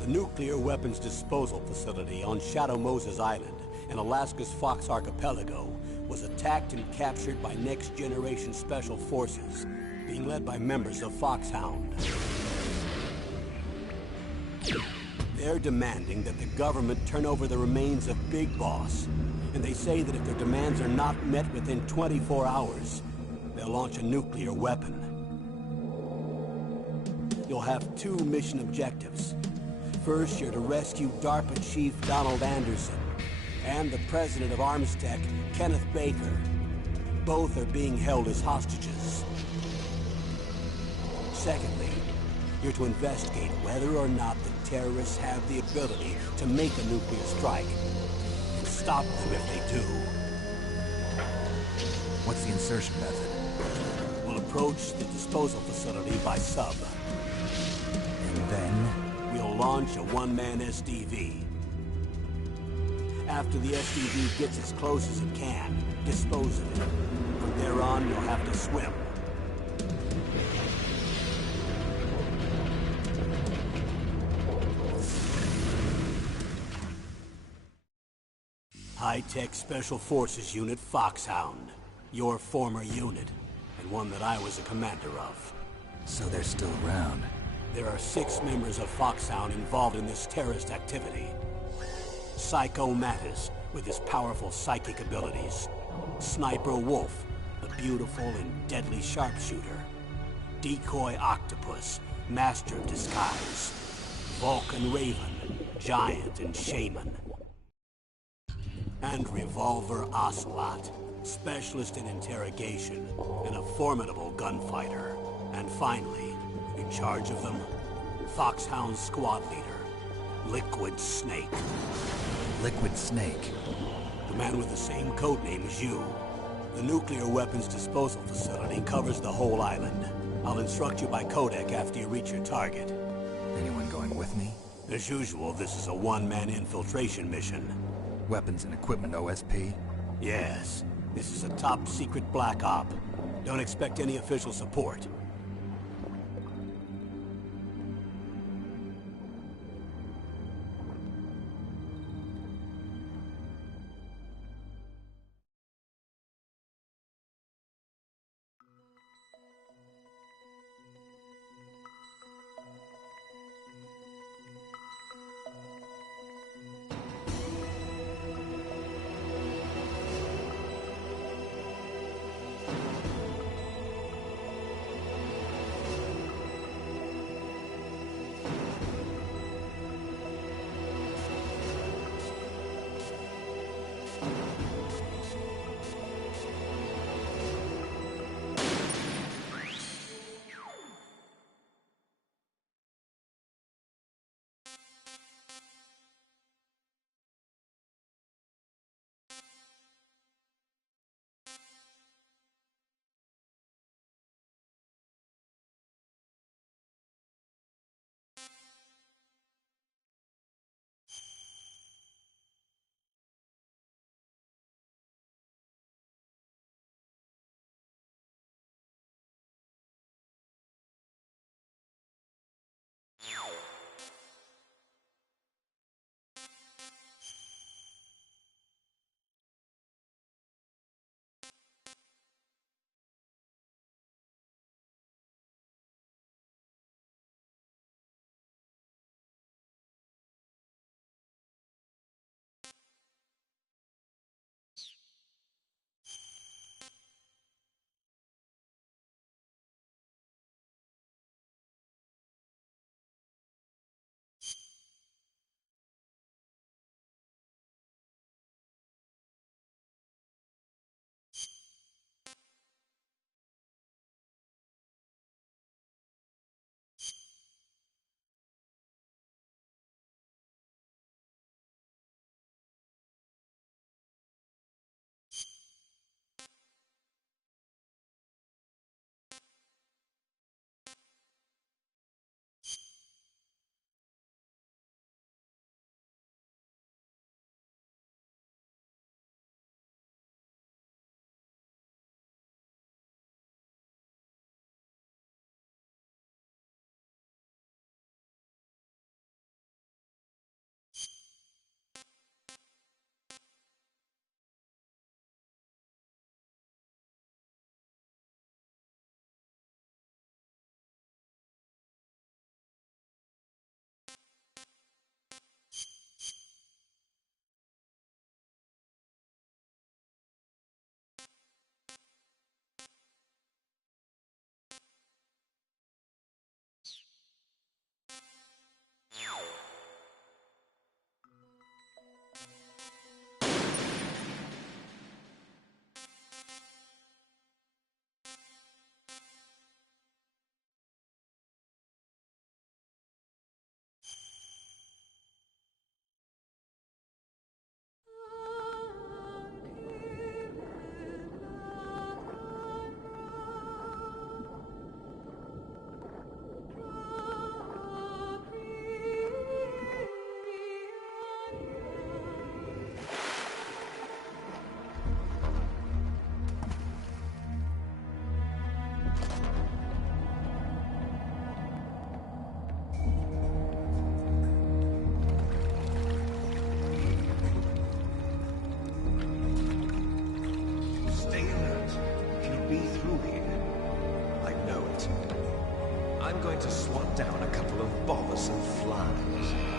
The nuclear weapons disposal facility on Shadow Moses Island in Alaska's Fox Archipelago was attacked and captured by next-generation special forces, being led by members of Foxhound. They're demanding that the government turn over the remains of Big Boss, and they say that if their demands are not met within 24 hours, they'll launch a nuclear weapon. You'll have two mission objectives. First, you're to rescue DARPA Chief Donald Anderson and the president of Armstech, Kenneth Baker. Both are being held as hostages. Secondly, you're to investigate whether or not the terrorists have the ability to make a nuclear strike, and stop them if they do. What's the insertion method? We'll approach the disposal facility by sub. And then? We'll launch a one-man SDV. After the SDV gets as close as it can, dispose of it. From there on, you'll have to swim. High-Tech Special Forces Unit Foxhound. Your former unit, and one that I was a commander of. So they're still around. There are 6 members of Foxhound involved in this terrorist activity. Psycho Mattis, with his powerful psychic abilities. Sniper Wolf, the beautiful and deadly sharpshooter. Decoy Octopus, master of disguise. Vulcan Raven, giant and shaman. And Revolver Ocelot, specialist in interrogation and a formidable gunfighter. And finally, in charge of them, Foxhound squad leader, Liquid Snake. Liquid Snake? The man with the same codename as you. The nuclear weapons disposal facility covers the whole island. I'll instruct you by codec after you reach your target. Anyone going with me? As usual, this is a one-man infiltration mission. Weapons and equipment OSP? Yes. This is a top-secret black op. Don't expect any official support. I'm going to swat down a couple of bothersome flies.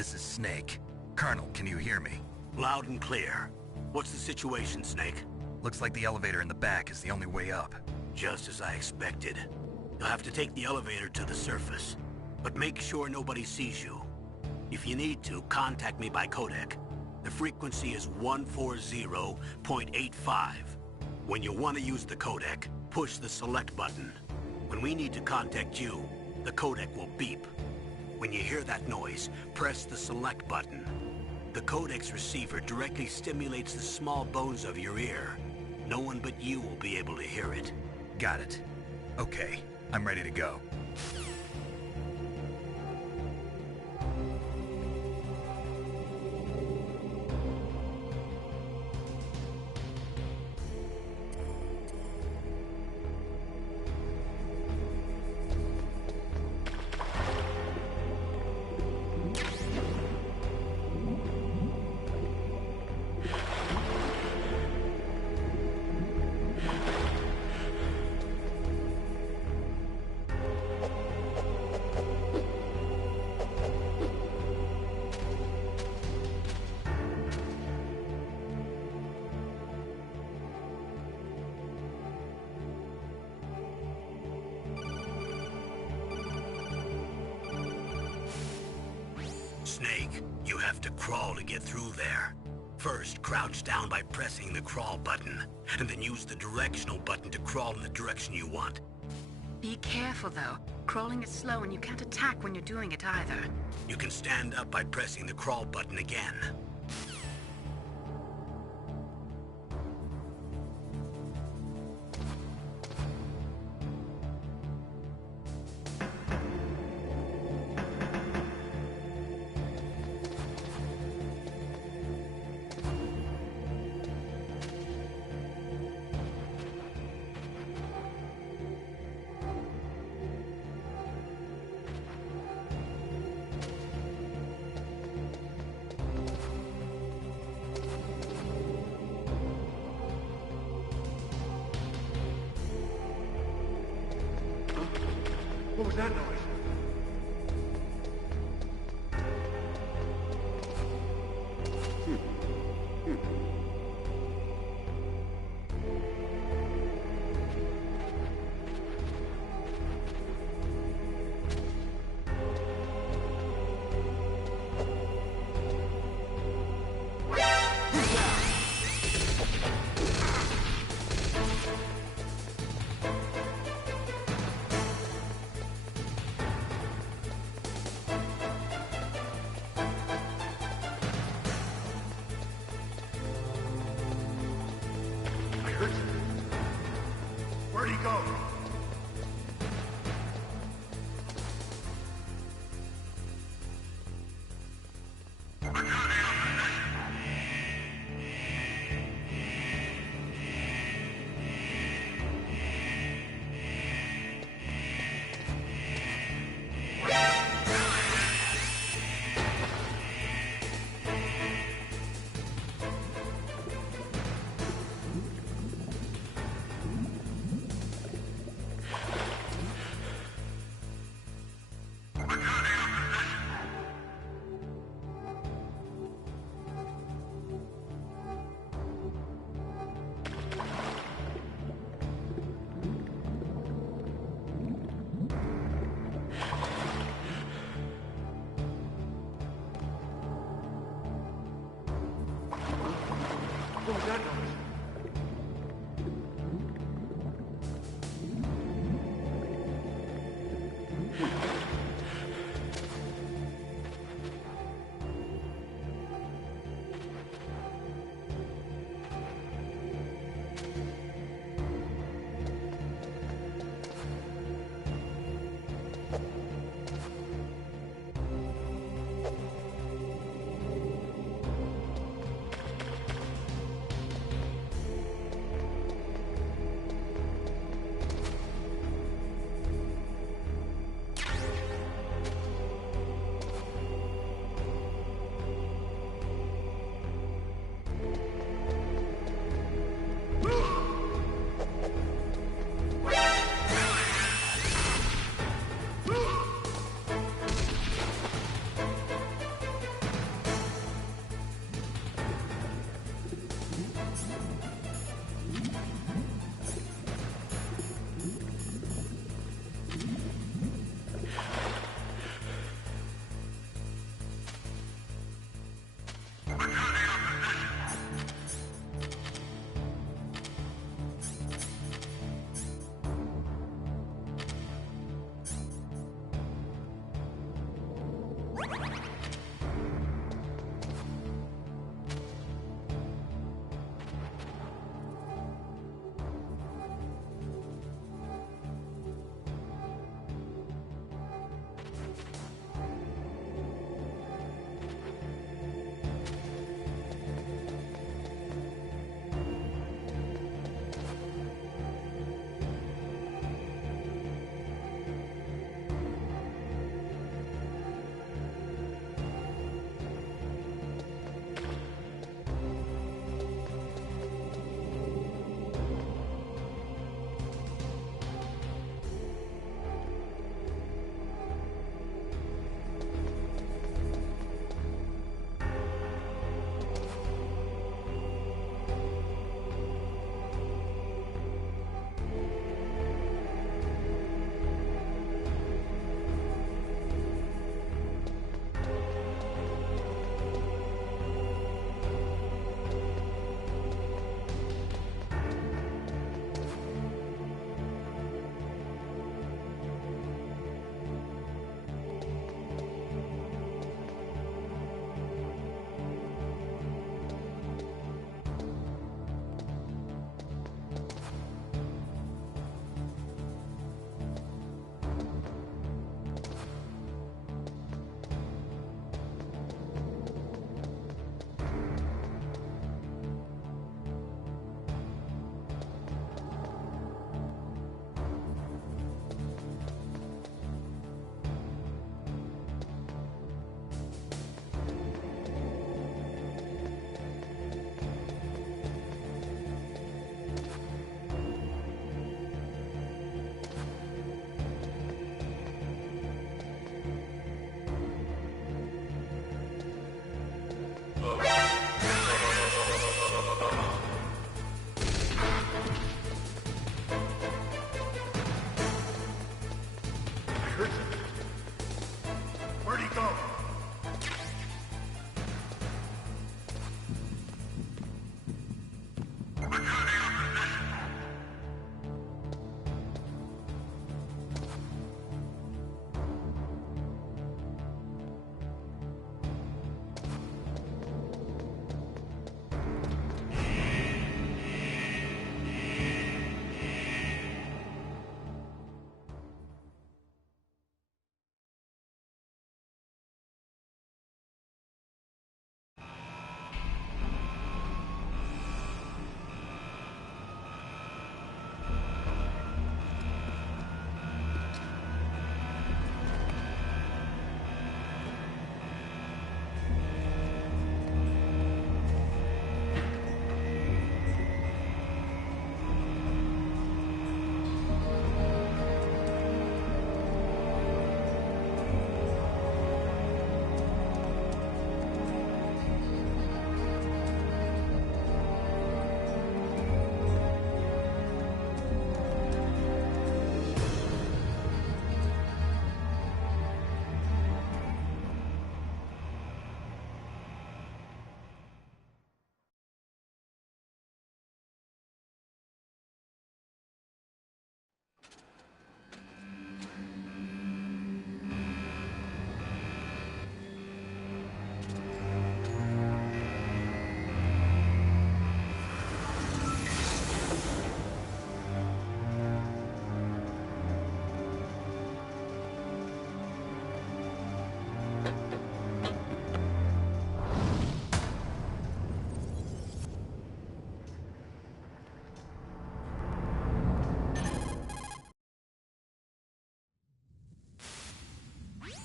This is Snake. Colonel, can you hear me? Loud and clear. What's the situation, Snake? Looks like the elevator in the back is the only way up. Just as I expected. You'll have to take the elevator to the surface. But make sure nobody sees you. If you need to, contact me by codec. The frequency is 140.85. When you want to use the codec, push the select button. When we need to contact you, the codec will beep. When you hear that noise, press the select button. The codec's receiver directly stimulates the small bones of your ear. No one but you will be able to hear it. Got it. Okay, I'm ready to go. Snake, you have to crawl to get through there. First, crouch down by pressing the crawl button, and then use the directional button to crawl in the direction you want. Be careful, though. Crawling is slow and you can't attack when you're doing it either. You can stand up by pressing the crawl button again. What was that noise?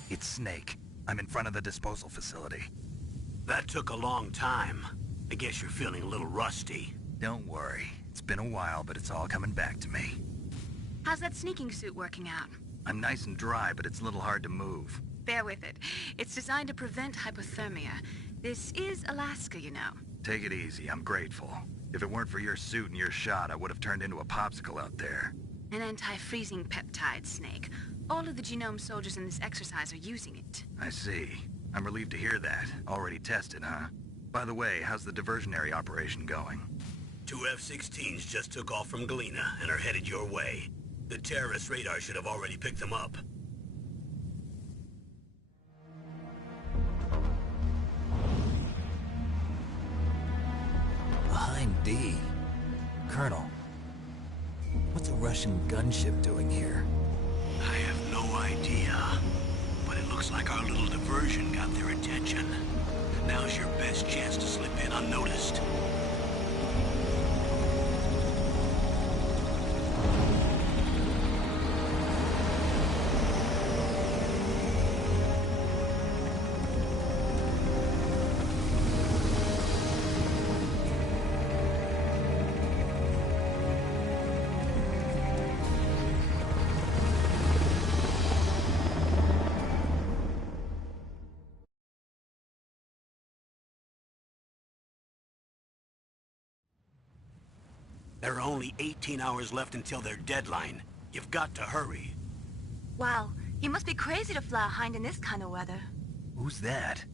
It's Snake. I'm in front of the disposal facility. That took a long time. I guess you're feeling a little rusty. Don't worry. It's been a while, but it's all coming back to me. How's that sneaking suit working out? I'm nice and dry, but it's a little hard to move. Bear with it. It's designed to prevent hypothermia. This is Alaska, you know. Take it easy. I'm grateful. If it weren't for your suit and your shot, I would have turned into a popsicle out there. An anti-freezing peptide, Snake. All of the genome soldiers in this exercise are using it. I see. I'm relieved to hear that. Already tested, huh? By the way, how's the diversionary operation going? 2 F-16s just took off from Galena and are headed your way. The terrorist radar should have already picked them up. Behind D. Colonel, what's a Russian gunship doing here? I have no idea, but it looks like our little diversion got their attention. Now's your best chance to slip in unnoticed. There are only 18 hours left until their deadline. You've got to hurry. Wow, you must be crazy to fly a hind in this kind of weather. Who's that?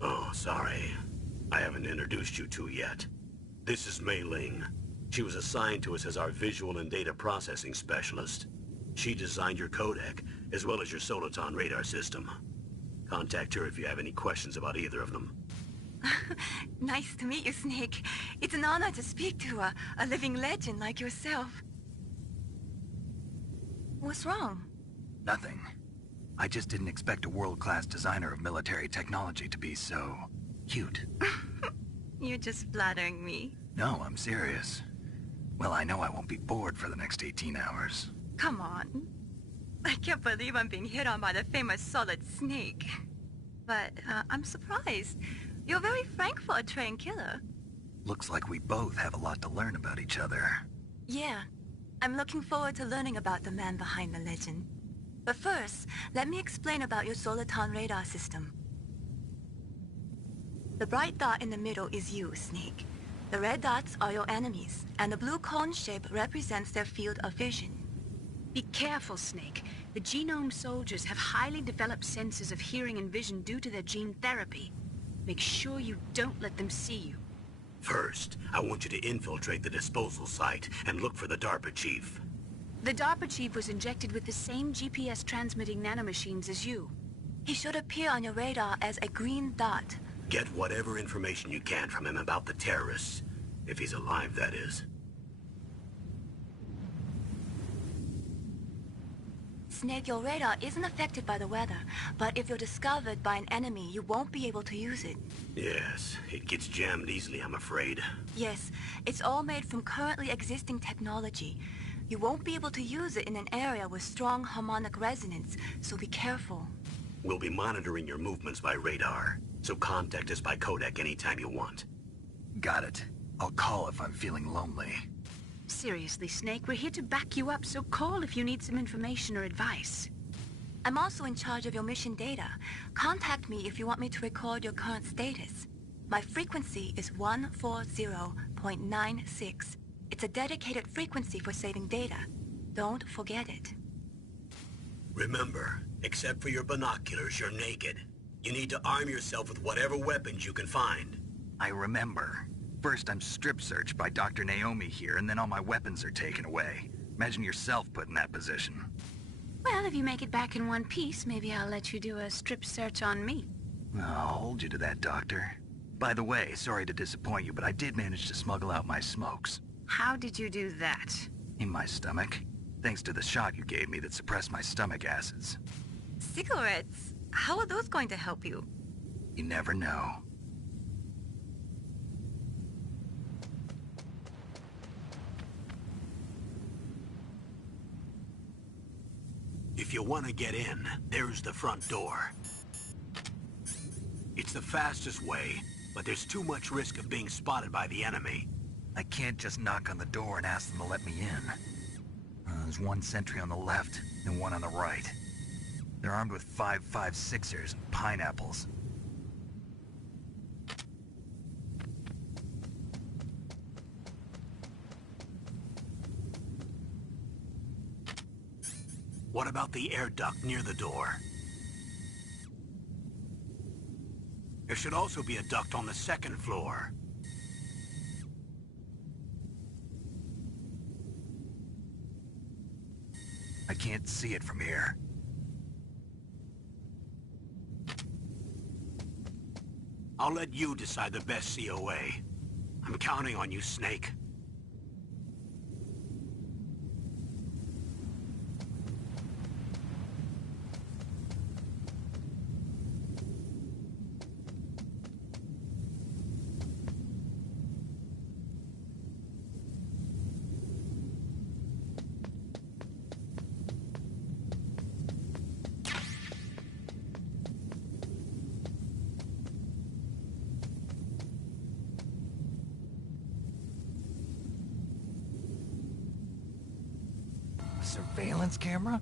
Oh, sorry. I haven't introduced you to yet. This is Mei Ling. She was assigned to us as our visual and data processing specialist. She designed your codec, as well as your Soliton radar system. Contact her if you have any questions about either of them. Nice to meet you, Snake. It's an honor to speak to a living legend like yourself. What's wrong? Nothing. I just didn't expect a world-class designer of military technology to be so cute. You're just flattering me. No, I'm serious. Well, I know I won't be bored for the next 18 hours. Come on. I can't believe I'm being hit on by the famous Solid Snake. But I'm surprised. You're very frank for a trained killer. Looks like we both have a lot to learn about each other. Yeah. I'm looking forward to learning about the man behind the legend. But first, let me explain about your Soliton radar system. The bright dot in the middle is you, Snake. The red dots are your enemies, and the blue cone shape represents their field of vision. Be careful, Snake. The genome soldiers have highly developed senses of hearing and vision due to their gene therapy. Make sure you don't let them see you. First, I want you to infiltrate the disposal site and look for the DARPA chief. The DARPA chief was injected with the same GPS transmitting nanomachines as you. He should appear on your radar as a green dot. Get whatever information you can from him about the terrorists. If he's alive, that is. Snake, your radar isn't affected by the weather, but if you're discovered by an enemy, you won't be able to use it. Yes, it gets jammed easily, I'm afraid. Yes, it's all made from currently existing technology. You won't be able to use it in an area with strong harmonic resonance, so be careful. We'll be monitoring your movements by radar, so contact us by codec anytime you want. Got it. I'll call if I'm feeling lonely. Seriously, Snake, we're here to back you up, so call if you need some information or advice. I'm also in charge of your mission data. Contact me if you want me to record your current status. My frequency is 140.96. It's a dedicated frequency for saving data. Don't forget it. Remember, except for your binoculars, you're naked. You need to arm yourself with whatever weapons you can find. I remember. First, I'm strip searched by Dr. Naomi here, and then all my weapons are taken away. Imagine yourself put in that position. Well, if you make it back in one piece, maybe I'll let you do a strip search on me. I'll hold you to that, Doctor. By the way, sorry to disappoint you, but I did manage to smuggle out my smokes. How did you do that? In my stomach. Thanks to the shot you gave me that suppressed my stomach acids. Cigarettes? How are those going to help you? You never know. If you want to get in, there's the front door. It's the fastest way, but there's too much risk of being spotted by the enemy. I can't just knock on the door and ask them to let me in. There's one sentry on the left and one on the right. They're armed with 5.56ers and pineapples. What about the air duct near the door? There should also be a duct on the second floor. I can't see it from here. I'll let you decide the best COA. I'm counting on you, Snake. Surveillance camera?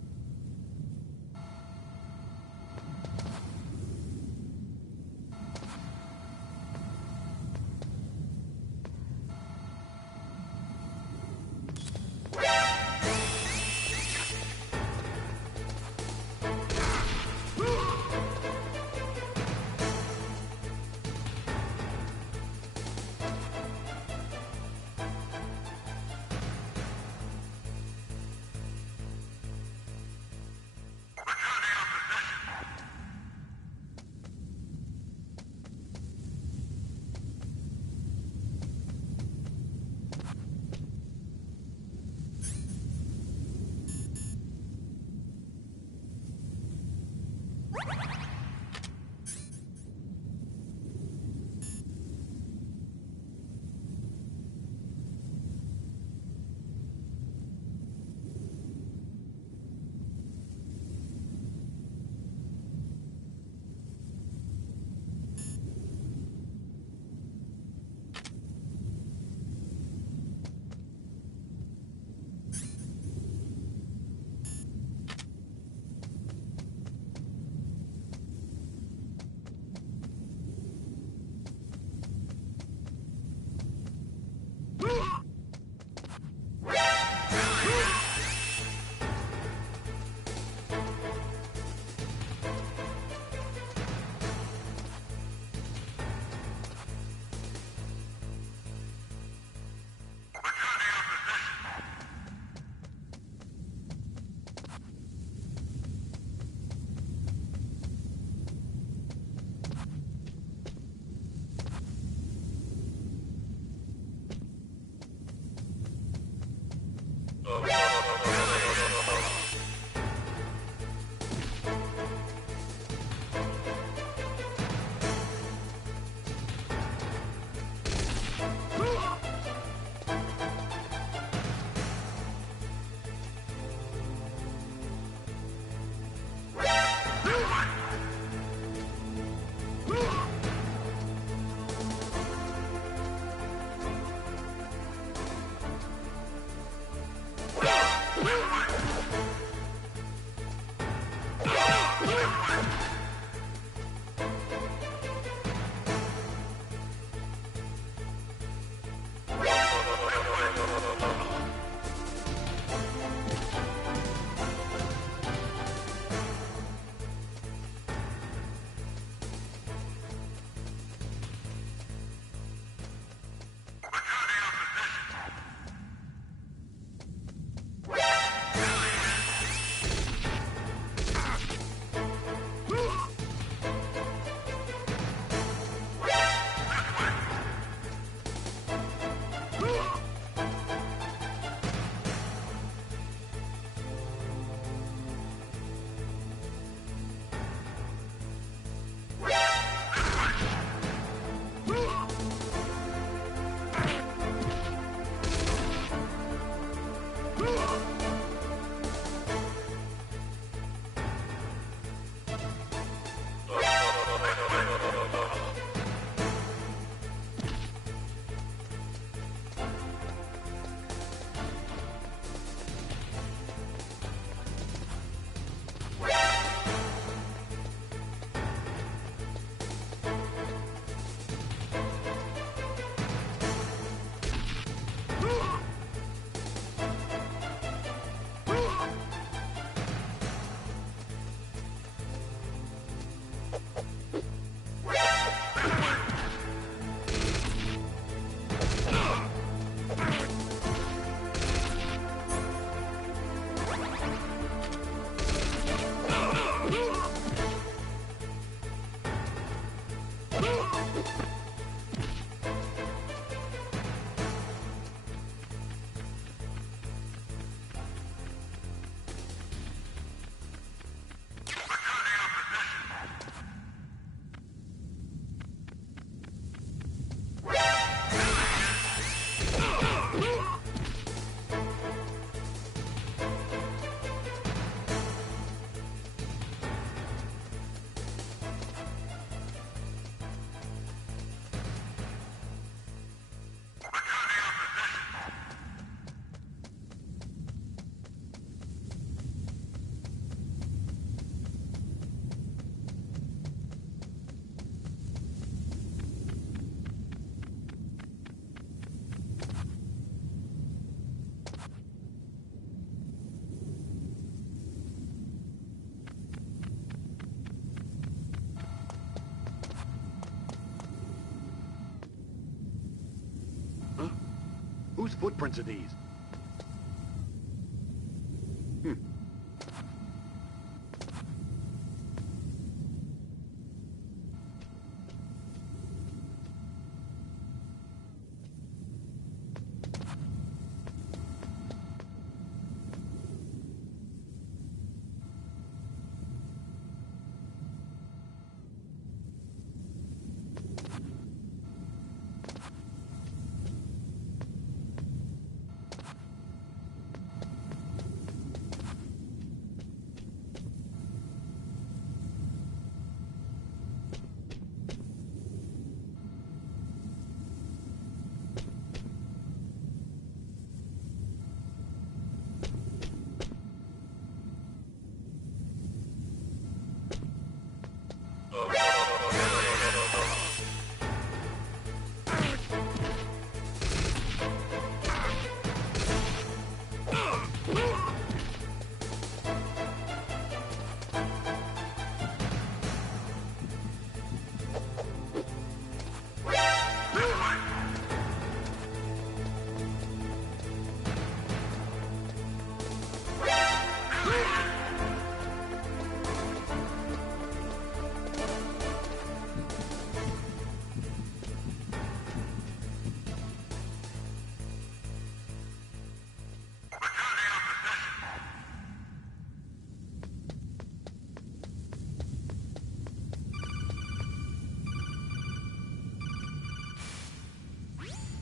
Whose footprints are these?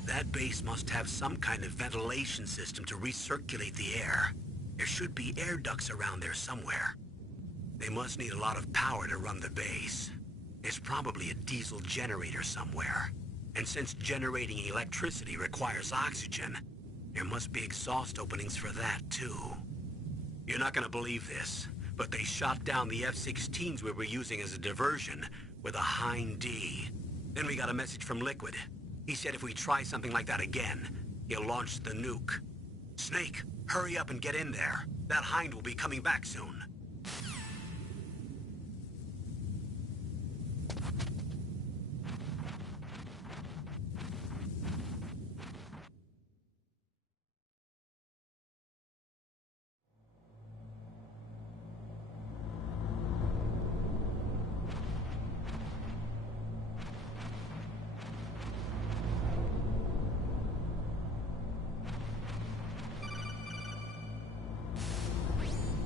That base must have some kind of ventilation system to recirculate the air. There should be air ducts around there somewhere. They must need a lot of power to run the base. There's probably a diesel generator somewhere. And since generating electricity requires oxygen, there must be exhaust openings for that too. You're not gonna believe this, but they shot down the F-16s we were using as a diversion with a Hind D. Then we got a message from Liquid. He said if we try something like that again, he'll launch the nuke. Snake, hurry up and get in there. That Hind will be coming back soon.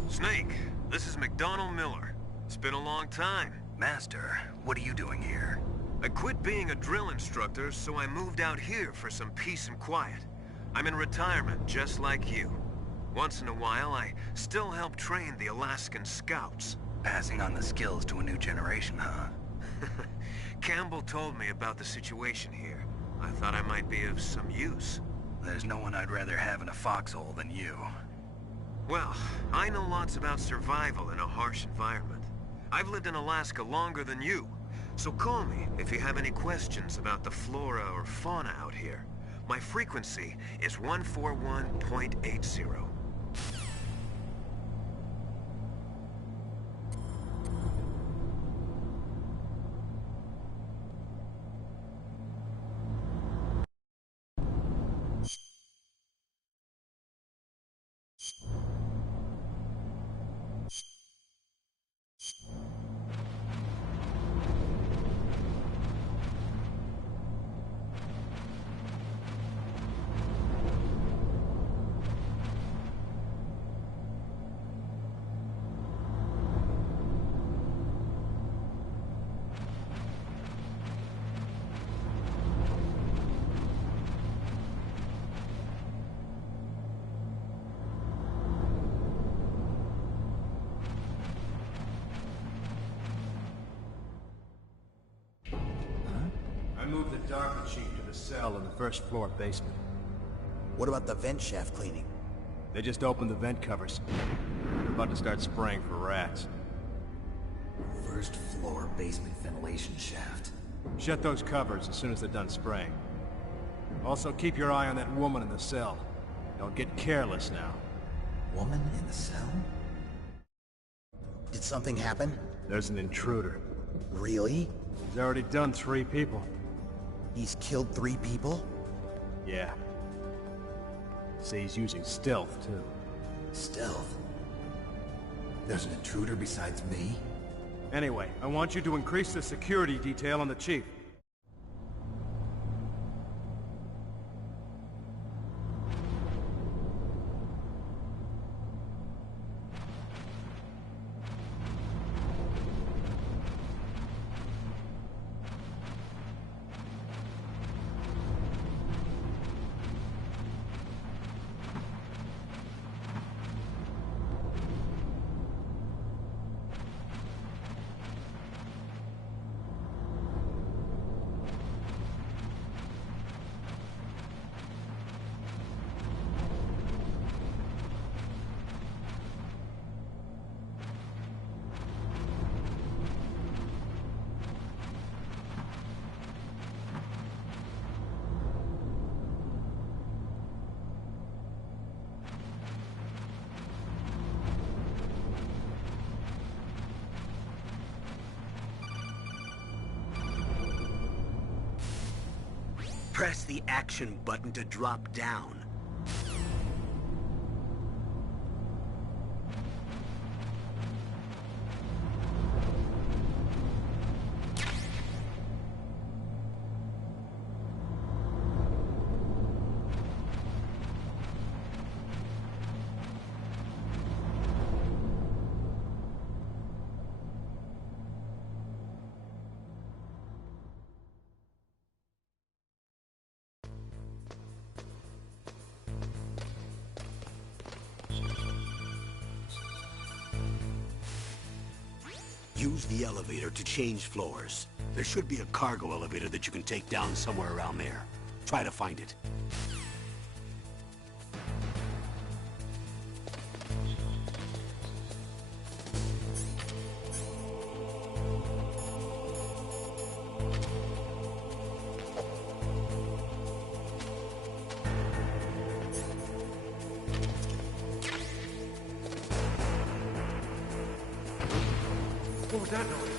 Snake, this is McDonald Miller. It's been a long time. Master, what are you doing here? I quit being a drill instructor, so I moved out here for some peace and quiet. I'm in retirement, just like you. Once in a while, I still help train the Alaskan Scouts. Passing on the skills to a new generation, huh? Campbell told me about the situation here. I thought I might be of some use. There's no one I'd rather have in a foxhole than you. Well, I know lots about survival in a harsh environment. I've lived in Alaska longer than you, so call me if you have any questions about the flora or fauna out here. My frequency is 141.80. I moved the Darker Chief to the cell in the first floor basement. What about the vent shaft cleaning? They just opened the vent covers. They're about to start spraying for rats. First floor basement ventilation shaft. Shut those covers as soon as they're done spraying. Also, keep your eye on that woman in the cell. Don't get careless now. Woman in the cell? Did something happen? There's an intruder. Really? He's already done 3 people. He's killed 3 people? Yeah. Say he's using stealth, too. Stealth? There's an intruder besides me? Anyway, I want you to increase the security detail on the Chief. Press the action button to drop down. Use the elevator to change floors. There should be a cargo elevator that you can take down somewhere around there. Try to find it. What was that noise?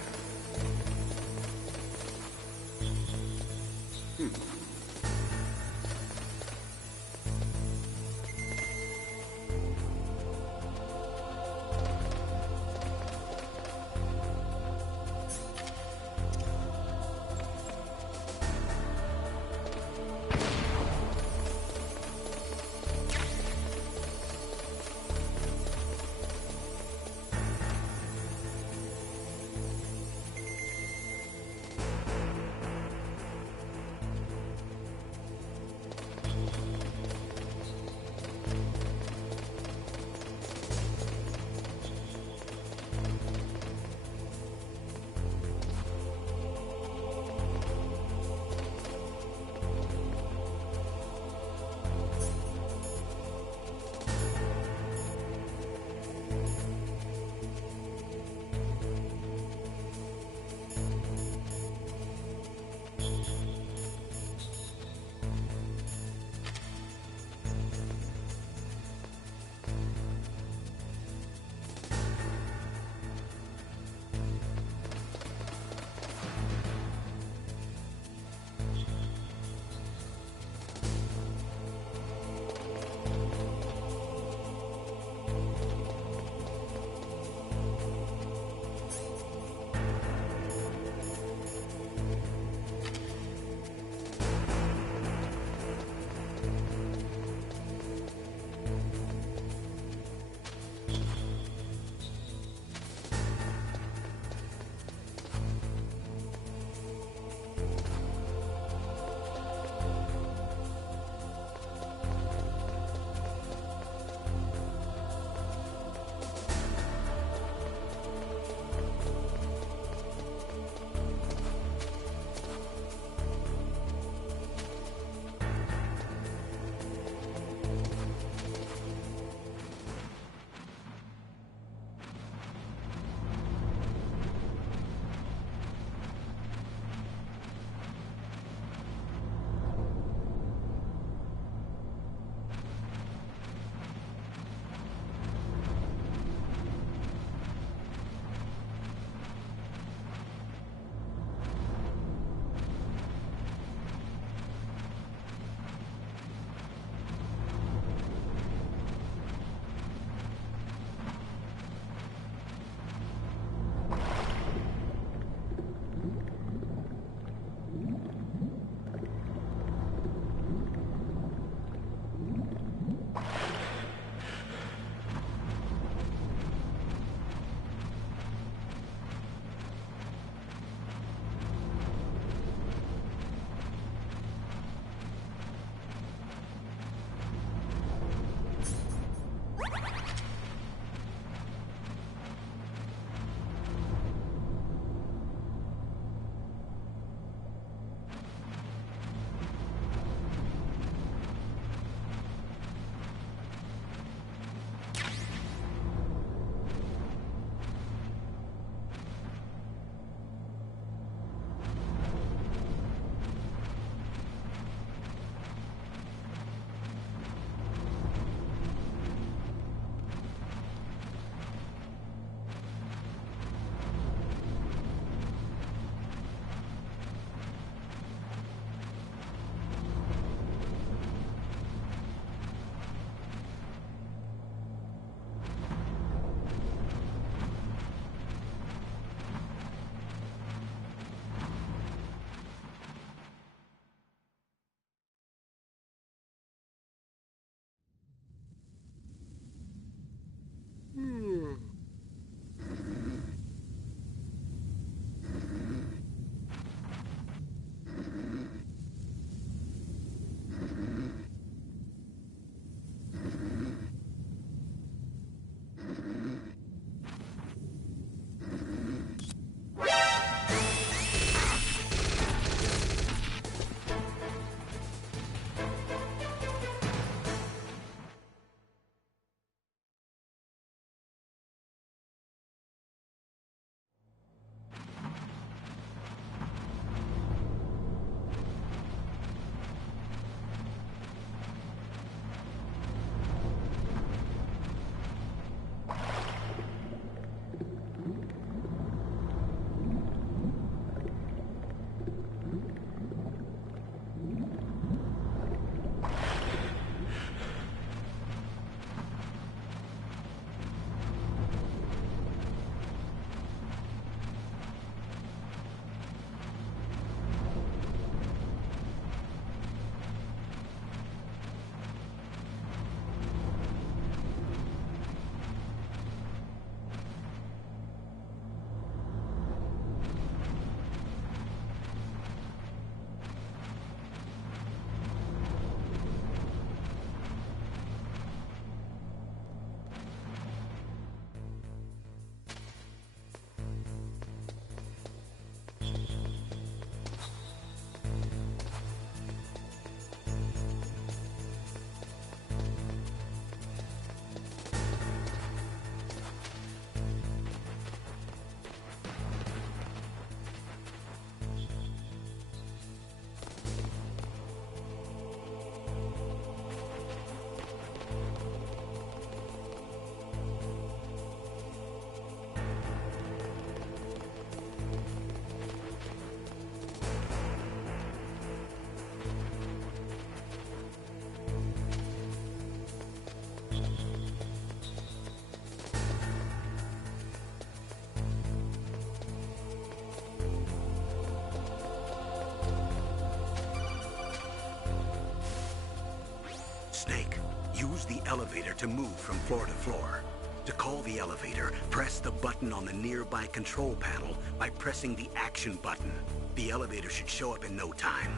Use the elevator to move from floor to floor. To call the elevator, press the button on the nearby control panel by pressing the action button. The elevator should show up in no time.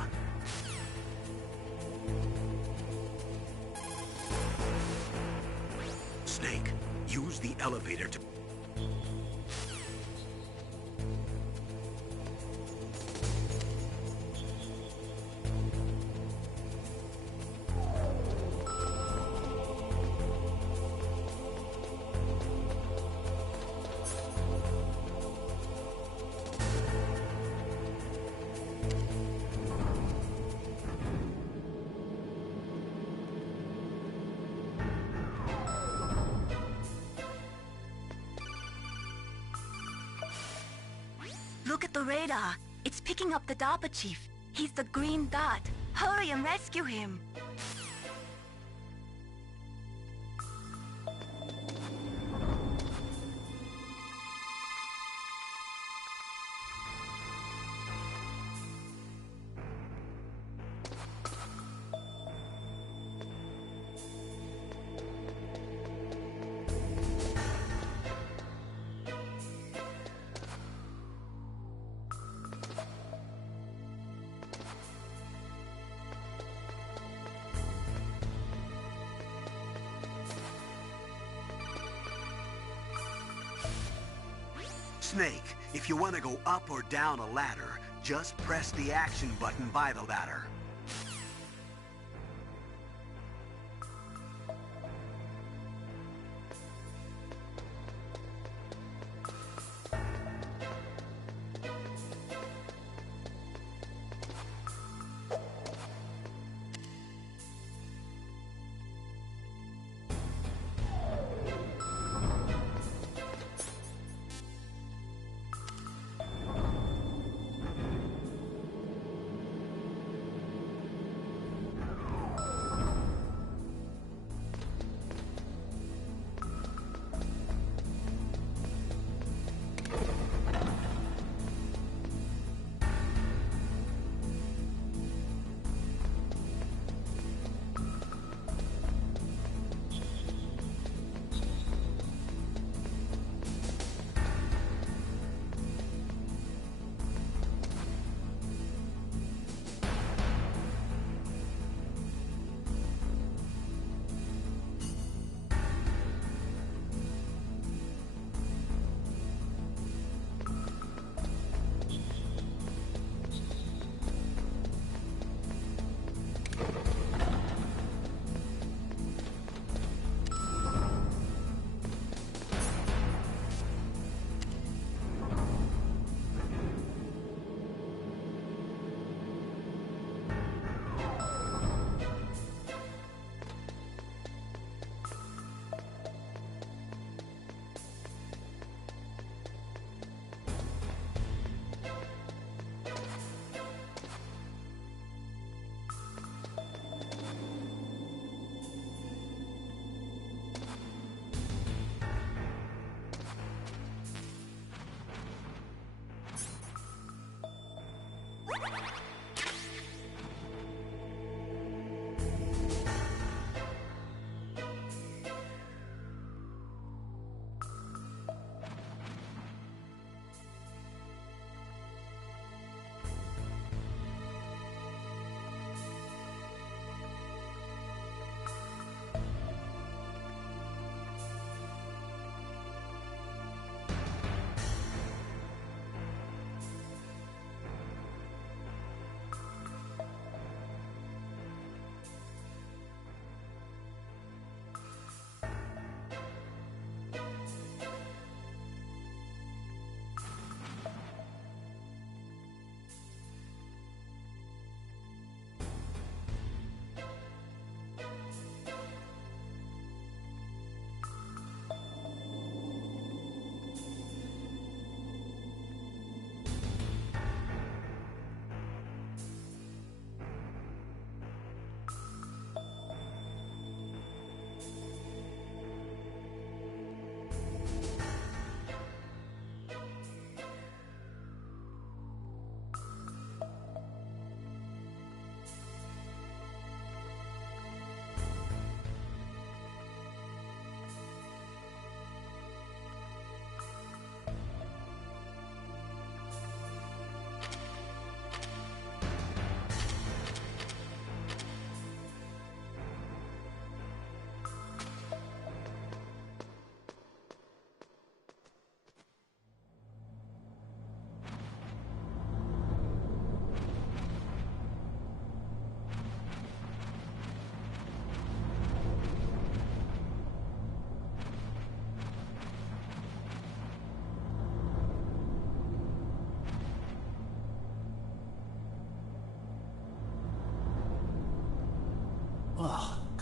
Snake, use the elevator to... Look at the radar. It's picking up the DARPA chief. He's the green dot. Hurry and rescue him. Snake, if you want to go up or down a ladder, just press the action button by the ladder.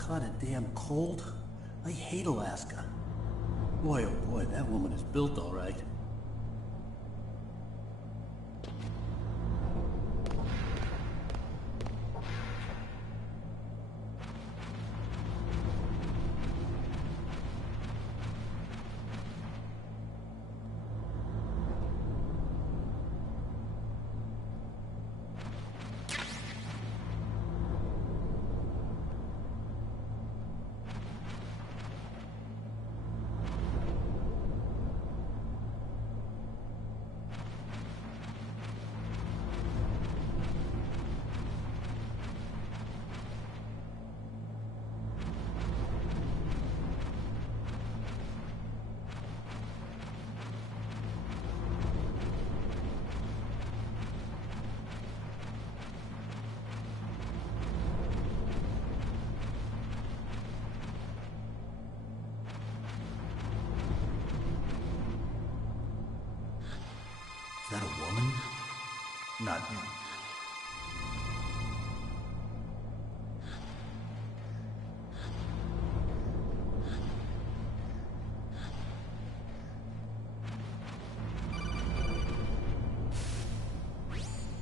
caught a damn cold? I hate Alaska. Boy, oh boy, that woman is built all right. Is that a woman? Not...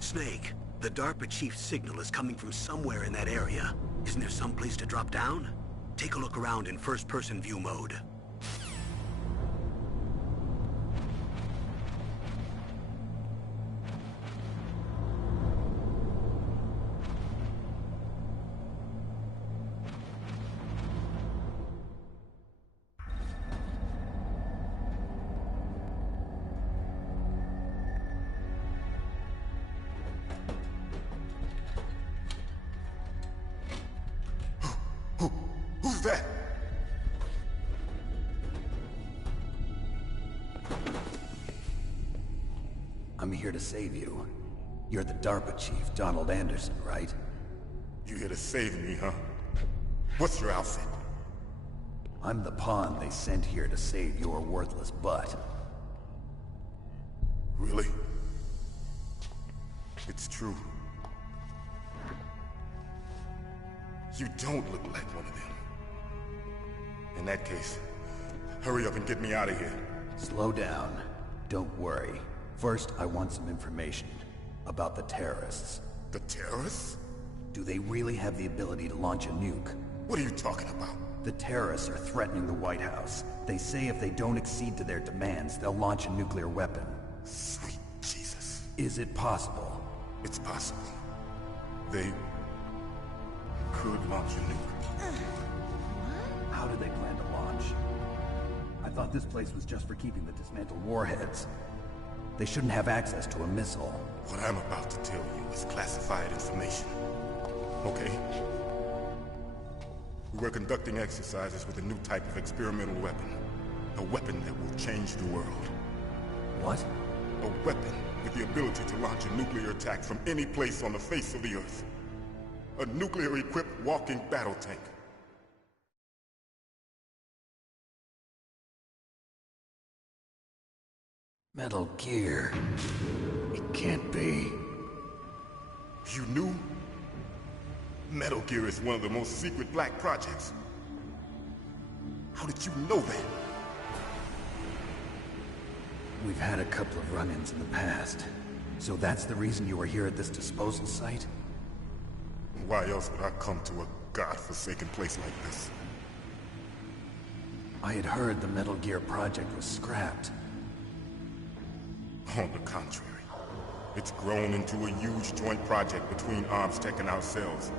Snake, the DARPA chief's signal is coming from somewhere in that area. Isn't there some place to drop down? Take a look around in first-person view mode. Who's that? I'm here to save you. You're the DARPA chief, Donald Anderson, right? You here to save me, huh? What's your outfit? I'm the pawn they sent here to save your worthless butt. Really? It's true. You don't look like one of them. In that case, hurry up and get me out of here. Slow down. Don't worry. First, I want some information about the terrorists. The terrorists? Do they really have the ability to launch a nuke? What are you talking about? The terrorists are threatening the White House. They say if they don't accede to their demands, they'll launch a nuclear weapon. Sweet Jesus. Is it possible? It's possible. They could launch a nuke. How do they plan to launch? I thought this place was just for keeping the dismantled warheads. They shouldn't have access to a missile. What I'm about to tell you is classified information. Okay? We were conducting exercises with a new type of experimental weapon. A weapon that will change the world. What? A weapon with the ability to launch a nuclear attack from any place on the face of the Earth. A nuclear-equipped walking battle tank. Metal Gear. It can't be. You knew? Metal Gear is one of the most secret black projects. How did you know that? We've had a couple of run-ins in the past. So that's the reason you were here at this disposal site? Why else would I come to a godforsaken place like this? I had heard the Metal Gear project was scrapped. On the contrary, it's grown into a huge joint project between ArmsTech and ourselves.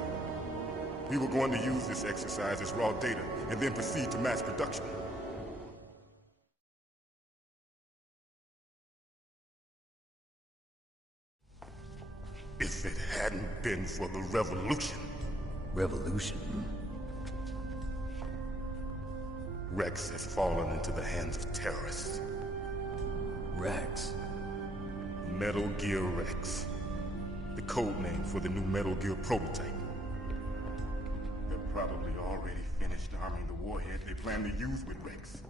We were going to use this exercise as raw data, and then proceed to mass production. If it hadn't been for the revolution... Revolution? Rex has fallen into the hands of terrorists. Rex? Metal Gear Rex. The code name for the new Metal Gear prototype. They're probably already finished arming the warhead they plan to use with Rex.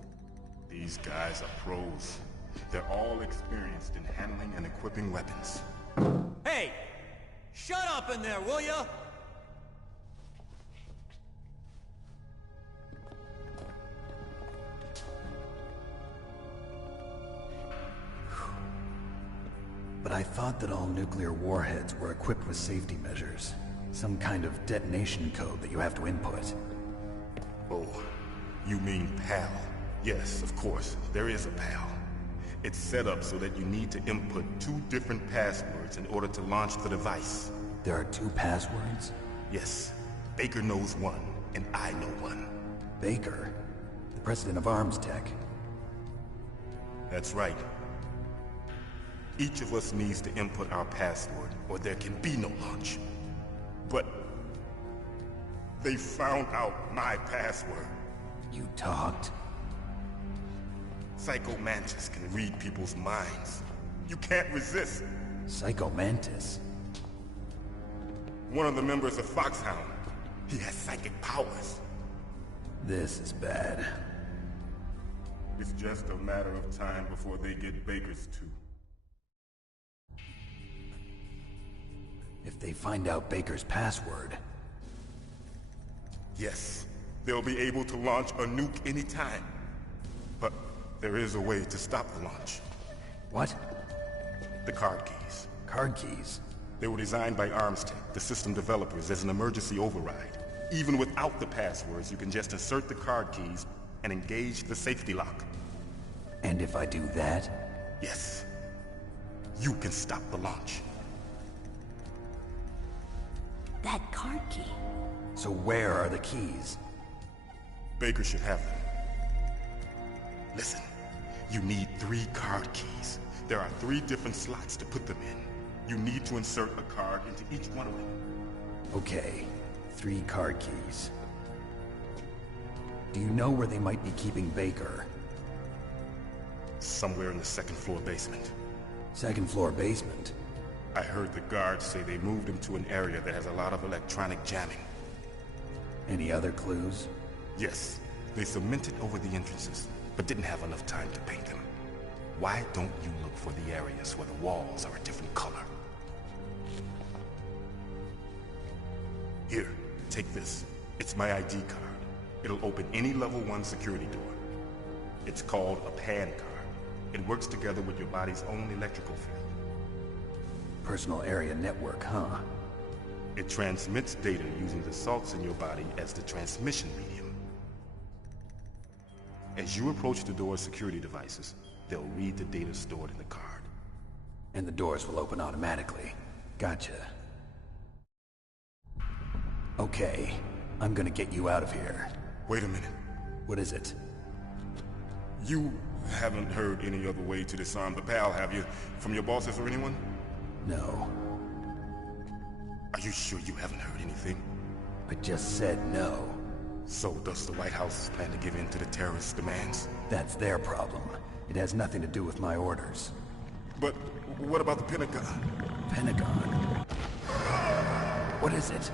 These guys are pros. They're all experienced in handling and equipping weapons. Hey! Shut up in there, will ya? but I thought that all nuclear warheads were equipped with safety measures. Some kind of detonation code that you have to input. Oh, you mean PAL? Yes, of course, there is a PAL. It's set up so that you need to input 2 different passwords in order to launch the device. There are 2 passwords? Yes, Baker knows one, and I know one. Baker? The president of Arms Tech. That's right. Each of us needs to input our password, or there can be no launch. But they found out my password. You talked? Psycho Mantis can read people's minds. You can't resist. Psycho Mantis? One of the members of Foxhound. He has psychic powers. This is bad. It's just a matter of time before they get Baker's too. If they find out Baker's password... Yes, they'll be able to launch a nuke anytime. But there is a way to stop the launch. What? The card keys. Card keys? They were designed by ArmsTech, the system developers, as an emergency override. Even without the passwords, you can just insert the card keys and engage the safety lock. And if I do that? Yes. You can stop the launch. That card key. So where are the keys? Baker should have them. Listen, you need 3 card keys. There are 3 different slots to put them in. You need to insert a card into each one of them. Okay, 3 card keys. Do you know where they might be keeping Baker? Somewhere in the 2nd floor basement. 2nd floor basement? I heard the guards say they moved him to an area that has a lot of electronic jamming. Any other clues? Yes, they cemented over the entrances, but didn't have enough time to paint them. Why don't you look for the areas where the walls are a different color? Here, take this. It's my ID card. It'll open any level 1 security door. It's called a PAN card. It works together with your body's own electrical field. Personal area network, huh? It transmits data using the salts in your body as the transmission medium. As you approach the door's security devices, they'll read the data stored in the card. And the doors will open automatically. Gotcha. Okay, I'm gonna get you out of here. Wait a minute. What is it? You haven't heard any other way to disarm the PAL, have you? From your bosses or anyone? No. Are you sure you haven't heard anything? I just said no. So does the White House plan to give in to the terrorists' demands? That's their problem. It has nothing to do with my orders. But what about the Pentagon? Pentagon? What is it?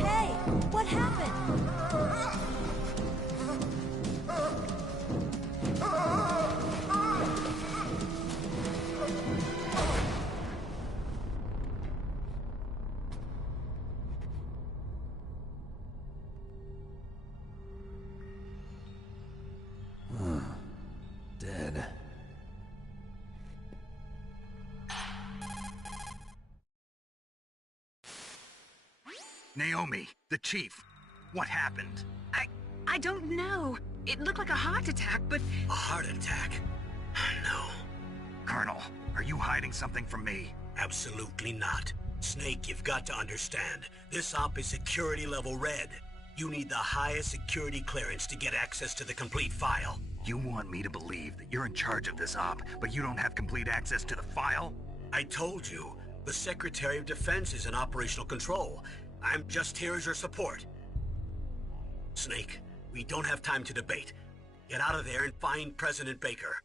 Hey, what happened? Dead. Naomi, the chief. What happened? I don't know. It looked like a heart attack, but... A heart attack? No, Colonel, are you hiding something from me? absolutely not. Snake, you've got to understand. This op is security level red. You need the highest security clearance to get access to the complete file. You want me to believe that you're in charge of this op, but you don't have complete access to the file? I told you, the Secretary of Defense is in operational control. I'm just here as your support. Snake, we don't have time to debate. Get out of there and find President Baker.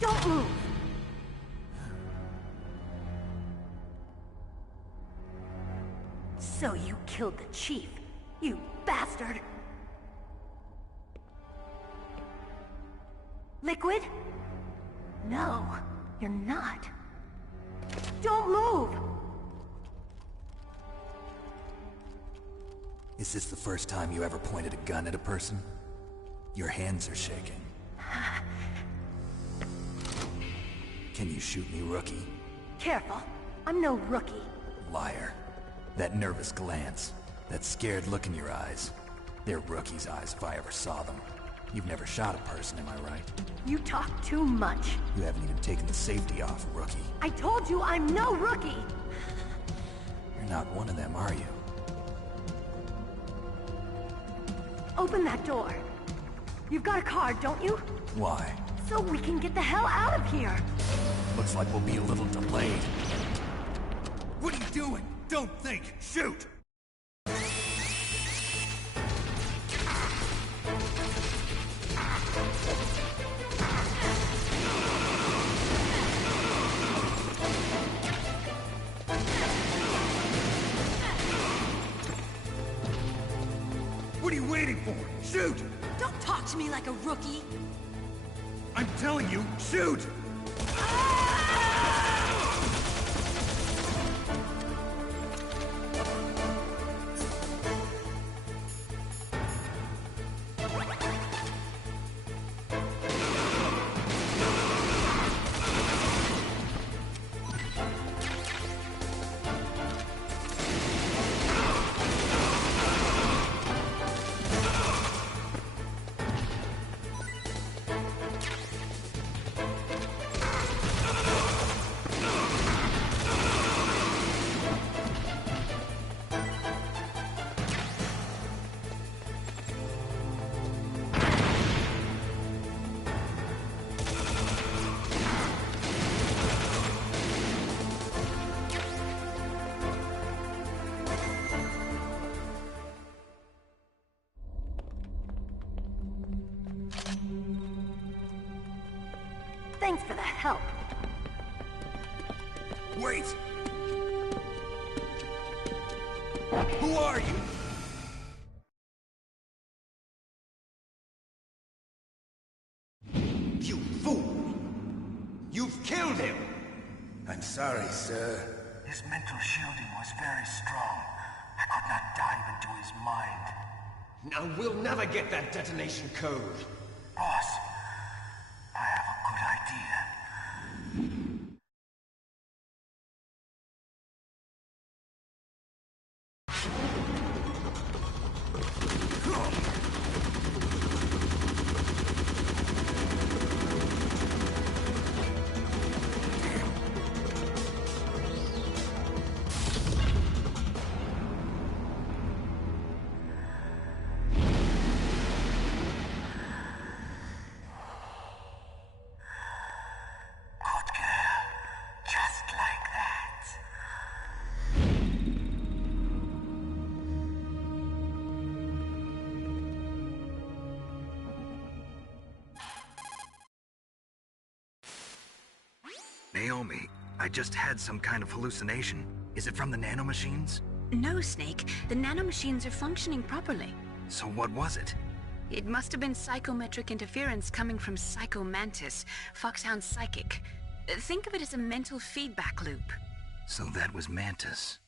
Don't move! So you killed the chief, you bastard! Liquid? No, you're not. Don't move! Is this the first time you ever pointed a gun at a person? Your hands are shaking. Can you shoot me, rookie? Careful, I'm no rookie. Liar. That nervous glance, that scared look in your eyes. They're rookie's eyes if I ever saw them. You've never shot a person, am I right? You talk too much. You haven't even taken the safety off, rookie. I told you I'm no rookie! You're not one of them, are you? Open that door. You've got a card, don't you? Why? So we can get the hell out of here! Looks like we'll be a little delayed. What are you doing? Don't think! Shoot! What are you waiting for? Shoot! Don't talk to me like a rookie! I'm telling you, shoot! Thanks for the help. Wait! Who are you? You fool! You've killed him! I'm sorry, sir. His mental shielding was very strong. I could not dive into his mind. Now we'll never get that detonation code. Boss, I have a good idea. Naomi, I just had some kind of hallucination. Is it from the nanomachines? No, Snake. The nanomachines are functioning properly. So what was it? It must have been psychometric interference coming from Psycho Mantis, Foxhound's psychic. Think of it as a mental feedback loop. So that was Mantis.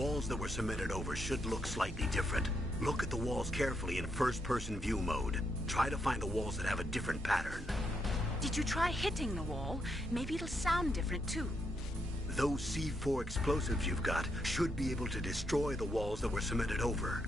walls that were cemented over should look slightly different. Look at the walls carefully in first-person view mode. Try to find the walls that have a different pattern. Did you try hitting the wall? Maybe it'll sound different too. Those C4 explosives you've got should be able to destroy the walls that were cemented over.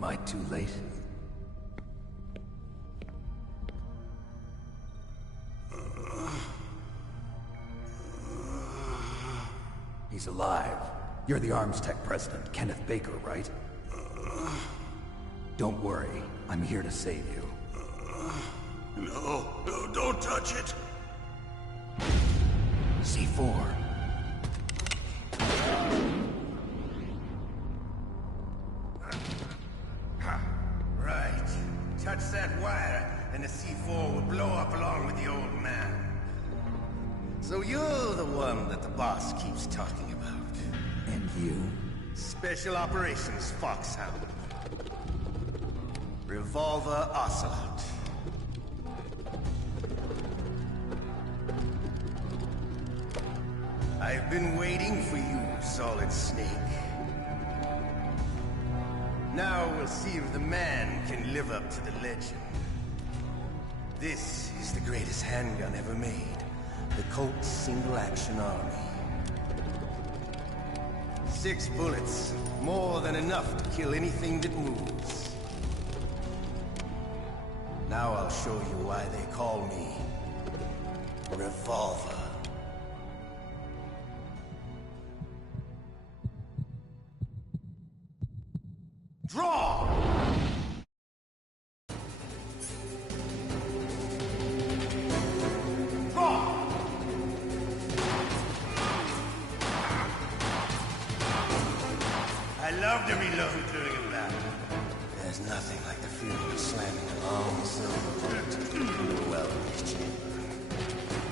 Am I too late? He's alive. You're the Arms Tech president, Kenneth Baker, right? Don't worry. I'm here to save you. No, don't touch it! C4. Right. Touch that wire, and the C4 will blow up along with the old man. So you're the one that the boss keeps talking about. And you? Special Operations Foxhound. Revolver Ocelot. I've been waiting for you, Solid Snake. Now we'll see if the man can live up to the legend. This is the greatest handgun ever made. The Colt's Single Action Army. 6 bullets, more than enough to kill anything that moves. Now I'll show you why they call me Revolver. Draw! Draw! I love to reload during a battle. There's nothing like the feeling of slamming a long silver bullet into a well-placed chamber.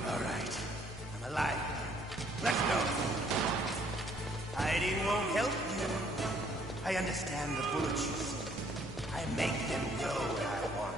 All right, I'm alive. Let's go. Hiding won't help you. I understand the bullets you see. I make them go where I want.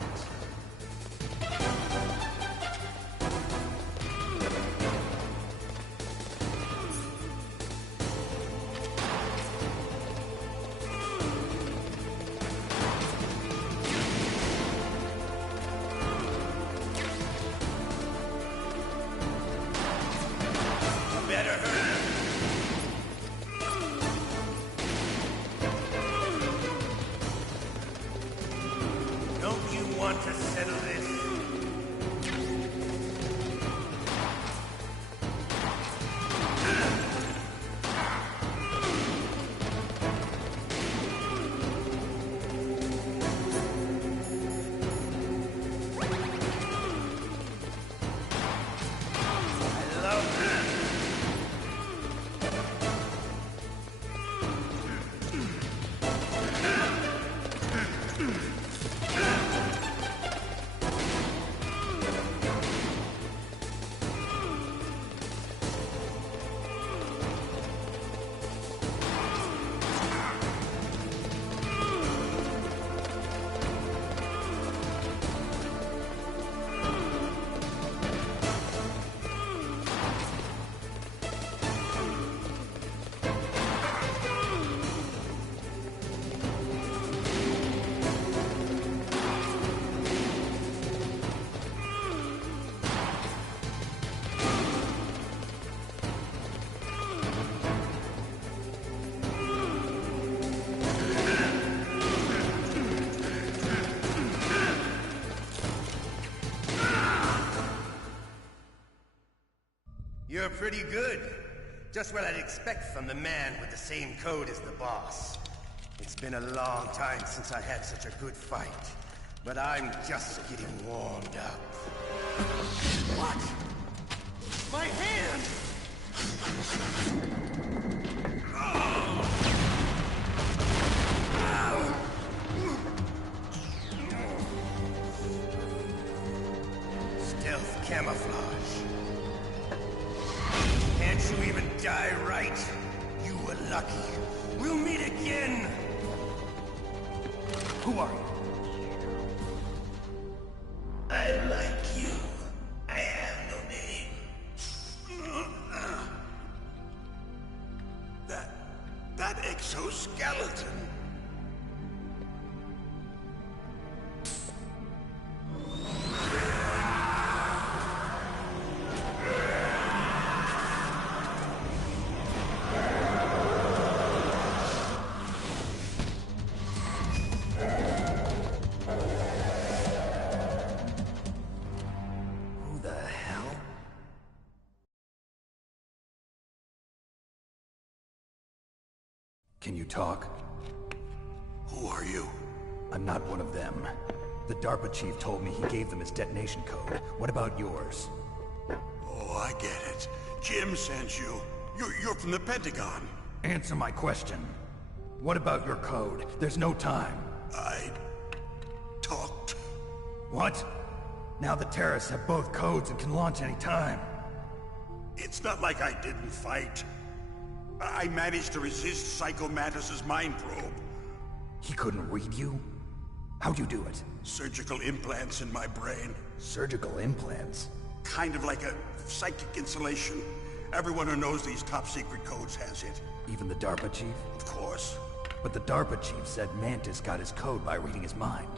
Better hurry. Don't you want to settle this? I love this. You're pretty good. Just what I'd expect from the man with the same code as the boss. It's been a long time since I had such a good fight, but I'm just getting warmed up. What? My hand! Stealth camouflage. Can't you even die right? You were lucky. We'll meet again! Who are you? I like you. I have no name. That exoskeleton. Can you talk? Who are you? I'm not one of them. The DARPA chief told me he gave them his detonation code. What about yours? Oh, I get it. Jim sent you. You're from the Pentagon. Answer my question. What about your code? There's no time. I talked. What? Now the terrorists have both codes and can launch any time. It's not like I didn't fight. I managed to resist Psycho Mantis's mind probe. He couldn't read you? How'd you do it? Surgical implants in my brain. Surgical implants? Kind of like a psychic insulation. Everyone who knows these top-secret codes has it. Even the DARPA chief? Of course. But the DARPA chief said Mantis got his code by reading his mind.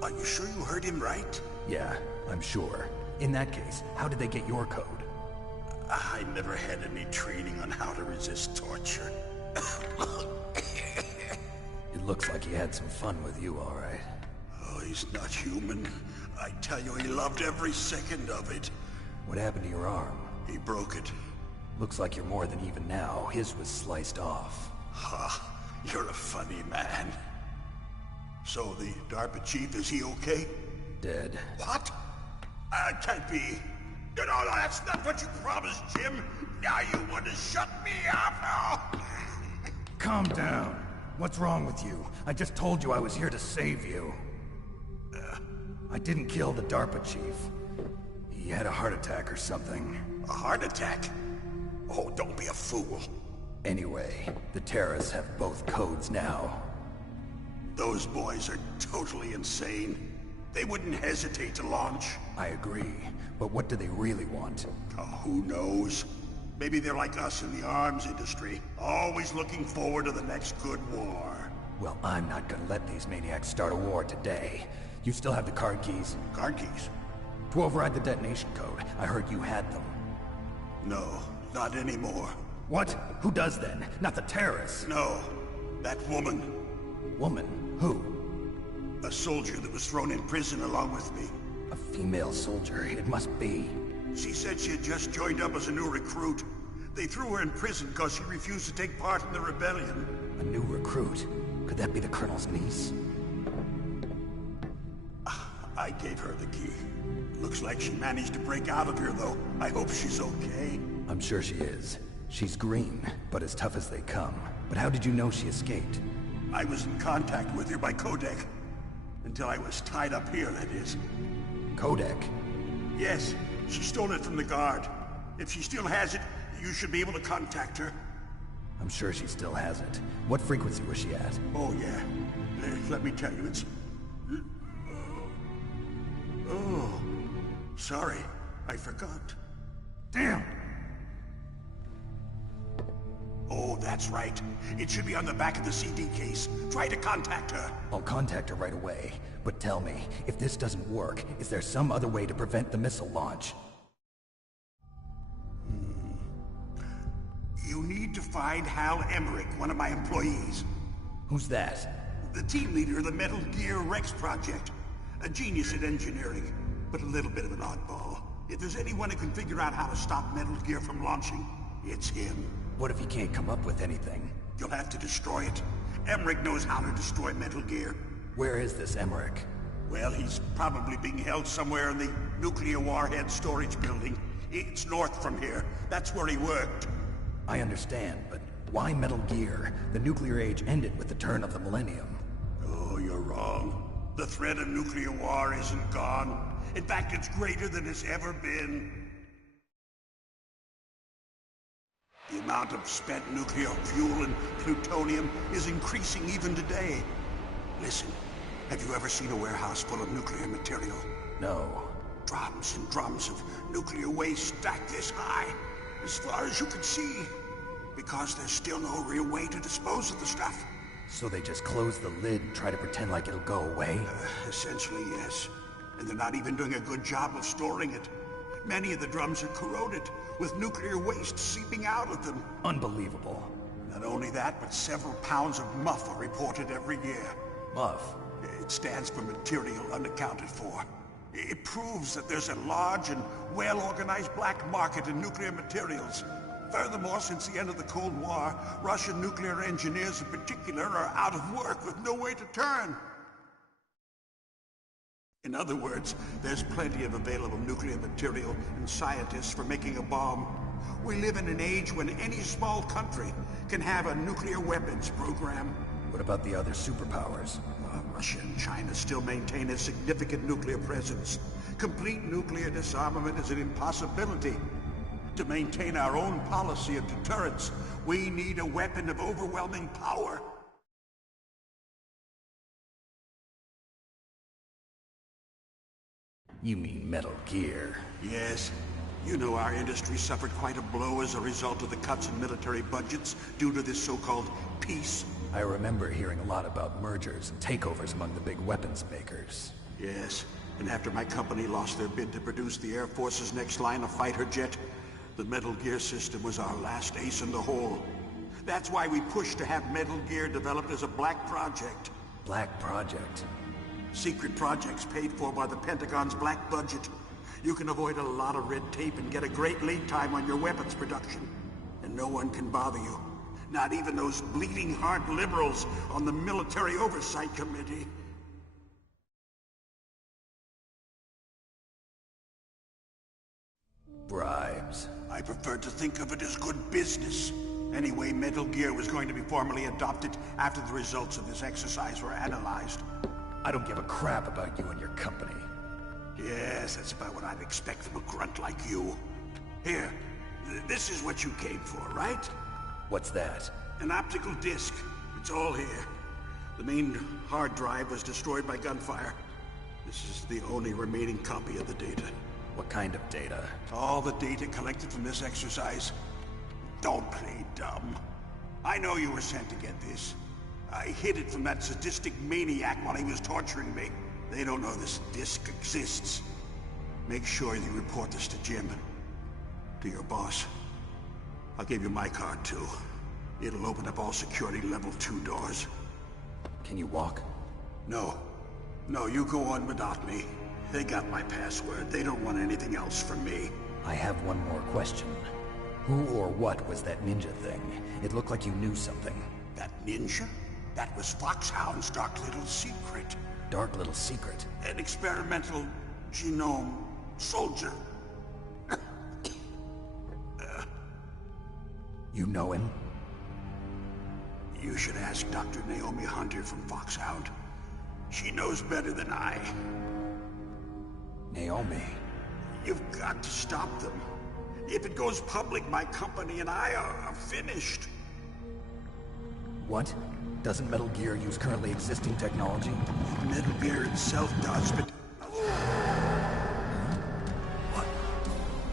Are you sure you heard him right? Yeah, I'm sure. In that case, how did they get your code? I never had any training on how to resist torture. It looks like he had some fun with you, all right. Oh, he's not human. I tell you, he loved every second of it. What happened to your arm? He broke it. Looks like you're more than even now. His was sliced off. Ha, you're a funny man. So the DARPA chief, is he okay? Dead. What? Can't be. No, that's not what you promised, Jim. Now you want to shut me up? Calm down. What's wrong with you? I just told you I was here to save you. I didn't kill the DARPA chief. He had a heart attack or something. A heart attack? Oh, don't be a fool. Anyway, the terrorists have both codes now. Those boys are totally insane. They wouldn't hesitate to launch. I agree, but what do they really want? Oh, who knows? Maybe they're like us in the arms industry, always looking forward to the next good war. Well, I'm not gonna let these maniacs start a war today. You still have the card keys? Card keys? To override the detonation code. I heard you had them. No, not anymore. What? Who does then? Not the terrorists? No, that woman. Woman? Who? A soldier that was thrown in prison along with me. A female soldier, it must be. She said she had just joined up as a new recruit. They threw her in prison because she refused to take part in the rebellion. A new recruit? Could that be the Colonel's niece? I gave her the key. Looks like she managed to break out of here, though. I hope she's okay. I'm sure she is. She's green, but as tough as they come. But how did you know she escaped? I was in contact with her by codec. Until I was tied up here, that is. Codec? Yes, she stole it from the guard. If she still has it, you should be able to contact her. I'm sure she still has it. What frequency was she at? Oh, yeah. Let me tell you, it's... Oh, sorry. I forgot. Damn! Oh, that's right. It should be on the back of the CD case. Try to contact her. I'll contact her right away. But tell me, if this doesn't work, is there some other way to prevent the missile launch? You need to find Hal Emmerich, one of my employees. Who's that? The team leader of the Metal Gear Rex project. A genius at engineering, but a little bit of an oddball. If there's anyone who can figure out how to stop Metal Gear from launching, it's him. What if he can't come up with anything? You'll have to destroy it. Emmerich knows how to destroy Metal Gear. Where is this Emmerich? Well, he's probably being held somewhere in the nuclear warhead storage building. It's north from here. That's where he worked. I understand, but why Metal Gear? The nuclear age ended with the turn of the millennium. Oh, you're wrong. The threat of nuclear war isn't gone. In fact, it's greater than it's ever been. The amount of spent nuclear fuel and plutonium is increasing even today. Listen, have you ever seen a warehouse full of nuclear material? No. Drums and drums of nuclear waste stacked this high, as far as you can see. Because there's still no real way to dispose of the stuff. So they just close the lid and try to pretend like it'll go away? Essentially, yes. And they're not even doing a good job of storing it. Many of the drums are corroded, with nuclear waste seeping out of them. Unbelievable. Not only that, but several pounds of MUF are reported every year. MUF? It stands for material unaccounted for. It proves that there's a large and well-organized black market in nuclear materials. Furthermore, since the end of the Cold War, Russian nuclear engineers in particular are out of work with no way to turn. In other words, there's plenty of available nuclear material and scientists for making a bomb. We live in an age when any small country can have a nuclear weapons program. What about the other superpowers? Russia and China still maintain a significant nuclear presence. Complete nuclear disarmament is an impossibility. To maintain our own policy of deterrence, we need a weapon of overwhelming power. You mean Metal Gear? Yes. You know our industry suffered quite a blow as a result of the cuts in military budgets due to this so-called peace. I remember hearing a lot about mergers and takeovers among the big weapons makers. Yes, and after my company lost their bid to produce the Air Force's next line of fighter jet, the Metal Gear system was our last ace in the hole. That's why we pushed to have Metal Gear developed as a black project. Black project? Secret projects paid for by the Pentagon's black budget. You can avoid a lot of red tape and get a great lead time on your weapons production. And no one can bother you. Not even those bleeding heart liberals on the Military Oversight Committee. Bribes. I prefer to think of it as good business. Anyway, Metal Gear was going to be formally adopted after the results of this exercise were analyzed. I don't give a crap about you and your company. Yes, that's about what I'd expect from a grunt like you. Here, this is what you came for, right? What's that? An optical disc. It's all here. The main hard drive was destroyed by gunfire. This is the only remaining copy of the data. What kind of data? All the data collected from this exercise. Don't play dumb. I know you were sent to get this. I hid it from that sadistic maniac while he was torturing me. They don't know this disc exists. Make sure you report this to Jim. To your boss. I'll give you my card, too. It'll open up all security level 2 doors. Can you walk? No. No, you go on without me. They got my password. They don't want anything else from me. I have one more question. Who or what was that ninja thing? It looked like you knew something. That ninja? That was Foxhound's dark little secret. Dark little secret? An experimental genome soldier. You know him? You should ask Dr. Naomi Hunter from Foxhound. She knows better than I. Naomi? You've got to stop them. If it goes public, my company and I are finished. What? Doesn't Metal Gear use currently existing technology? Metal Gear itself does, but...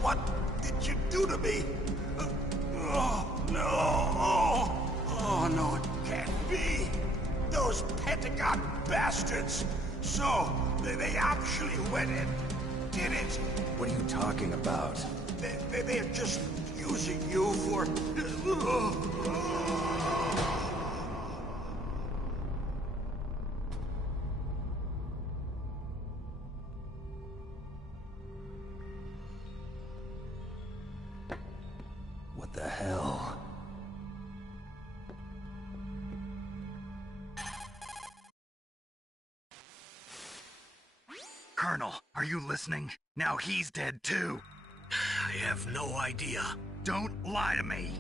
What did you do to me? Oh, no. Oh, no, it can't be. Those Pentagon bastards. So, they actually went and did it. What are you talking about? They're just using you for... What the hell? Colonel, are you listening? Now he's dead too. I have no idea. Don't lie to me.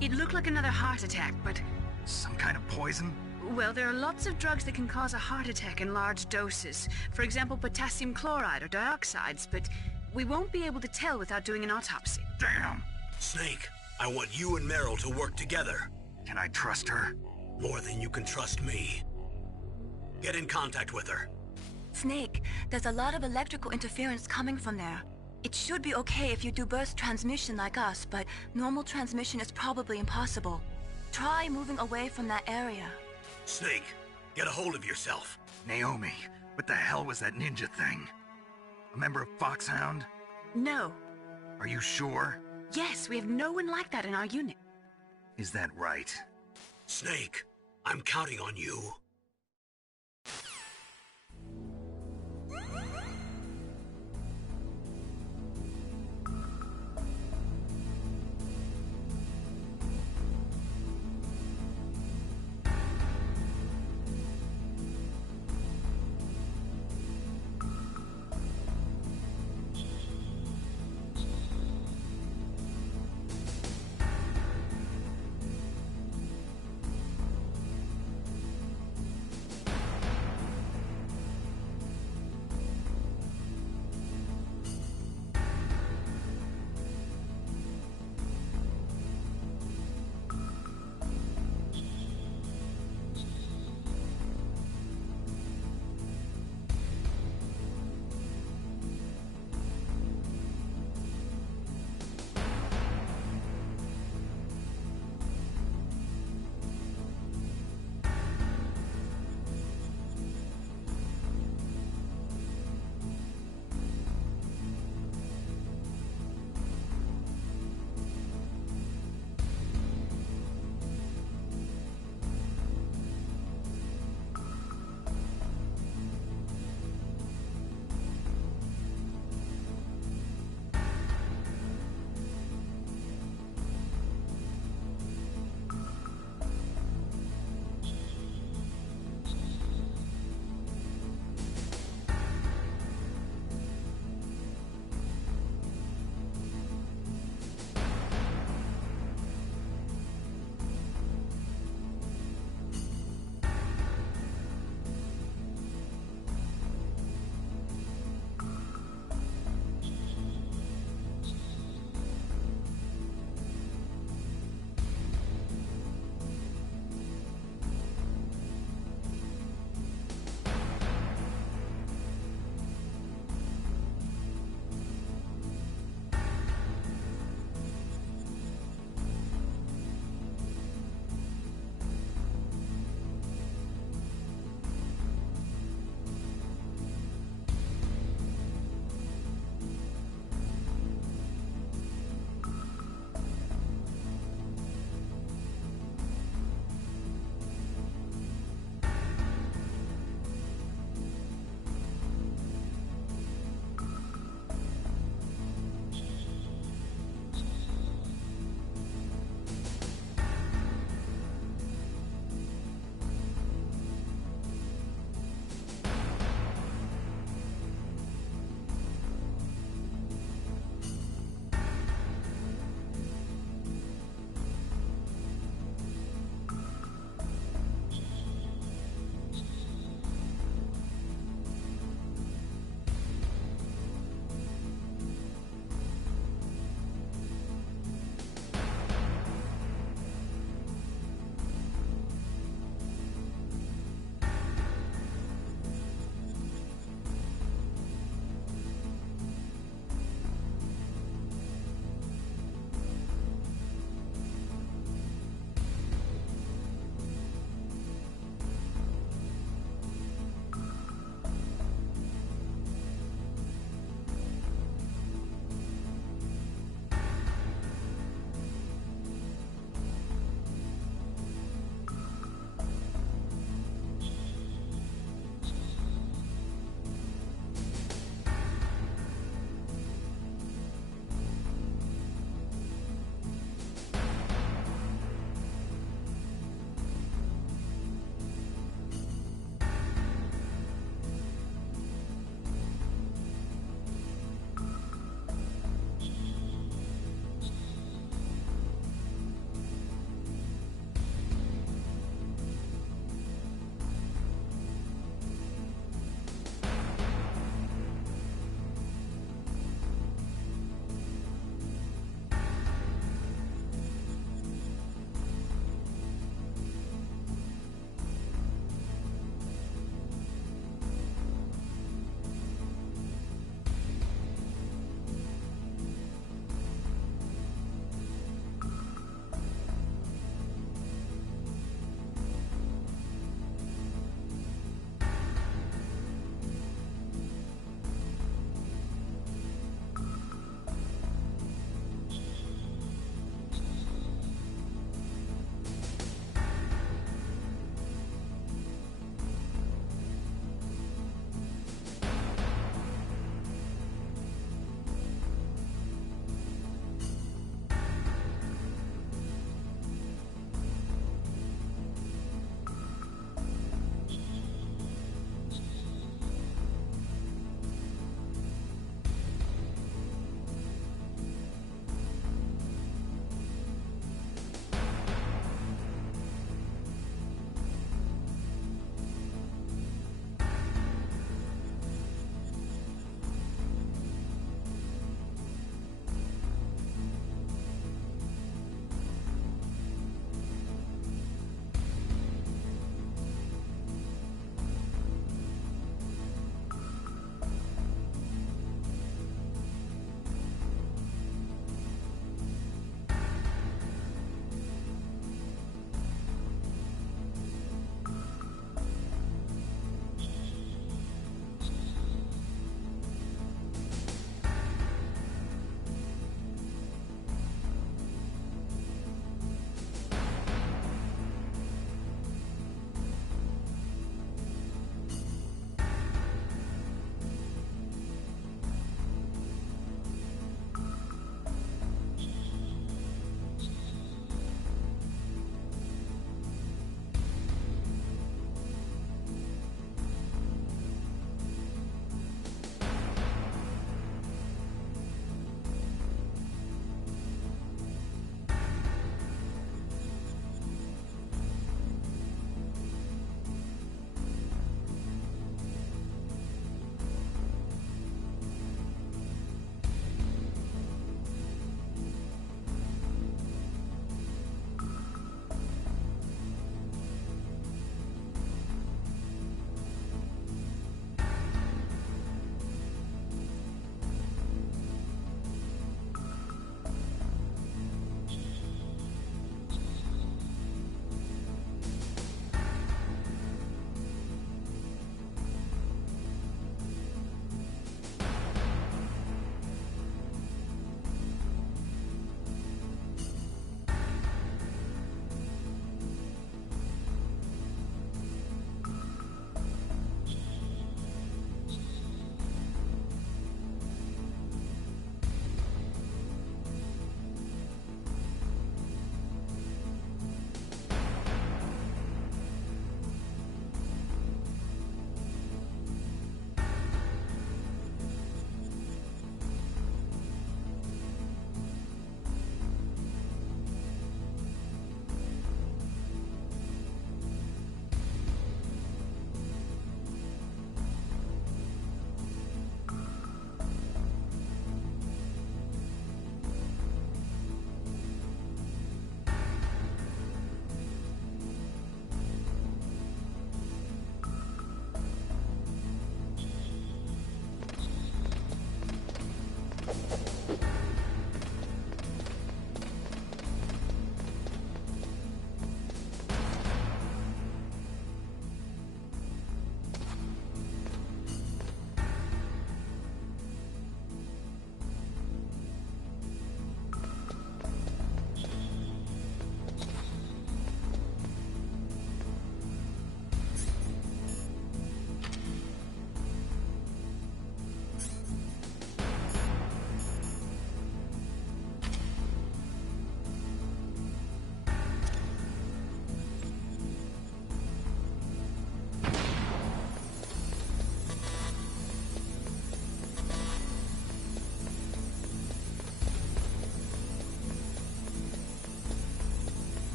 It looked like another heart attack, but... Some kind of poison? Well, there are lots of drugs that can cause a heart attack in large doses. For example, potassium chloride or dioxides, but we won't be able to tell without doing an autopsy. Damn! Snake, I want you and Meryl to work together. Can I trust her? More than you can trust me. Get in contact with her. Snake, there's a lot of electrical interference coming from there. It should be okay if you do burst transmission like us, but normal transmission is probably impossible. Try moving away from that area. Snake, get a hold of yourself. Naomi, what the hell was that ninja thing? A member of Foxhound? No. Are you sure? Yes, we have no one like that in our unit. Is that right? Snake, I'm counting on you.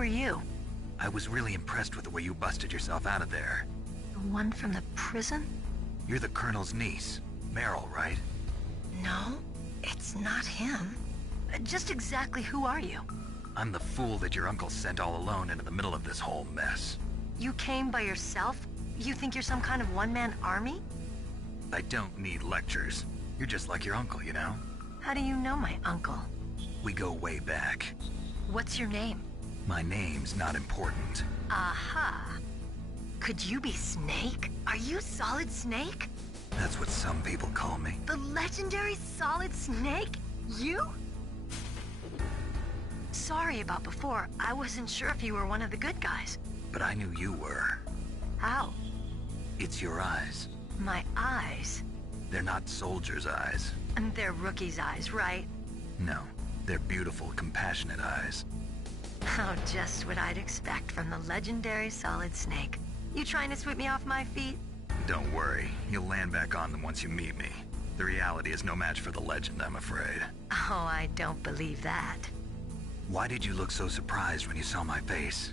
are you? I was really impressed with the way you busted yourself out of there. The one from the prison? You're the Colonel's niece, Meryl, right? No, it's not him. Just exactly who are you? I'm the fool that your uncle sent all alone into the middle of this whole mess. You came by yourself? You think you're some kind of one-man army? I don't need lectures. You're just like your uncle, you know? How do you know my uncle? We go way back. What's your name? My name's not important. Aha. Could you be Snake? Are you Solid Snake? That's what some people call me. The legendary Solid Snake? You? Sorry about before. I wasn't sure if you were one of the good guys. But I knew you were. How? It's your eyes. My eyes? They're not soldiers' eyes. And they're rookies' eyes, right? No, they're beautiful, compassionate eyes. Oh, just what I'd expect from the legendary Solid Snake. You trying to sweep me off my feet? Don't worry, you'll land back on them once you meet me. The reality is no match for the legend, I'm afraid. Oh, I don't believe that. Why did you look so surprised when you saw my face?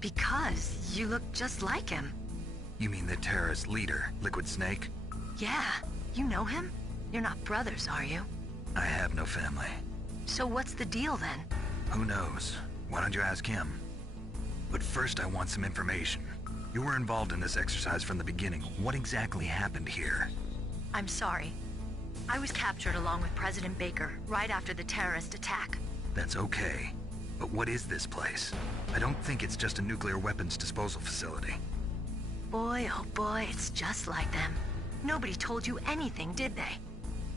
Because you look just like him. You mean the terrorist leader, Liquid Snake? Yeah, you know him? You're not brothers, are you? I have no family. So what's the deal then? Who knows? Why don't you ask him? But first I want some information. You were involved in this exercise from the beginning. What exactly happened here? I'm sorry. I was captured along with President Baker right after the terrorist attack. That's okay. But what is this place? I don't think it's just a nuclear weapons disposal facility. Boy, oh boy, it's just like them. Nobody told you anything, did they?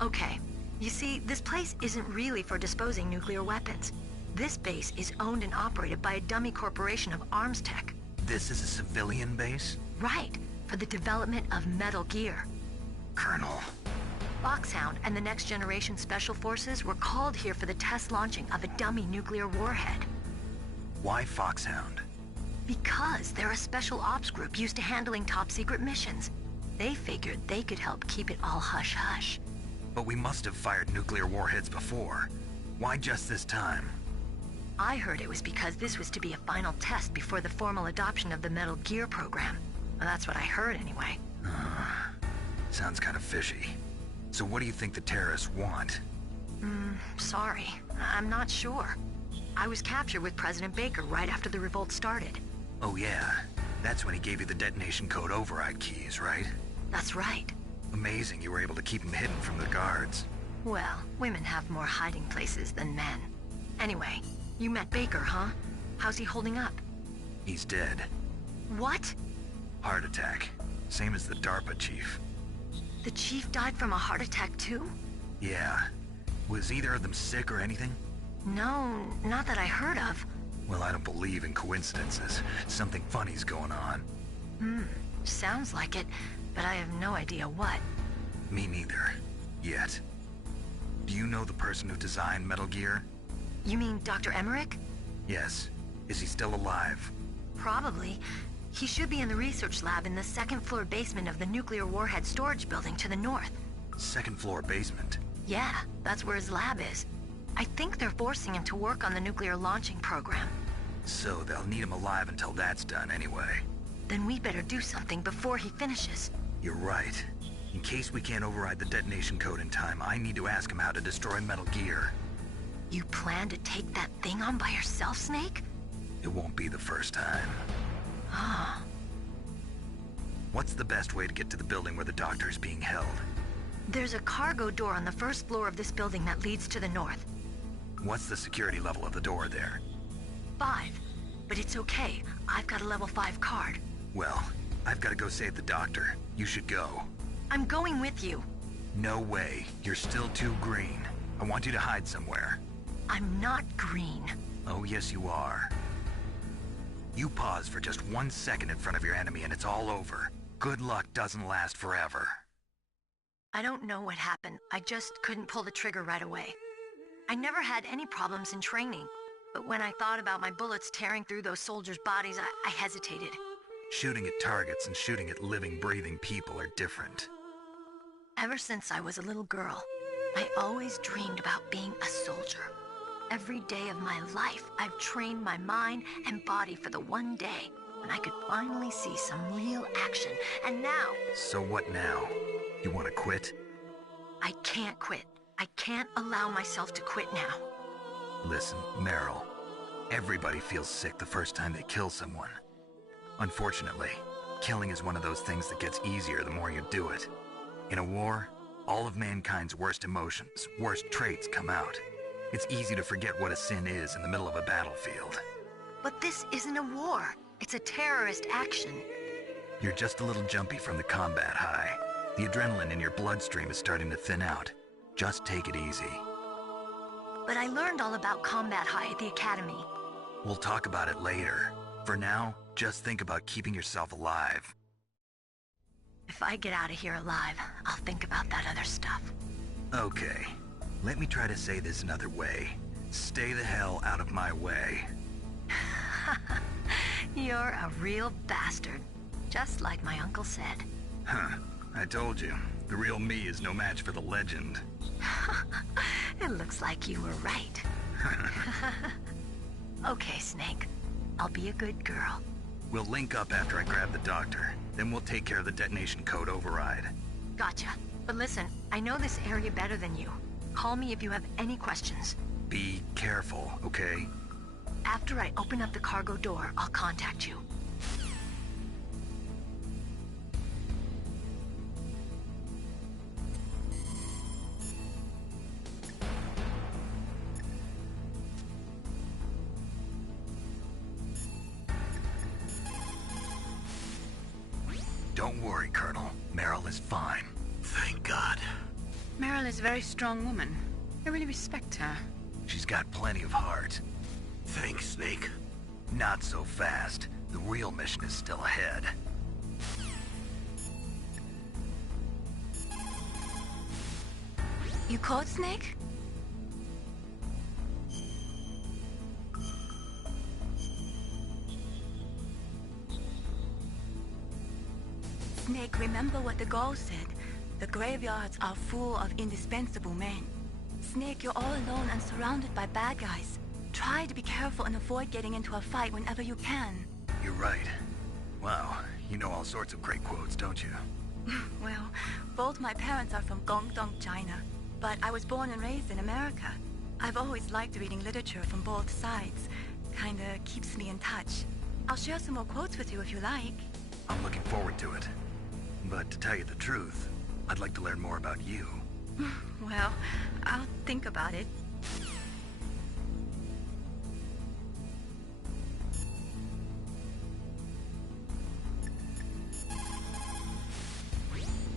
Okay, you see, this place isn't really for disposing nuclear weapons. This base is owned and operated by a dummy corporation of arms tech. This is a civilian base? Right, for the development of Metal Gear. Colonel. Foxhound and the Next Generation Special Forces were called here for the test launching of a dummy nuclear warhead. Why Foxhound? Because they're a special ops group used to handling top-secret missions. They figured they could help keep it all hush-hush. But we must have fired nuclear warheads before. Why just this time? I heard it was because this was to be a final test before the formal adoption of the Metal Gear program. Well, that's what I heard anyway. Sounds kind of fishy. So what do you think the terrorists want? Sorry. I'm not sure. I was captured with President Baker right after the revolt started. Oh yeah, that's when he gave you the detonation code override keys, right? That's right. Amazing you were able to keep him hidden from the guards. Well, women have more hiding places than men. Anyway, you met Baker, huh? How's he holding up? He's dead. What? Heart attack. Same as the DARPA chief. The chief died from a heart attack too? Yeah. Was either of them sick or anything? No, not that I heard of. Well, I don't believe in coincidences. Something funny's going on. Sounds like it, but I have no idea what. Me neither. Yet. Do you know the person who designed Metal Gear? You mean Dr. Emmerich? Yes. Is he still alive? Probably. He should be in the research lab in the second-floor basement of the nuclear warhead storage building to the north. Second-floor basement? Yeah, that's where his lab is. I think they're forcing him to work on the nuclear launching program. So they'll need him alive until that's done anyway. Then we better do something before he finishes. You're right. In case we can't override the detonation code in time, I need to ask him how to destroy Metal Gear. You plan to take that thing on by yourself, Snake? It won't be the first time. What's the best way to get to the building where the doctor's being held? There's a cargo door on the first floor of this building that leads to the north. What's the security level of the door there? 5. But it's okay. I've got a level 5 card. Well, I've got to go save the doctor. You should go. I'm going with you. No way. You're still too green. I want you to hide somewhere. I'm not green. Oh, yes you are. You pause for just 1 second in front of your enemy and it's all over. Good luck doesn't last forever. I don't know what happened. I just couldn't pull the trigger right away. I never had any problems in training, but when I thought about my bullets tearing through those soldiers' bodies, I hesitated. Shooting at targets and shooting at living, breathing people are different. Ever since I was a little girl, I always dreamed about being a soldier. Every day of my life, I've trained my mind and body for the one day when I could finally see some real action. And now... So what now? You want to quit? I can't quit. I can't allow myself to quit now. Listen, Meryl. Everybody feels sick the first time they kill someone. Unfortunately, killing is one of those things that gets easier the more you do it. In a war, all of mankind's worst emotions, worst traits come out. It's easy to forget what a sin is in the middle of a battlefield. But this isn't a war. It's a terrorist action. You're just a little jumpy from the combat high. The adrenaline in your bloodstream is starting to thin out. Just take it easy. But I learned all about combat high at the academy. We'll talk about it later. For now, just think about keeping yourself alive. If I get out of here alive, I'll think about that other stuff. Okay. Let me try to say this another way. Stay the hell out of my way. You're a real bastard. Just like my uncle said. Huh. I told you. The real me is no match for the legend. It looks like you were right. Okay, Snake. I'll be a good girl. We'll link up after I grab the doctor. Then we'll take care of the detonation code override. Gotcha. But listen, I know this area better than you. Call me if you have any questions. Be careful, okay? After I open up the cargo door, I'll contact you. Don't worry, Colonel. Meryl is fine. Thank God. Meryl is a very strong woman. I really respect her. She's got plenty of heart. Thanks, Snake. Not so fast. The real mission is still ahead. You called Snake? Snake, remember what the Gauls said. The graveyards are full of indispensable men. Snake, you're all alone and surrounded by bad guys. Try to be careful and avoid getting into a fight whenever you can. You're right. Wow, you know all sorts of great quotes, don't you? Well, both my parents are from Guangdong, China, but I was born and raised in America. I've always liked reading literature from both sides. Kinda keeps me in touch. I'll share some more quotes with you if you like. I'm looking forward to it. But to tell you the truth, I'd like to learn more about you. Well, I'll think about it.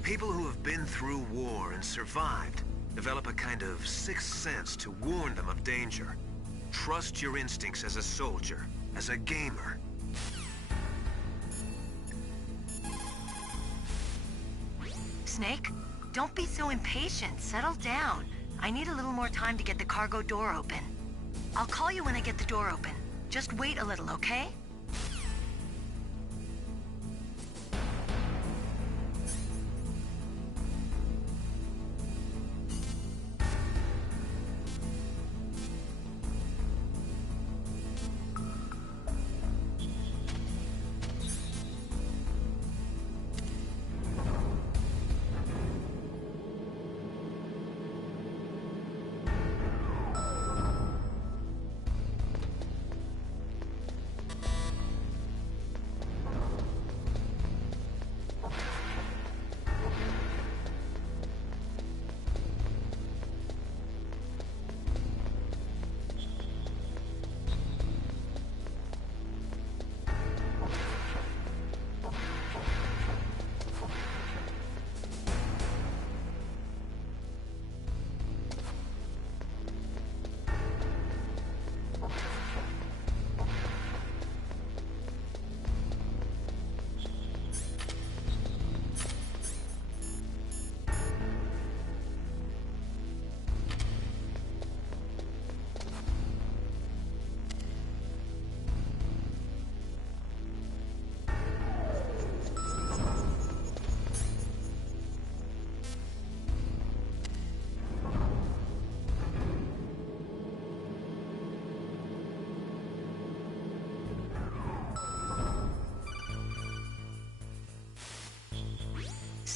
People who have been through war and survived develop a kind of sixth sense to warn them of danger. Trust your instincts as a soldier, as a gamer. Snake, don't be so impatient. Settle down. I need a little more time to get the cargo door open. I'll call you when I get the door open. Just wait a little, okay?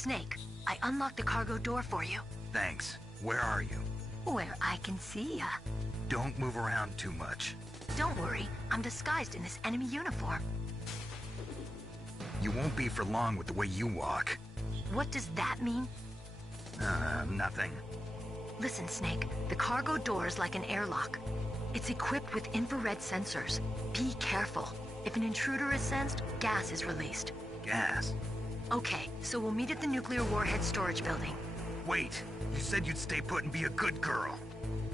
Snake, I unlocked the cargo door for you. Thanks. Where are you? Where I can see ya. Don't move around too much. Don't worry, I'm disguised in this enemy uniform. You won't be for long with the way you walk. What does that mean? Nothing. Listen, Snake, the cargo door is like an airlock. It's equipped with infrared sensors. Be careful. If an intruder is sensed, gas is released. Gas? Okay, so we'll meet at the nuclear warhead storage building. Wait, you said you'd stay put and be a good girl.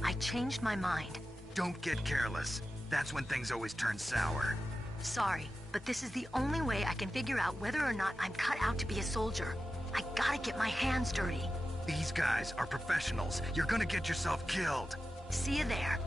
I changed my mind. Don't get careless. That's when things always turn sour. Sorry, but this is the only way I can figure out whether or not I'm cut out to be a soldier. I gotta get my hands dirty. These guys are professionals. You're gonna get yourself killed. See you there.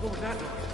What was that noise?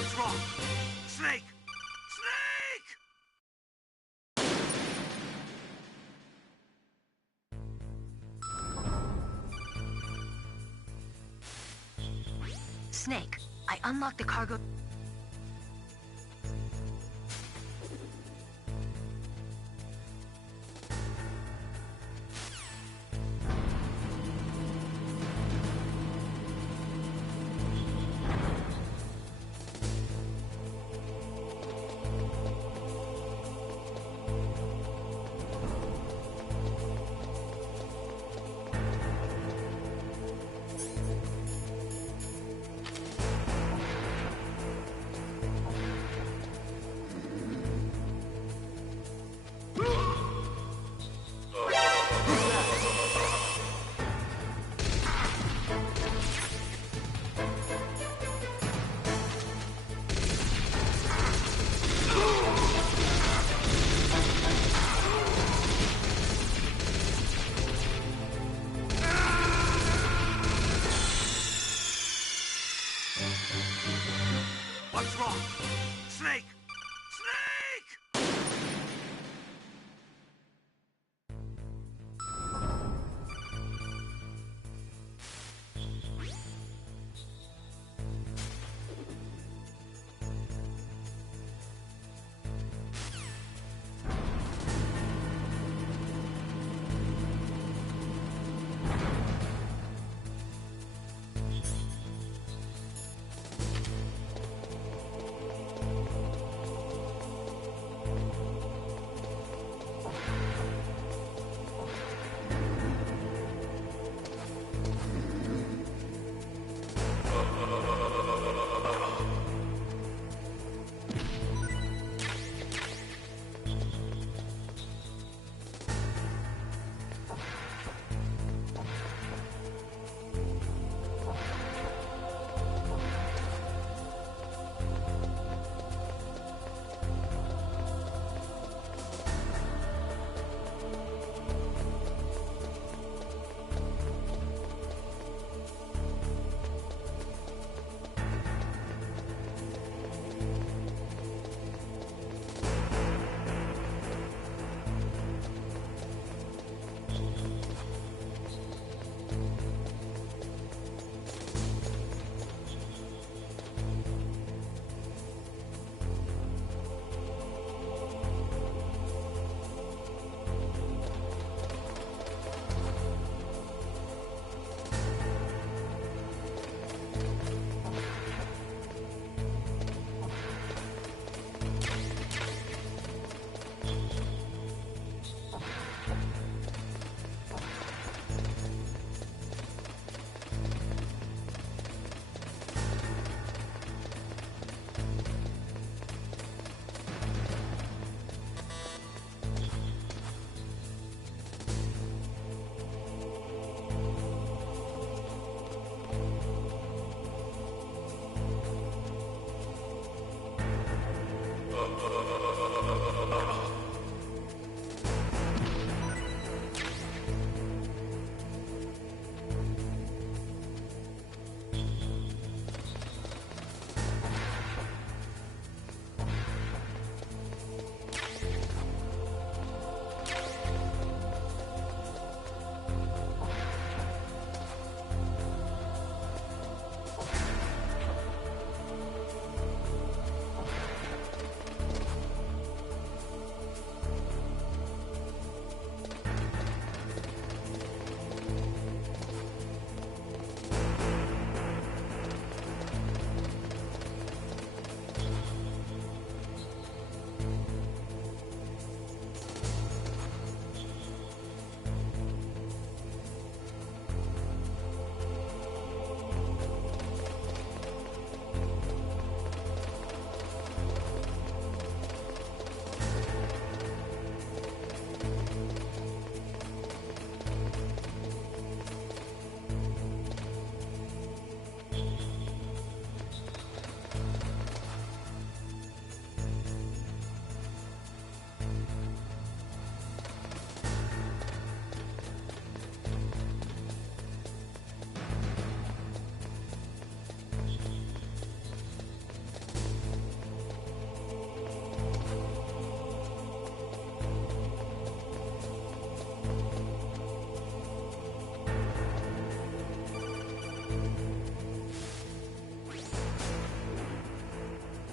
What's wrong? Snake! Snake! Snake, I unlocked the cargo... What's wrong? Snake! Snake!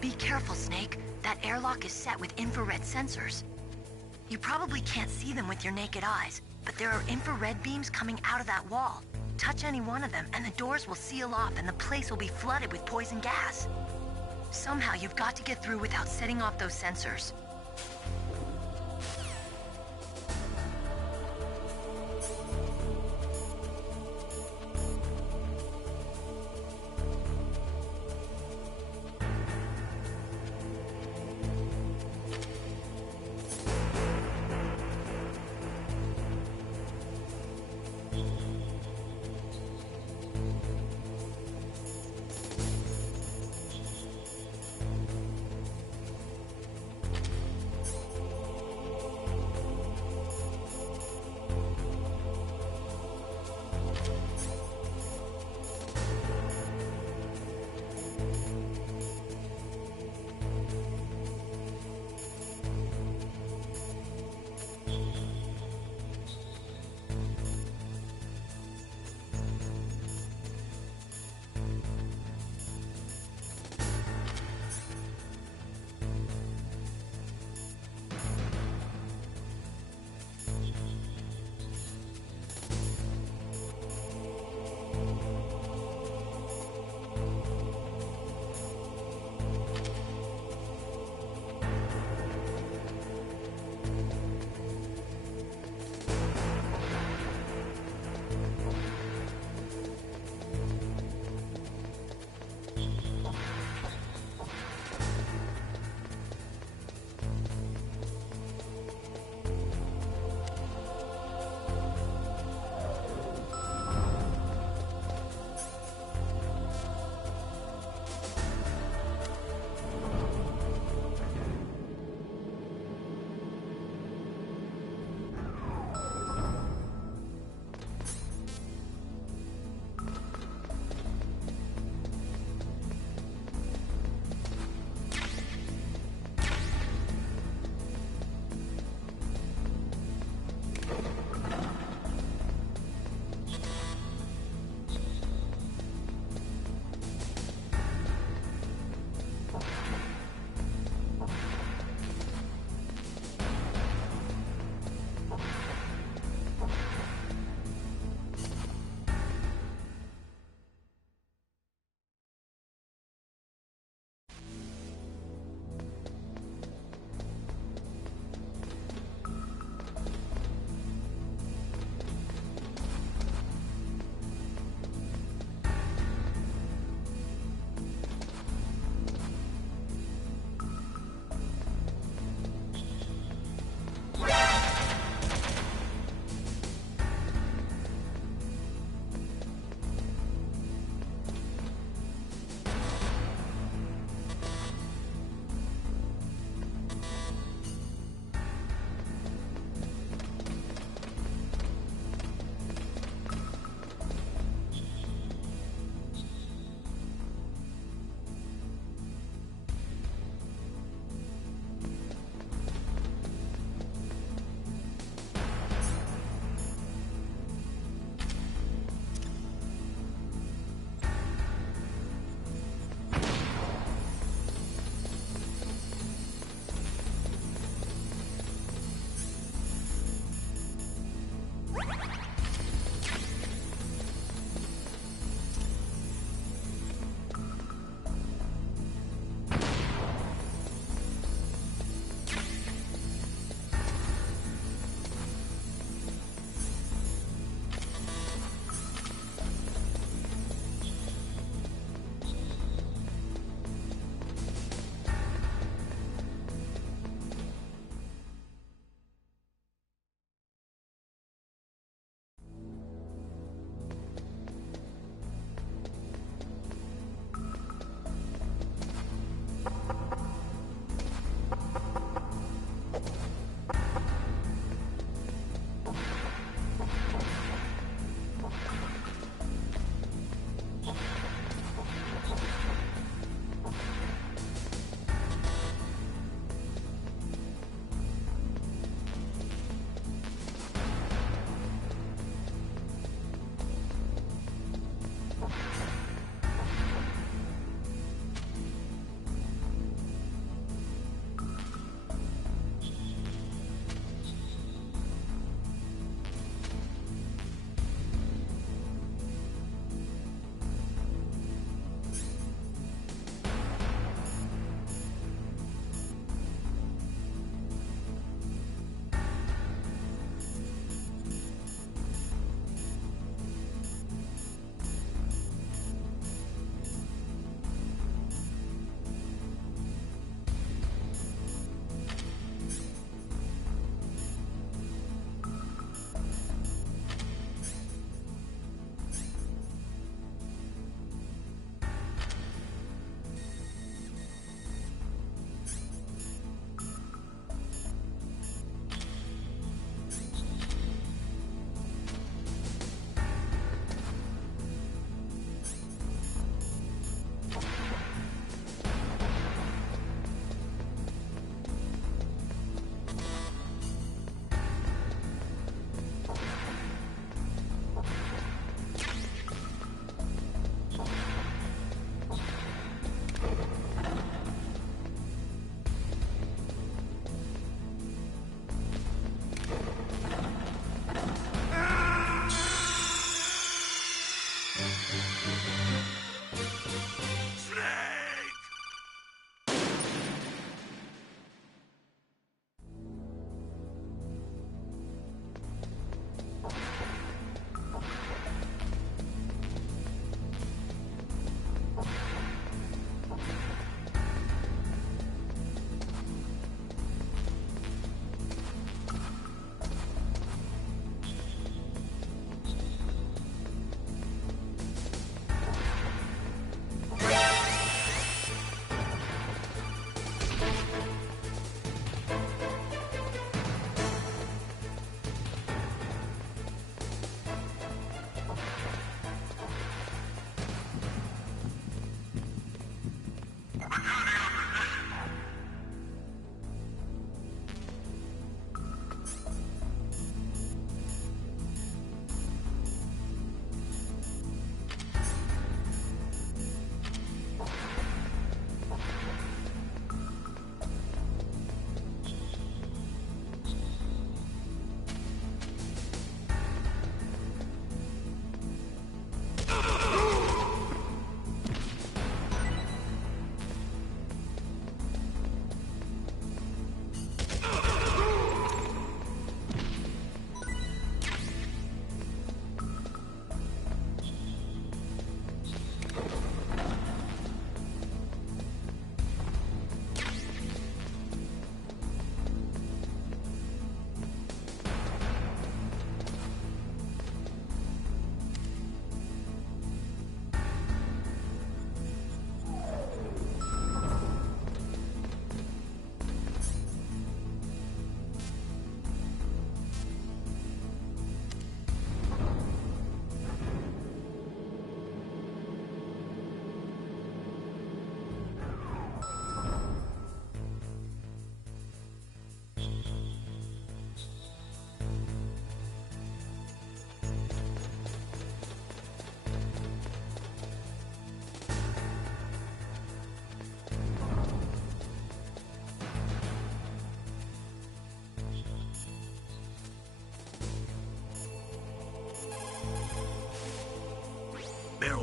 Be careful, Snake. That airlock is set with infrared sensors. You probably can't see them with your naked eyes, but there are infrared beams coming out of that wall. Touch any one of them, and the doors will seal off and the place will be flooded with poison gas. Somehow you've got to get through without setting off those sensors.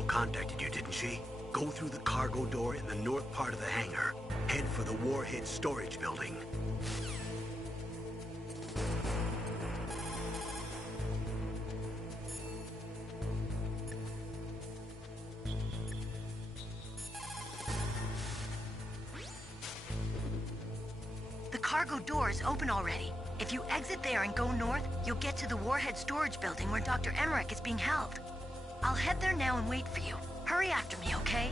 contacted you, didn't she? Go through the cargo door in the north part of the hangar. Head for the warhead storage building. The cargo door is open already. If you exit there and go north, you'll get to the warhead storage building where Dr. Emmerich is being held. I'll head there now and wait for you. Hurry after me, okay?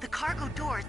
The cargo door...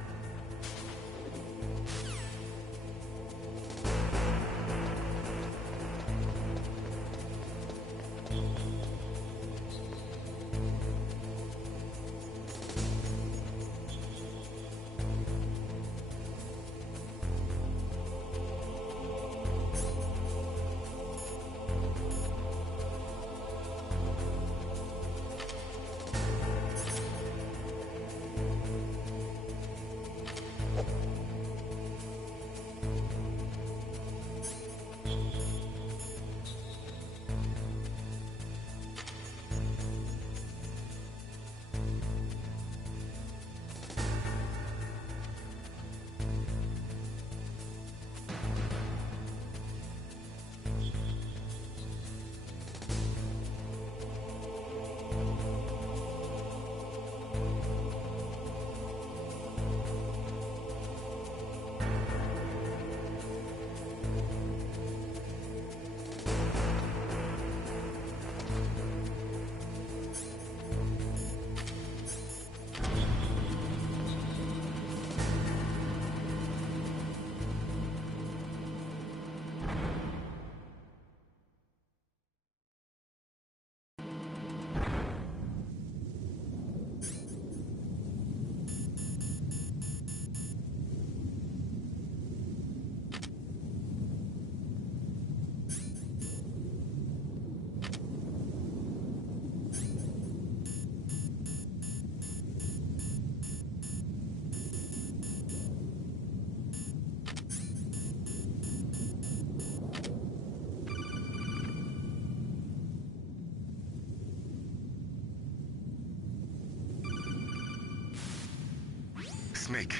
Snake,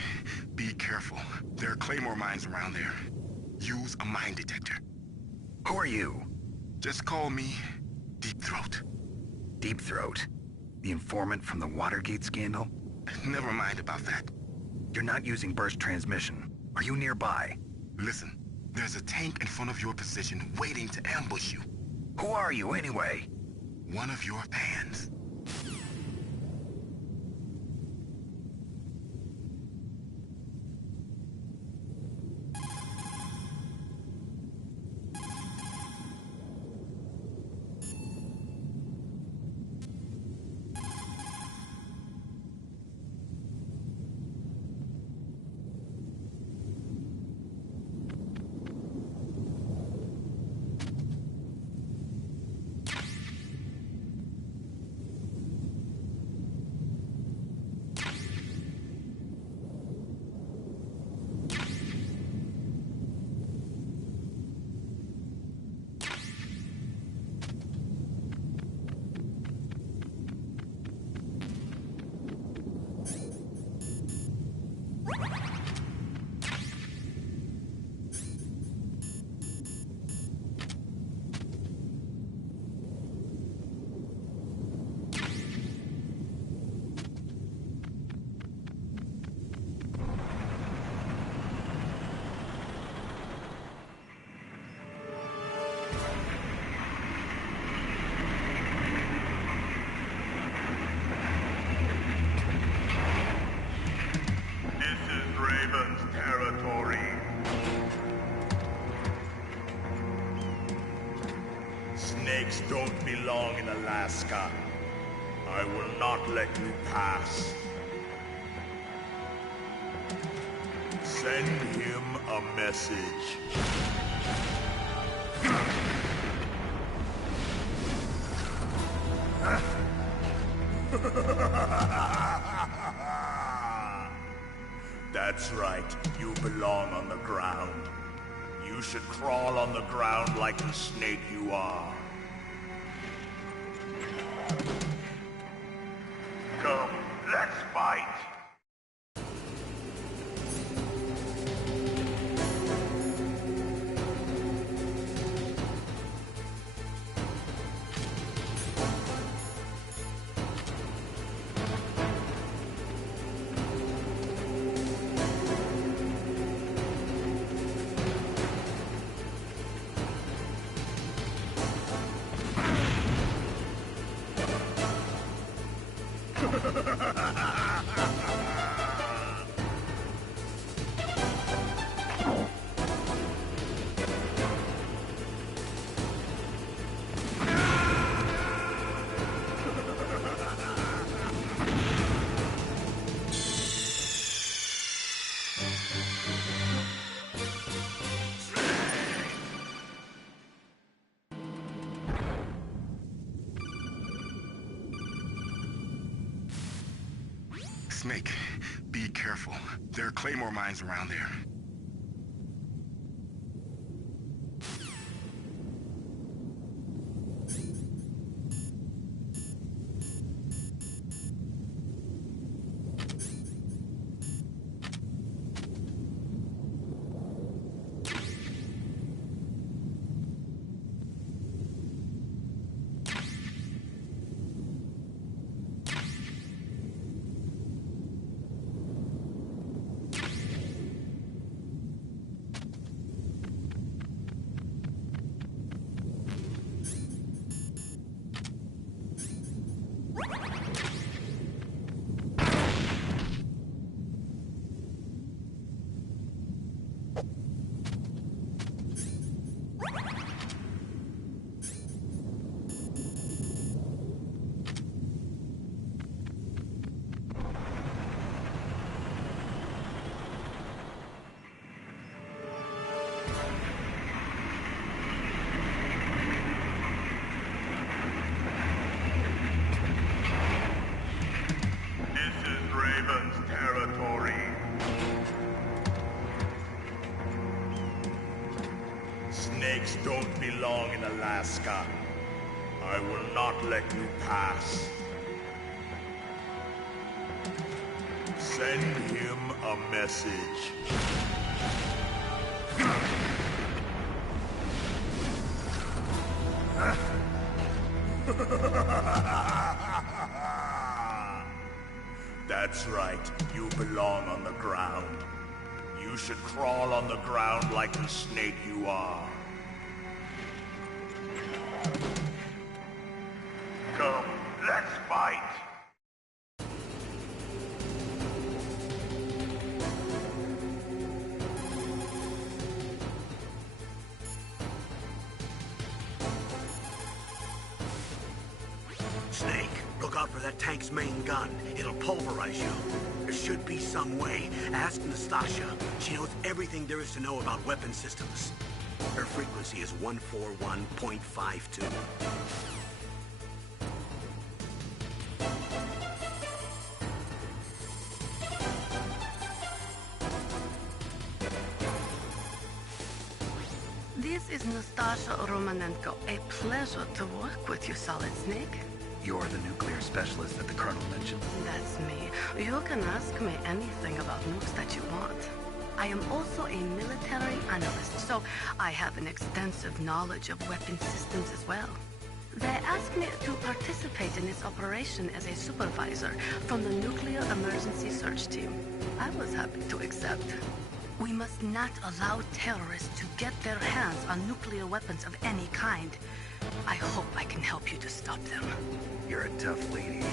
be careful. There are Claymore mines around there. Use a mine detector. Who are you? Just call me Deep Throat. Deep Throat? The informant from the Watergate scandal? Never mind about that. You're not using burst transmission. Are you nearby? Listen, there's a tank in front of your position waiting to ambush you. Who are you anyway? One of your fans. Snakes don't belong in Alaska. I will not let you pass. Send him a message. That's right, you belong on the ground. You You should crawl on the ground like the snake you are. Come, let's fight! Snake, be careful. There are claymore mines around there. Snakes don't belong in Alaska. I will not let you pass. Send him a message. That's right. You belong on the ground. You should crawl on the ground like the snake you are. Come, let's fight! Snake, look out for that tank's main gun. It'll pulverize you. There should be some way. Ask Nastasha. She knows everything there is to know about weapon systems. Her frequency is 141.52. This is Nastasha Romanenko. A pleasure to work with you, Solid Snake. You're the nuclear specialist that the Colonel mentioned? That's me. You can ask me anything about nukes that you want. I am also a military analyst, so I have an extensive knowledge of weapon systems as well. They asked me to participate in this operation as a supervisor from the Nuclear Emergency Search Team. I was happy to accept. We must not allow terrorists to get their hands on nuclear weapons of any kind. I hope I can help you to stop them. You're a tough lady.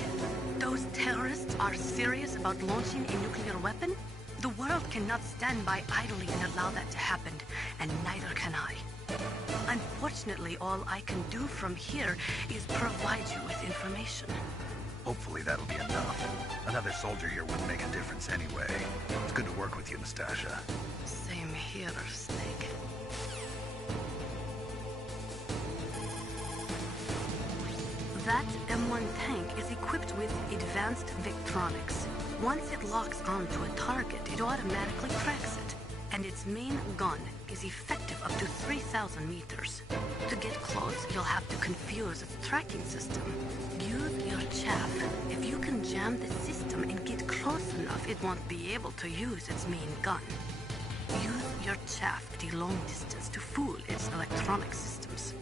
Those terrorists are serious about launching a nuclear weapon? The world cannot stand by idly and allow that to happen, and neither can I. Unfortunately, all I can do from here is provide you with information. Hopefully that'll be enough. Another soldier here wouldn't make a difference anyway. It's good to work with you, Nastasha. Same here, Snake. That M1 tank is equipped with advanced Victronics. Once it locks onto a target, it automatically tracks it. and its main gun is effective up to 3,000 meters. To get close, you'll have to confuse its tracking system. Use your chaff. If you can jam the system and get close enough, it won't be able to use its main gun. Use your chaff at a long distance to fool its electronic systems.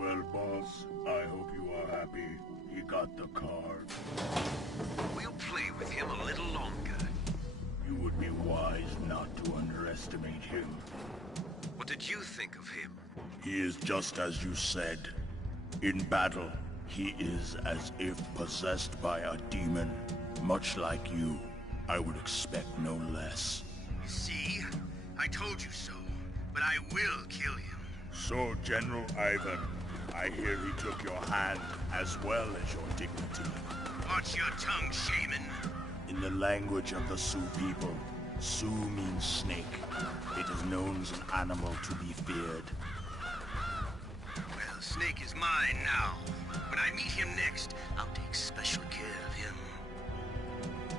Well, boss, I hope you are happy. He got the card. We'll play with him a little longer. You would be wise not to underestimate him. What did you think of him? He is just as you said. In battle, he is as if possessed by a demon. Much like you, I would expect no less. See? I told you so. But I will kill him. So, General Ivan, I hear he took your hand as well as your dignity. Watch your tongue, shaman. In the language of the Sioux people, Sioux means snake. It is known as an animal to be feared. Well, Snake is mine now. When I meet him next, I'll take special care of him.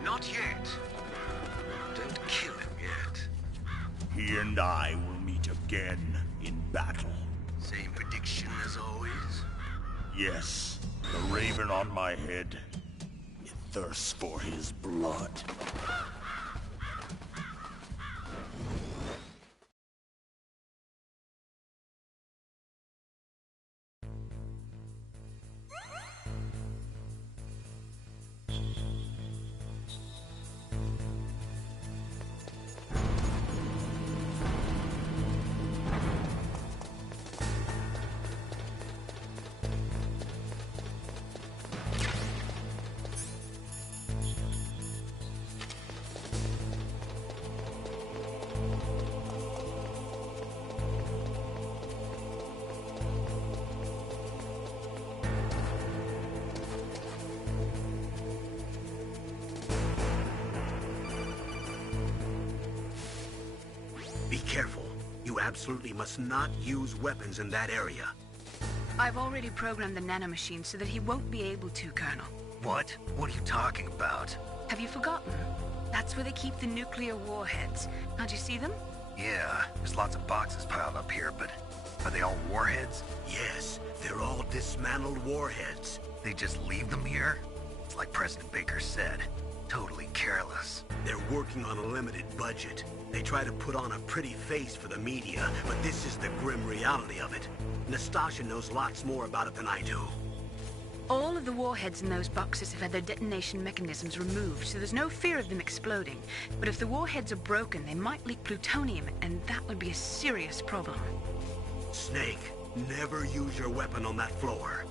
Not yet. Don't kill him yet. He and I will meet again in battle. Same prediction as always? Yes. The raven on my head. It thirsts for his blood. careful. You absolutely must not use weapons in that area. I've already programmed the nanomachine so that he won't be able to, Colonel. What? What are you talking about? Have you forgotten? That's where they keep the nuclear warheads. Can't you see them? Yeah, there's lots of boxes piled up here, but are they all warheads? Yes, they're all dismantled warheads. They just leave them here? It's like President Baker said. Totally careless. They're working on a limited budget. They try to put on a pretty face for the media, but this is the grim reality of it. Nastasha knows lots more about it than I do. All of the warheads in those boxes have had their detonation mechanisms removed, so there's no fear of them exploding. But if the warheads are broken, they might leak plutonium, and that would be a serious problem. Snake, never use your weapon on that floor.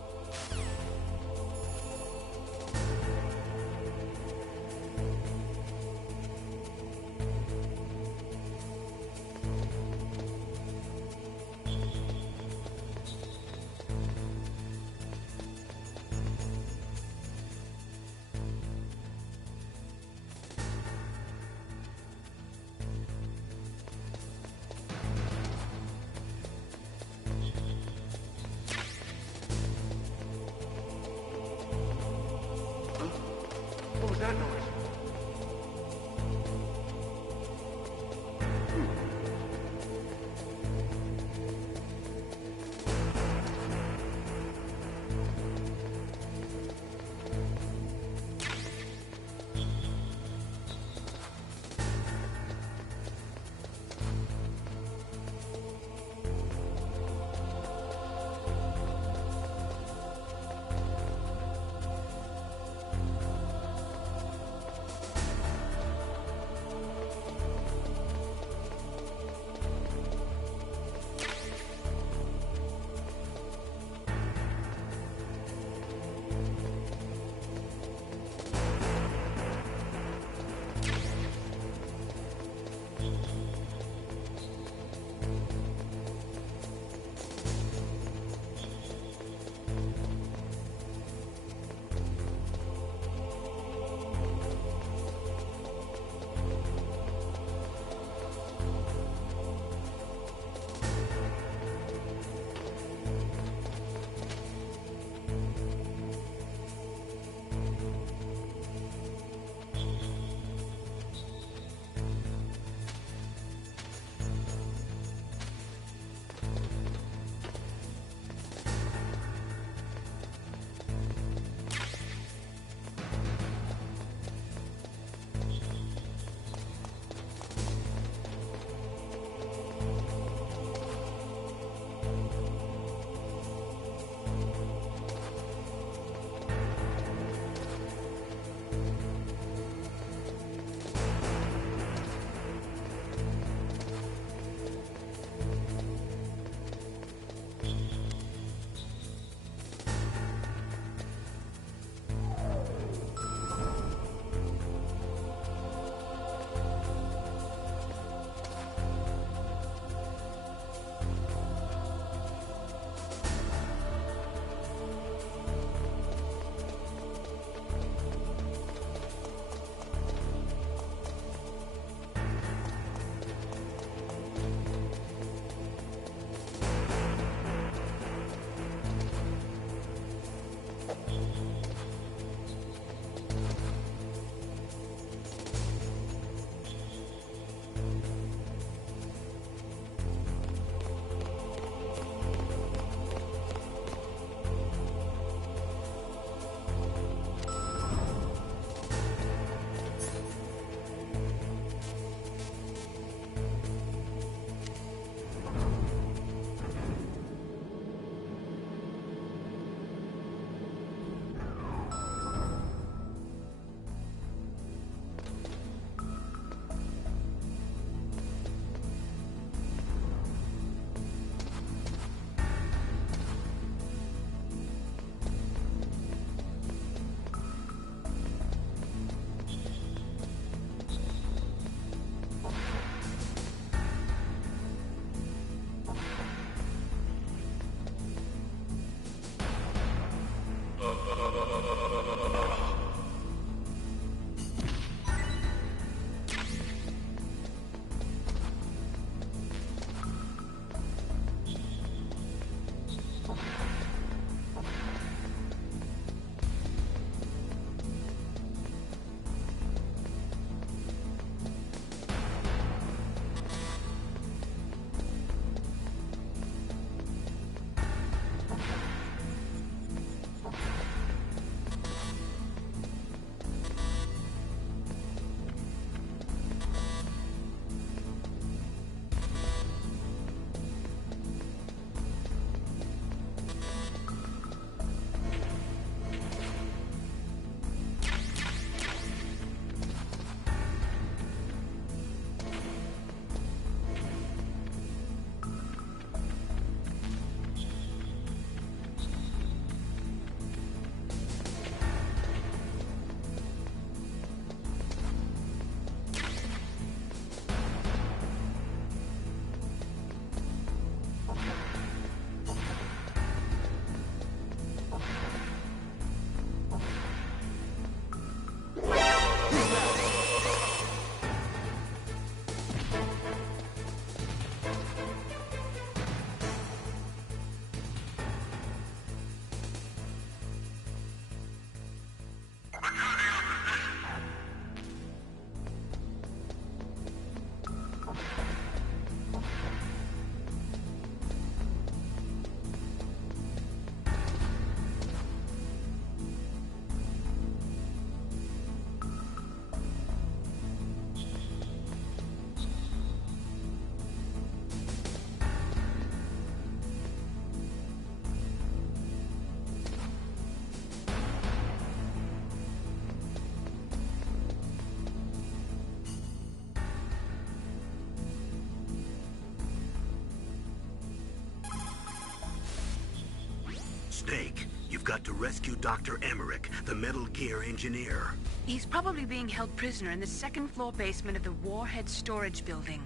got to rescue Dr. Emmerich, the Metal Gear engineer. He's probably being held prisoner in the second-floor basement of the Warhead storage building.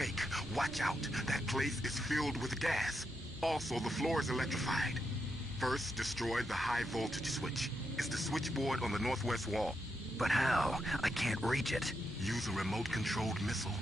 Snake, watch out. That place is filled with gas. Also, the floor is electrified. First, destroy the high voltage switch. It's the switchboard on the northwest wall. But how? I can't reach it. Use a remote-controlled missile.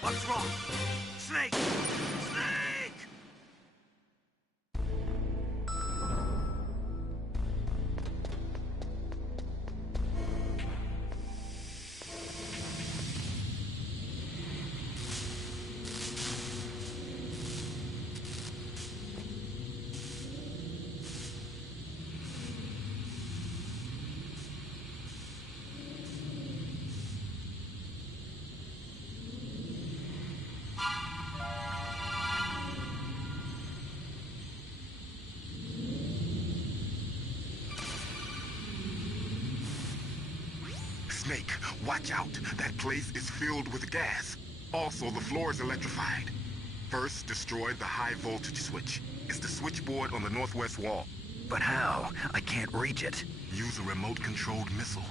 What's wrong? Snake! Snake! Snake, watch out. That place is filled with gas. Also, the floor is electrified. First, destroy the high voltage switch. It's the switchboard on the northwest wall. But how? I can't reach it. Use a remote-controlled missile.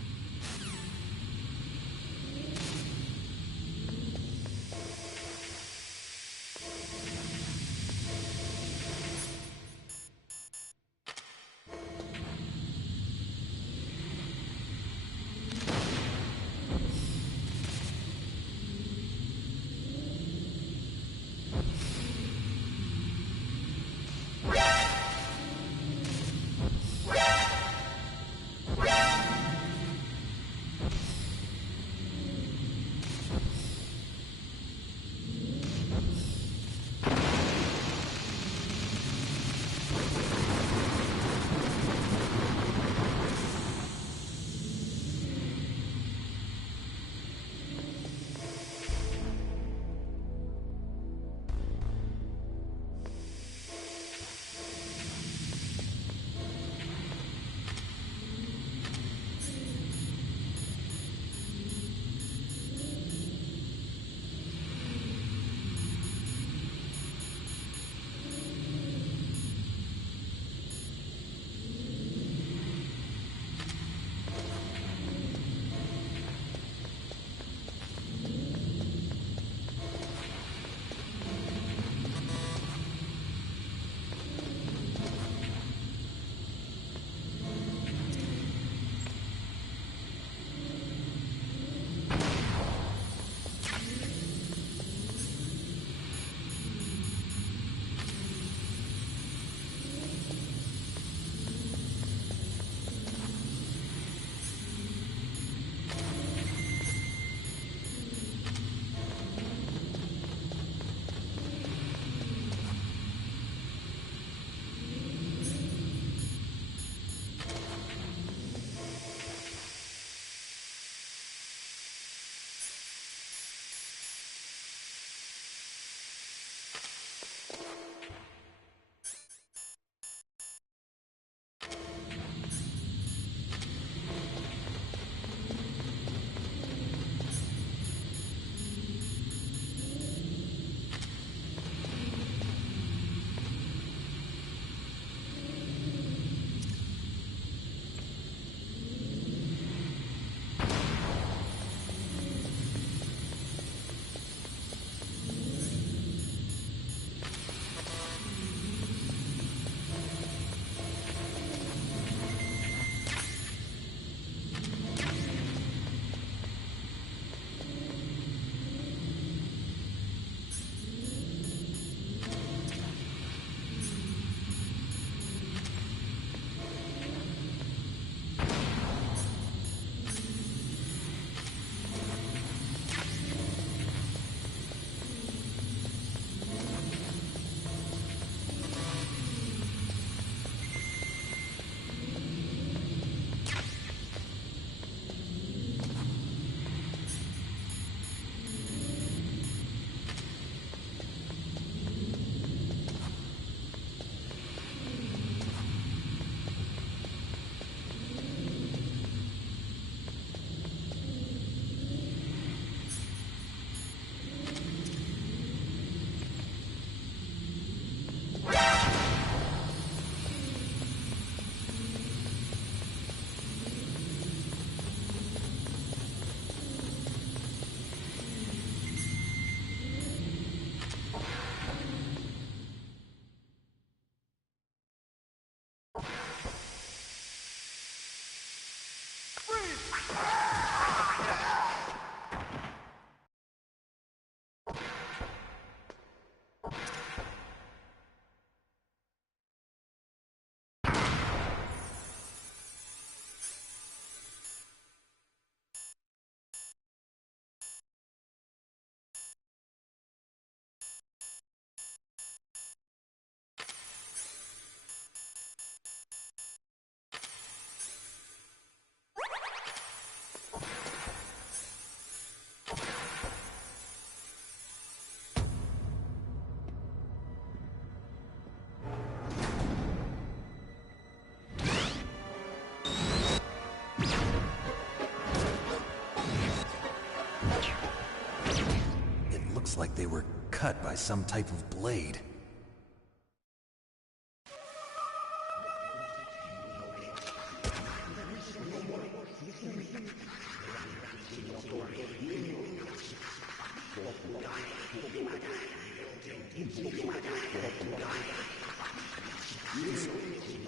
Looks like they were cut by some type of blade.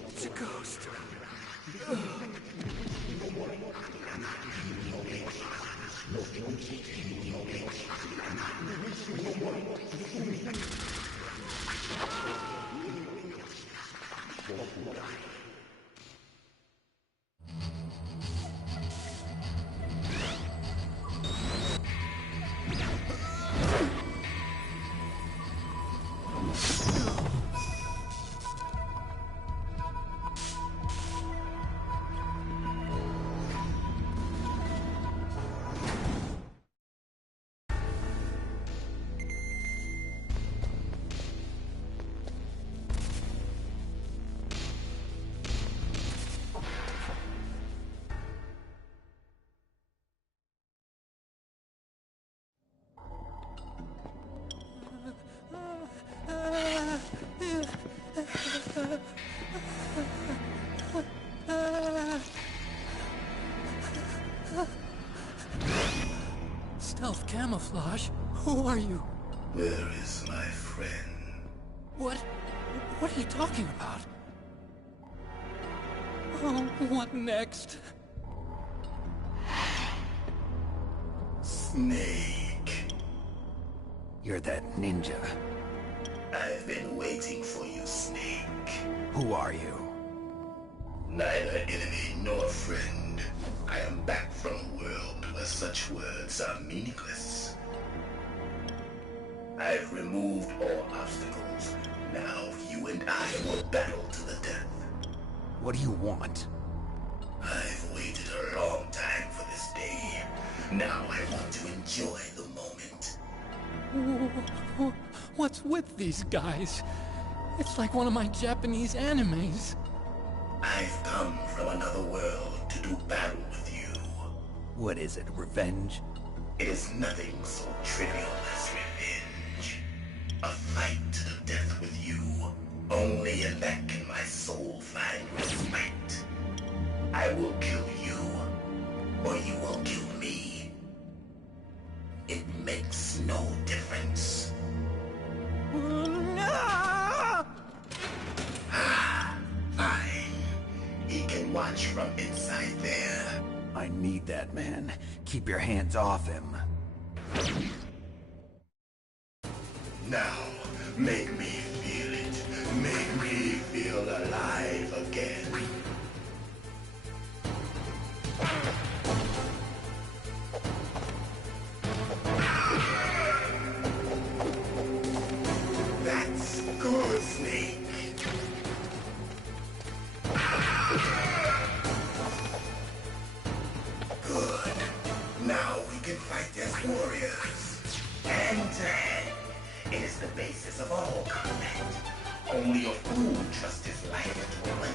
It's a ghost. Stealth camouflage? Who are you? Where is my friend? What are you talking about? Oh, what next? Snake. You're that ninja. I've been waiting for you, Snake. Who are you? Neither enemy nor friend. I am back from a world where such words are meaningless. I've removed all obstacles. Now you and I will battle to the death. What do you want? I've waited a long time for this day. Now I want to enjoy the moment. What's with these guys? It's like one of my Japanese animes. I've come from another world to do battle with you. What is it, revenge? It is nothing so trivial as revenge. A fight to the death with you. Only in that can my soul find respite. I will kill you, or you will kill me. It makes no difference. Fine. He can watch from inside there. I need that man. Keep your hands off him. Now, make me feel it. Make me feel alive again. That's good, Snake. Good. Now we can fight as warriors. Hand to hand. It is the basis of all combat. Only a fool trusts his life to a weapon.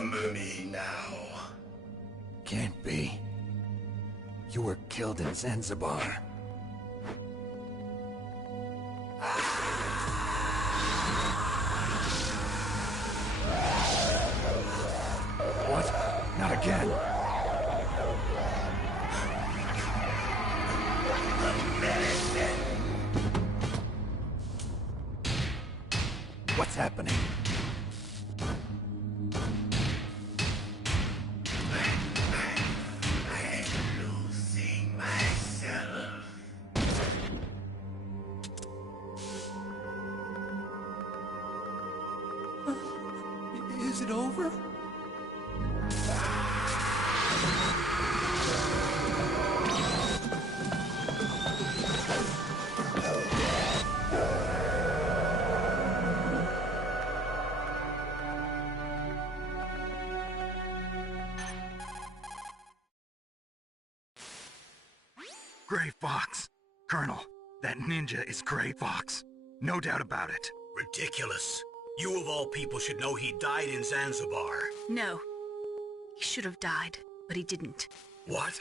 remember me now? Can't be. You were killed in Zanzibar. What? Not again. What's happening? I'm losing myself. Is it over? Gray Fox! Colonel, that ninja is Gray Fox. No doubt about it. Ridiculous. You of all people should know he died in Zanzibar. No. He should have died, but he didn't. What?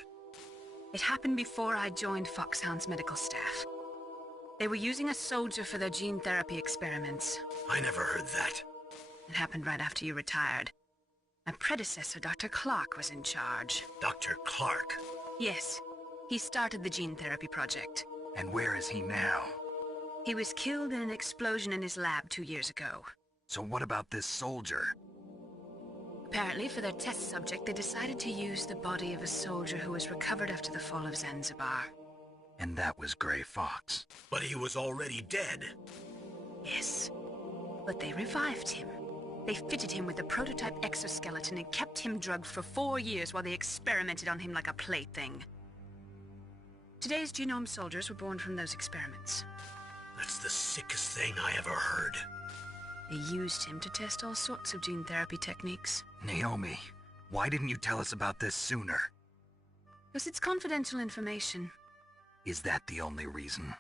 It happened before I joined Foxhound's medical staff. They were using a soldier for their gene therapy experiments. I never heard that. It happened right after you retired. My predecessor, Dr. Clark, was in charge. Dr. Clark? Yes. He started the gene therapy project. And where is he now? He was killed in an explosion in his lab 2 years ago. So what about this soldier? Apparently, for their test subject, they decided to use the body of a soldier who was recovered after the fall of Zanzibar. And that was Gray Fox. But he was already dead. Yes. But they revived him. They fitted him with a prototype exoskeleton and kept him drugged for 4 years while they experimented on him like a plaything. Today's genome soldiers were born from those experiments. That's the sickest thing I ever heard. They used him to test all sorts of gene therapy techniques. Naomi, why didn't you tell us about this sooner? Because it's confidential information. Is that the only reason?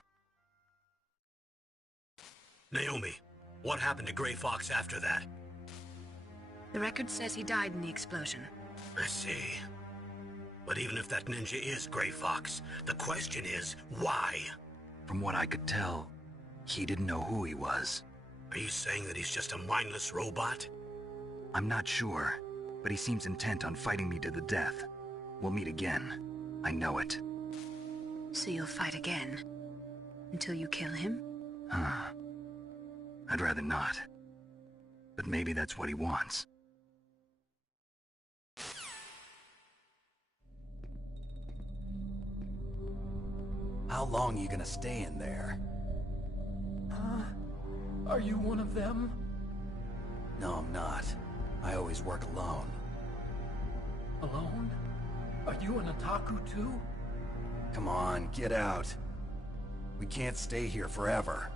Naomi, what happened to Gray Fox after that? The record says he died in the explosion. I see. But even if that ninja is Gray Fox, the question is, why? From what I could tell, he didn't know who he was. Are you saying that he's just a mindless robot? I'm not sure, but he seems intent on fighting me to the death. We'll meet again. I know it. So you'll fight again? Until you kill him? I'd rather not. But maybe that's what he wants. How long are you gonna stay in there? Are you one of them? No, I'm not. I always work alone. Alone? Are you an otaku too? Come on, get out. We can't stay here forever.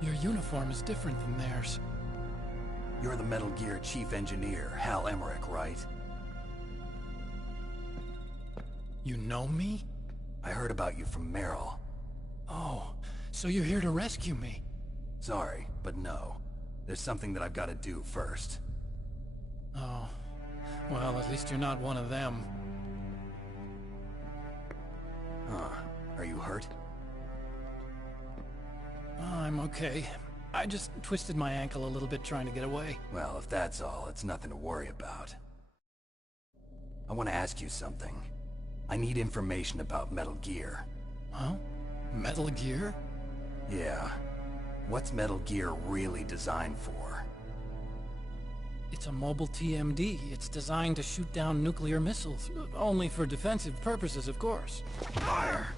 Your uniform is different than theirs. You're the Metal Gear Chief Engineer, Hal Emmerich, right? You know me? I heard about you from Meryl. Oh, so you're here to rescue me? Sorry, but no. There's something that I've got to do first. Oh. Well, at least you're not one of them. Are you hurt? I'm okay. I just twisted my ankle a little bit trying to get away. Well, if that's all, it's nothing to worry about. I want to ask you something. I need information about Metal Gear. Huh? Metal Gear? Yeah. What's Metal Gear really designed for? It's a mobile TMD. It's designed to shoot down nuclear missiles. Only for defensive purposes, of course. Fire!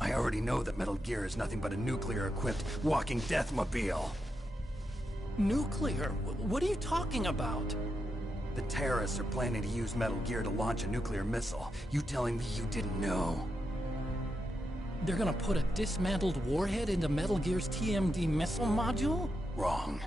I already know that Metal Gear is nothing but a nuclear-equipped walking deathmobile. Nuclear? What are you talking about? The terrorists are planning to use Metal Gear to launch a nuclear missile. You telling me you didn't know? They're gonna put a dismantled warhead into Metal Gear's TMD missile module? Wrong.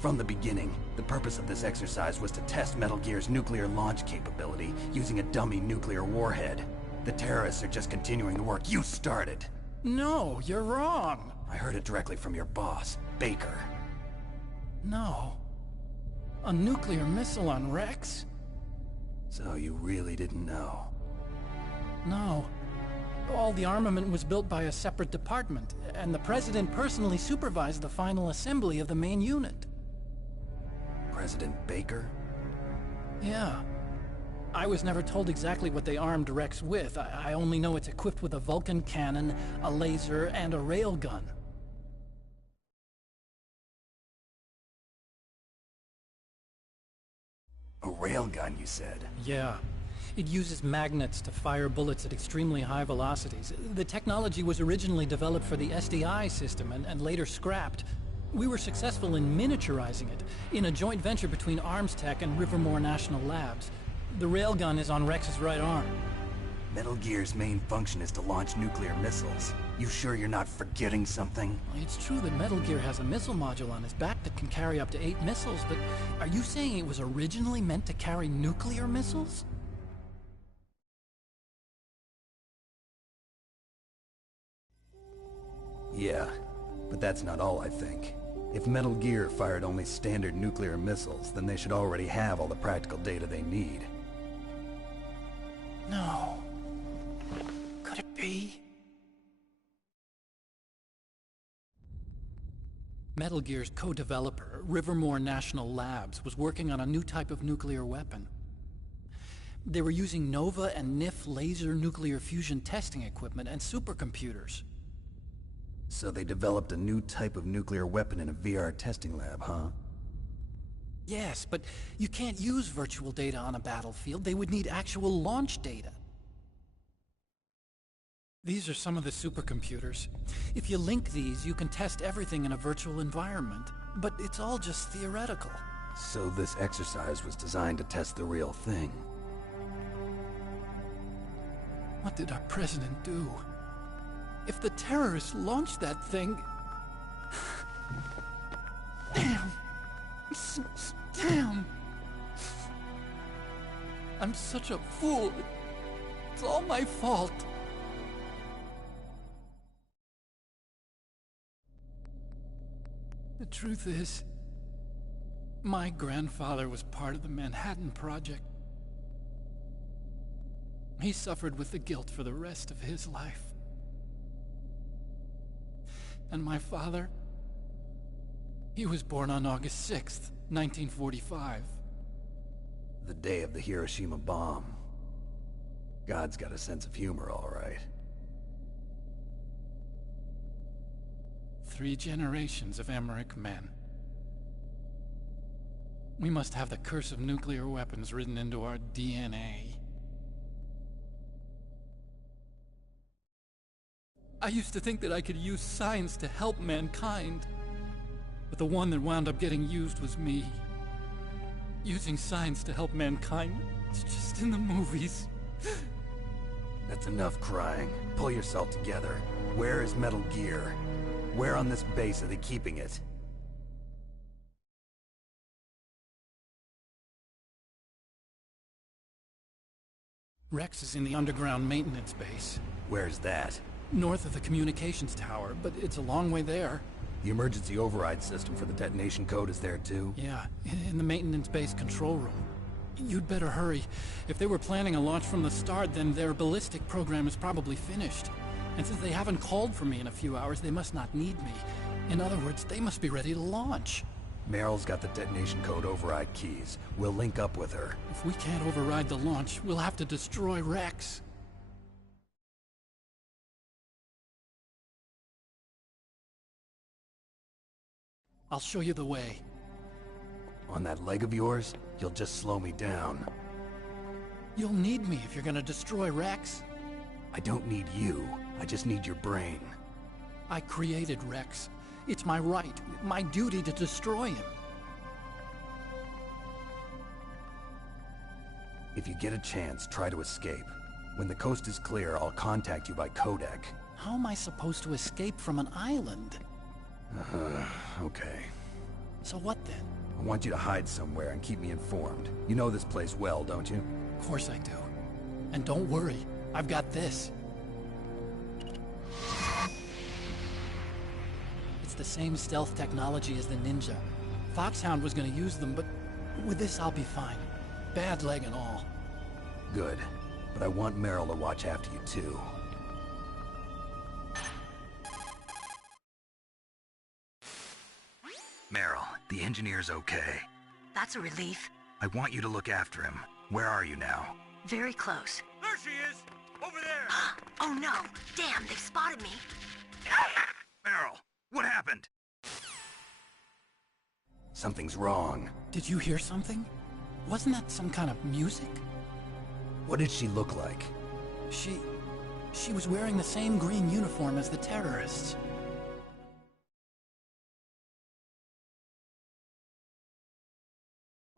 From the beginning, the purpose of this exercise was to test Metal Gear's nuclear launch capability using a dummy nuclear warhead. The terrorists are just continuing the work you started. No, you're wrong. I heard it directly from your boss, Baker. No. A nuclear missile on Rex? So you really didn't know? No. All the armament was built by a separate department, and the President personally supervised the final assembly of the main unit. President Baker? Yeah. I was never told exactly what they armed Rex with. I only know it's equipped with a Vulcan cannon, a laser, and a railgun. A railgun, you said? Yeah. It uses magnets to fire bullets at extremely high velocities. The technology was originally developed for the SDI system and later scrapped. We were successful in miniaturizing it, in a joint venture between Armstech and Rivermore National Labs. The railgun is on Rex's right arm. Metal Gear's main function is to launch nuclear missiles. You sure you're not forgetting something? It's true that Metal Gear has a missile module on his back that can carry up to 8 missiles, but are you saying it was originally meant to carry nuclear missiles? Yeah, but that's not all I think. If Metal Gear fired only standard nuclear missiles, then they should already have all the practical data they need. No. Could it be? Metal Gear's co-developer, Rivermore National Labs, was working on a new type of nuclear weapon. They were using Nova and NIF laser nuclear fusion testing equipment and supercomputers. So they developed a new type of nuclear weapon in a VR testing lab, huh? Yes, but you can't use virtual data on a battlefield. They would need actual launch data. These are some of the supercomputers. If you link these, you can test everything in a virtual environment. But it's all just theoretical. So this exercise was designed to test the real thing. What did our president do? If the terrorists launched that thing... Damn! Damn! I'm such a fool. It's all my fault. The truth is, my grandfather was part of the Manhattan Project. He suffered with the guilt for the rest of his life. And my father, he was born on August 6th, 1945. The day of the Hiroshima bomb. God's got a sense of humor, all right. 3 generations of Emmerich men. We must have the curse of nuclear weapons written into our DNA. I used to think that I could use science to help mankind, but the one that wound up getting used was me. Using science to help mankind, it's just in the movies. That's enough crying. Pull yourself together. Where is Metal Gear? Where on this base are they keeping it? Rex is in the underground maintenance base. Where's that? North of the communications tower, but it's a long way there. The emergency override system for the detonation code is there too? Yeah, in the maintenance base control room. You'd better hurry. If they were planning a launch from the start, then their ballistic program is probably finished. And since they haven't called for me in a few hours, they must not need me. In other words, they must be ready to launch. Meryl's got the detonation code override keys. We'll link up with her. If we can't override the launch, we'll have to destroy Rex. I'll show you the way. On that leg of yours, you'll just slow me down. You'll need me if you're gonna destroy Rex. I don't need you. I just need your brain. I created Rex. It's my right, my duty to destroy him. If you get a chance, try to escape. When the coast is clear, I'll contact you by codec. How am I supposed to escape from an island? Okay. So what then? I want you to hide somewhere and keep me informed. You know this place well, don't you? Of course I do. And don't worry, I've got this. It's the same stealth technology as the Ninja. Foxhound was gonna use them, but with this I'll be fine. Bad leg and all. Good. But I want Meryl to watch after you too. Meryl, the engineer's okay. That's a relief. I want you to look after him. Where are you now? Very close. There she is! Over there! Oh no! Damn, they've spotted me! Meryl, what happened? Something's wrong. Did you hear something? Wasn't that some kind of music? What did she look like? She was wearing the same green uniform as the terrorists.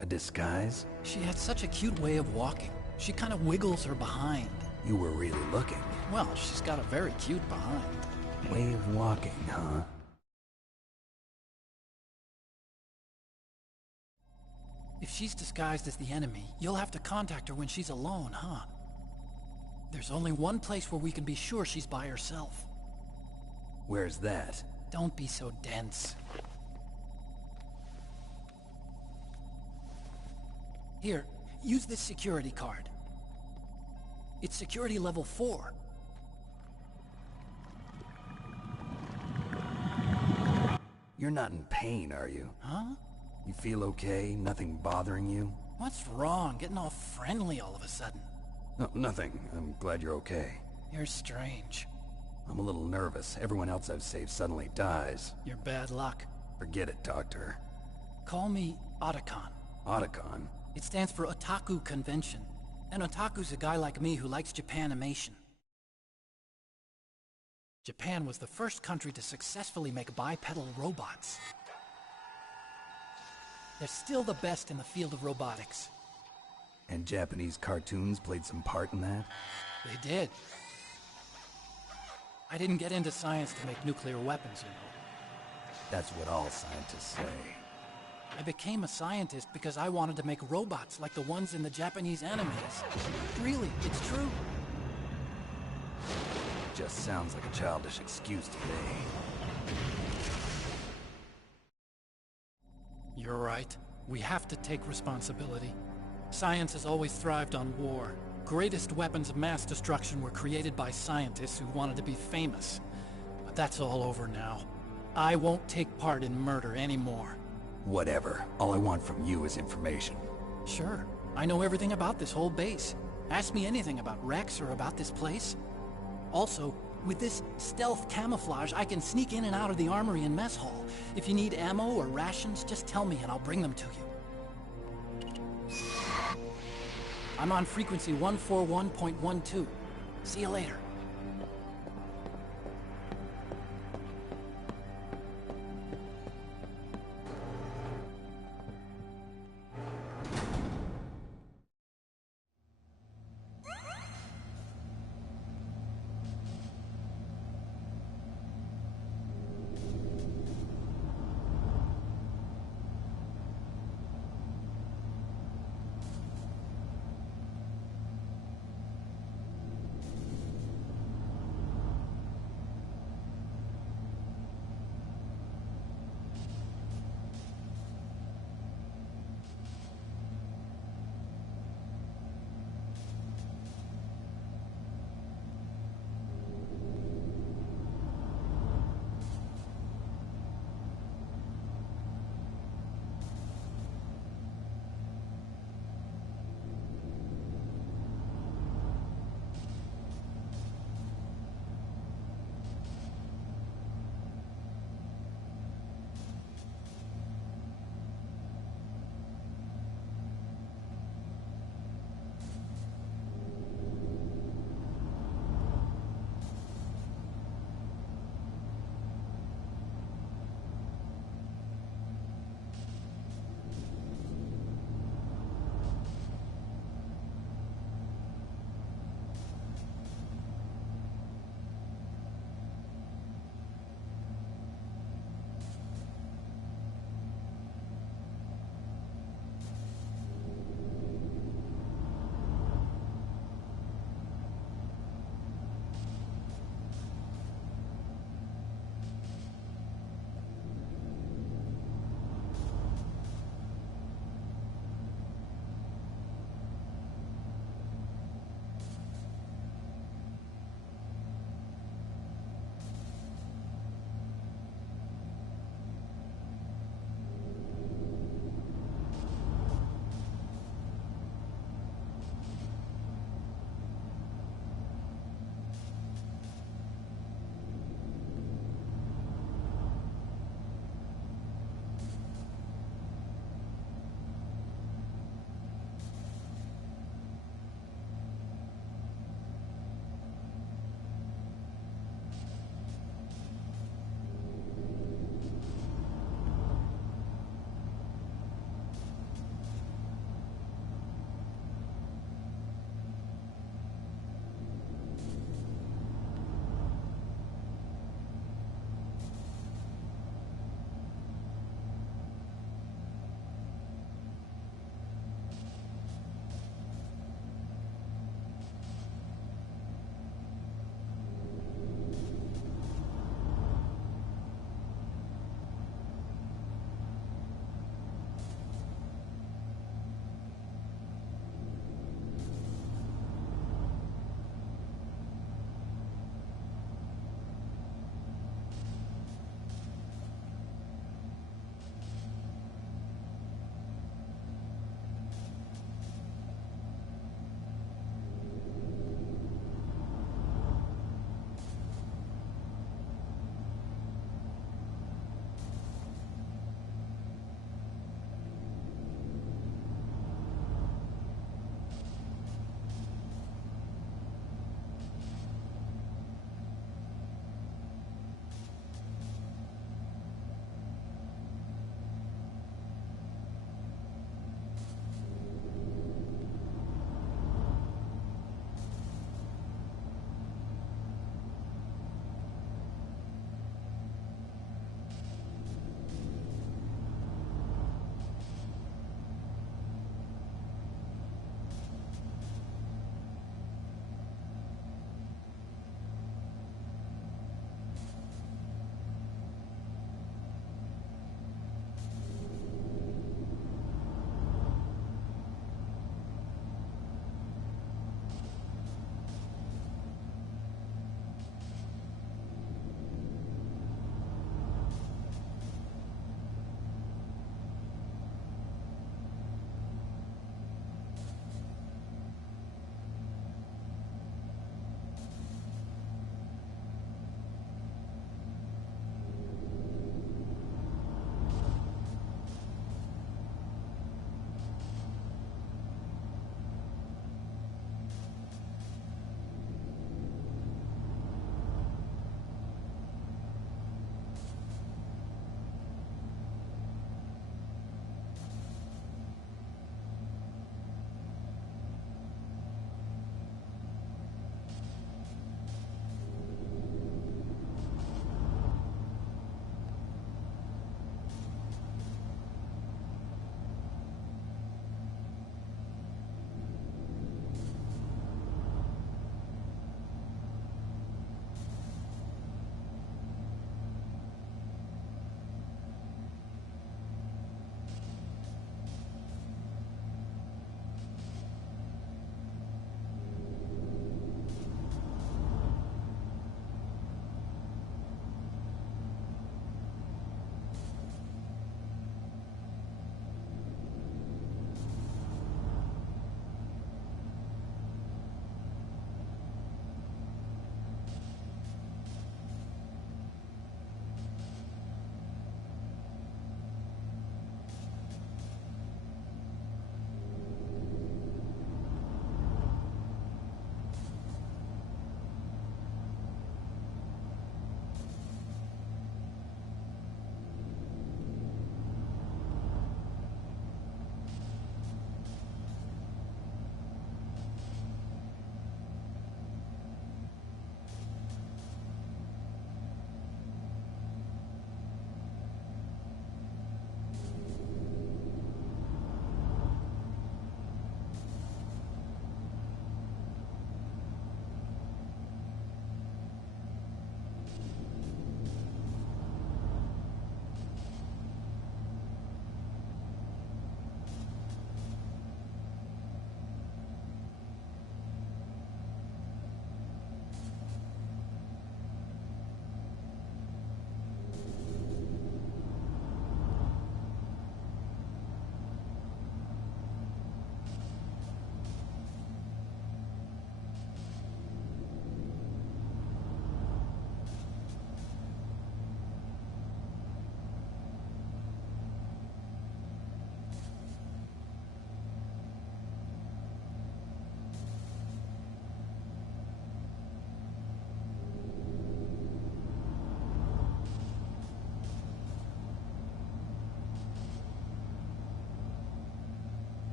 A disguise? She had such a cute way of walking. She kind of wiggles her behind. You were really looking. Well, she's got a very cute behind. Way of walking, huh? If she's disguised as the enemy, you'll have to contact her when she's alone, huh? There's only one place where we can be sure she's by herself. Where's that? Don't be so dense. Here, use this security card. It's security level 4. You're not in pain, are you? Huh? You feel okay? Nothing bothering you? What's wrong? Getting all friendly all of a sudden. No, nothing. I'm glad you're okay. You're strange. I'm a little nervous. Everyone else I've saved suddenly dies. You're bad luck. Forget it, Doctor. Call me Otacon. Otacon? It stands for Otaku Convention. An otaku's a guy like me who likes Japanimation. Japan was the first country to successfully make bipedal robots. They're still the best in the field of robotics. And Japanese cartoons played some part in that? They did. I didn't get into science to make nuclear weapons, you know. That's what all scientists say. I became a scientist because I wanted to make robots like the ones in the Japanese animes. Really, it's true. Just sounds like a childish excuse to me. You're right. We have to take responsibility. Science has always thrived on war. Greatest weapons of mass destruction were created by scientists who wanted to be famous. But that's all over now. I won't take part in murder anymore. Whatever. All I want from you is information. Sure. I know everything about this whole base. Ask me anything about Rex or about this place. Also, with this stealth camouflage, I can sneak in and out of the armory and mess hall. If you need ammo or rations, just tell me and I'll bring them to you. I'm on frequency 141.12. See you later.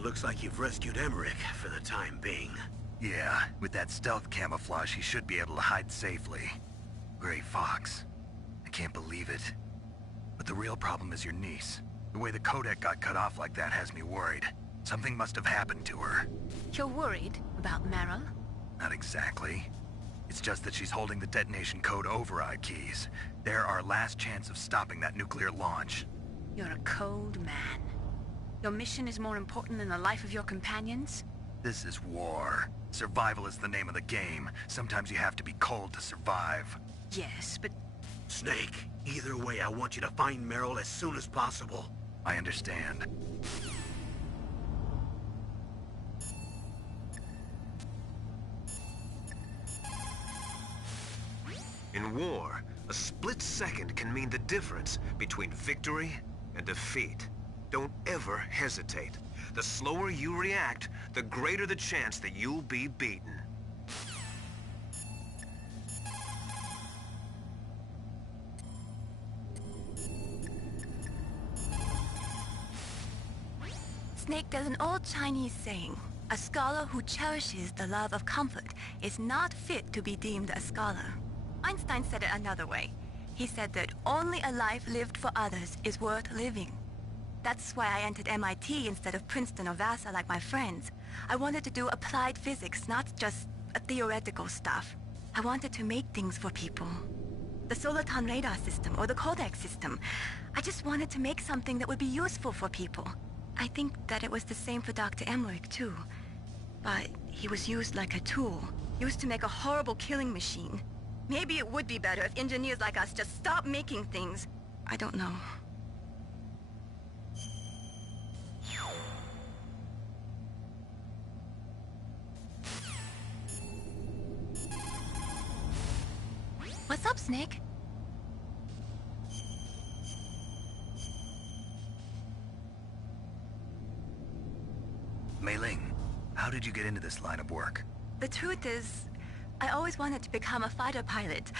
it looks like you've rescued Emmerich for the time being. Yeah, with that stealth camouflage, he should be able to hide safely. Gray Fox. I can't believe it. But the real problem is your niece. The way the codec got cut off like that has me worried. Something must have happened to her. You're worried about Meryl? Not exactly. It's just that she's holding the detonation code override keys. They're our last chance of stopping that nuclear launch. You're a cold man. Your mission is more important than the life of your companions? This is war. Survival is the name of the game. Sometimes you have to be cold to survive. Yes, but... Snake, either way, I want you to find Meryl as soon as possible. I understand. In war, a split second can mean the difference between victory and defeat. Don't ever hesitate. The slower you react, the greater the chance that you'll be beaten. Snake, there's an old Chinese saying, a scholar who cherishes the love of comfort is not fit to be deemed a scholar. Einstein said it another way. He said that only a life lived for others is worth living. That's why I entered MIT instead of Princeton or Vassar like my friends. I wanted to do applied physics, not just theoretical stuff. I wanted to make things for people. The Soliton radar system or the Codex system. I just wanted to make something that would be useful for people. I think that it was the same for Dr. Emmerich too. But he was used like a tool, used to make a horrible killing machine. Maybe it would be better if engineers like us just stopped making things. I don't know. What's up, Snake? Mei Ling, how did you get into this line of work? The truth is, I always wanted to become a fighter pilot.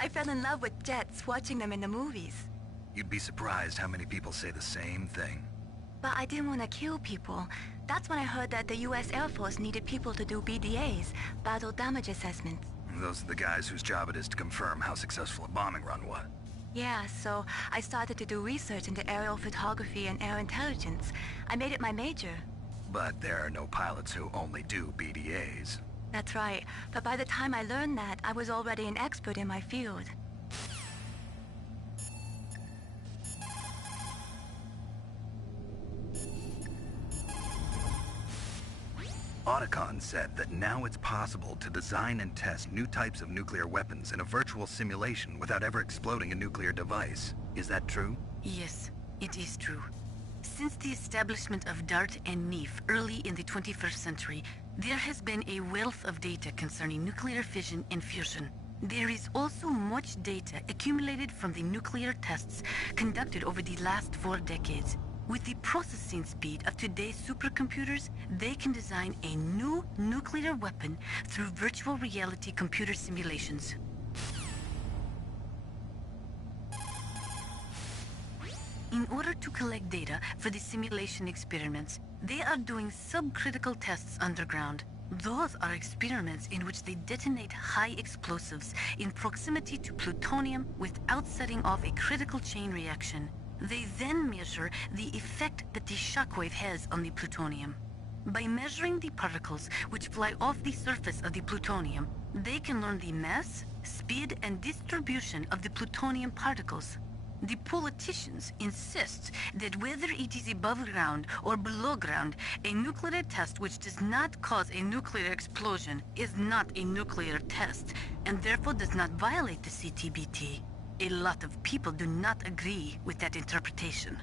I fell in love with jets watching them in the movies. You'd be surprised how many people say the same thing. But I didn't want to kill people. That's when I heard that the US Air Force needed people to do BDAs, battle damage assessments. Those are the guys whose job it is to confirm how successful a bombing run was. Yeah, so I started to do research into aerial photography and air intelligence. I made it my major. But there are no pilots who only do BDAs. That's right. But by the time I learned that, I was already an expert in my field. Otacon said that now it's possible to design and test new types of nuclear weapons in a virtual simulation without ever exploding a nuclear device. Is that true? Yes, it is true. Since the establishment of DART and NEEF early in the 21st century, there has been a wealth of data concerning nuclear fission and fusion. There is also much data accumulated from the nuclear tests conducted over the last 4 decades. With the processing speed of today's supercomputers, they can design a new nuclear weapon through virtual reality computer simulations. In order to collect data for the simulation experiments, they are doing subcritical tests underground. Those are experiments in which they detonate high explosives in proximity to plutonium without setting off a critical chain reaction. They then measure the effect that the shockwave has on the plutonium. By measuring the particles which fly off the surface of the plutonium, they can learn the mass, speed, and distribution of the plutonium particles. The politicians insist that whether it is above ground or below ground, a nuclear test which does not cause a nuclear explosion is not a nuclear test, and therefore does not violate the CTBT. A lot of people do not agree with that interpretation.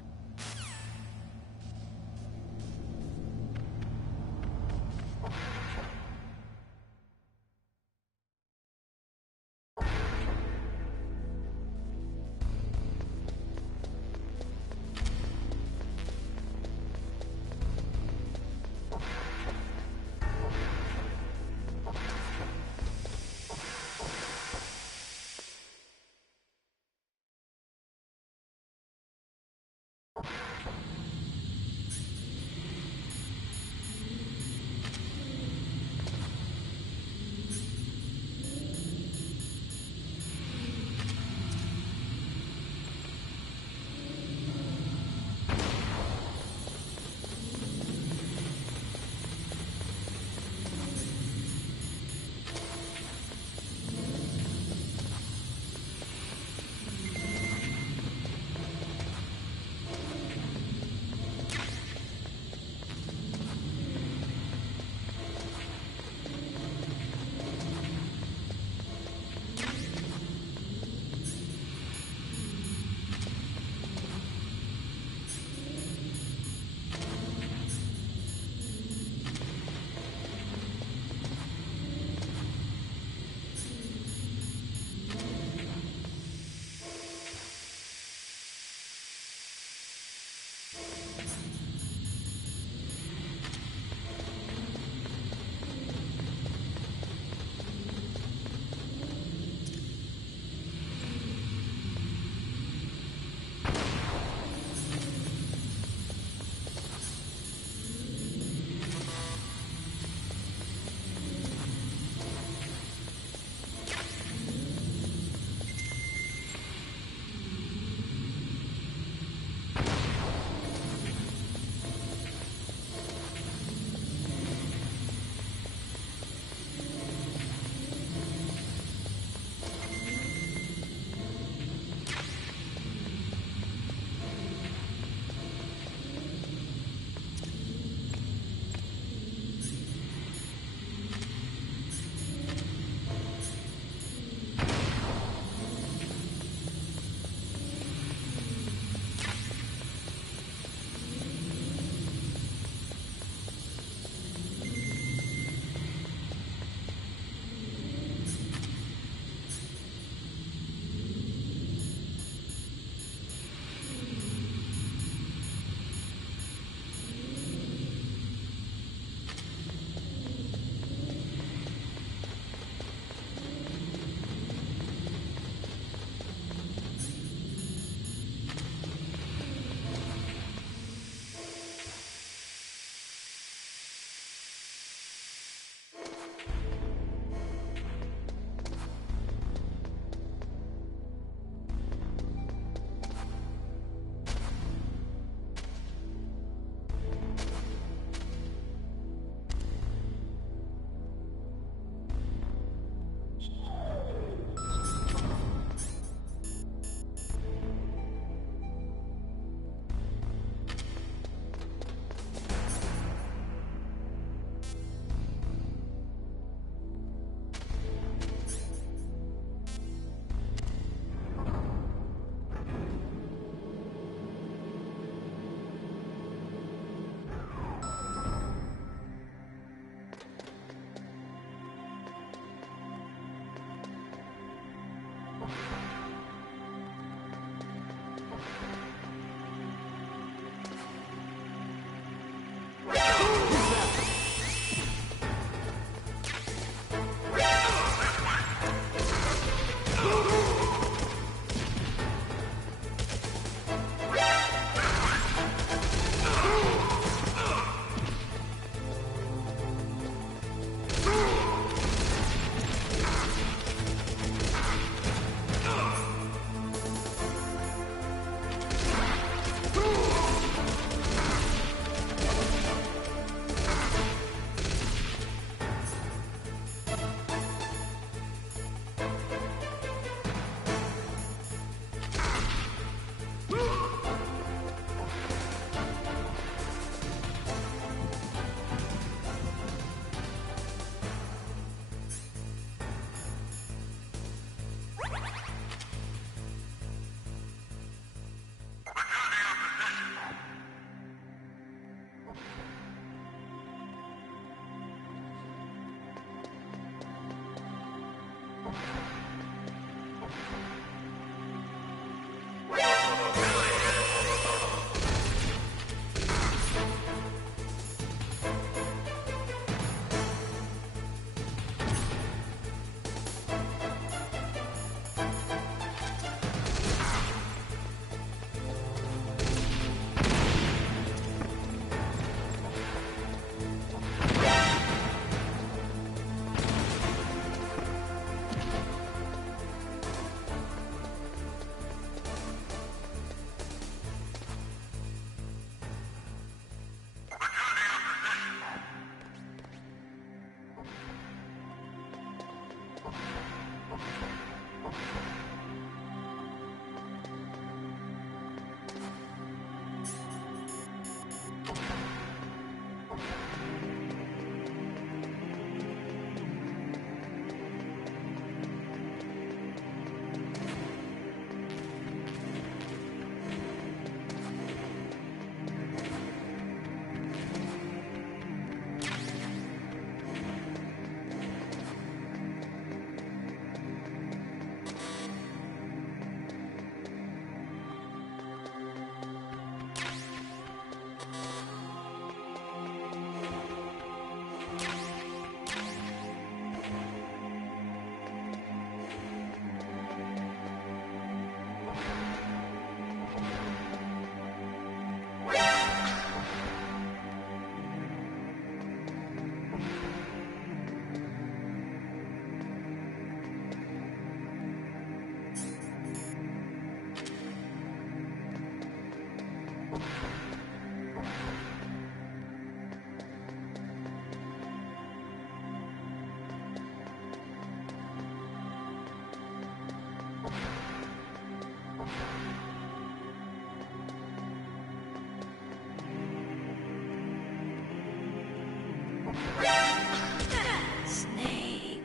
Snake.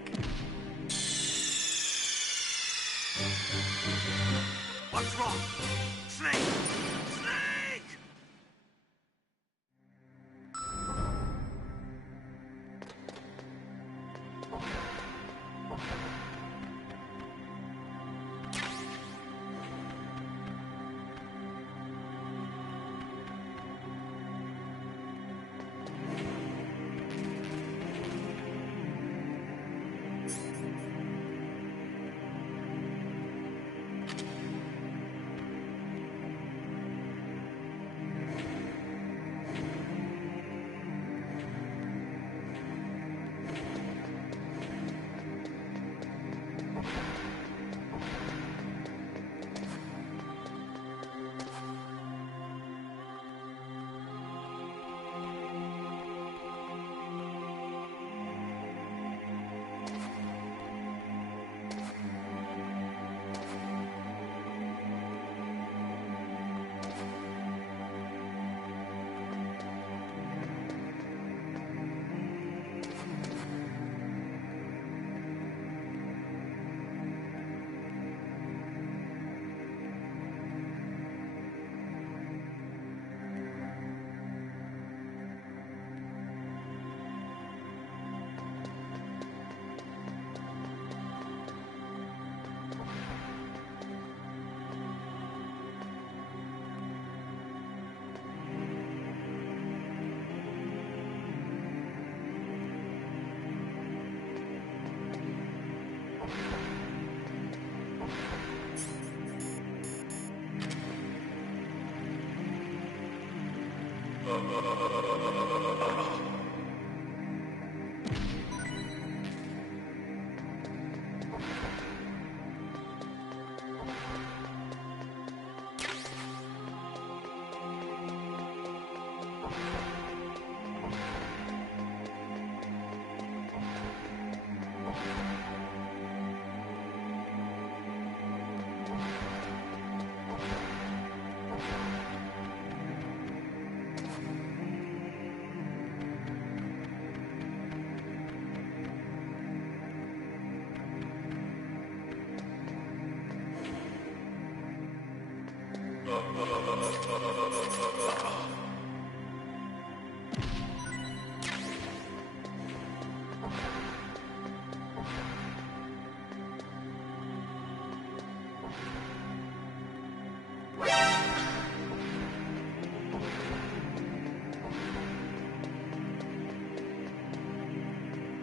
What's wrong? Snake! Snake!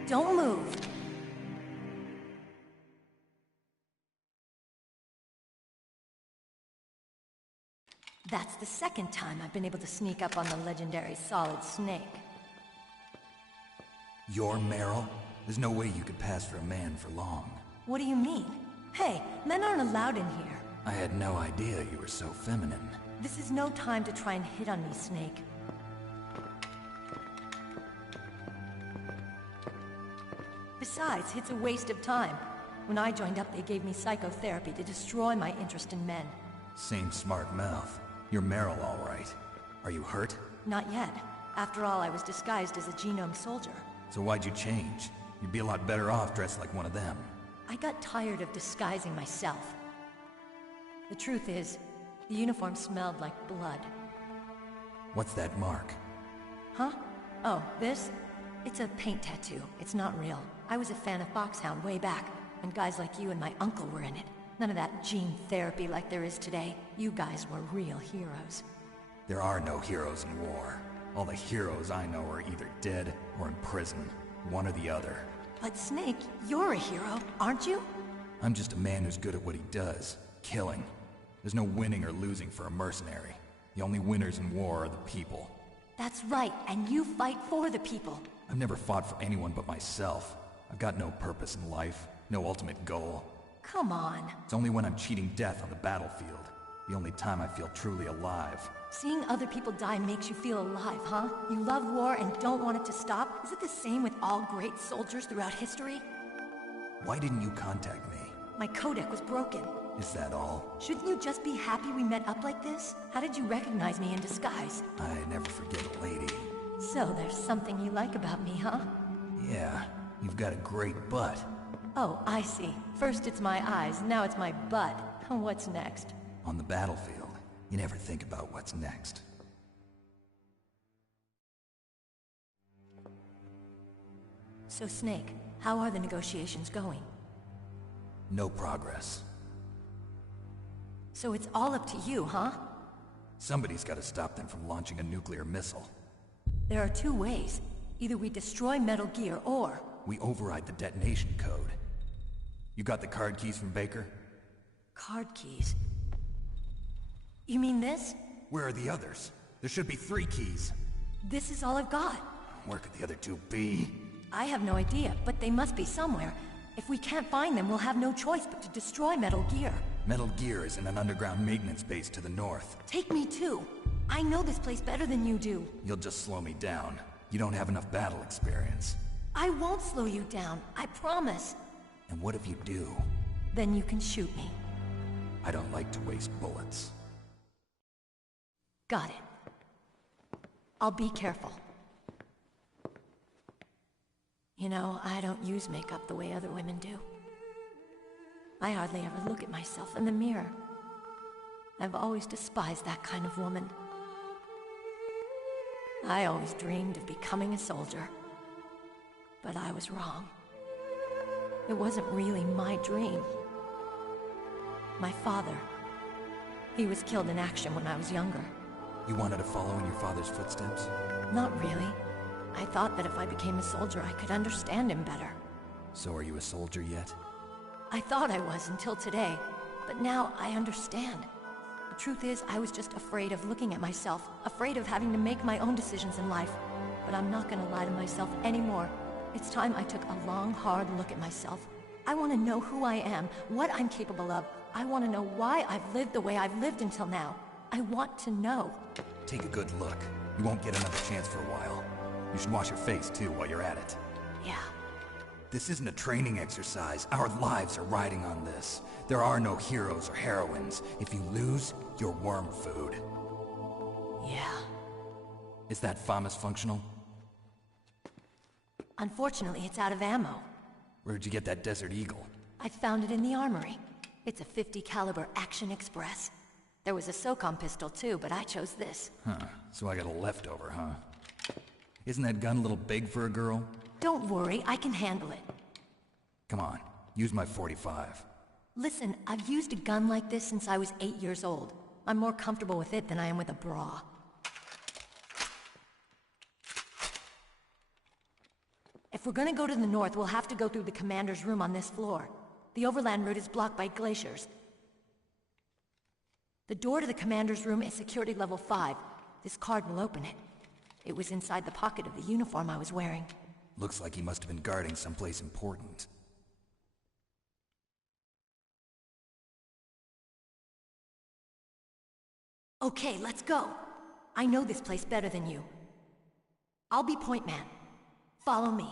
Don't move. That's the second time I've been able to sneak up on the legendary Solid Snake. You're Meryl? There's no way you could pass for a man for long. What do you mean? Hey, men aren't allowed in here. I had no idea you were so feminine. This is no time to try and hit on me, Snake. Besides, it's a waste of time. When I joined up, they gave me psychotherapy to destroy my interest in men. Same smart mouth. You're Meryl, all right. Are you hurt? Not yet. After all, I was disguised as a genome soldier. So why'd you change? You'd be a lot better off dressed like one of them. I got tired of disguising myself. The truth is, the uniform smelled like blood. What's that mark? Huh? Oh, this? It's a paint tattoo. It's not real. I was a fan of Foxhound way back, when guys like you and my uncle were in it. None of that gene therapy like there is today. You guys were real heroes. There are no heroes in war. All the heroes I know are either dead or in prison. One or the other. But Snake, you're a hero, aren't you? I'm just a man who's good at what he does. Killing. There's no winning or losing for a mercenary. The only winners in war are the people. That's right, and you fight for the people. I've never fought for anyone but myself. I've got no purpose in life, no ultimate goal. Come on. It's only when I'm cheating death on the battlefield. The only time I feel truly alive. Seeing other people die makes you feel alive, huh? You love war and don't want it to stop? Is it the same with all great soldiers throughout history? Why didn't you contact me? My codec was broken. Is that all? Shouldn't you just be happy we met up like this? How did you recognize me in disguise? I never forget a lady. So there's something you like about me, huh? Yeah, you've got a great butt. Oh, I see. First it's my eyes, now it's my butt. What's next? On the battlefield, you never think about what's next. So Snake, how are the negotiations going? No progress. So it's all up to you, huh? Somebody's got to stop them from launching a nuclear missile. There are two ways. Either we destroy Metal Gear, or... we override the detonation code. You got the card keys from Baker? Card keys? You mean this? Where are the others? There should be 3 keys. This is all I've got. Where could the other 2 be? I have no idea, but they must be somewhere. If we can't find them, we'll have no choice but to destroy Metal Gear. Metal Gear is in an underground maintenance base to the north. Take me too. I know this place better than you do. You'll just slow me down. You don't have enough battle experience. I won't slow you down, I promise. And what if you do? Then you can shoot me. I don't like to waste bullets. Got it. I'll be careful. You know, I don't use makeup the way other women do. I hardly ever look at myself in the mirror. I've always despised that kind of woman. I always dreamed of becoming a soldier. But I was wrong. It wasn't really my dream. My father, he was killed in action when I was younger. You wanted to follow in your father's footsteps? Not really. I thought that if I became a soldier, I could understand him better. So are you a soldier yet? I thought I was until today, but now I understand. The truth is, I was just afraid of looking at myself, afraid of having to make my own decisions in life. But I'm not gonna lie to myself anymore. It's time I took a long, hard look at myself. I want to know who I am, what I'm capable of. I want to know why I've lived the way I've lived until now. I want to know. Take a good look. You won't get another chance for a while. You should wash your face, too, while you're at it. Yeah. This isn't a training exercise. Our lives are riding on this. There are no heroes or heroines. If you lose, you're worm food. Yeah. Is that FAMAS functional? Unfortunately, it's out of ammo. Where'd you get that Desert Eagle? I found it in the armory. It's a .50 caliber Action Express. There was a SOCOM pistol too, but I chose this. Huh. So I got a leftover, huh? Isn't that gun a little big for a girl? Don't worry, I can handle it. Come on, use my .45. Listen, I've used a gun like this since I was 8 years old. I'm more comfortable with it than I am with a bra. If we're gonna go to the north, we'll have to go through the commander's room on this floor. The overland route is blocked by glaciers. The door to the commander's room is security level 5. This card will open it. It was inside the pocket of the uniform I was wearing. Looks like he must have been guarding someplace important. Okay, let's go. I know this place better than you. I'll be point man. Follow me.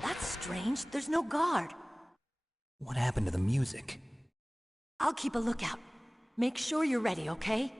That's strange. There's no guard. What happened to the music? I'll keep a lookout. Make sure you're ready, okay?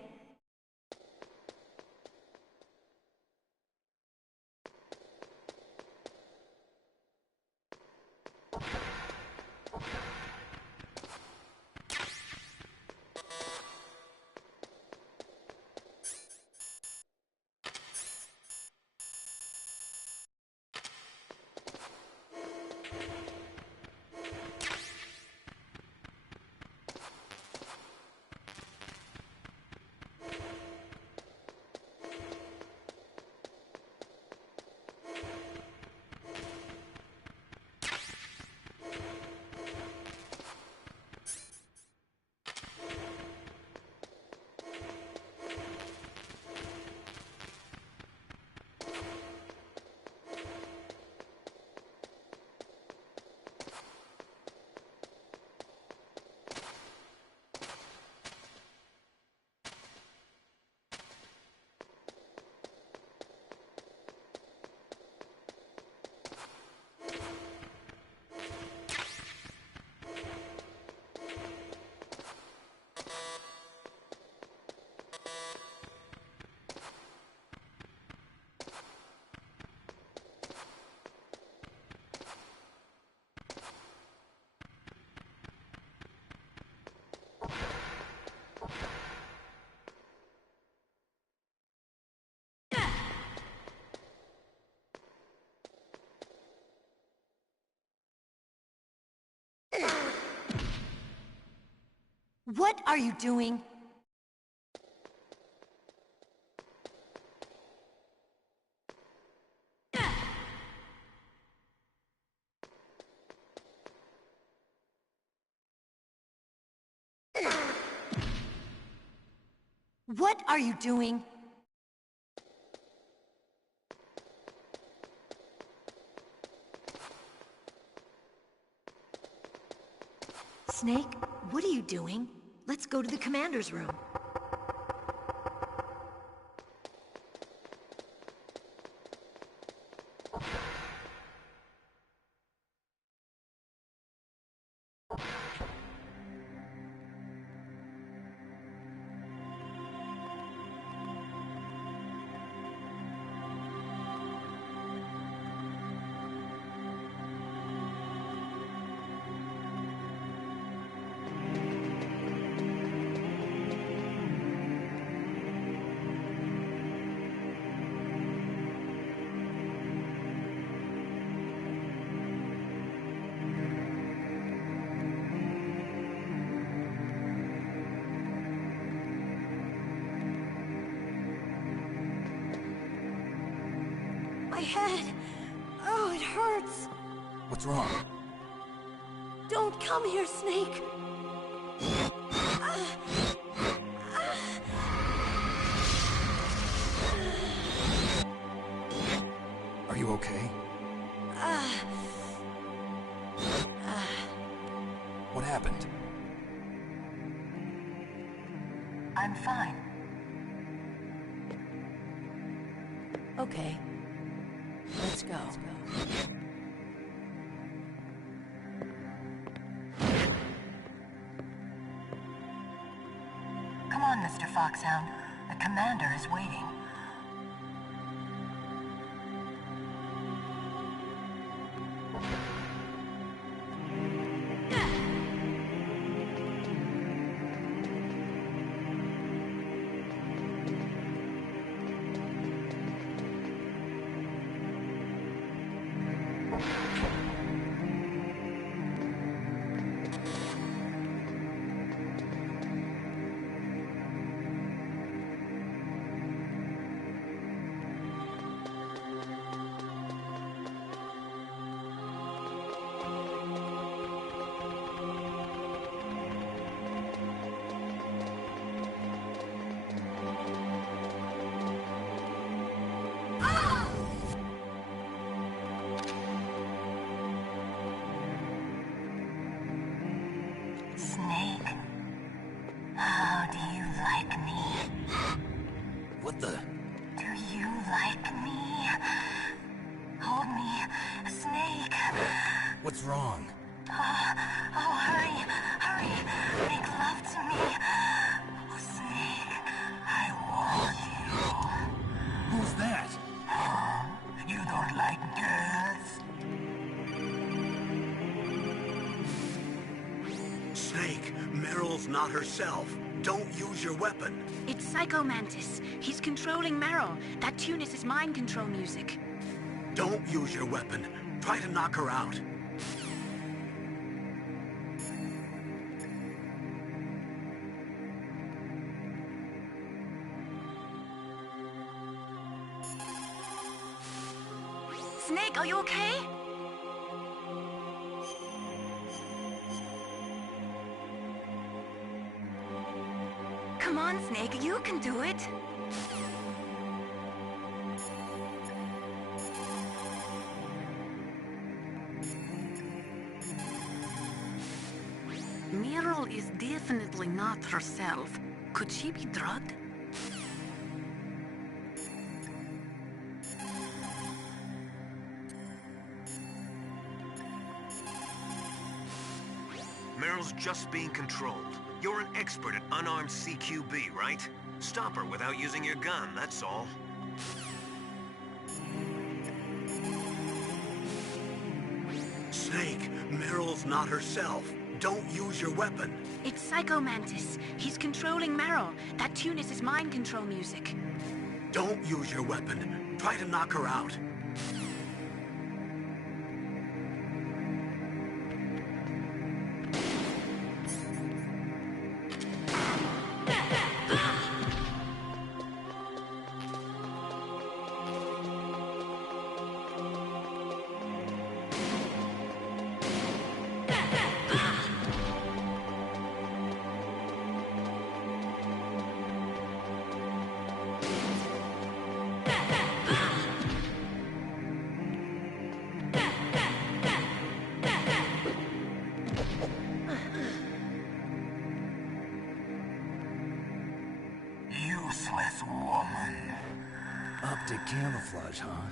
What are you doing? What are you doing? Snake, what are you doing? Let's go to the commander's room. My head! Oh, it hurts! What's wrong? Don't come here, Snake! Are you okay? What happened? I'm fine. Okay. Let's go. Come on, Mr. Foxhound. The commander is waiting. What the? Do you like me? Hold me, Snake. What's wrong? Oh, hurry, hurry. Make love to me. Oh, Snake, I want you. Who's that? You don't like girls? Snake, Meryl's not herself. Don't use your weapon. It's Psycho Mantis. He's controlling Meryl. That tune is his mind control music. Don't use your weapon. Try to knock her out. Snake, are you okay? Come on, Snake, you can do it. Meryl is definitely not herself. Could she be drugged? Meryl's just being controlled. You're an expert at unarmed CQB, right? Stop her without using your gun, that's all. Snake, Meryl's not herself. Don't use your weapon. It's Psycho Mantis. He's controlling Meryl. That tune is his mind control music. Don't use your weapon. Try to knock her out. Useless woman. Optic camouflage, huh?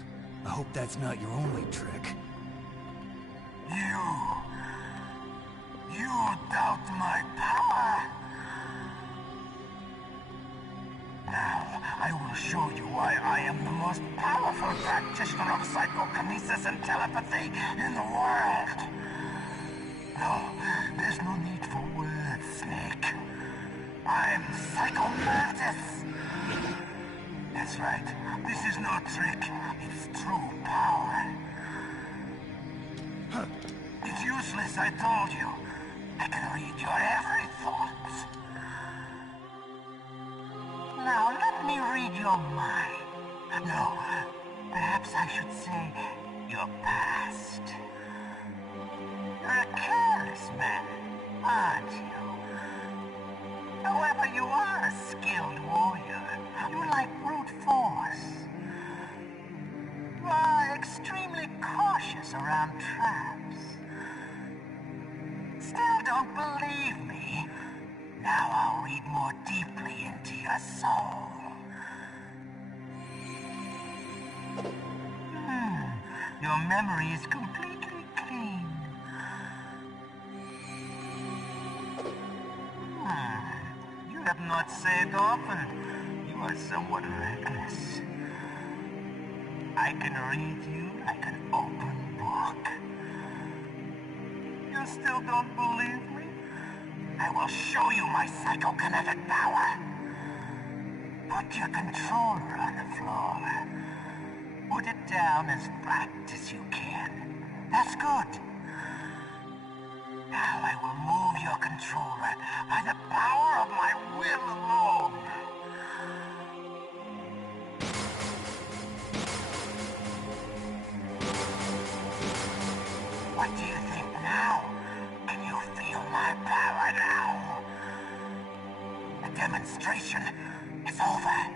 I hope that's not your only trick. You doubt my power? Now, I will show you why I am the most powerful practitioner of psychokinesis and telepathy in the world. No, there's no need for words, Snake. I'm Psycho Mantis. That's right. This is no trick. It's true power. It's useless, I told you. I can read your every thought. Now, let me read your mind. No, perhaps I should say your past. You're a careless man, aren't you? However, you are a skilled warrior. You like brute force. You are extremely cautious around traps. Still don't believe me? Now I'll read more deeply into your soul. Your memory is completely clean. You have not said often. You are somewhat reckless. I can read you like an open book. You still don't believe me? I will show you my psychokinetic power. Put your controller on the floor. Put it down as flat as you can. That's good. Now I will move your controller by the power of my will alone. What do you think now? Can you feel my power now? The demonstration is over.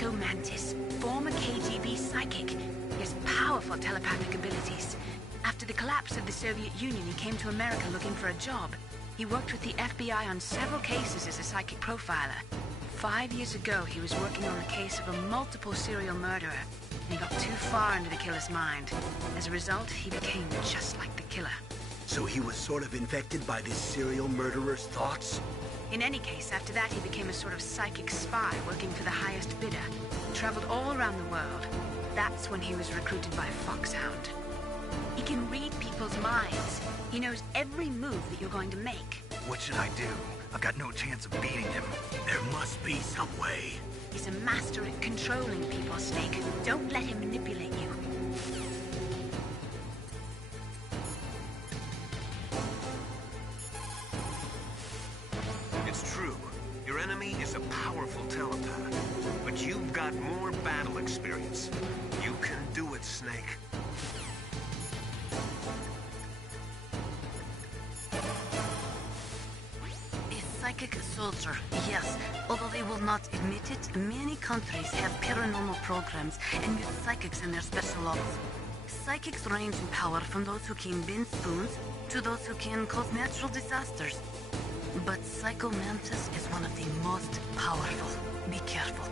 Psycho Mantis, former KGB psychic. He has powerful telepathic abilities. After the collapse of the Soviet Union, he came to America looking for a job. He worked with the FBI on several cases as a psychic profiler. 5 years ago, he was working on the case of a multiple serial murderer, and he got too far into the killer's mind. As a result, he became just like the killer. So he was sort of infected by this serial murderer's thoughts? In any case, after that, he became a sort of psychic spy working for the highest bidder. He traveled all around the world. That's when he was recruited by Foxhound. He can read people's minds. He knows every move that you're going to make. What should I do? I've got no chance of beating him. There must be some way. He's a master at controlling people, Snake. Don't let him manipulate you. It's true. Your enemy is a powerful telepath. But you've got more battle experience. You can do it, Snake. Psychic soldier, yes. Although they will not admit it, many countries have paranormal programs and use psychics in their special laws. Psychics range in power from those who can bend spoons to those who can cause natural disasters. But Psycho Mantis is one of the most powerful. Be careful.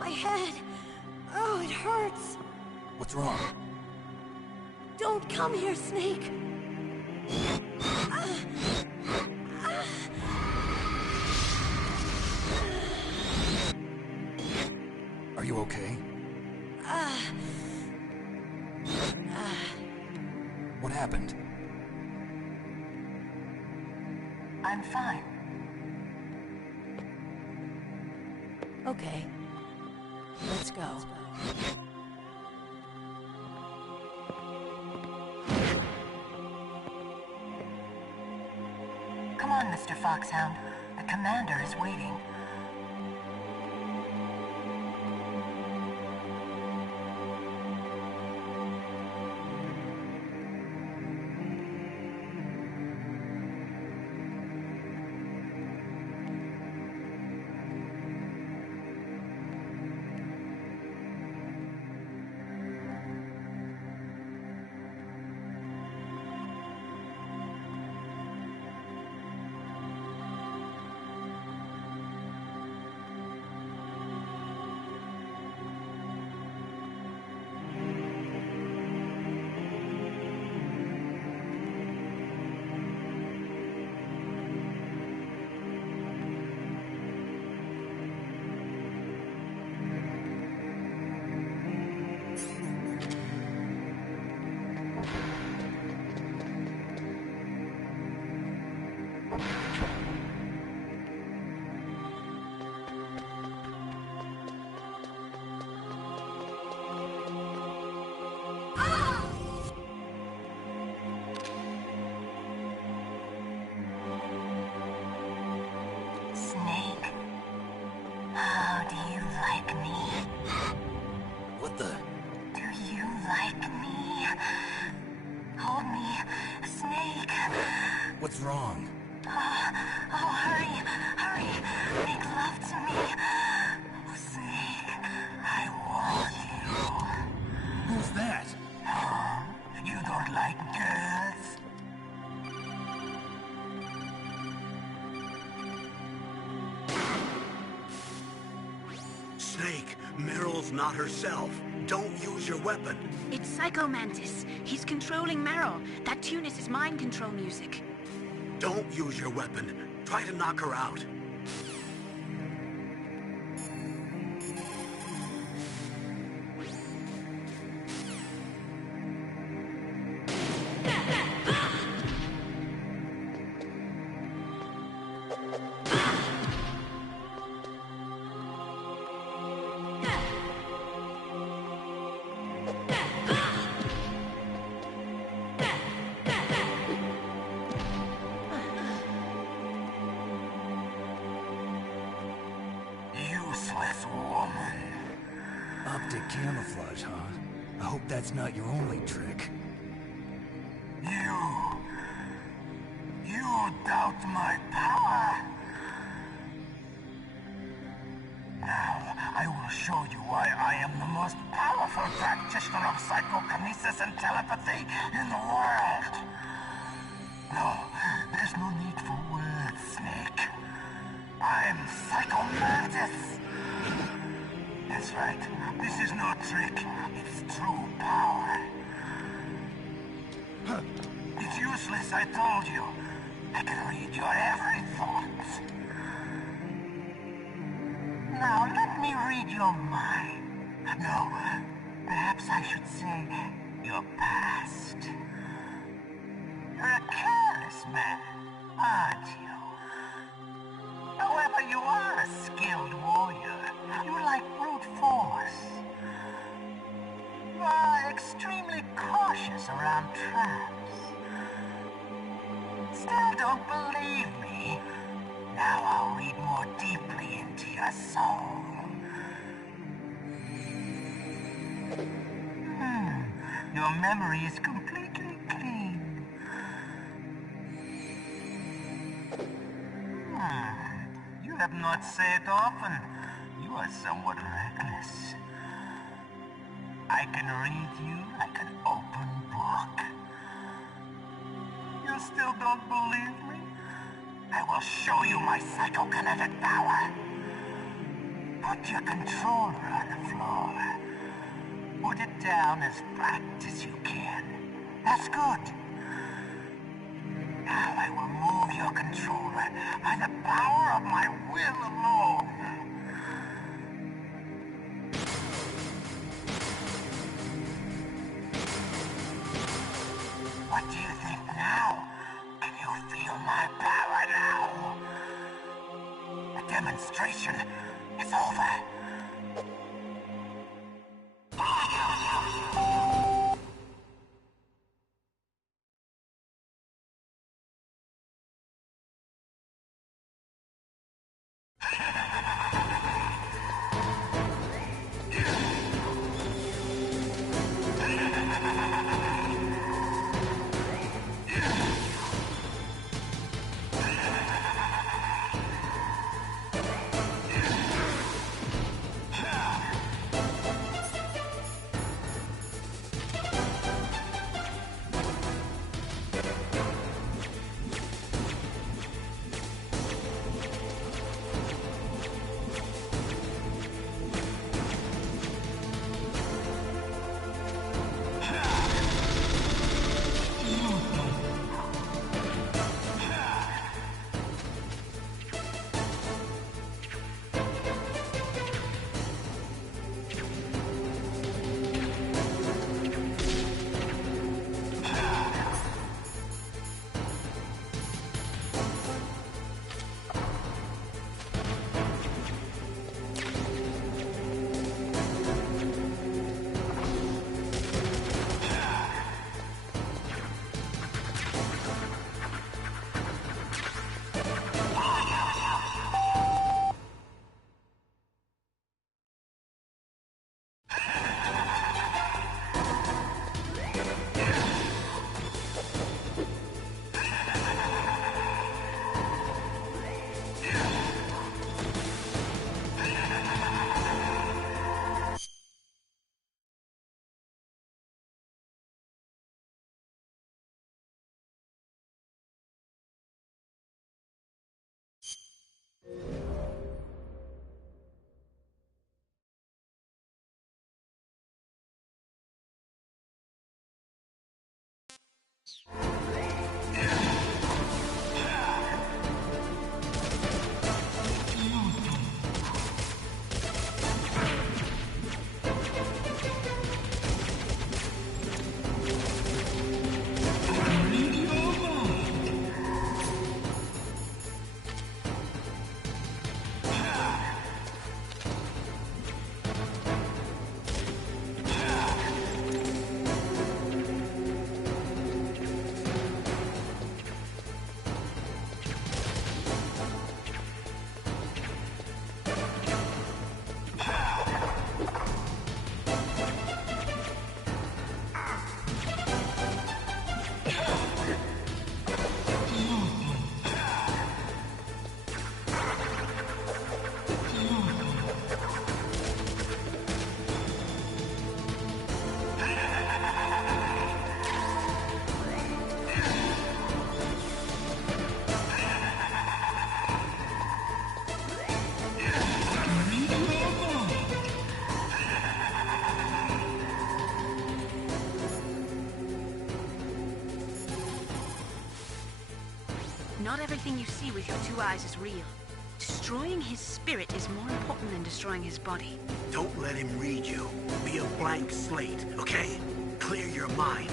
My head! Oh, it hurts! What's wrong? Don't come here, Snake! Are you okay? What happened? I'm fine. Okay. Let's go. Come on, Mr. Foxhound. The commander is waiting. Snake, how do you like me? the... Do you like me? Hold me, Snake. What's wrong? Oh, hurry, hurry. Make love to me. Oh, Snake, I want you. Who's that? Oh, you don't like girls? Snake, Meryl's not herself. Don't use your weapon. It's Psycho Mantis. He's controlling Meryl. That tune is his mind control music. Don't use your weapon. Try to knock her out. Useless woman. Optic camouflage, huh? I hope that's not your only trick. You doubt my power? Now, I will show you why I am the most powerful practitioner of psychokinesis and telepathy in the world. No, there's no need for words, Snake. I'm Psycho Mantis. That's right. This is no trick. It's true power. It's useless, I told you. I can read your every thought. Now, let me read your mind. No, perhaps I should say your past. You're a careless man, aren't you? However, you are a skilled warrior. You like brute force. You are extremely cautious around traps. Still don't believe me? Now I'll read more deeply into your soul. Your memory is completely clean. You have not said often. You are somewhat reckless. I can read you like an open book. You still don't believe me? I will show you my psychokinetic power. Put your controller on the floor. Put it down as flat as you can. That's good. Now I will move your controller by the power of my will alone. What do you think now? Can you feel my power now? The demonstration is over. see with your 2 eyes is real. Destroying his spirit is more important than destroying his body. Don't let him read you. Be a blank slate, okay? Clear your mind.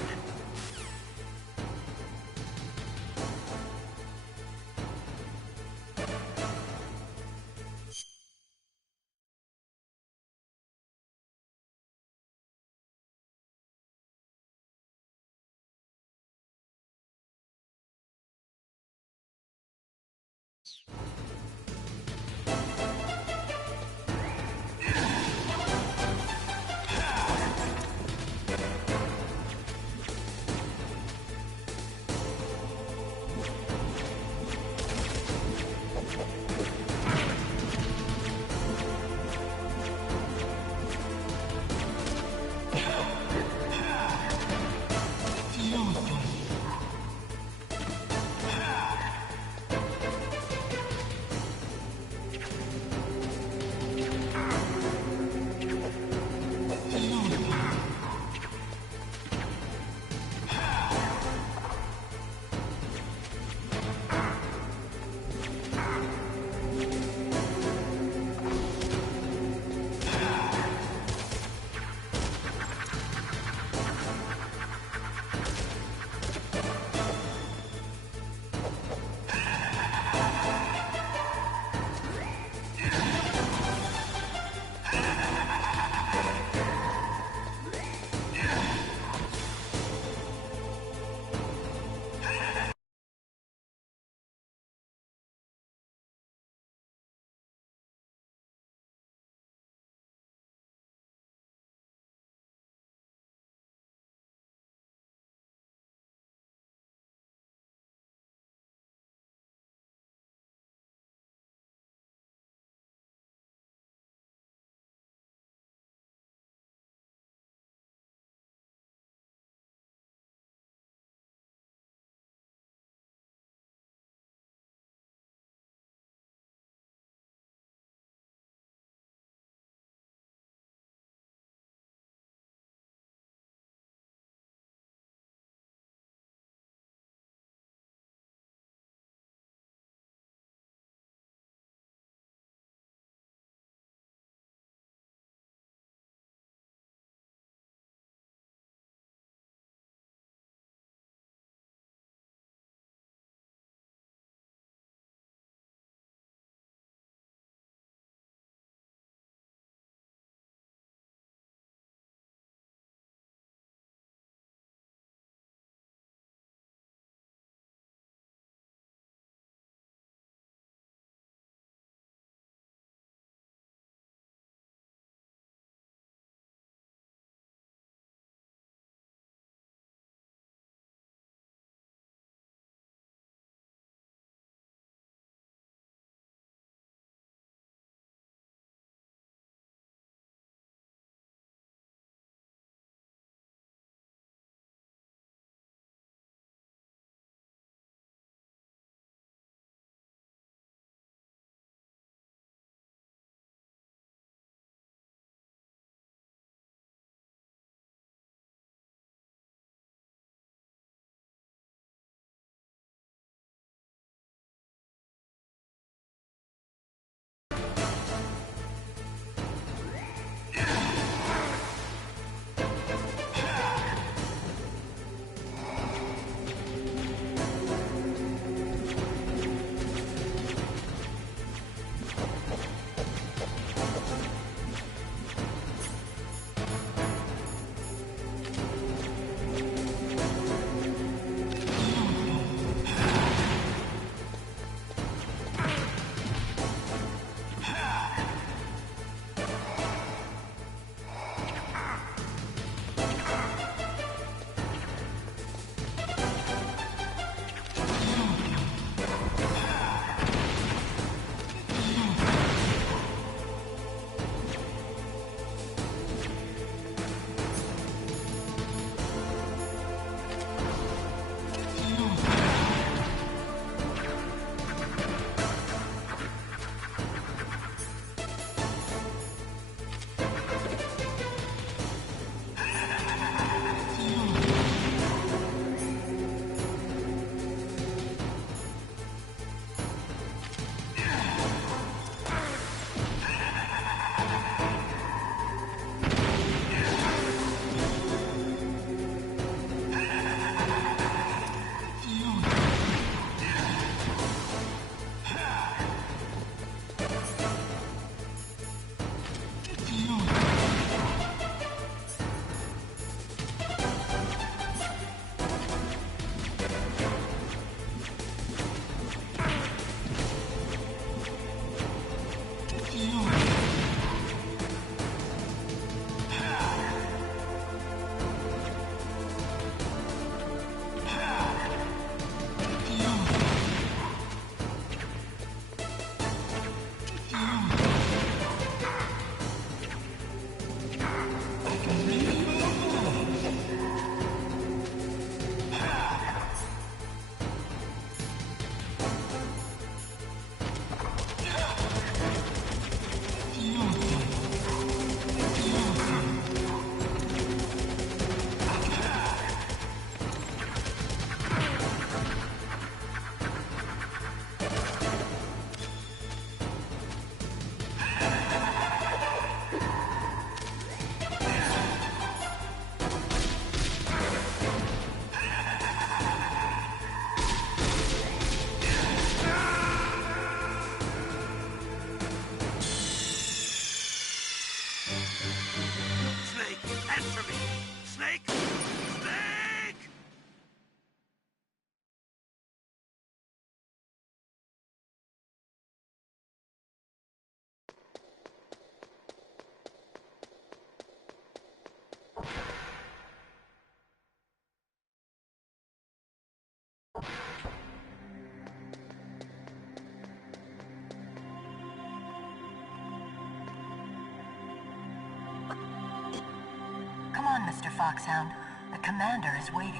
Mr. Foxhound. The commander is waiting.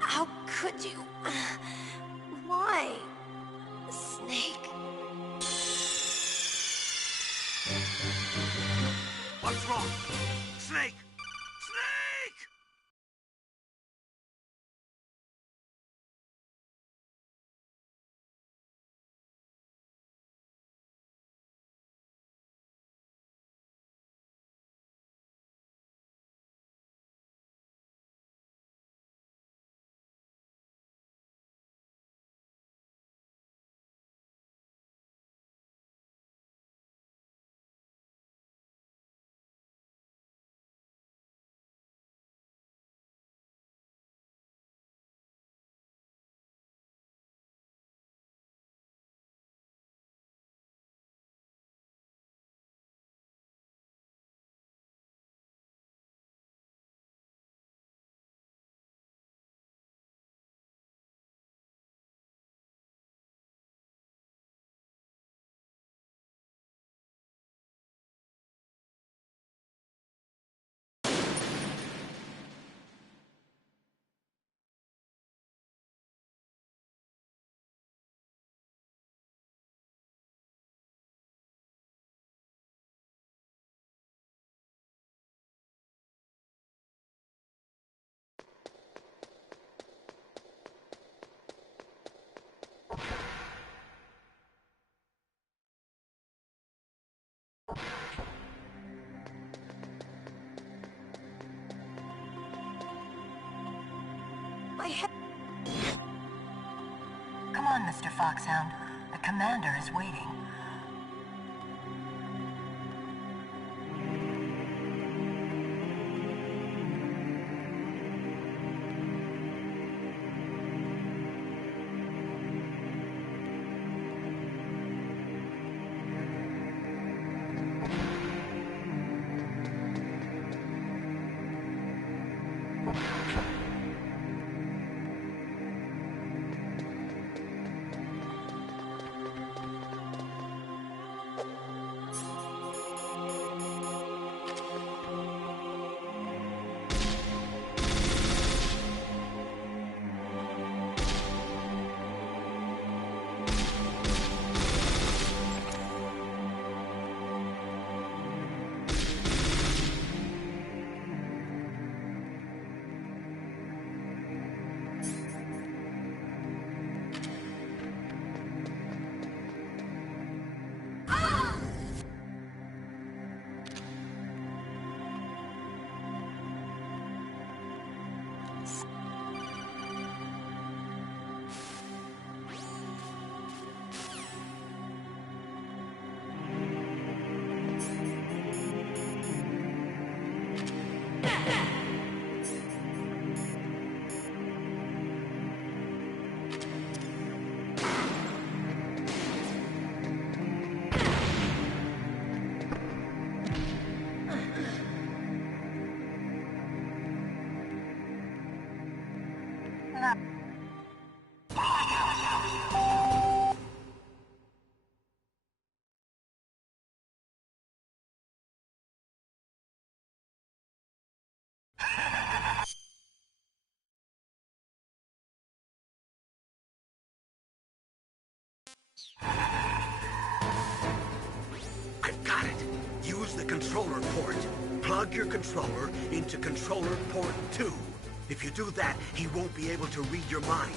How could you? Why? Snake? What's wrong? Snake! Snake! Come on, Mr. Foxhound. The commander is waiting. I've got it. Use the controller port. Plug your controller into controller port 2. If you do that, he won't be able to read your mind.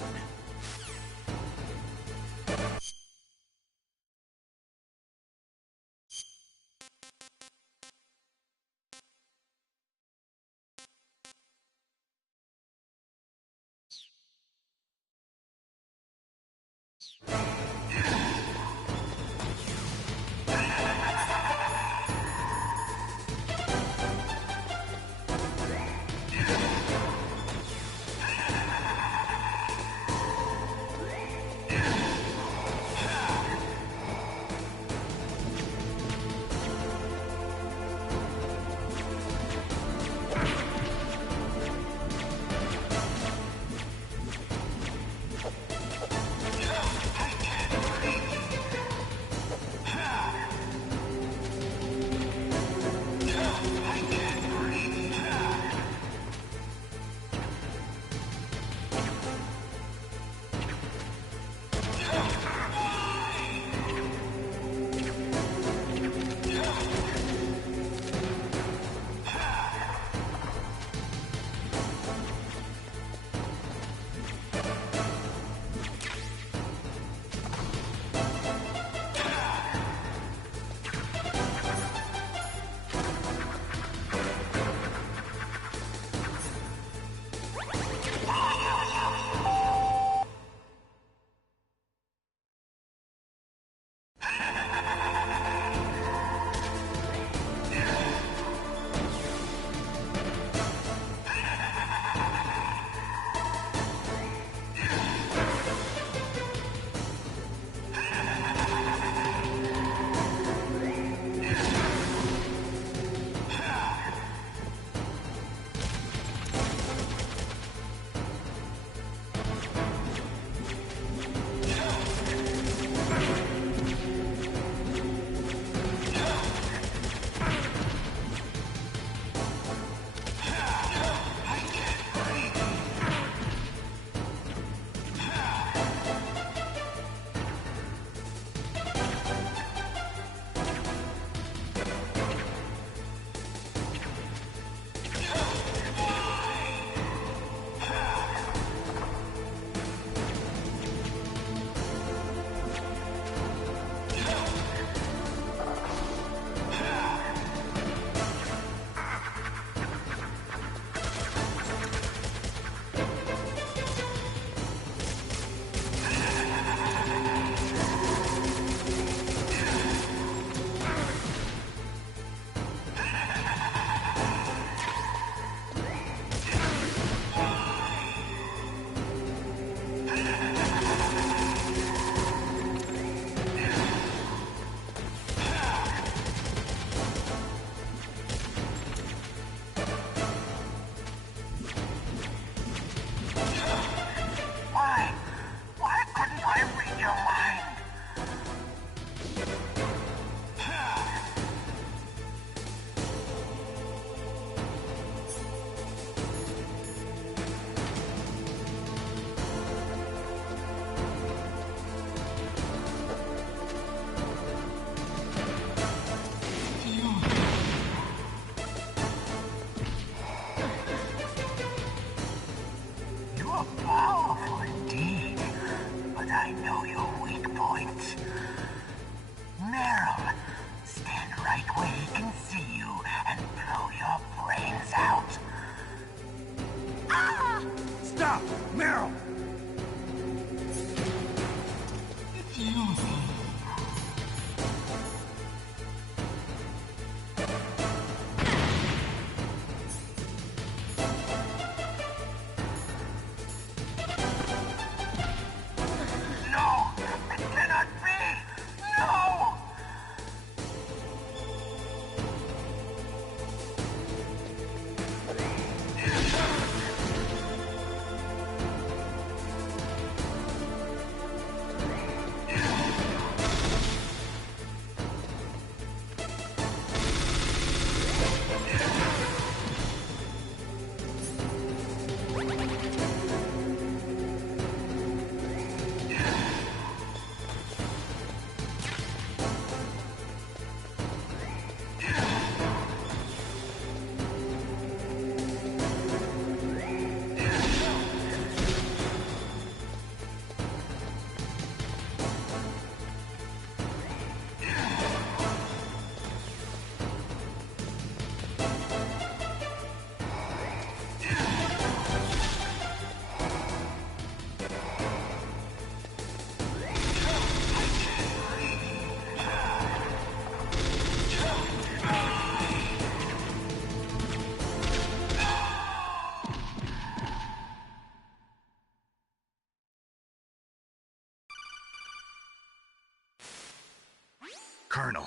Colonel,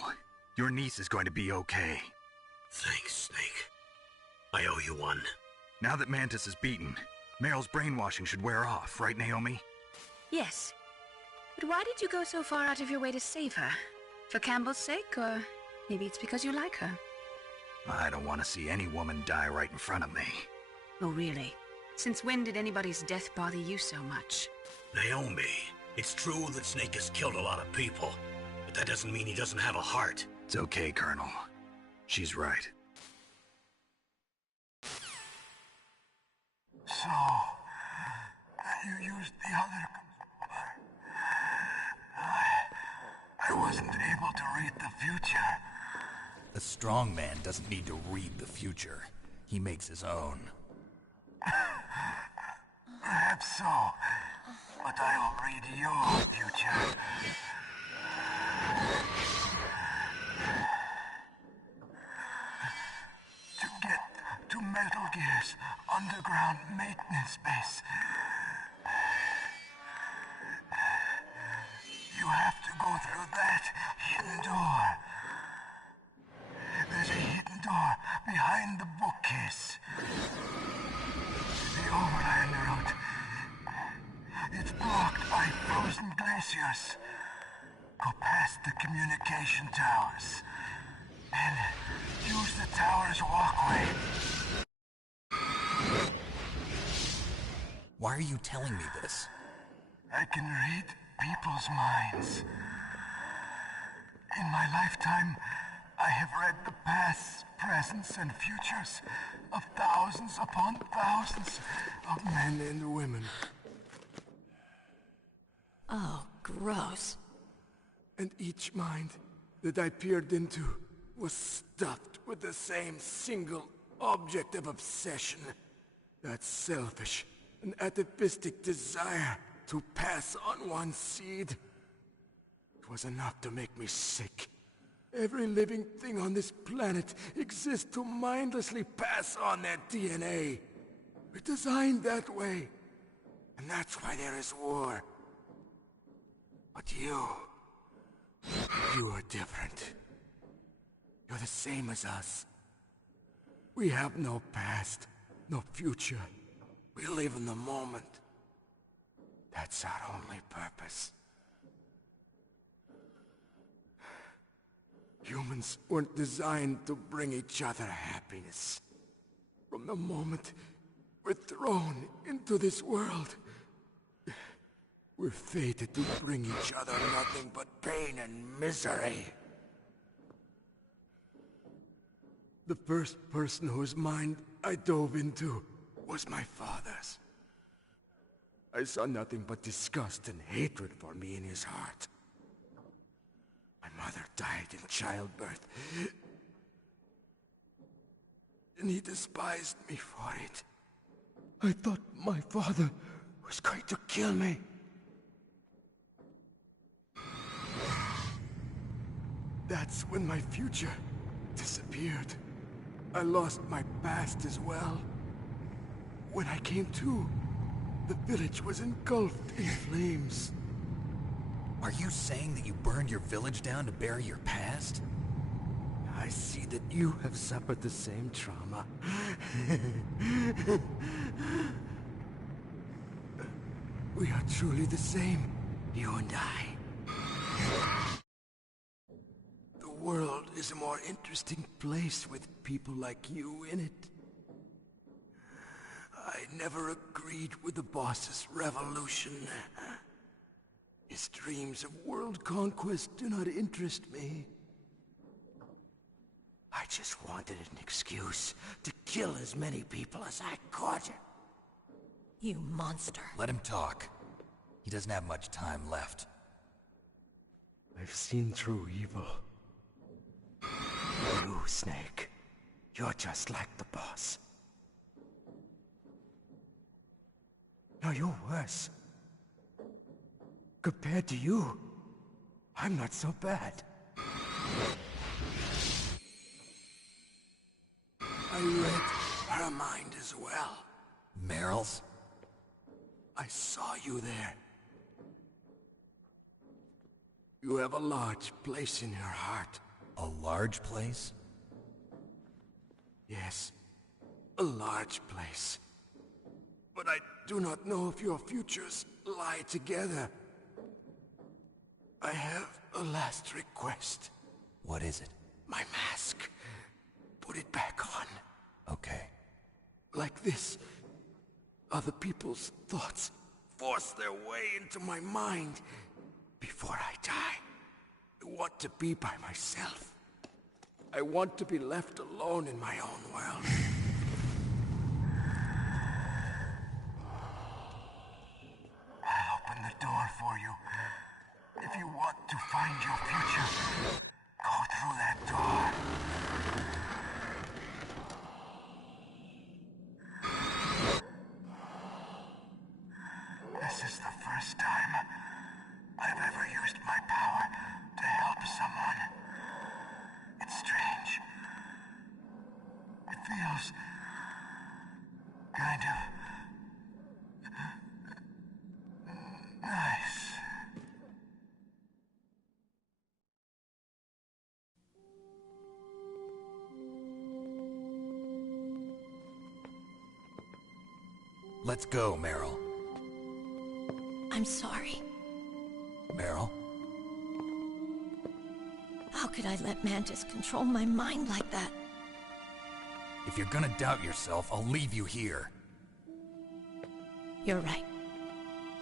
your niece is going to be okay. Thanks, Snake. I owe you one. Now that Mantis is beaten, Meryl's brainwashing should wear off, right, Naomi? Yes. But why did you go so far out of your way to save her? For Campbell's sake, or maybe it's because you like her? I don't want to see any woman die right in front of me. Oh, really? Since when did anybody's death bother you so much? Naomi, it's true that Snake has killed a lot of people, but that doesn't mean he doesn't have a heart. It's okay, Colonel. She's right. So, you used the other... I wasn't able to read the future. A strong man doesn't need to read the future. He makes his own. Perhaps so, but I'll read your future. To get to Metal Gear's underground maintenance base, you have to go through that hidden door. There's a hidden door behind the bookcase. The overland route. It's blocked by frozen glaciers. Go past the communication towers. And use the tower's walkway. Why are you telling me this? I can read people's minds. In my lifetime, I have read the pasts, presents, and futures of thousands upon thousands of men and women. Oh, gross. And each mind that I peered into was stuffed with the same single object of obsession. That selfish and atavistic desire to pass on one's seed. It was enough to make me sick. Every living thing on this planet exists to mindlessly pass on their DNA. We're designed that way. And that's why there is war. But you are different. You're the same as us. We have no past, no future. We live in the moment. That's our only purpose. Humans weren't designed to bring each other happiness. From the moment we're thrown into this world, we're fated to bring each other nothing but pain and misery. The first person whose mind I dove into was my father's. I saw nothing but disgust and hatred for me in his heart. My mother died in childbirth, and he despised me for it. I thought my father was going to kill me. That's when my future disappeared. I lost my past as well. When I came to, the village was engulfed in flames. Are you saying that you burned your village down to bury your past? I see that you have suffered the same trauma. We are truly the same, you and I. The world is a more interesting place with people like you in it. I never agreed with the boss's revolution. His dreams of world conquest do not interest me. I just wanted an excuse to kill as many people as I could. You monster. Let him talk. He doesn't have much time left. I've seen through evil. You, Snake. You're just like the boss. No, you're worse. Compared to you, I'm not so bad. I read her mind as well. Meryl's? I saw you there. You have a large place in your heart. A large place? Yes, a large place. But I do not know if your futures lie together. I have a last request. What is it? My mask. Put it back on. Okay. Like this, other people's thoughts force their way into my mind. Before I die, I want to be by myself. I want to be left alone in my own world. I'll open the door for you. If you want to find your future, go through that door. This is the first time I've ever used my power to help someone. It's strange. It feels kind of nice. Let's go, Meryl. I'm sorry. Meryl? How could I let Mantis control my mind like that? If you're gonna doubt yourself, I'll leave you here. You're right.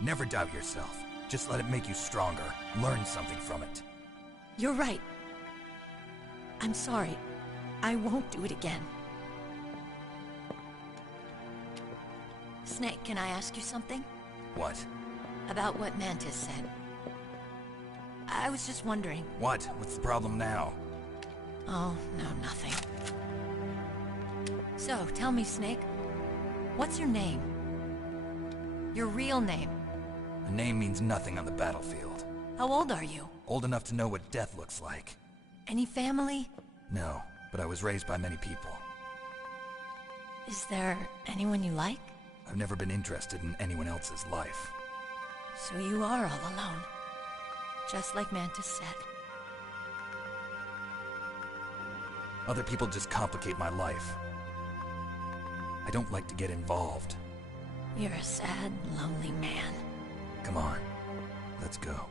Never doubt yourself. Just let it make you stronger. Learn something from it. You're right. I'm sorry. I won't do it again. Snake, can I ask you something? What? About what Mantis said. I was just wondering. What? What's the problem now? Oh, no, nothing. So, tell me, Snake. What's your name? Your real name? A name means nothing on the battlefield. How old are you? Old enough to know what death looks like. Any family? No, but I was raised by many people. Is there anyone you like? I've never been interested in anyone else's life. So you are all alone. Just like Mantis said. Other people just complicate my life. I don't like to get involved. You're a sad, lonely man. Come on, let's go.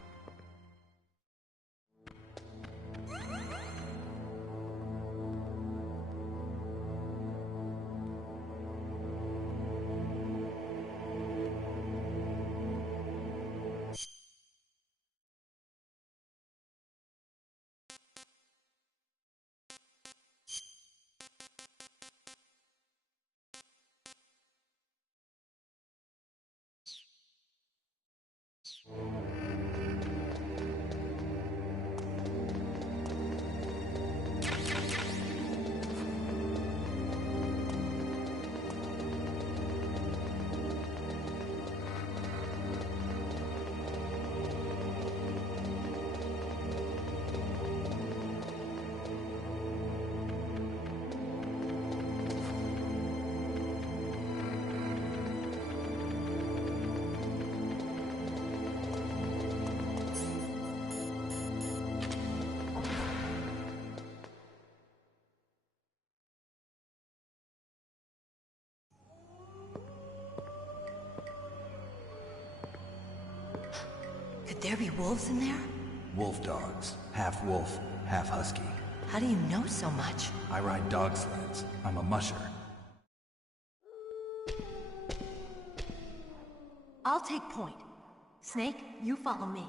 Could there be wolves in there? Wolf dogs. Half wolf, half husky. How do you know so much? I ride dog sleds. I'm a musher. I'll take point. Snake, you follow me.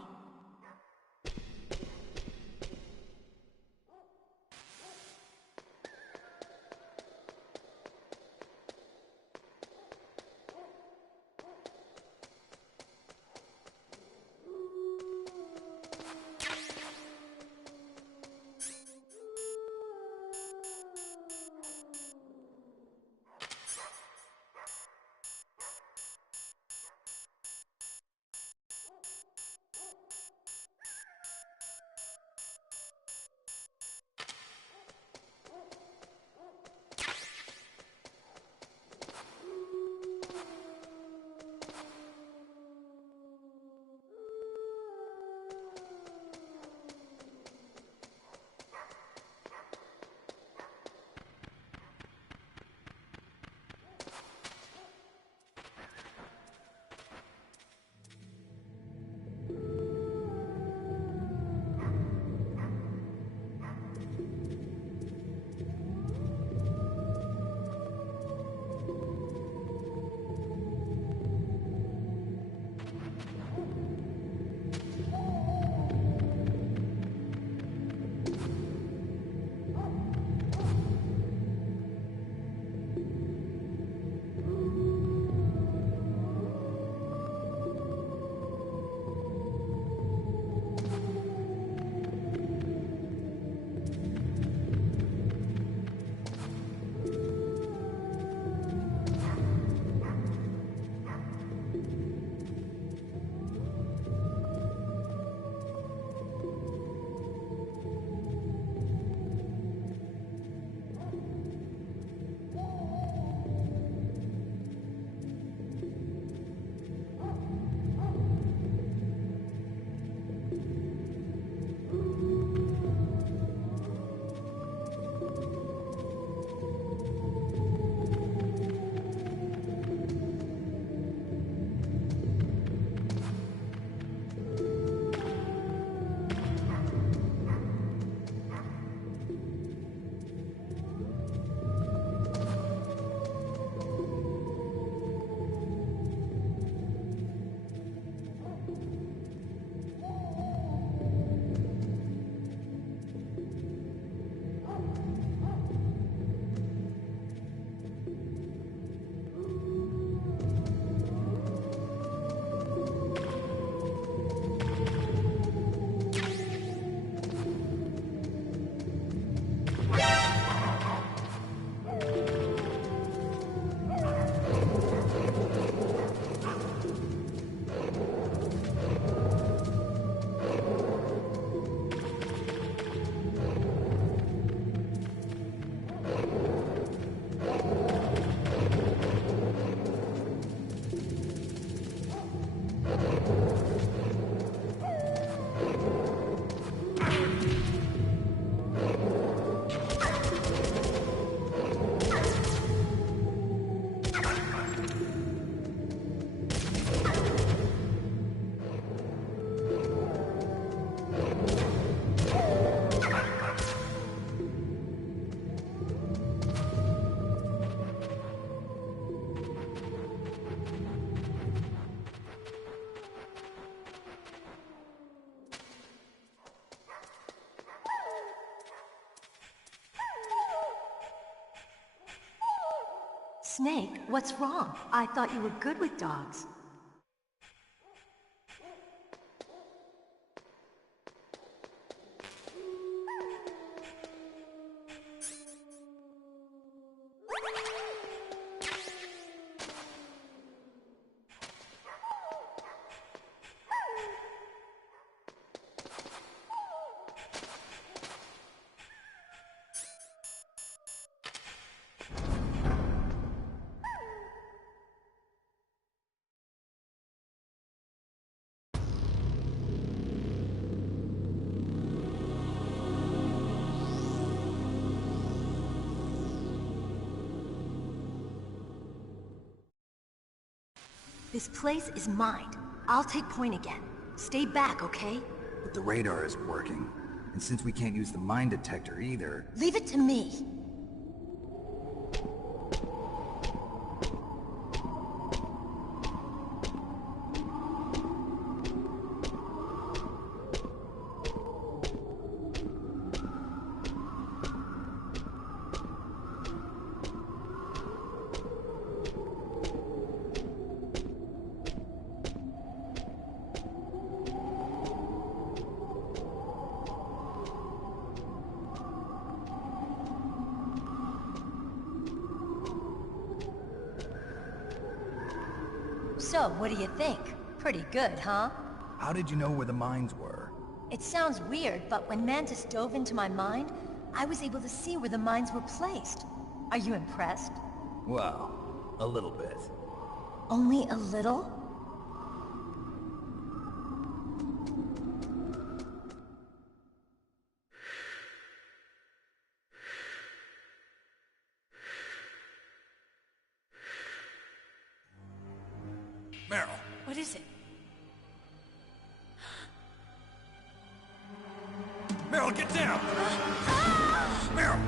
Snake, what's wrong? I thought you were good with dogs. This place is mine. I'll take point again. Stay back, okay? But the radar isn't working. And since we can't use the mine detector either... Leave it to me. So, what do you think? Pretty good, huh? How did you know where the mines were? It sounds weird, but when Mantis dove into my mind, I was able to see where the mines were placed. Are you impressed? Well, a little bit. Only a little? Meryl. What is it? Meryl, get down! Meryl!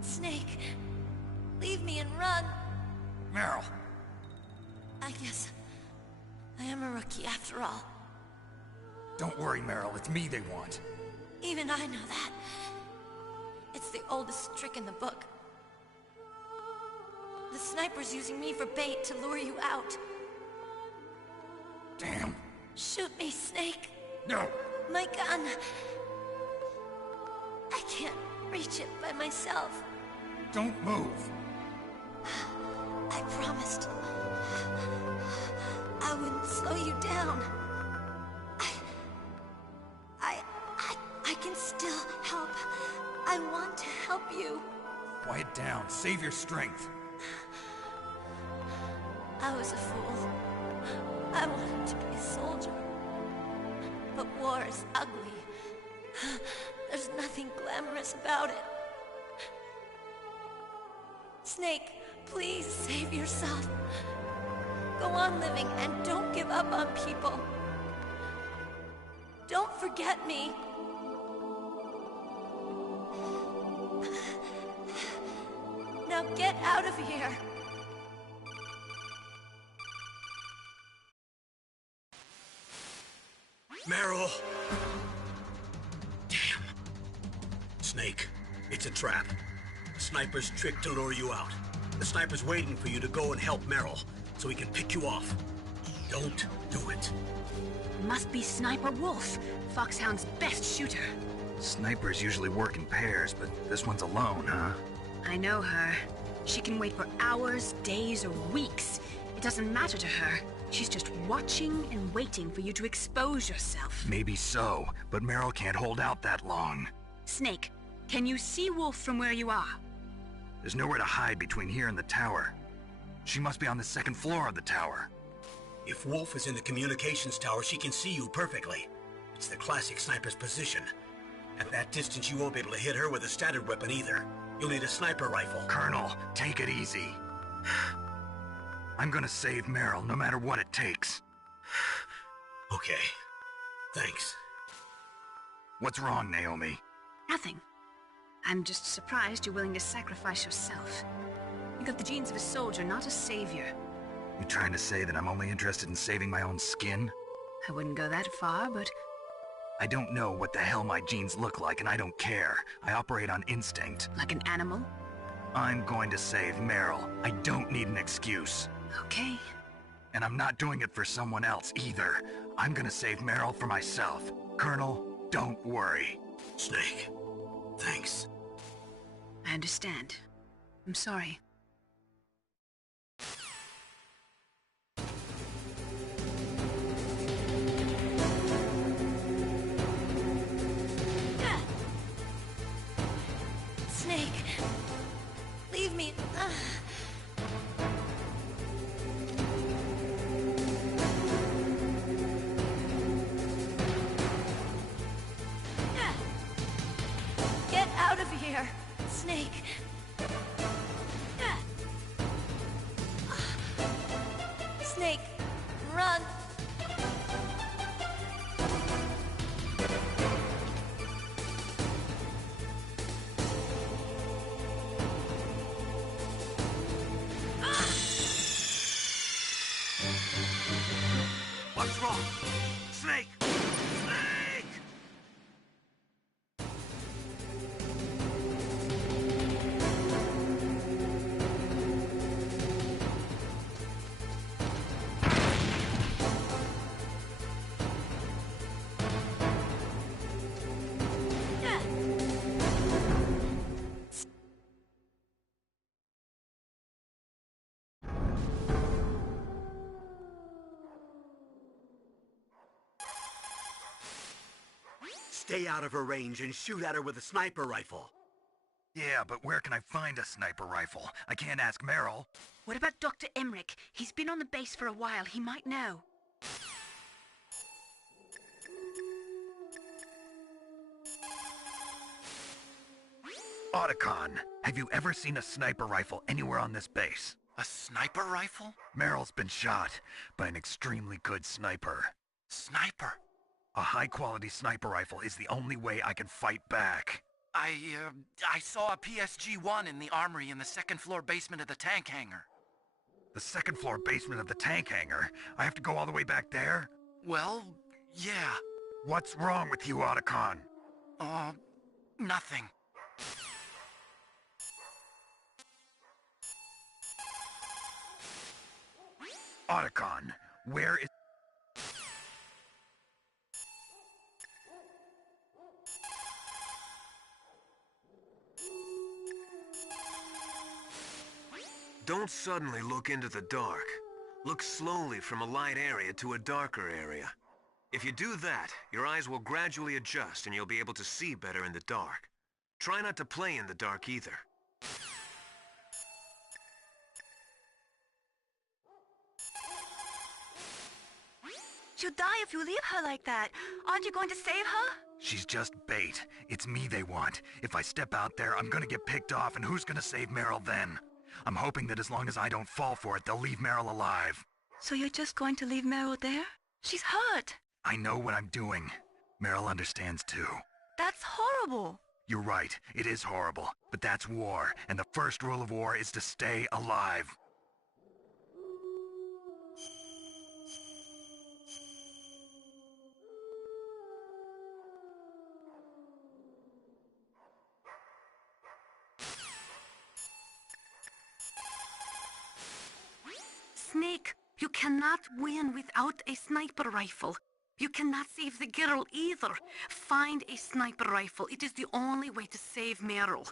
Snake, leave me and run. Meryl! I guess I am a rookie after all. Don't worry, Meryl. It's me they want. Even I know that. It's the oldest trick in the book. The sniper's using me for bait to lure you out. Damn. Shoot me, Snake. No. My gun. I can't reach it by myself. Don't move. I promised. I wouldn't slow you down. I can still help. I want to help you. Quiet down. Save your strength. I was a fool. I wanted to be a soldier. But war is ugly. There's nothing glamorous about it. Snake, please save yourself. Go on living and don't give up on people. Don't forget me. Now get out of here. Meryl! Damn. Snake, it's a trap. The sniper's trick to lure you out. The sniper's waiting for you to go and help Meryl, so he can pick you off. Don't do it. Must be Sniper Wolf, Foxhound's best shooter. Snipers usually work in pairs, but this one's alone, huh? I know her. She can wait for hours, days, or weeks. It doesn't matter to her. She's just watching and waiting for you to expose yourself. Maybe so, but Meryl can't hold out that long. Snake, can you see Wolf from where you are? There's nowhere to hide between here and the tower. She must be on the second floor of the tower. If Wolf is in the communications tower, she can see you perfectly. It's the classic sniper's position. At that distance, you won't be able to hit her with a standard weapon either. You'll need a sniper rifle. Colonel, take it easy. I'm gonna save Meryl, no matter what it takes. Okay. Thanks. What's wrong, Naomi? Nothing. I'm just surprised you're willing to sacrifice yourself. You got the genes of a soldier, not a savior. You trying to say that I'm only interested in saving my own skin? I wouldn't go that far, but... I don't know what the hell my genes look like, and I don't care. I operate on instinct. Like an animal? I'm going to save Meryl. I don't need an excuse. Okay. And I'm not doing it for someone else, either. I'm gonna save Meryl for myself. Colonel, don't worry. Snake, thanks. I understand. I'm sorry. Snake, leave me. Get out of here, Snake. Snake, run. What's wrong? Snake! Snake! Stay out of her range and shoot at her with a sniper rifle. Yeah, but where can I find a sniper rifle? I can't ask Meryl. What about Dr. Emmerich? He's been on the base for a while. He might know. Otacon, have you ever seen a sniper rifle anywhere on this base? A sniper rifle? Meryl's been shot by an extremely good sniper. Sniper? A high-quality sniper rifle is the only way I can fight back. I saw a PSG-1 in the armory in the second-floor basement of the tank hangar. The second-floor basement of the tank hangar? I have to go all the way back there? Well, yeah. What's wrong with you, Otacon? Nothing. Otacon, where is... Don't suddenly look into the dark. Look slowly from a light area to a darker area. If you do that, your eyes will gradually adjust and you'll be able to see better in the dark. Try not to play in the dark either. She'll die if you leave her like that. Aren't you going to save her? She's just bait. It's me they want. If I step out there, I'm gonna get picked off, and who's gonna save Meryl then? I'm hoping that as long as I don't fall for it, they'll leave Meryl alive. So you're just going to leave Meryl there? She's hurt. I know what I'm doing. Meryl understands too. That's horrible. You're right, it is horrible. But that's war, and the first rule of war is to stay alive. Snake, you cannot win without a sniper rifle. You cannot save the girl either. Find a sniper rifle. It is the only way to save Meryl.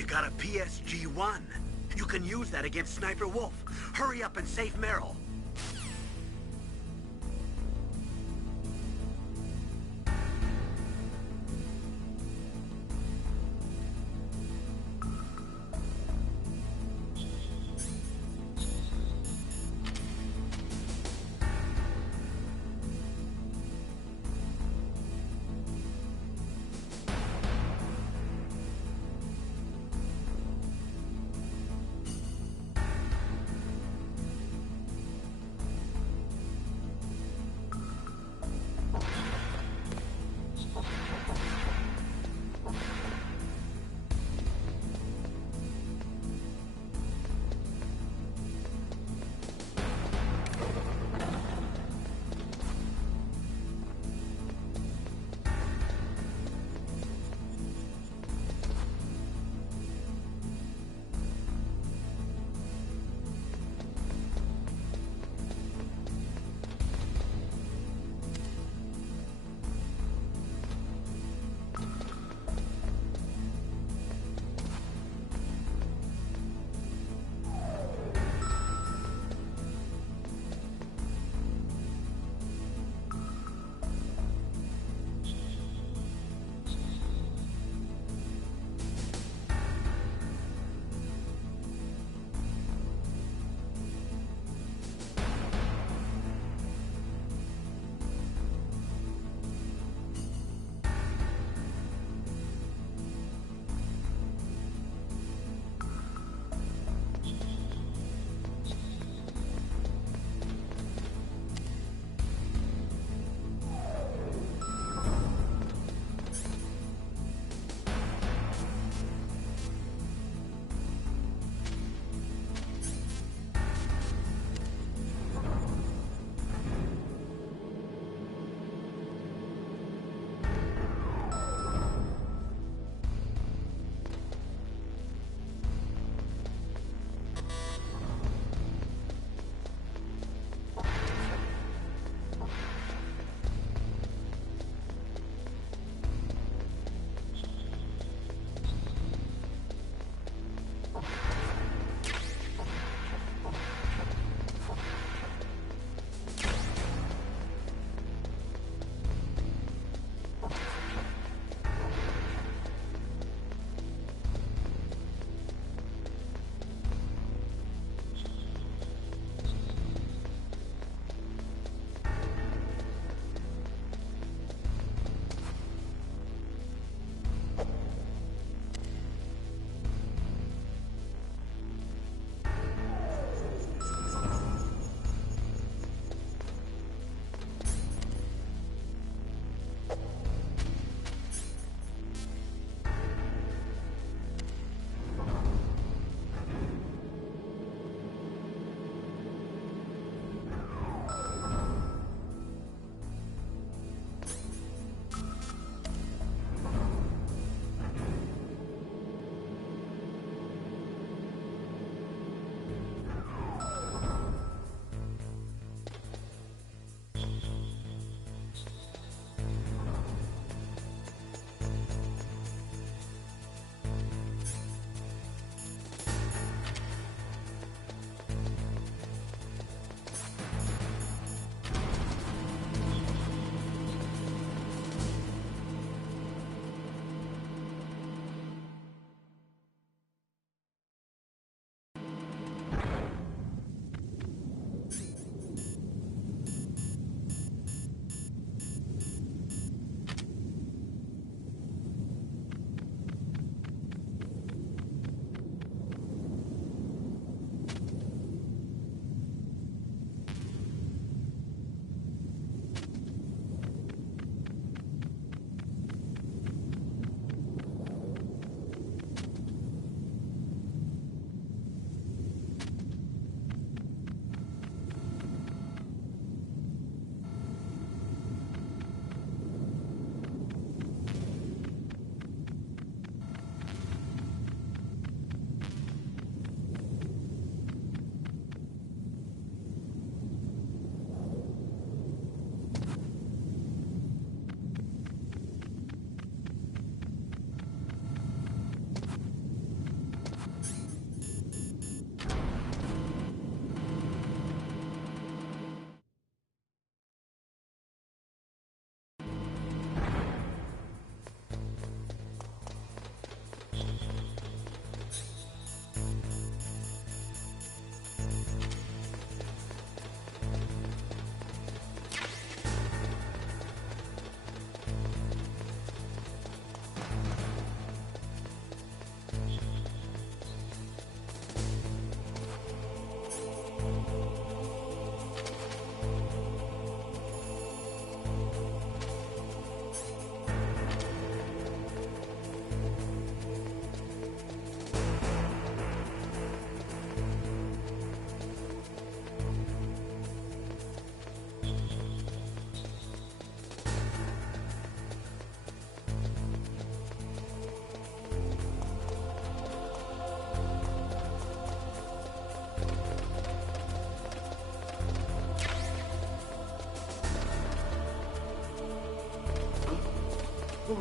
You got a PSG-1. You can use that against Sniper Wolf. Hurry up and save Meryl.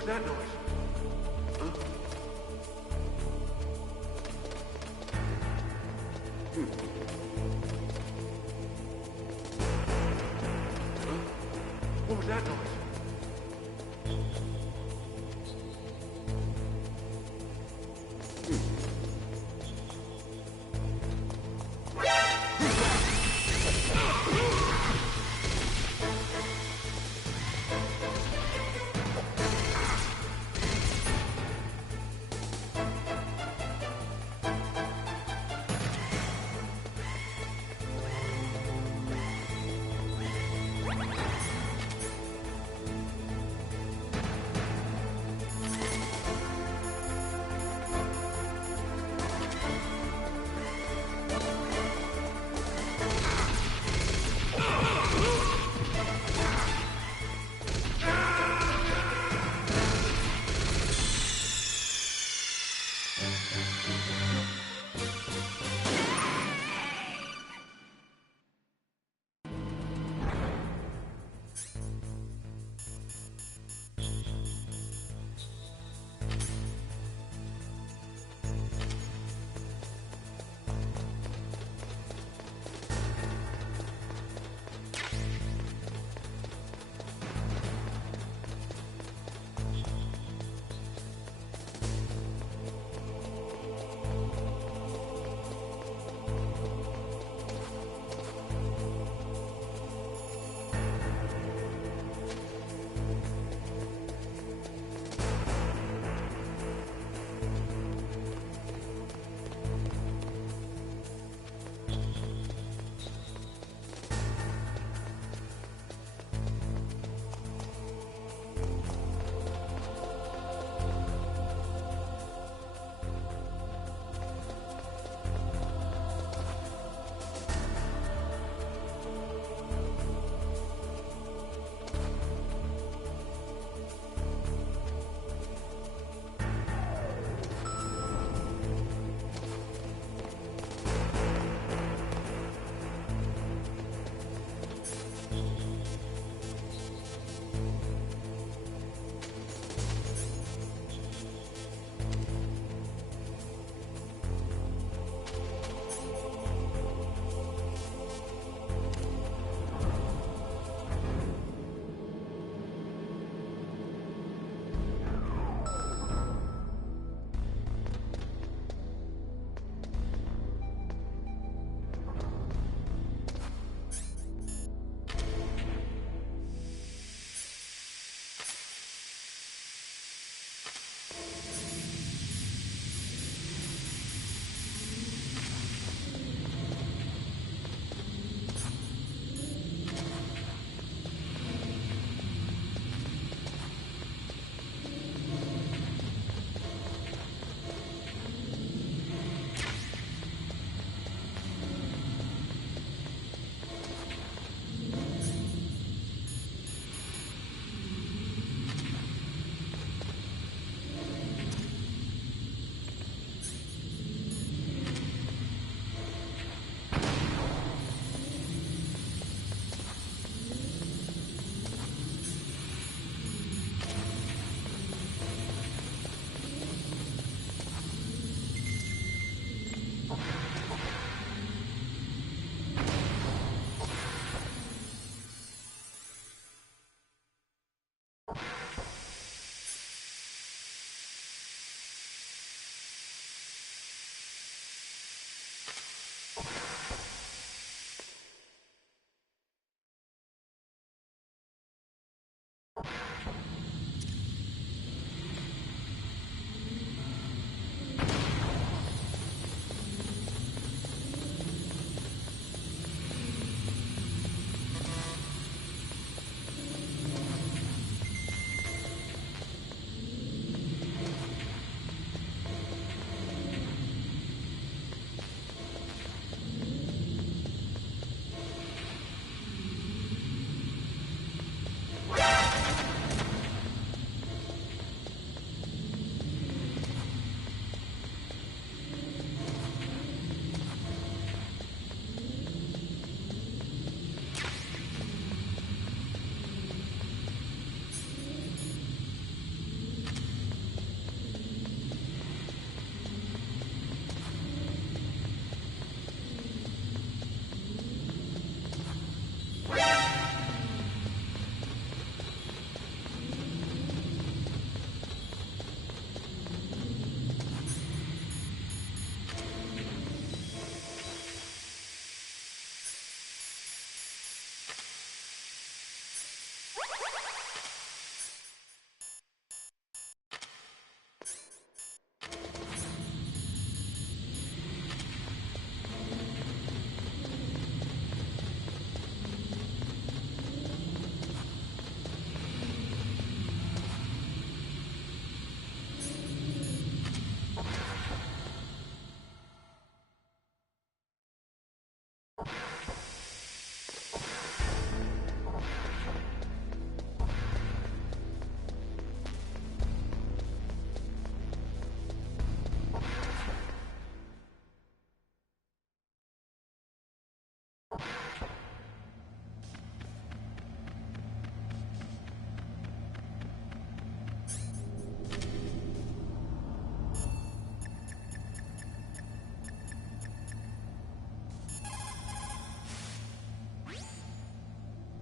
that noise? Huh? What was that noise?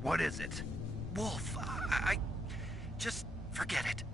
What is it? Wolf, I just forget it.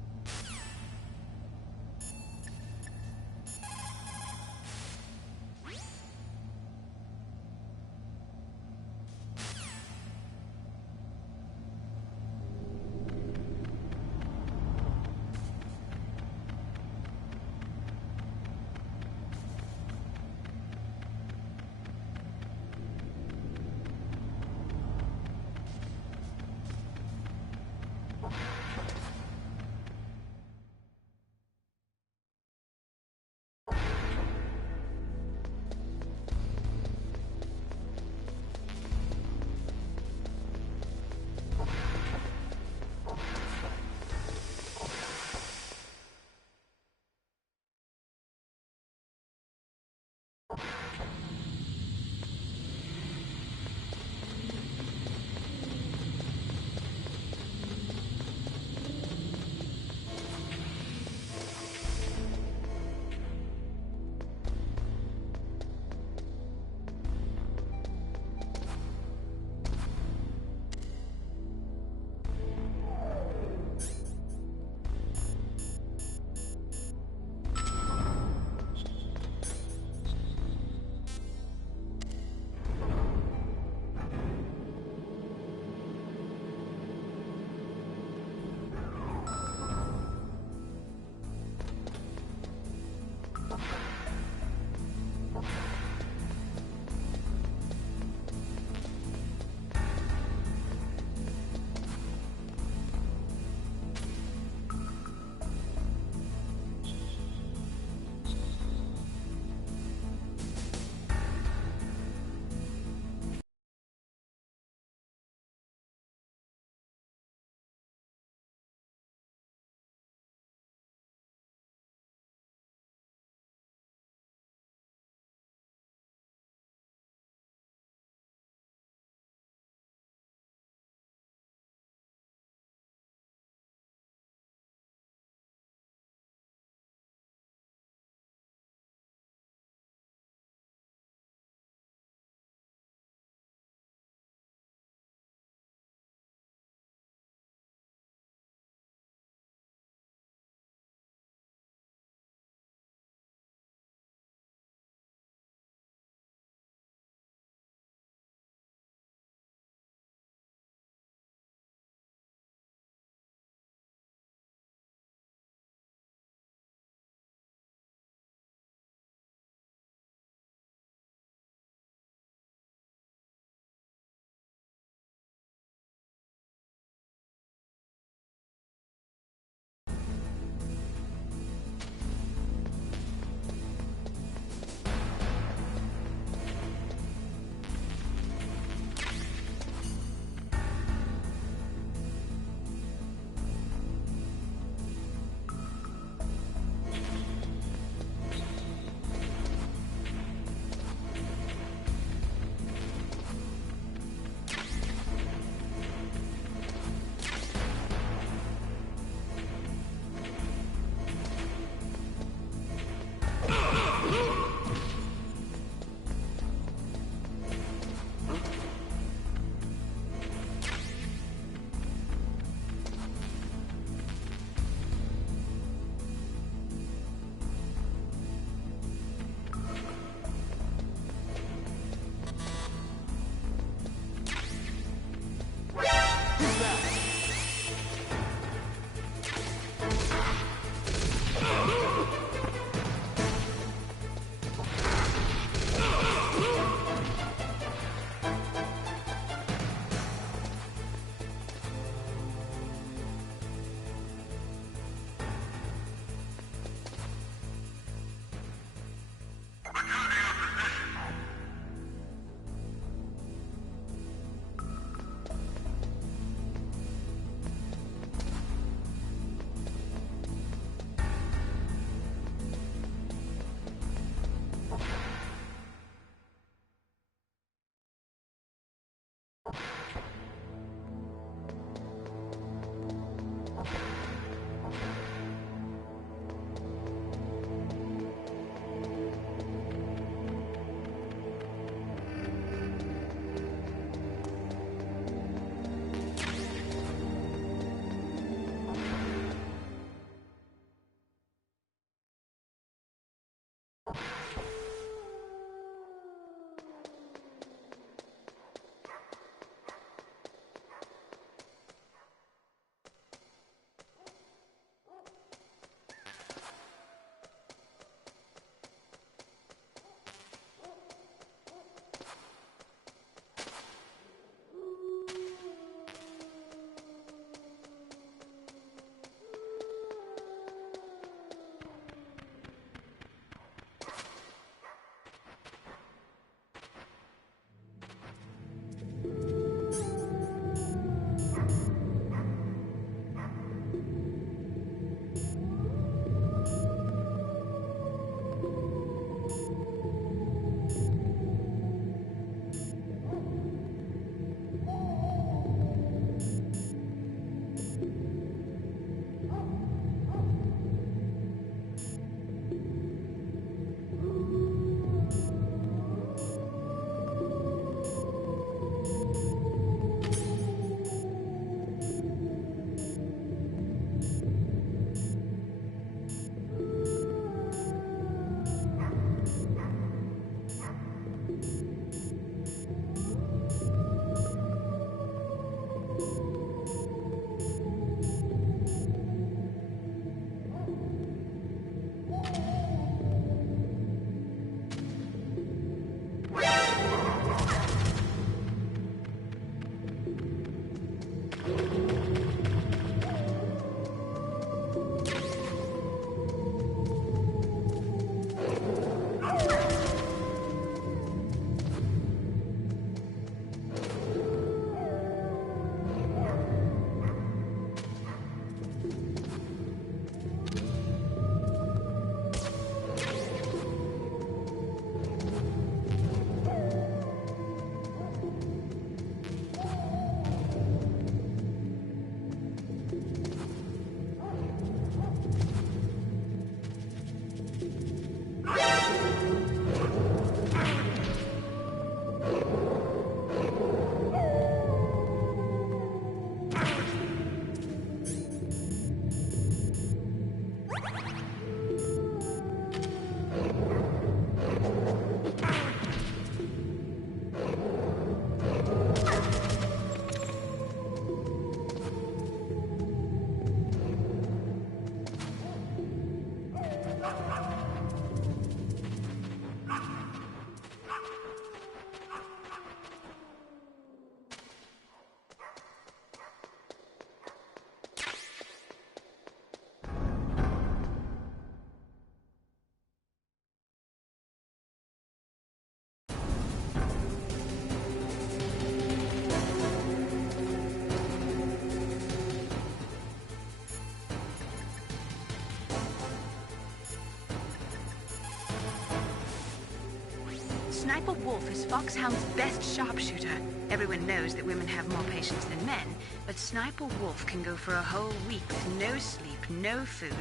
Sniper Wolf is Foxhound's best sharpshooter. Everyone knows that women have more patience than men, but Sniper Wolf can go for a whole week with no sleep, no food,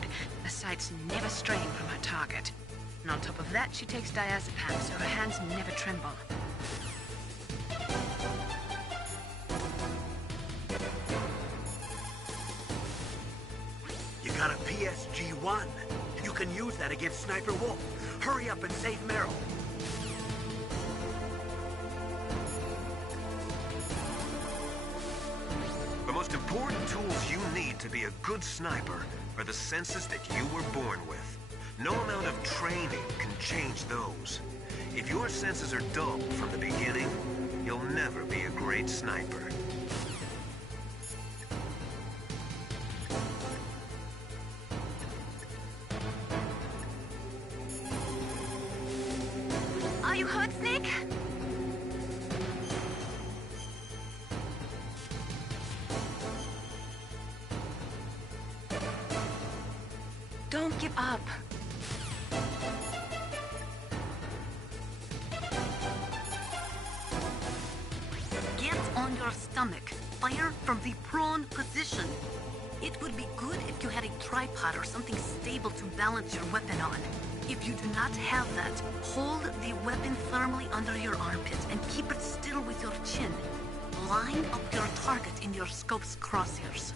her sights never straying from her target. And on top of that, she takes diazepam, so her hands never tremble. You got a PSG-1. You can use that against Sniper Wolf. Hurry up and save Meryl. The most important tools you need to be a good sniper are the senses that you were born with. No amount of training can change those. If your senses are dull from the beginning, you'll never be a great sniper. Are you hurt, Snake? Don't give up. Get on your stomach. Fire from the prone position. It would be good if you had a tripod or something stable to balance your weapon on. If you do not have that, hold the weapon firmly under your armpit and keep it still with your chin. Line up your target in your scope's crosshairs.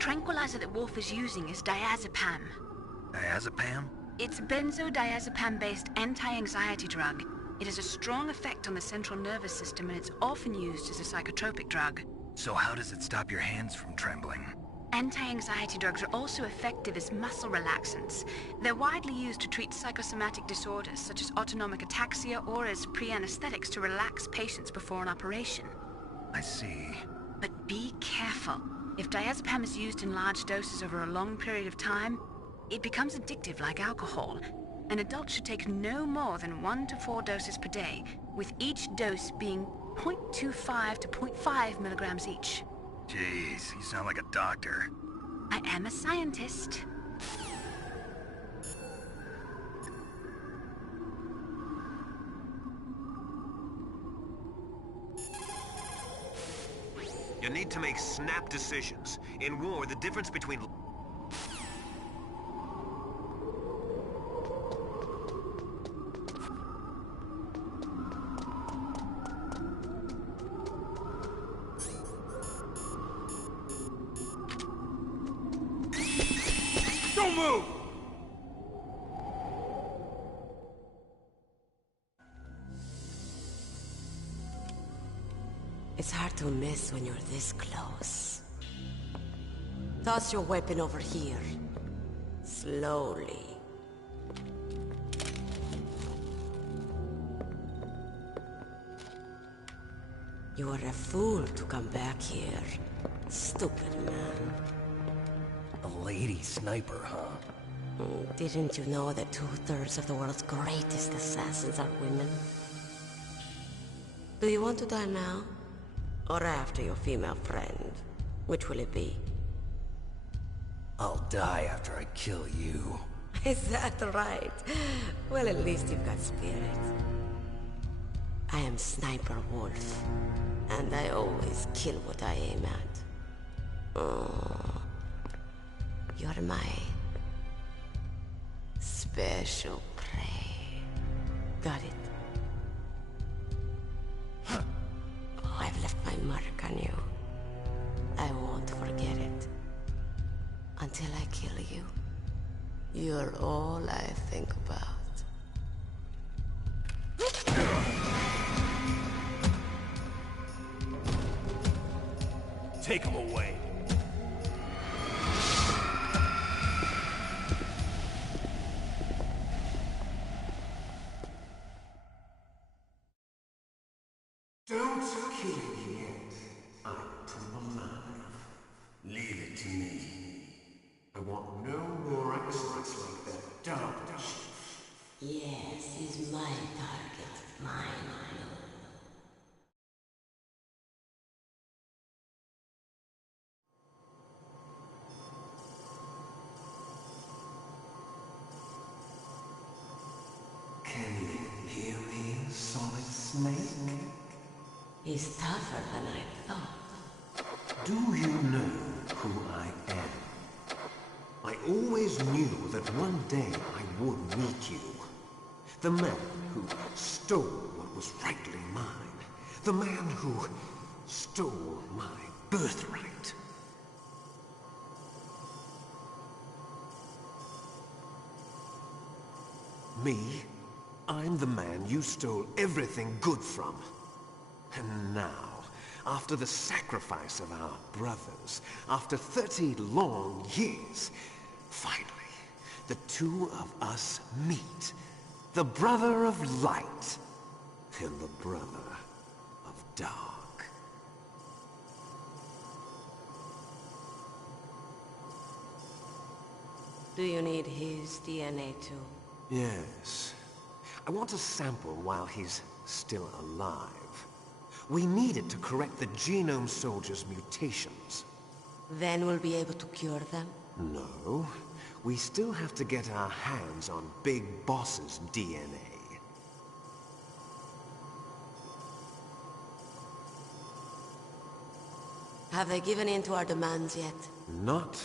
tranquilizer that Wolf is using is diazepam. Diazepam? It's a benzodiazepam-based anti-anxiety drug. It has a strong effect on the central nervous system, and it's often used as a psychotropic drug. So how does it stop your hands from trembling? Anti-anxiety drugs are also effective as muscle relaxants. They're widely used to treat psychosomatic disorders, such as autonomic ataxia, or as pre-anesthetics to relax patients before an operation. I see. But be careful. If diazepam is used in large doses over a long period of time, it becomes addictive like alcohol. An adult should take no more than 1 to 4 doses per day, with each dose being 0.25 to 0.5 milligrams each. Jeez, you sound like a doctor. I am a scientist. You need to make snap decisions. In war, the difference between... Don't move! It's hard to miss when you're this close. Toss your weapon over here. Slowly. You are a fool to come back here. Stupid man. A lady sniper, huh? Didn't you know that 2/3 of the world's greatest assassins are women? Do you want to die now? Or after your female friend? Which will it be? I'll die after I kill you. Is that right? Well, at least you've got spirit. I am Sniper Wolf, and I always kill what I aim at. Oh, you're my special prey. Got it? I've left my mark on you. I won't forget it. Until I kill you, you're all I think about. Take him away. Don't kill me yet. I'm alive. Leave it to me. I want no more accidents like that. Don't. Yes, he's my target. Mine. Can you hear me, Solid Snake? He's tougher than I thought. Do you know who I am? I always knew that one day I would meet you. The man who stole what was rightly mine. The man who stole my birthright. Me? I'm the man you stole everything good from. And now, after the sacrifice of our brothers, after 30 long years, finally, the two of us meet. The brother of light and the brother of dark. Do you need his DNA too? Yes. I want a sample while he's still alive. We need it to correct the Genome Soldier's mutations. Then we'll be able to cure them? No. We still have to get our hands on Big Boss's DNA. Have they given in to our demands yet? Not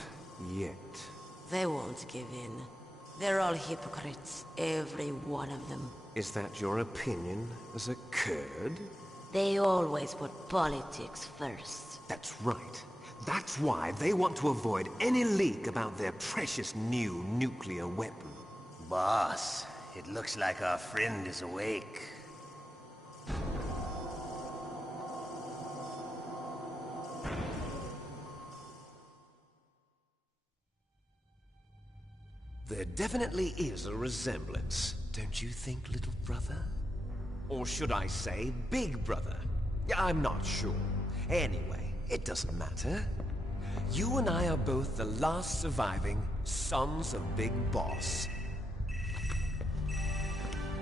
yet. They won't give in. They're all hypocrites, every one of them. Is that your opinion as a Kurd? They always put politics first. That's right. That's why they want to avoid any leak about their precious new nuclear weapon. Boss, it looks like our friend is awake. There definitely is a resemblance, don't you think, little brother? Or should I say, big brother? I'm not sure. Anyway, it doesn't matter. You and I are both the last surviving sons of Big Boss.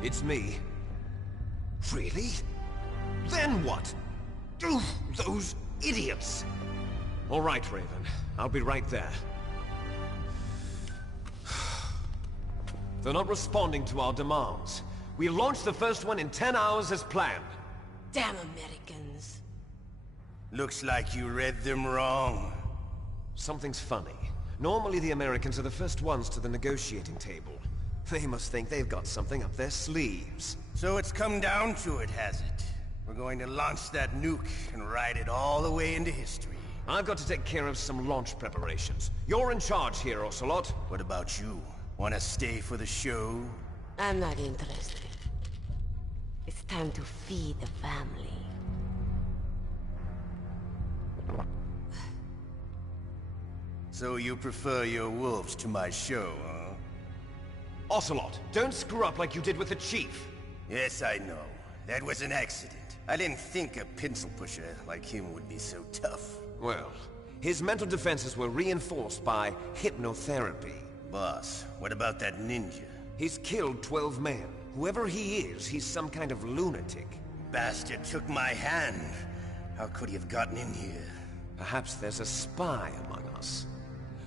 It's me. Really? Then what? Oof, those idiots! All right, Raven. I'll be right there. They're not responding to our demands. We launched the first one in 10 hours as planned. Damn Americans. Looks like you read them wrong. Something's funny. Normally the Americans are the first ones to the negotiating table. They must think they've got something up their sleeves. So it's come down to it, has it? We're going to launch that nuke and ride it all the way into history. I've got to take care of some launch preparations. You're in charge here, Ocelot. What about you? Want to stay for the show? I'm not interested. It's time to feed the family. So you prefer your wolves to my show, huh? Ocelot, don't screw up like you did with the Chief. Yes, I know. That was an accident. I didn't think a pencil pusher like him would be so tough. Well, his mental defenses were reinforced by hypnotherapy. Boss, what about that ninja? He's killed 12 men. Whoever he is, he's some kind of lunatic. Bastard took my hand. How could he have gotten in here? Perhaps there's a spy among us.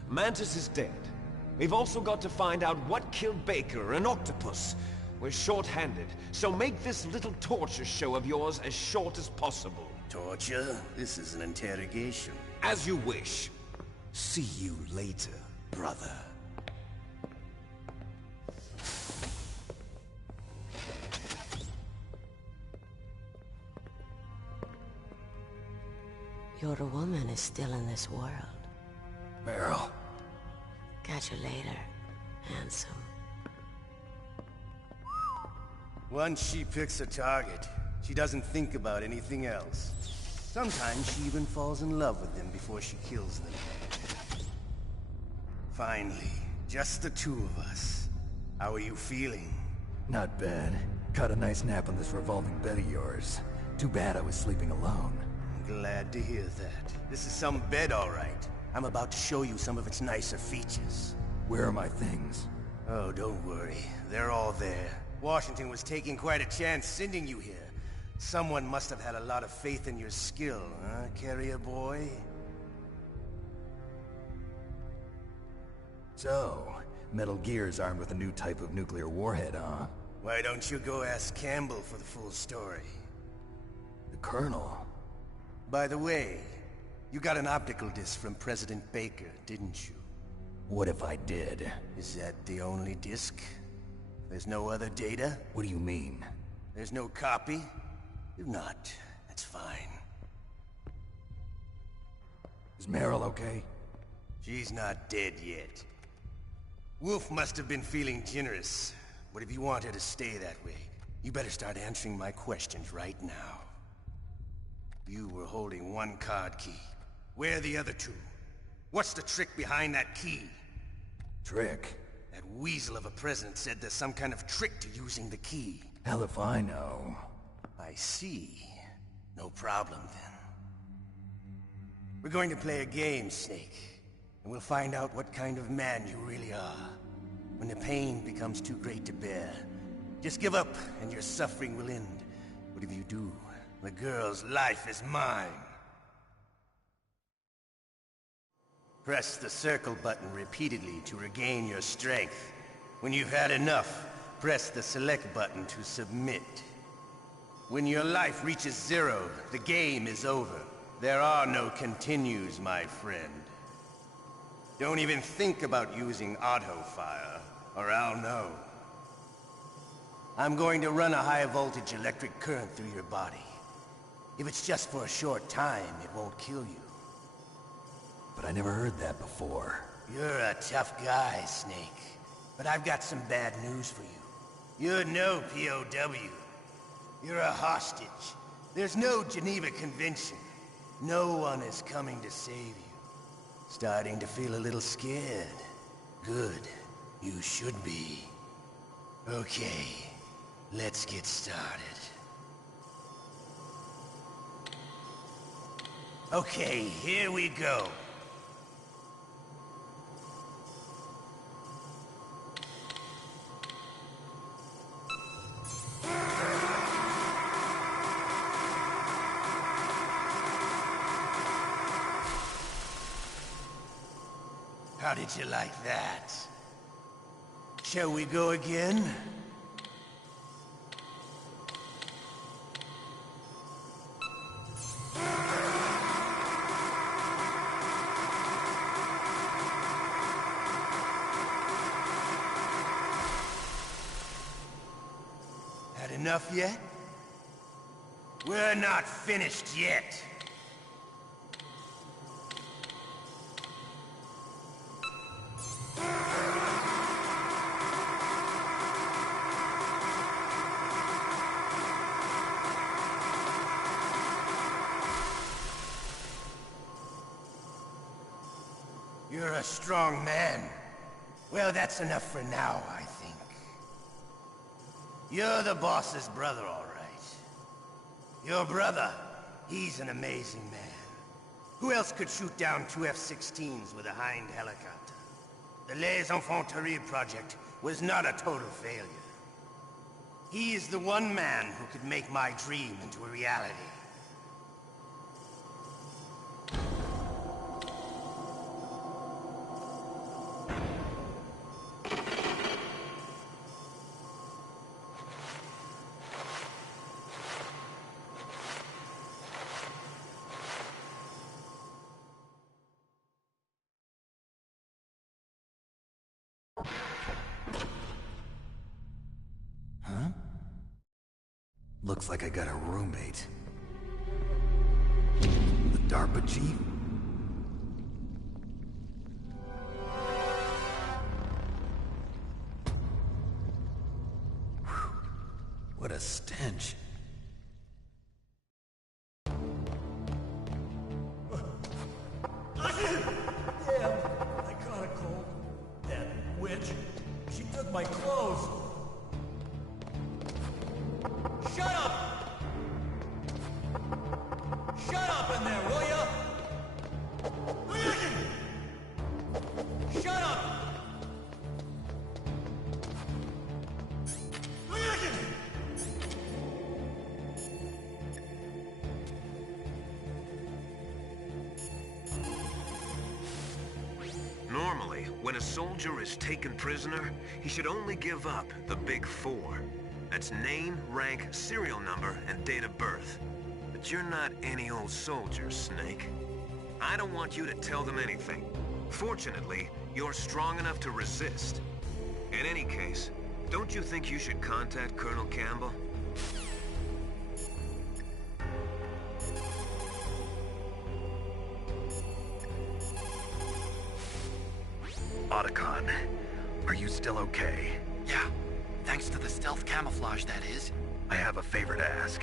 Mantis is dead. We've also got to find out what killed Baker and Octopus. We're short-handed, so make this little torture show of yours as short as possible. Torture? This is an interrogation. As you wish. See you later, brother. Your woman is still in this world. Meryl. Catch you later, handsome. Once she picks a target, she doesn't think about anything else. Sometimes she even falls in love with them before she kills them. Finally, just the two of us. How are you feeling? Not bad. Caught a nice nap on this revolving bed of yours. Too bad I was sleeping alone. Glad to hear that. This is some bed, all right. I'm about to show you some of its nicer features. Where are my things? Oh, don't worry. They're all there. Washington was taking quite a chance sending you here. Someone must have had a lot of faith in your skill, huh, carrier boy? So, Metal Gear's armed with a new type of nuclear warhead, huh? Why don't you go ask Campbell for the full story? The Colonel? By the way, you got an optical disc from President Baker, didn't you? What if I did? Is that the only disc? There's no other data? What do you mean? There's no copy? If not, that's fine. Is Meryl okay? She's not dead yet. Wolf must have been feeling generous. But if you want her to stay that way, you better start answering my questions right now. You were holding one card key. Where are the other two? What's the trick behind that key? Trick? That weasel of a president said there's some kind of trick to using the key. Hell if I know. I see. No problem, then. We're going to play a game, Snake. And we'll find out what kind of man you really are. When the pain becomes too great to bear, just give up and your suffering will end. But if you do, the girl's life is mine. Press the circle button repeatedly to regain your strength. When you've had enough, press the select button to submit. When your life reaches 0, the game is over. There are no continues, my friend. Don't even think about using auto-fire, or I'll know. I'm going to run a high-voltage electric current through your body. If it's just for a short time, it won't kill you. but I never heard that before. You're a tough guy, Snake. But I've got some bad news for you. You're no POW. You're a hostage. There's no Geneva Convention. No one is coming to save you. Starting to feel a little scared. Good. You should be. Okay, let's get started. Okay, here we go. How did you like that? Shall we go again? Had enough yet? We're not finished yet. You're a strong man. Well, that's enough for now, I think. You're the boss's brother, all right. Your brother, he's an amazing man. Who else could shoot down 2 F-16s with a Hind helicopter? The Les Infanteries project was not a total failure. He is the one man who could make my dream into a reality. Huh? Looks like I got a roommate. The DARPA chief? Whew. What a stench. Damn, I caught a cold. That witch. She took my clothes. Shut up! Shut up in there, will ya? Shut up! Normally, when a soldier is taken prisoner, he should only give up the big 4. That's name, rank, serial number, and date of birth. But you're not any old soldier, Snake. I don't want you to tell them anything. Fortunately, you're strong enough to resist. In any case, don't you think you should contact Colonel Campbell? Otacon, are you still okay? Yeah, thanks to the stealth camouflage, that is. I have a favor to ask.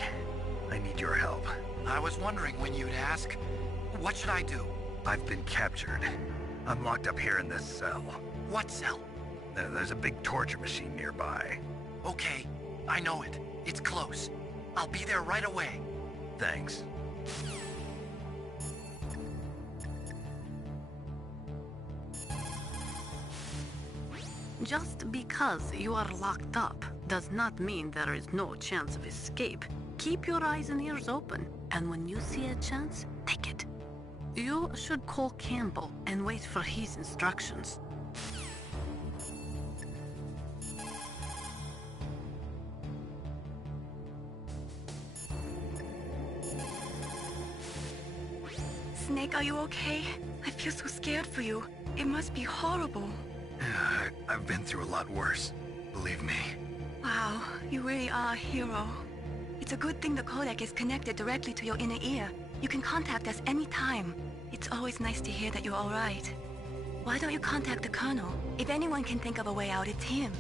I need your help. I was wondering when you'd ask. What should I do? I've been captured. I'm locked up here in this cell. What cell? There's a big torture machine nearby. Okay, I know it. It's close. I'll be there right away. Thanks. Just because you are locked up does not mean there is no chance of escape. Keep your eyes and ears open, and when you see a chance, take it. You should call Campbell and wait for his instructions. Snake, are you okay? I feel so scared for you. It must be horrible. I've been through a lot worse, believe me. Wow, you really are a hero. It's a good thing the codec is connected directly to your inner ear. You can contact us anytime. It's always nice to hear that you're all right. Why don't you contact the Colonel? If anyone can think of a way out, it's him.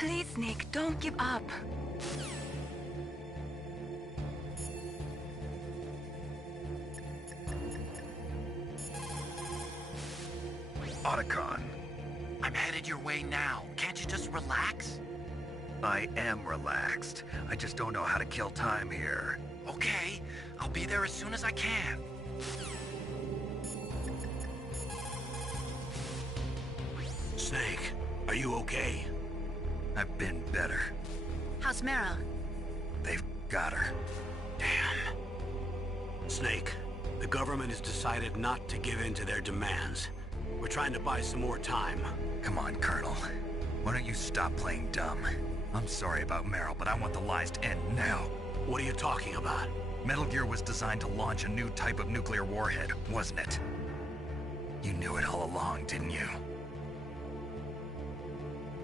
Please, Snake, don't give up. Otacon. I'm headed your way now. Can't you just relax? I am relaxed. I just don't know how to kill time here. Okay, I'll be there as soon as I can. Snake, are you okay? I've been better. How's Meryl? They've got her. Damn. Snake, the government has decided not to give in to their demands. We're trying to buy some more time. Come on, Colonel. Why don't you stop playing dumb? I'm sorry about Meryl, but I want the lies to end now. What are you talking about? Metal Gear was designed to launch a new type of nuclear warhead, wasn't it? You knew it all along, didn't you?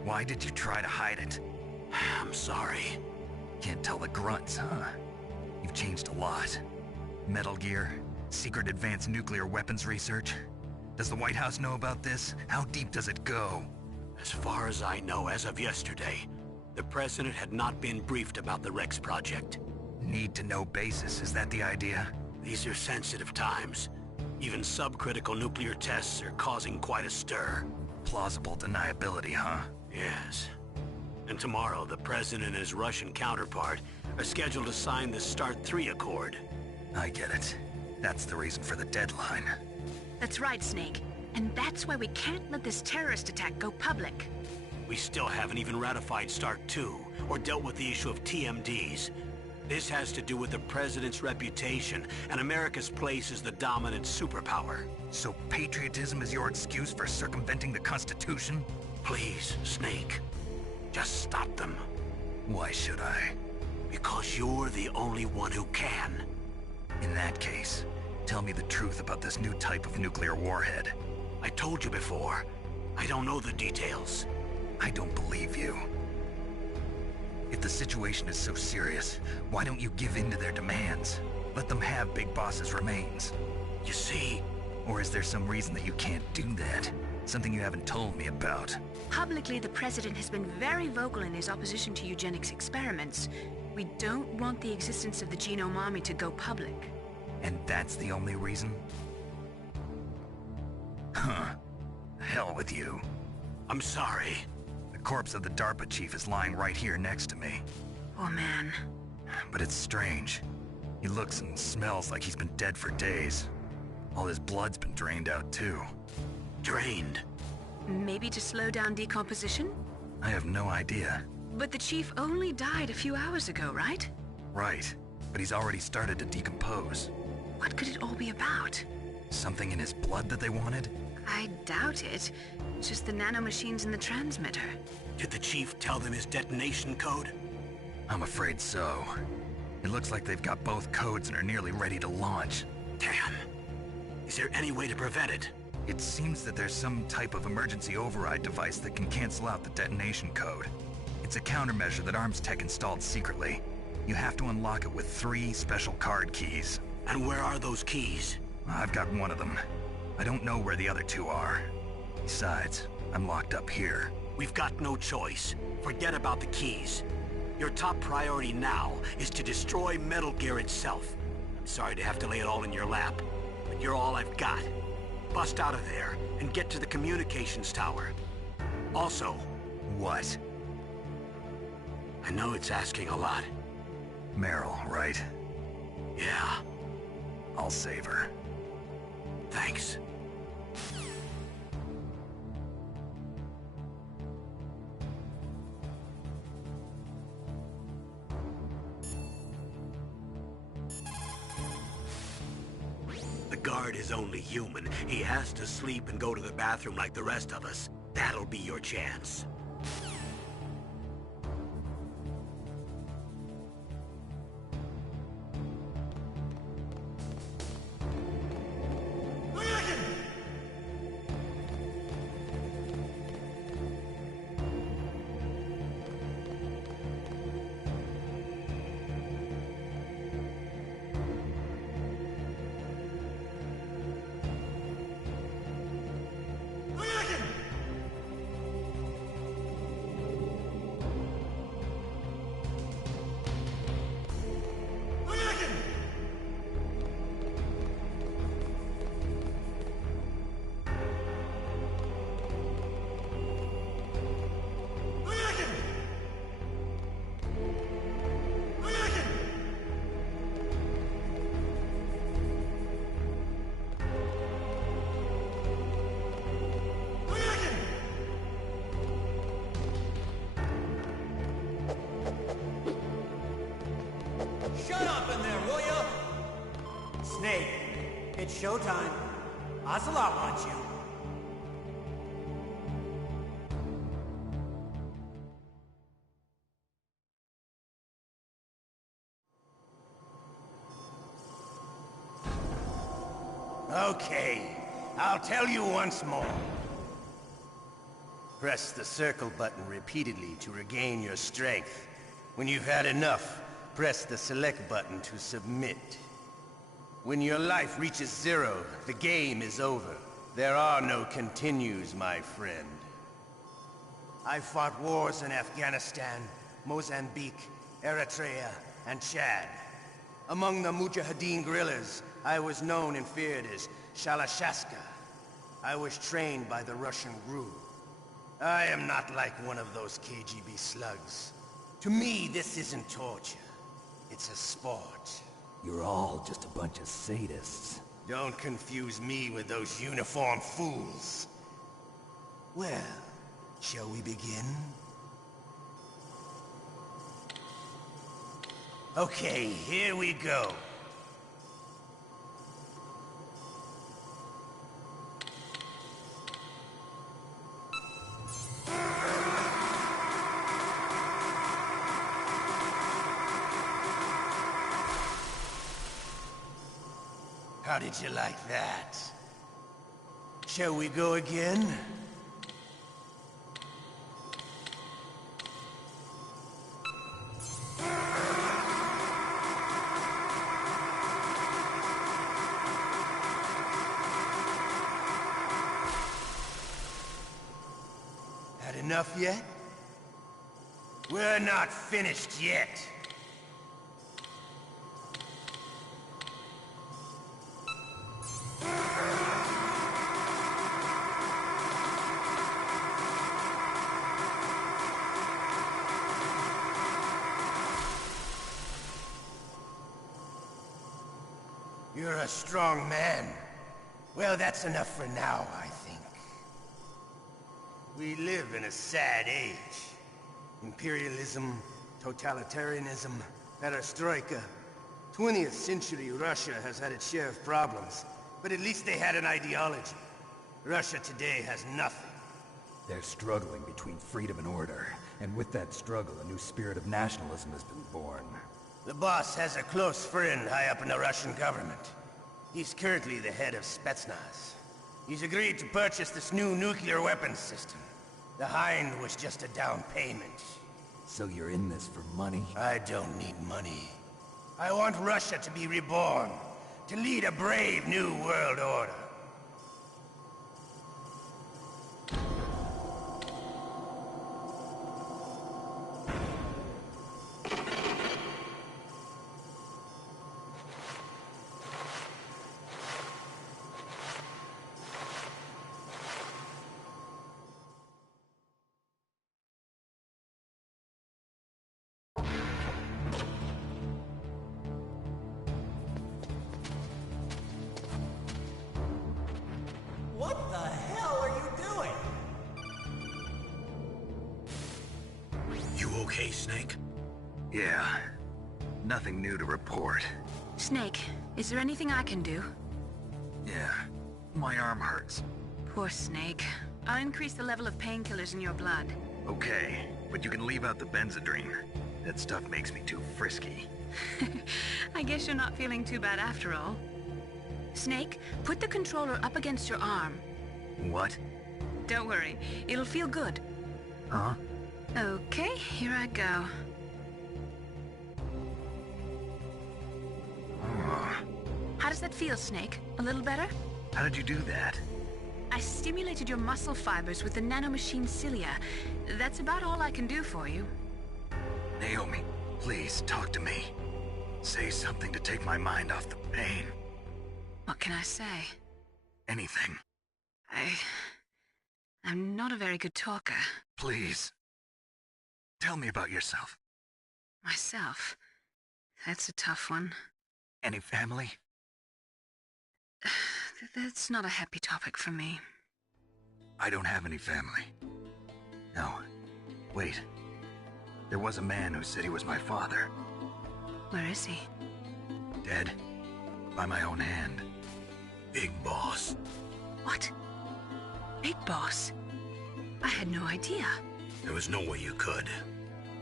Why did you try to hide it? I'm sorry. Can't tell the grunts, huh? You've changed a lot. Metal Gear, secret advanced nuclear weapons research. Does the White House know about this? How deep does it go? As far as I know, as of yesterday, the President had not been briefed about the Rex project. Need-to-know basis, is that the idea? These are sensitive times. Even subcritical nuclear tests are causing quite a stir. Plausible deniability, huh? Yes. And tomorrow, the President and his Russian counterpart are scheduled to sign the START 3 Accord. I get it. That's the reason for the deadline. That's right, Snake. And that's why we can't let this terrorist attack go public. We still haven't even ratified START 2, or dealt with the issue of TMDs. This has to do with the President's reputation, and America's place as the dominant superpower. So patriotism is your excuse for circumventing the Constitution? Please, Snake. Just stop them. Why should I? Because you're the only one who can. In that case, tell me the truth about this new type of nuclear warhead. I told you before. I don't know the details. I don't believe you. If the situation is so serious, why don't you give in to their demands? Let them have Big Boss's remains. You see... Or is there some reason that you can't do that? Something you haven't told me about? Publicly, the President has been very vocal in his opposition to eugenics experiments. We don't want the existence of the Genome Army to go public. And that's the only reason? Huh. Hell with you. I'm sorry. The corpse of the DARPA chief is lying right here next to me. Oh, man. But it's strange. He looks and smells like he's been dead for days. All his blood's been drained out, too. Drained? Maybe to slow down decomposition? I have no idea. But the chief only died a few hours ago, right? Right. But he's already started to decompose. What could it all be about? Something in his blood that they wanted? I doubt it. Just the nanomachines in the transmitter. Did the chief tell them his detonation code? I'm afraid so. It looks like they've got both codes and are nearly ready to launch. Damn. Is there any way to prevent it? It seems that there's some type of emergency override device that can cancel out the detonation code. It's a countermeasure that Arms Tech installed secretly. You have to unlock it with 3 special card keys. And where are those keys? I've got one of them. I don't know where the other 2 are. Besides, I'm locked up here. We've got no choice. Forget about the keys. Your top priority now is to destroy Metal Gear itself. I'm sorry to have to lay it all in your lap, but you're all I've got. Bust out of there and get to the communications tower. Also... What? I know it's asking a lot. Meryl, right? Yeah. I'll save her. Thanks. The guard is only human. He has to sleep and go to the bathroom like the rest of us. That'll be your chance. Snake, it's showtime. Ocelot wants you. Okay, I'll tell you once more. Press the circle button repeatedly to regain your strength. When you've had enough, press the select button to submit. When your life reaches 0, the game is over. There are no continues, my friend. I fought wars in Afghanistan, Mozambique, Eritrea, and Chad. Among the Mujahideen guerrillas, I was known and feared as Shalashaska. I was trained by the Russian GRU. I am not like one of those KGB slugs. To me, this isn't torture. It's a sport. You're all just a bunch of sadists. Don't confuse me with those uniformed fools. Well, shall we begin? Okay, here we go. How did you like that? Shall we go again? Had enough yet? We're not finished yet. You're a strong man. Well, that's enough for now, I think. We live in a sad age. Imperialism, totalitarianism, perestroika. 20th century Russia has had its share of problems, but at least they had an ideology. Russia today has nothing. They're struggling between freedom and order, and with that struggle, a new spirit of nationalism has been born. The boss has a close friend high up in the Russian government. He's currently the head of Spetsnaz. He's agreed to purchase this new nuclear weapons system. The Hind was just a down payment. So you're in this for money? I don't need money. I want Russia to be reborn, to lead a brave new world order. What the hell are you doing? You okay, Snake? Yeah. Nothing new to report. Snake, is there anything I can do? Yeah. My arm hurts. Poor Snake. I'll increase the level of painkillers in your blood. Okay, but you can leave out the Benzedrine. That stuff makes me too frisky. I guess you're not feeling too bad after all. Snake, put the controller up against your arm. What? Don't worry, it'll feel good. Huh? Okay, here I go. How does that feel, Snake? A little better? How did you do that? I stimulated your muscle fibers with the nanomachine cilia. That's about all I can do for you. Naomi, please talk to me. Say something to take my mind off the pain. What can I say? Anything. I'm not a very good talker. Please. Tell me about yourself. Myself? That's a tough one. Any family? That's not a happy topic for me. I don't have any family. No. Wait. There was a man who said he was my father. Where is he? Dead. By my own hand. Big Boss. What? Big Boss? I had no idea. There was no way you could.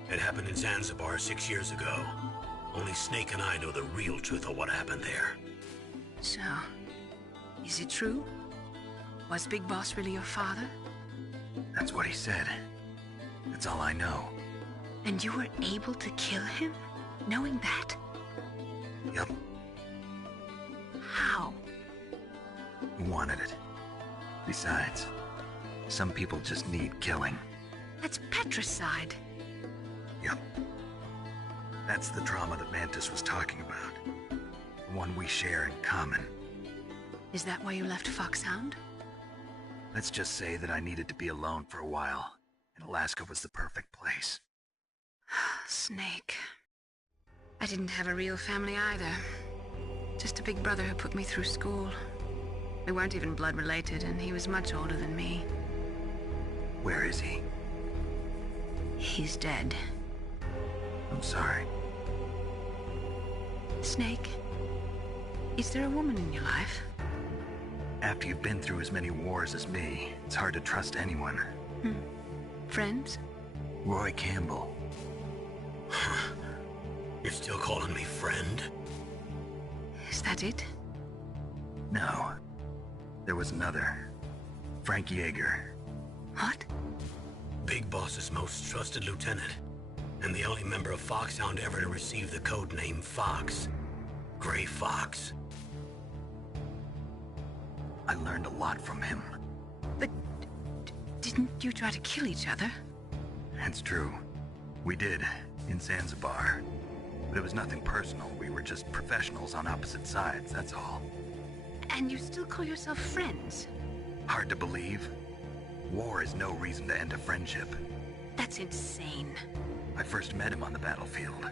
It happened in Zanzibar 6 years ago. Only Snake and I know the real truth of what happened there. So, is it true? Was Big Boss really your father? That's what he said. That's all I know. And you were able to kill him, knowing that? Yep. How? He wanted it. Besides, some people just need killing. That's patricide. Yep. That's the trauma that Mantis was talking about. The one we share in common. Is that why you left Foxhound? Let's just say that I needed to be alone for a while, and Alaska was the perfect place. Snake. I didn't have a real family either. Just a big brother who put me through school. We weren't even blood related, and he was much older than me. Where is he? He's dead. I'm sorry. Snake, is there a woman in your life? After you've been through as many wars as me, it's hard to trust anyone. Friends? Roy Campbell. You're still calling me friend? Is that it? No. There was another. Frank Yeager. What? Big Boss's most trusted lieutenant, and the only member of Foxhound ever to receive the code name Fox. Gray Fox. I learned a lot from him. But didn't you try to kill each other? That's true. We did, in Zanzibar. But it was nothing personal. We were just professionals on opposite sides, that's all. And you still call yourself friends? Hard to believe. War is no reason to end a friendship. That's insane. I first met him on the battlefield.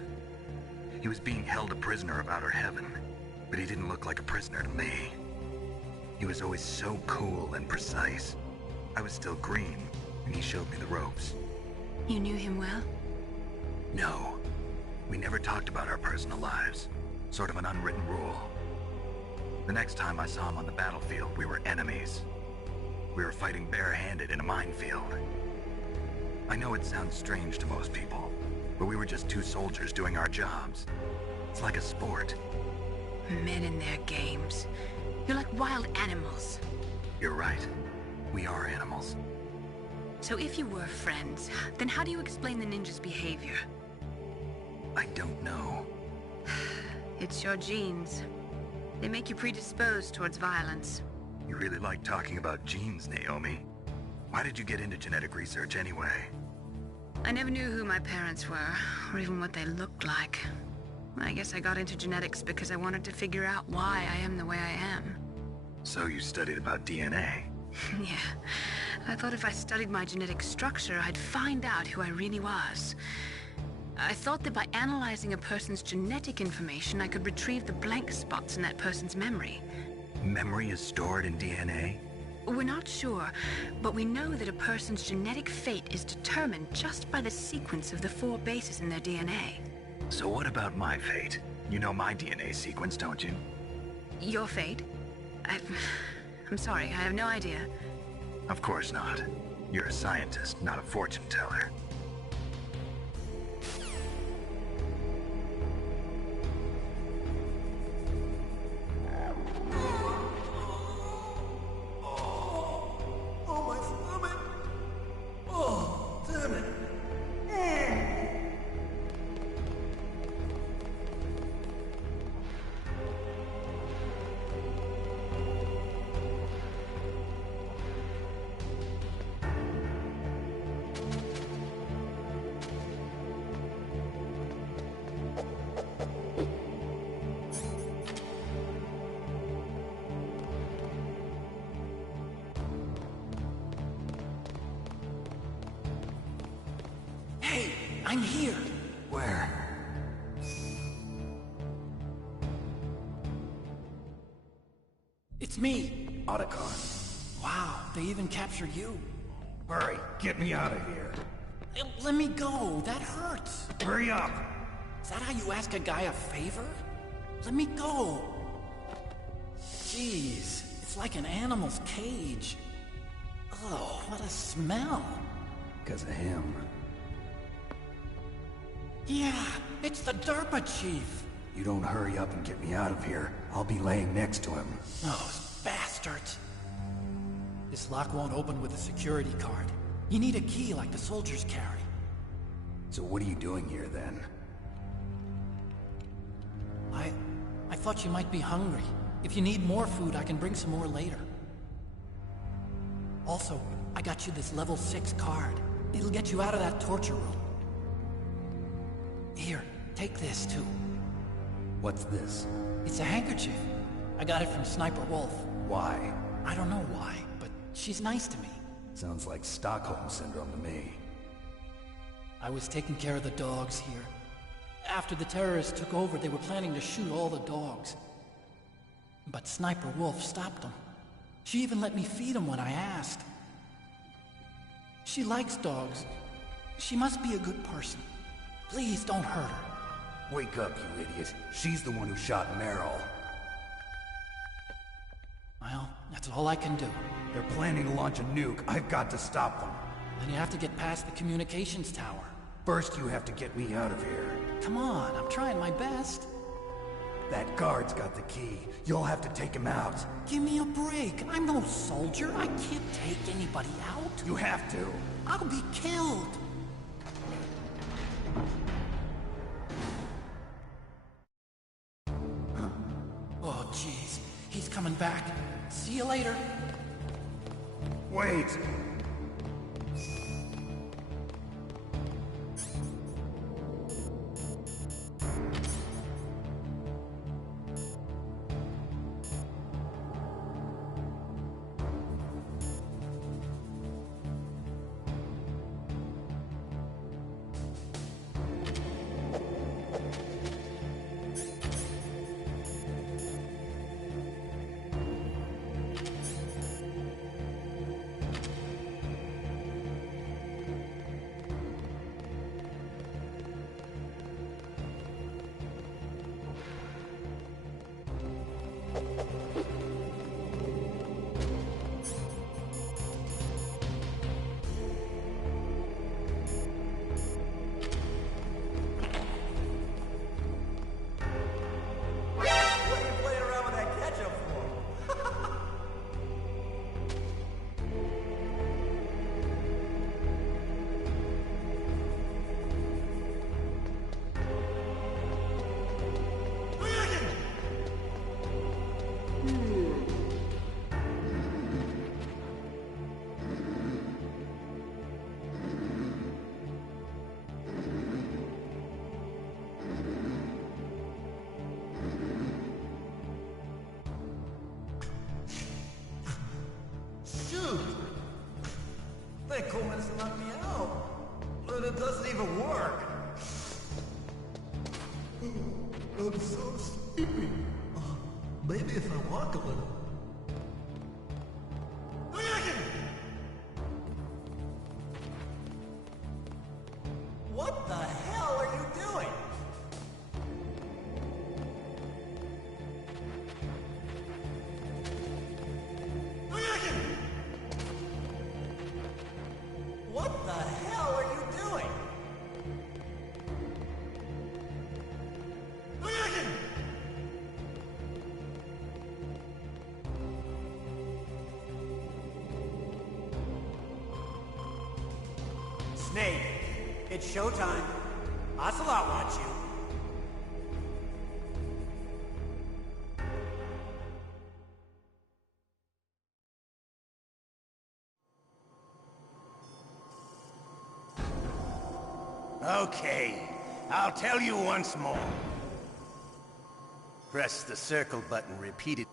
He was being held a prisoner of outer heaven, but he didn't look like a prisoner to me. He was always so cool and precise. I was still green, and he showed me the ropes. You knew him well? No. We never talked about our personal lives. Sort of an unwritten rule. The next time I saw him on the battlefield, we were enemies. We were fighting barehanded in a minefield. I know it sounds strange to most people, but we were just two soldiers doing our jobs. It's like a sport. Men and their games. You're like wild animals. You're right. We are animals. So if you were friends, then how do you explain the ninja's behavior? I don't know. It's your genes. They make you predisposed towards violence. You really like talking about genes, Naomi. Why did you get into genetic research anyway? I never knew who my parents were, or even what they looked like. I guess I got into genetics because I wanted to figure out why I am the way I am. So you studied about DNA? Yeah. I thought if I studied my genetic structure, I'd find out who I really was. I thought that by analyzing a person's genetic information, I could retrieve the blank spots in that person's memory. Memory is stored in DNA? We're not sure, but we know that a person's genetic fate is determined just by the sequence of the 4 bases in their DNA. So what about my fate? You know my DNA sequence, don't you? Your fate? I'm sorry, I have no idea. Of course not. You're a scientist, not a fortune teller. I'm here. Where? It's me. Otacon. Wow, they even captured you. Hurry, get me out of here. Let me go. That hurts. Hurry up. Is that how you ask a guy a favor? Let me go. It's like an animal's cage. Oh, what a smell. Because of him. Yeah, it's the DARPA chief. You don't hurry up and get me out of here, I'll be laying next to him. Those bastards. This lock won't open with a security card. You need a key like the soldiers carry. So what are you doing here then? I thought you might be hungry. If you need more food, I can bring some more later. Also, I got you this level 6 card. It'll get you out of that torture room. Here, take this too. What's this? It's a handkerchief. I got it from Sniper Wolf. Why? I don't know why, but she's nice to me. Sounds like Stockholm Syndrome to me. I was taking care of the dogs here. After the terrorists took over, they were planning to shoot all the dogs. But Sniper Wolf stopped them. She even let me feed them when I asked. She likes dogs. She must be a good person. Please don't hurt her. Wake up, you idiot. She's the one who shot Meryl. Well, that's all I can do. They're planning to launch a nuke. I've got to stop them. Then you have to get past the communications tower. First, you have to get me out of here. Come on, I'm trying my best. That guard's got the key. You'll have to take him out. Give me a break. I'm no soldier. I can't take anybody out. You have to. I'll be killed. Oh, jeez. He's coming back. See you later. Wait. That coal medicine knocked me out, but it doesn't even work. I'm so sleepy. Maybe if I walk a little. What the hell are you doing? What the hell are you doing? Snake, it's showtime. Ocelot wants you. Okay, I'll tell you once more. Press the circle button repeatedly.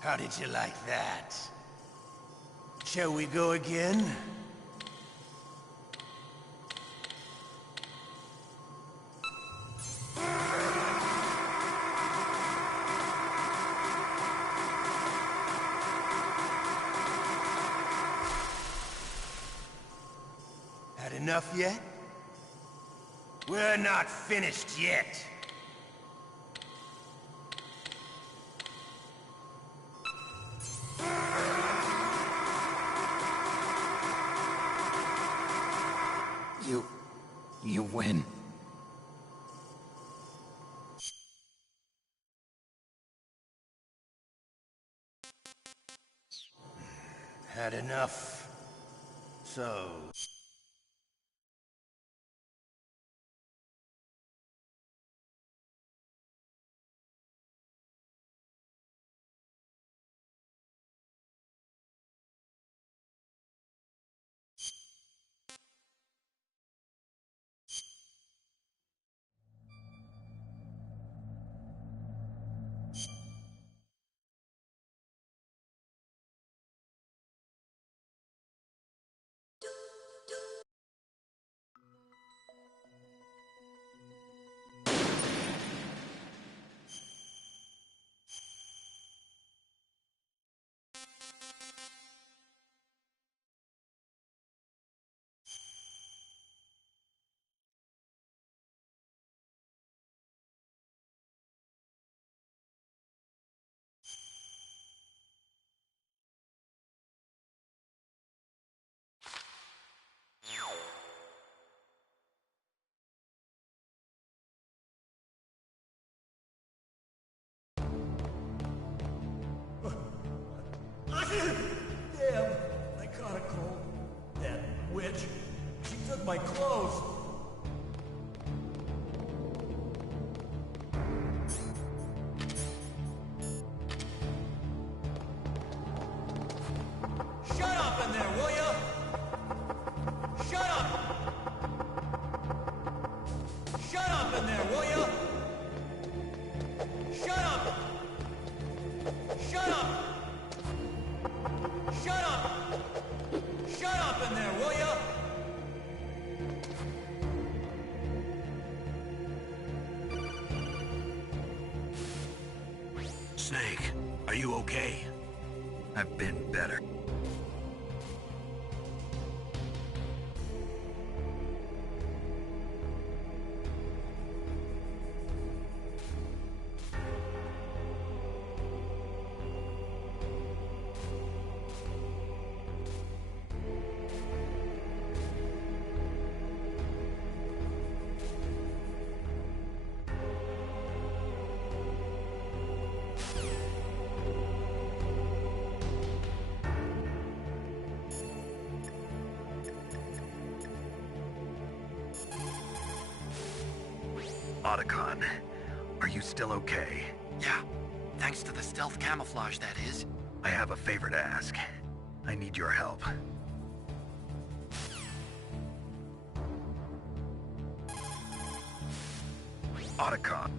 How did you like that? Shall we go again? enough yet? We're not finished yet. You win. Had enough. So... Damn, I caught a cold. That witch, she took my clothes. Shut up in there, will ya? Shut up! Shut up in there, will ya? Shut up! Shut up! Shut up! Shut up in there, will ya? Snake, are you okay? I've been better. Otacon, are you still okay? Yeah, thanks to the stealth camouflage, that is. I have a favor to ask. I need your help. Otacon.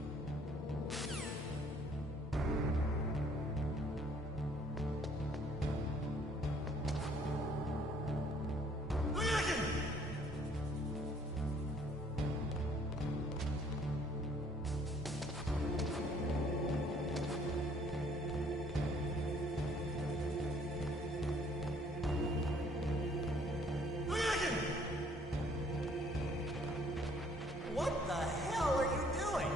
What the hell are you doing?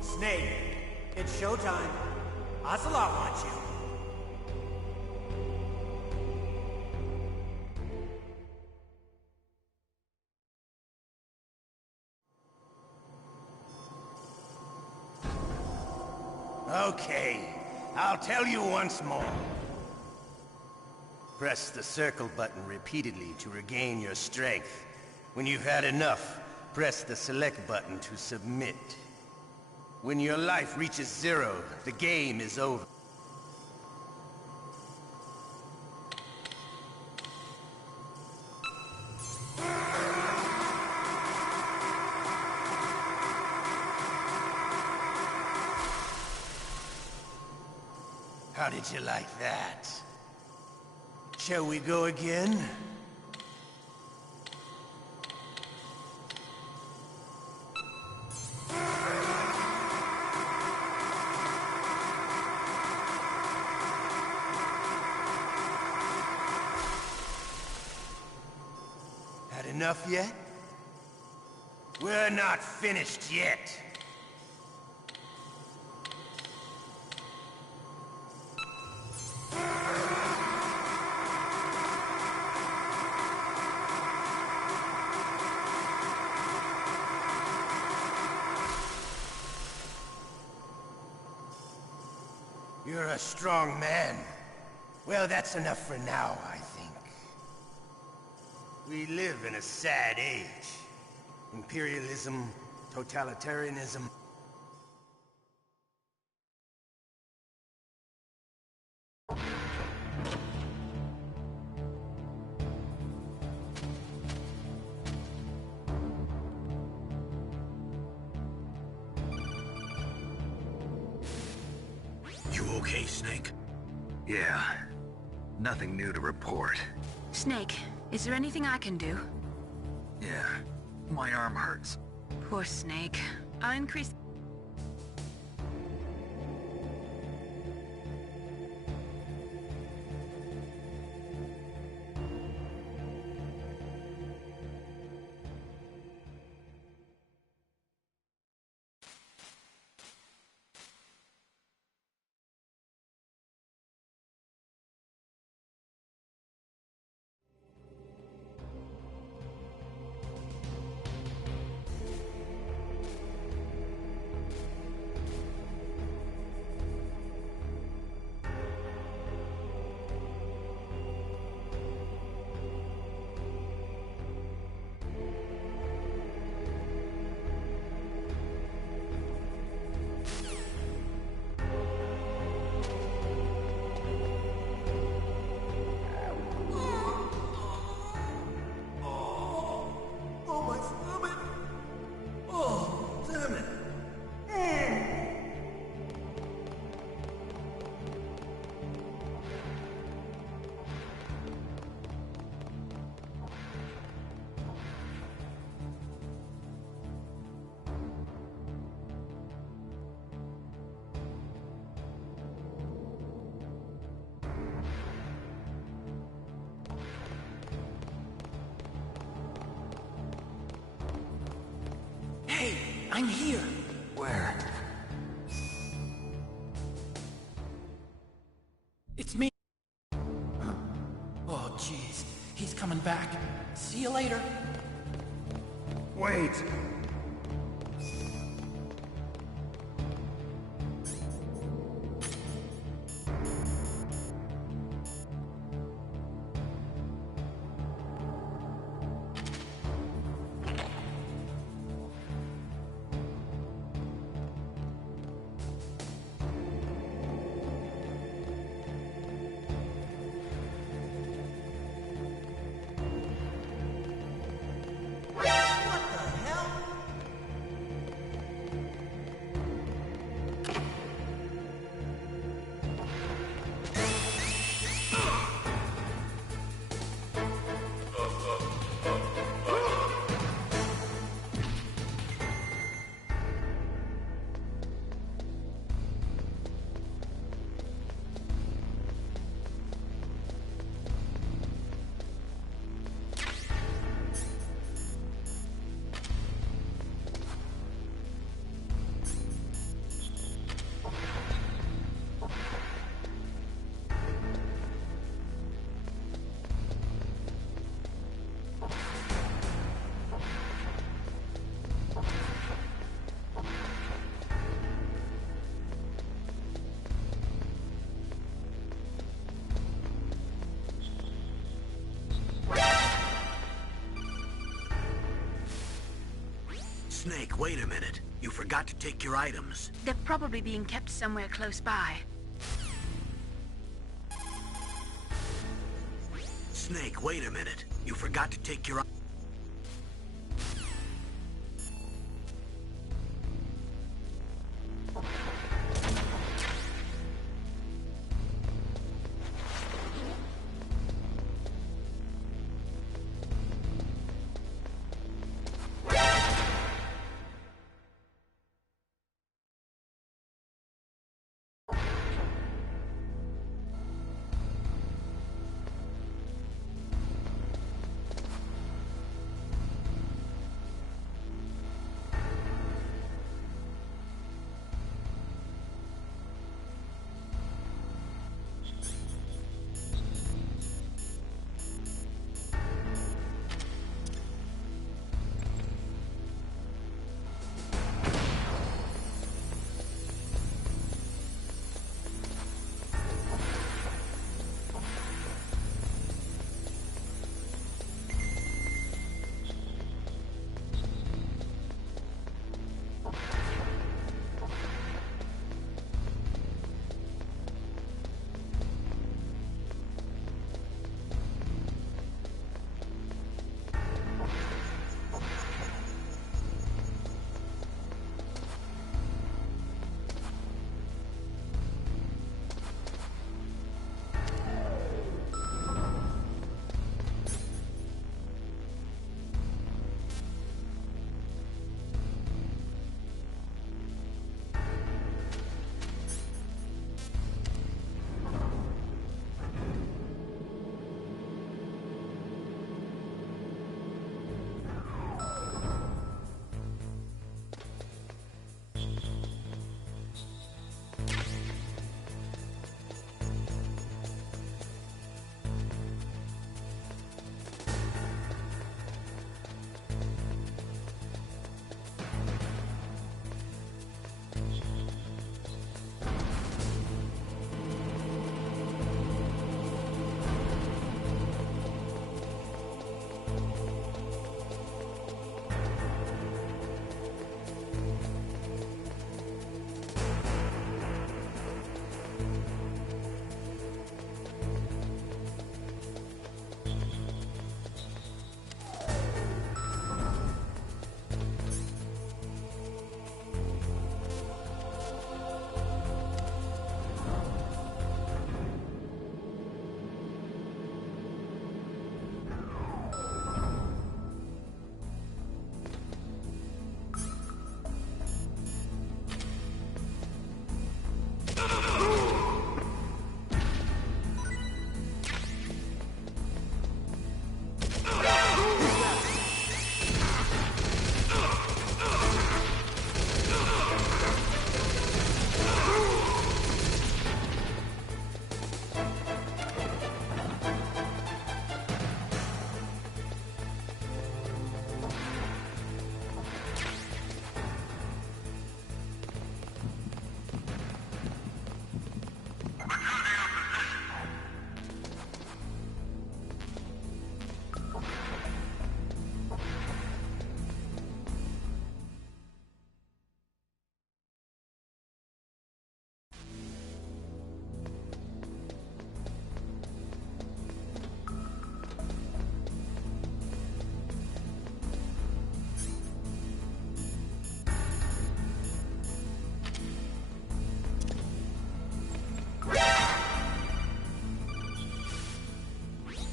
Snake, it's showtime. Ocelot wants you. Okay, I'll tell you once more. Press the circle button repeatedly to regain your strength. When you've had enough, press the select button to submit. When your life reaches 0, the game is over. How did you like that? Shall we go again? enough yet? We're not finished yet. You're a strong man. Well, that's enough for now, I think. We live in a sad age. Imperialism, totalitarianism. You okay, Snake? Yeah. Nothing new to report. Snake, is there anything I can do? Yeah. My arm hurts. Poor Snake. I'll increase... Hey, I'm here. Where? It's me. Oh, jeez. He's coming back. See you later. Wait! Snake, wait a minute. You forgot to take your items. They're probably being kept somewhere close by. Snake, wait a minute. You forgot to take your...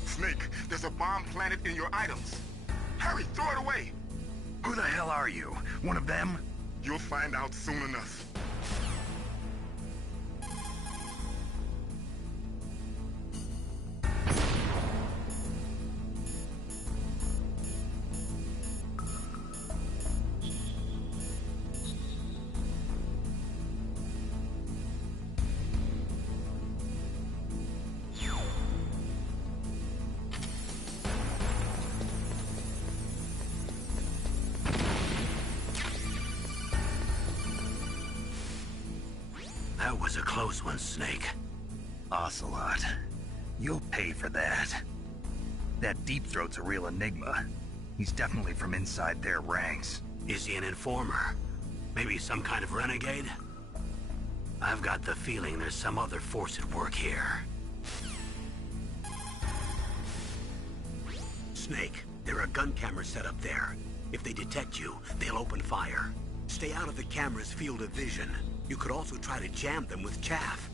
Snake, there's a bomb planted in your items. Hurry, throw it away. Who the hell are you? One of them? You'll find out soon enough. That was a close one, Snake. Ocelot. You'll pay for that. That Deep Throat's a real enigma. He's definitely from inside their ranks. Is he an informer? Maybe some kind of renegade? I've got the feeling there's some other force at work here. Snake, there are gun cameras set up there. If they detect you, they'll open fire. Stay out of the camera's field of vision. You could also try to jam them with chaff.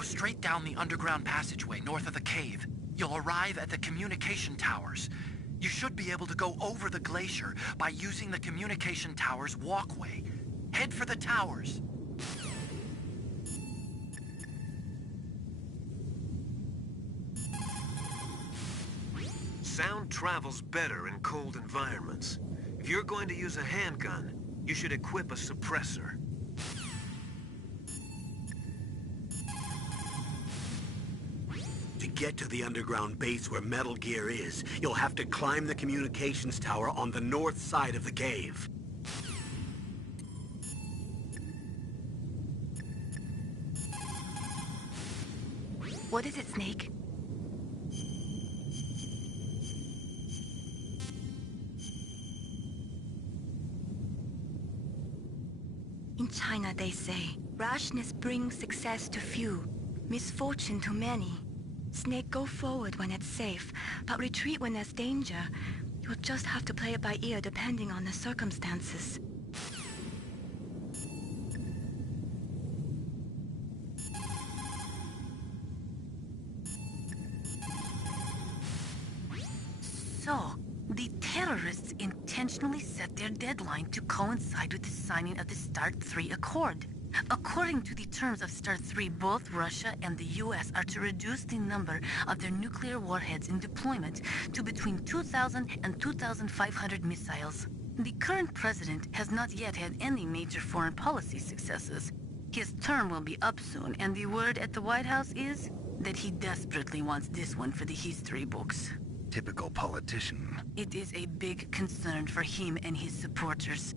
Go straight down the underground passageway north of the cave. You'll arrive at the communication towers. You should be able to go over the glacier by using the communication towers walkway. Head for the towers. Sound travels better in cold environments. If you're going to use a handgun, you should equip a suppressor. To get to the underground base where Metal Gear is, you'll have to climb the communications tower on the north side of the cave. What is it, Snake? In China, they say, rashness brings success to few, misfortune to many. Snake, go forward when it's safe, but retreat when there's danger. You'll just have to play it by ear depending on the circumstances. So, the terrorists intentionally set their deadline to coincide with the signing of the START 3 Accord. According to the terms of START 3, both Russia and the US are to reduce the number of their nuclear warheads in deployment to between 2,000 and 2,500 missiles. The current president has not yet had any major foreign policy successes. His term will be up soon, and the word at the White House is that he desperately wants this one for the history books. Typical politician. It is a big concern for him and his supporters.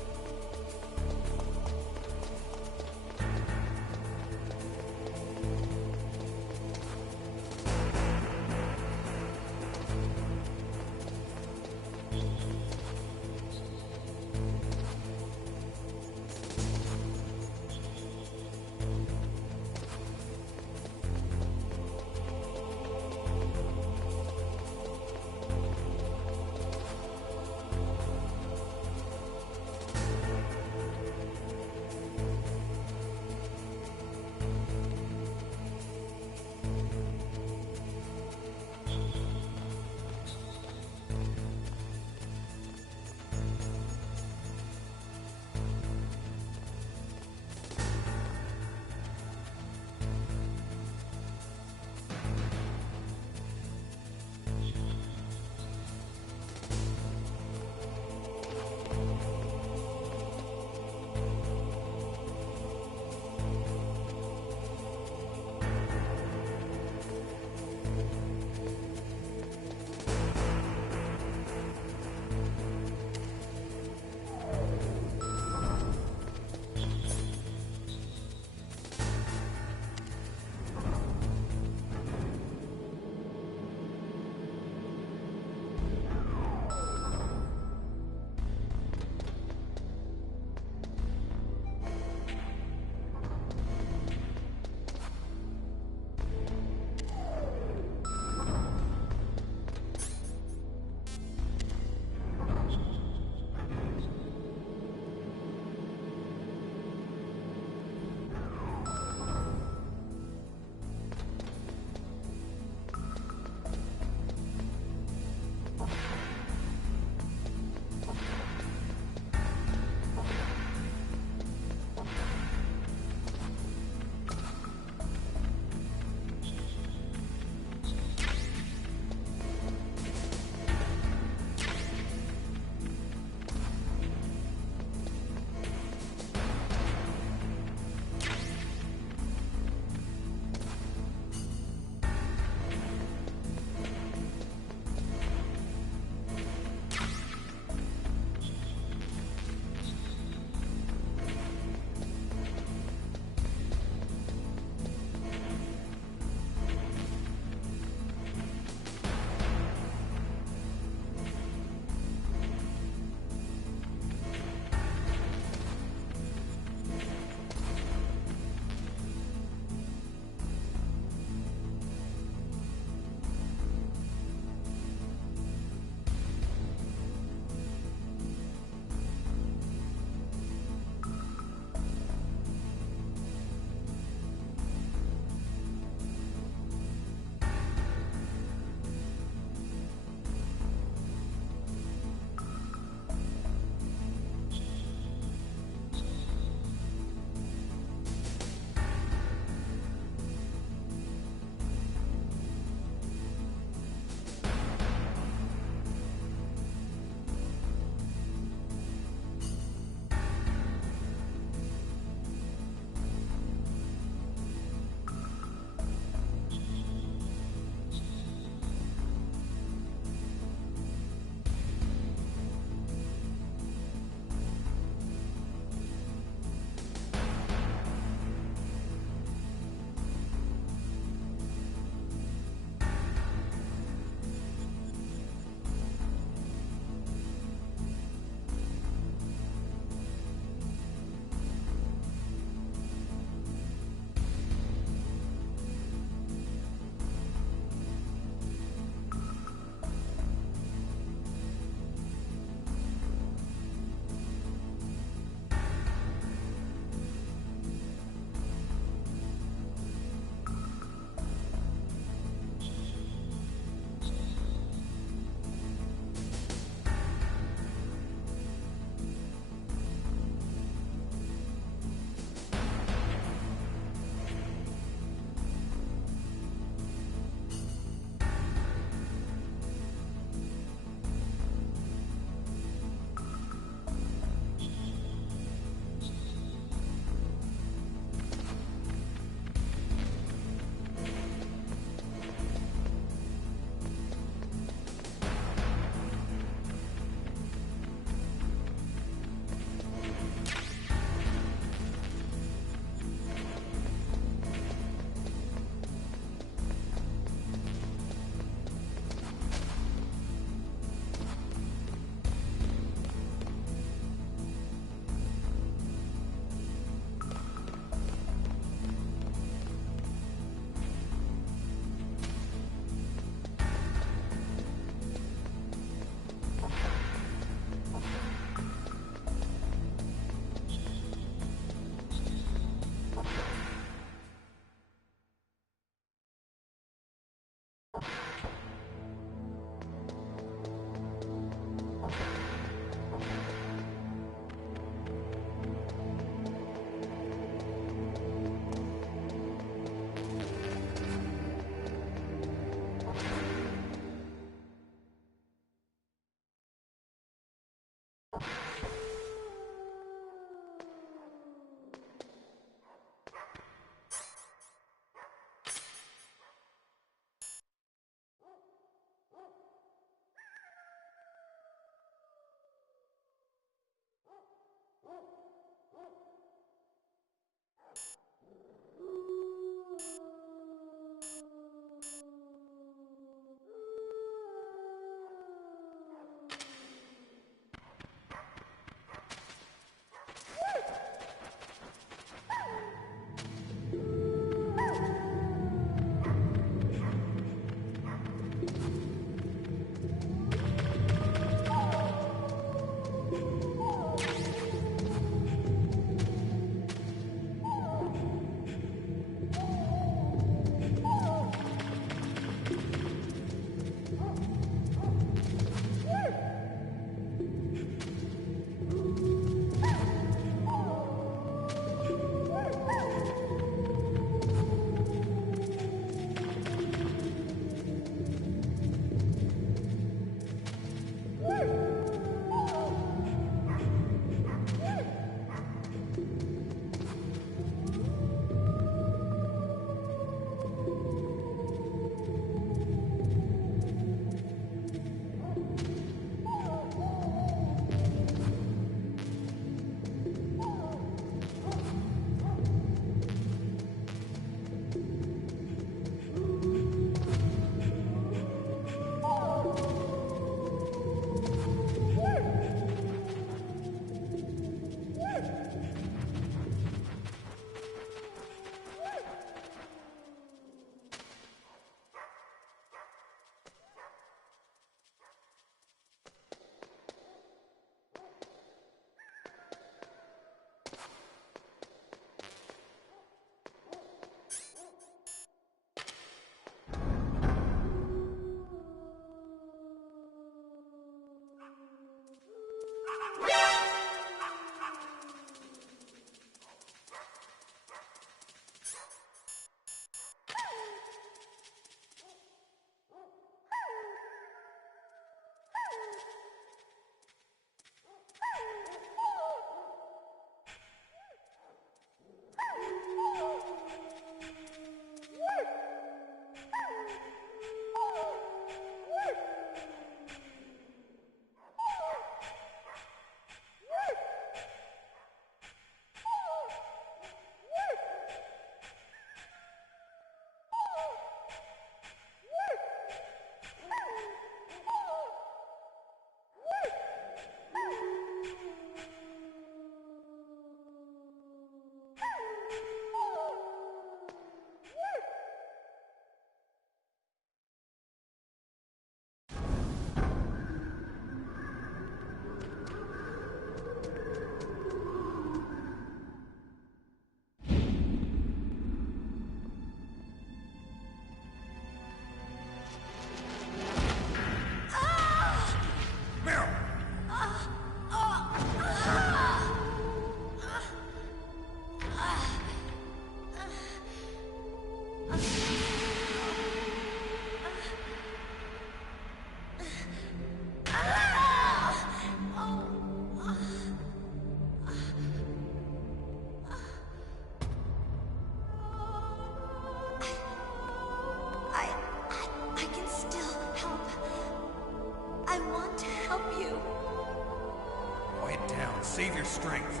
Save your strength.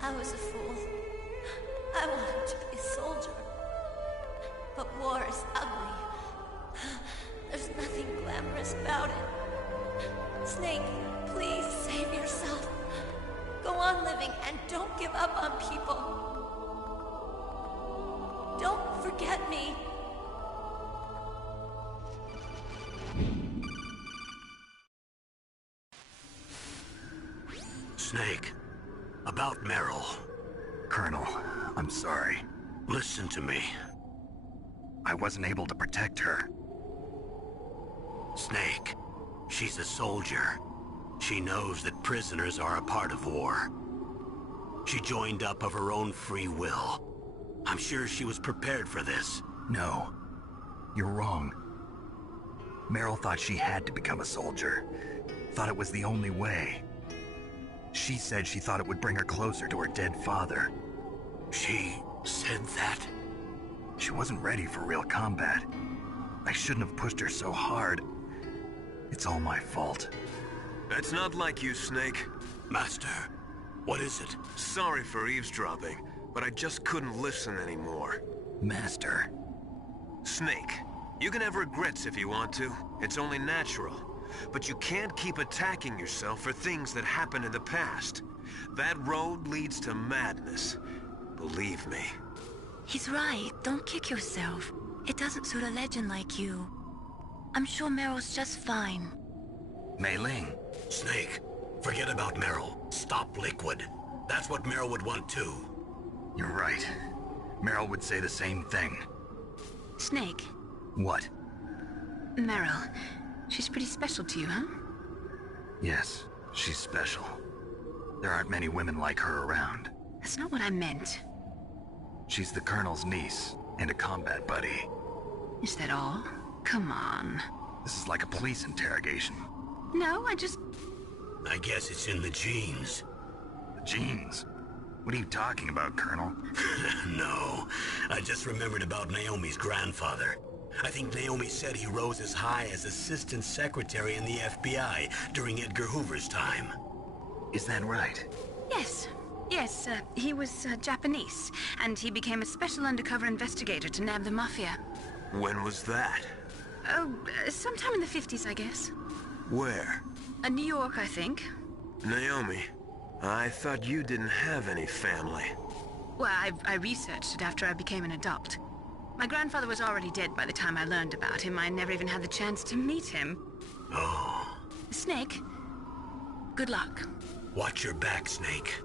I was a fool. I wanted to be a soldier. But war is ugly. There's nothing glamorous about it. Snake, please save yourself. Go on living and don't give up on people. Don't forget me. Snake, about Meryl. Colonel, I'm sorry. Listen to me. I wasn't able to protect her. Snake, she's a soldier. She knows that prisoners are a part of war. She joined up of her own free will. I'm sure she was prepared for this. No, you're wrong. Meryl thought she had to become a soldier. Thought it was the only way. She said she thought it would bring her closer to her dead father. She said that? She wasn't ready for real combat. I shouldn't have pushed her so hard. It's all my fault. That's not like you, Snake. Master, what is it? Sorry for eavesdropping, but I just couldn't listen anymore. Master. Snake, you can have regrets if you want to. It's only natural. But you can't keep attacking yourself for things that happened in the past. That road leads to madness. Believe me. He's right. Don't kick yourself. It doesn't suit a legend like you. I'm sure Meryl's just fine. Mei Ling. Snake, forget about Meryl. Stop Liquid. That's what Meryl would want too. You're right. Meryl would say the same thing. Snake. What? Meryl. She's pretty special to you, huh? Yes, she's special. There aren't many women like her around. That's not what I meant. She's the Colonel's niece and a combat buddy. Is that all? Come on. This is like a police interrogation. No, I guess it's in the genes. The genes? What are you talking about, Colonel? No, I just remembered about Naomi's grandfather. I think Naomi said he rose as high as assistant secretary in the FBI during Edgar Hoover's time. Is that right? Yes. Yes, he was Japanese, and he became a special undercover investigator to nab the Mafia. When was that? Oh, sometime in the 50s, I guess. Where? New York, I think. Naomi, I thought you didn't have any family. Well, I researched it after I became an adult. My grandfather was already dead by the time I learned about him. I never even had the chance to meet him. Oh. Snake, good luck. Watch your back, Snake.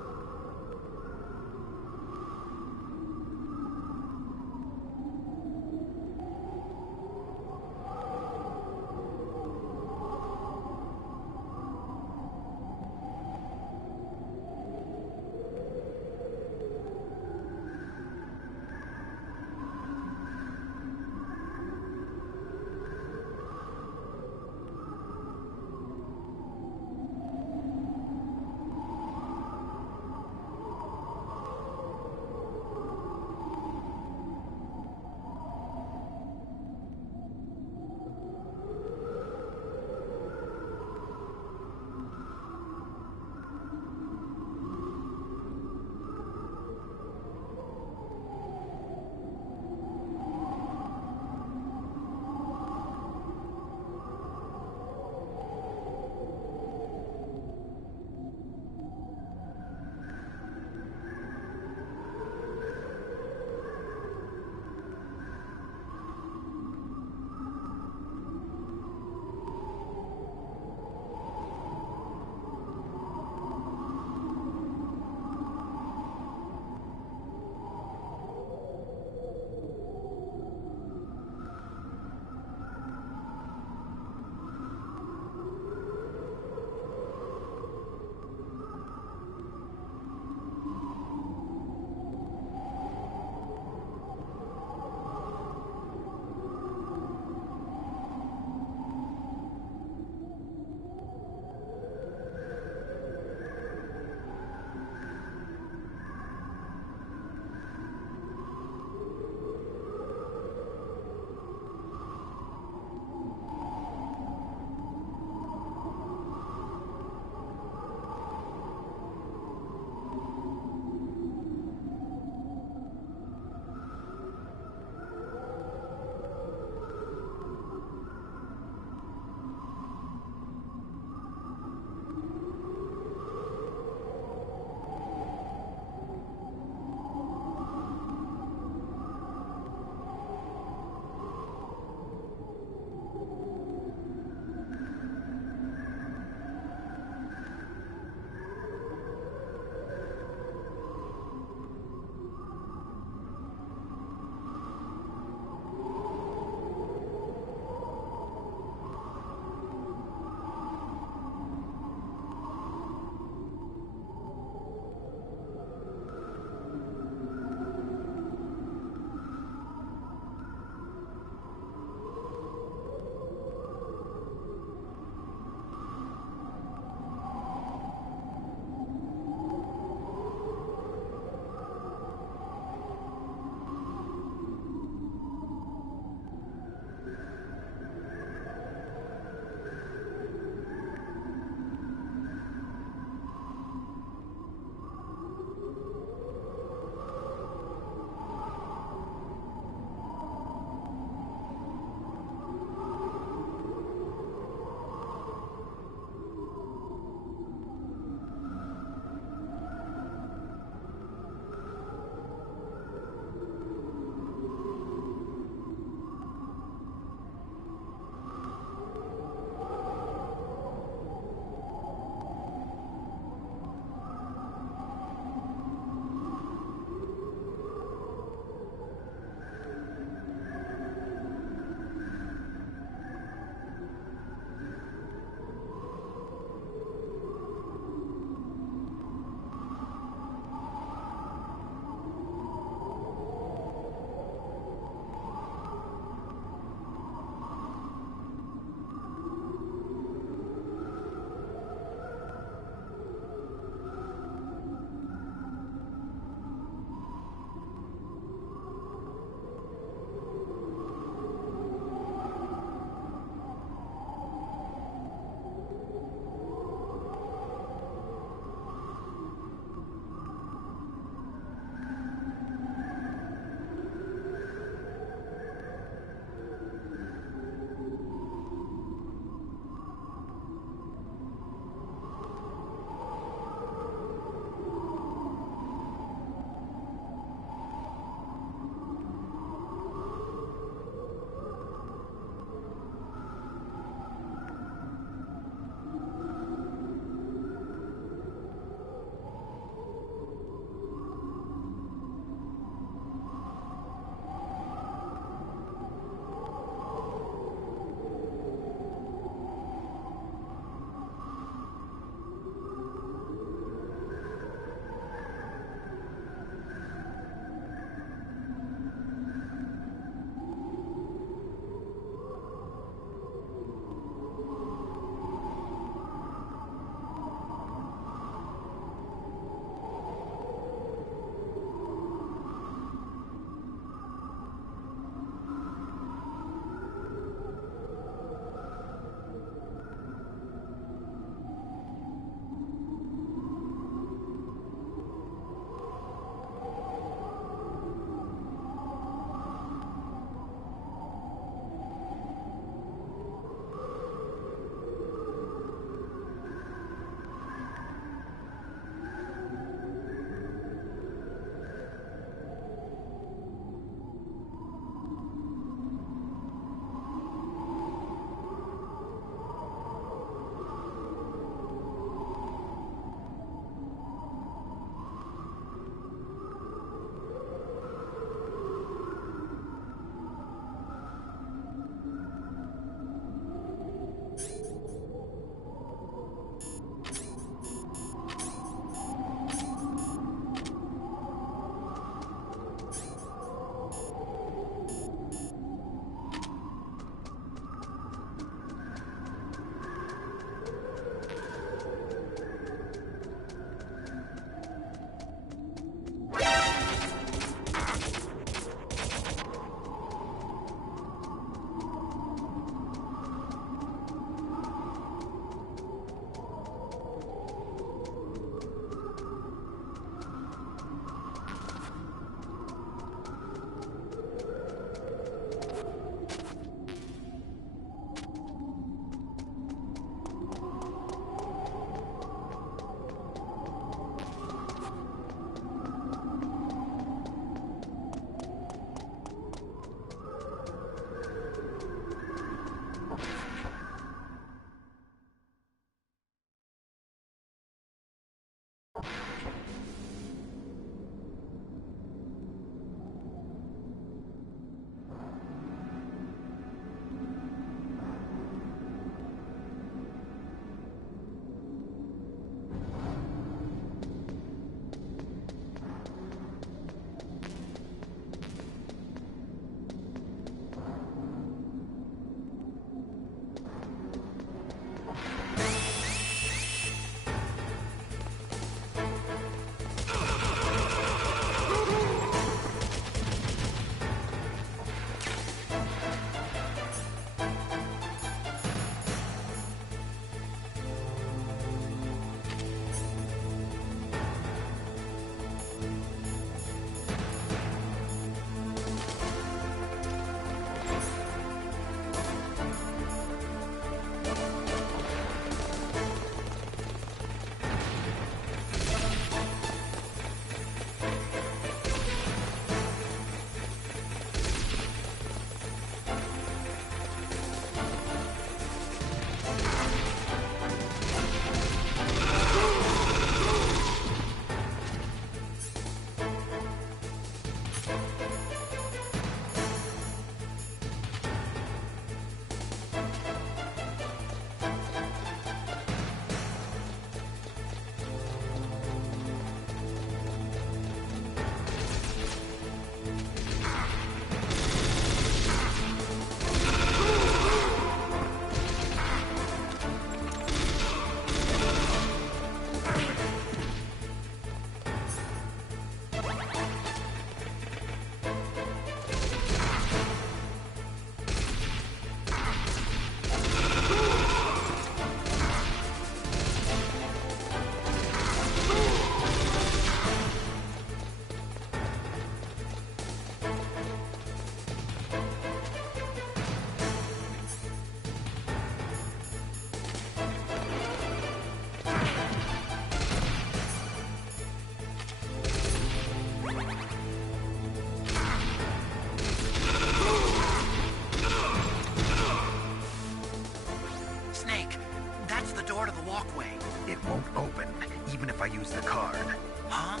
door to the walkway. It won't open, even if I use the card. Huh?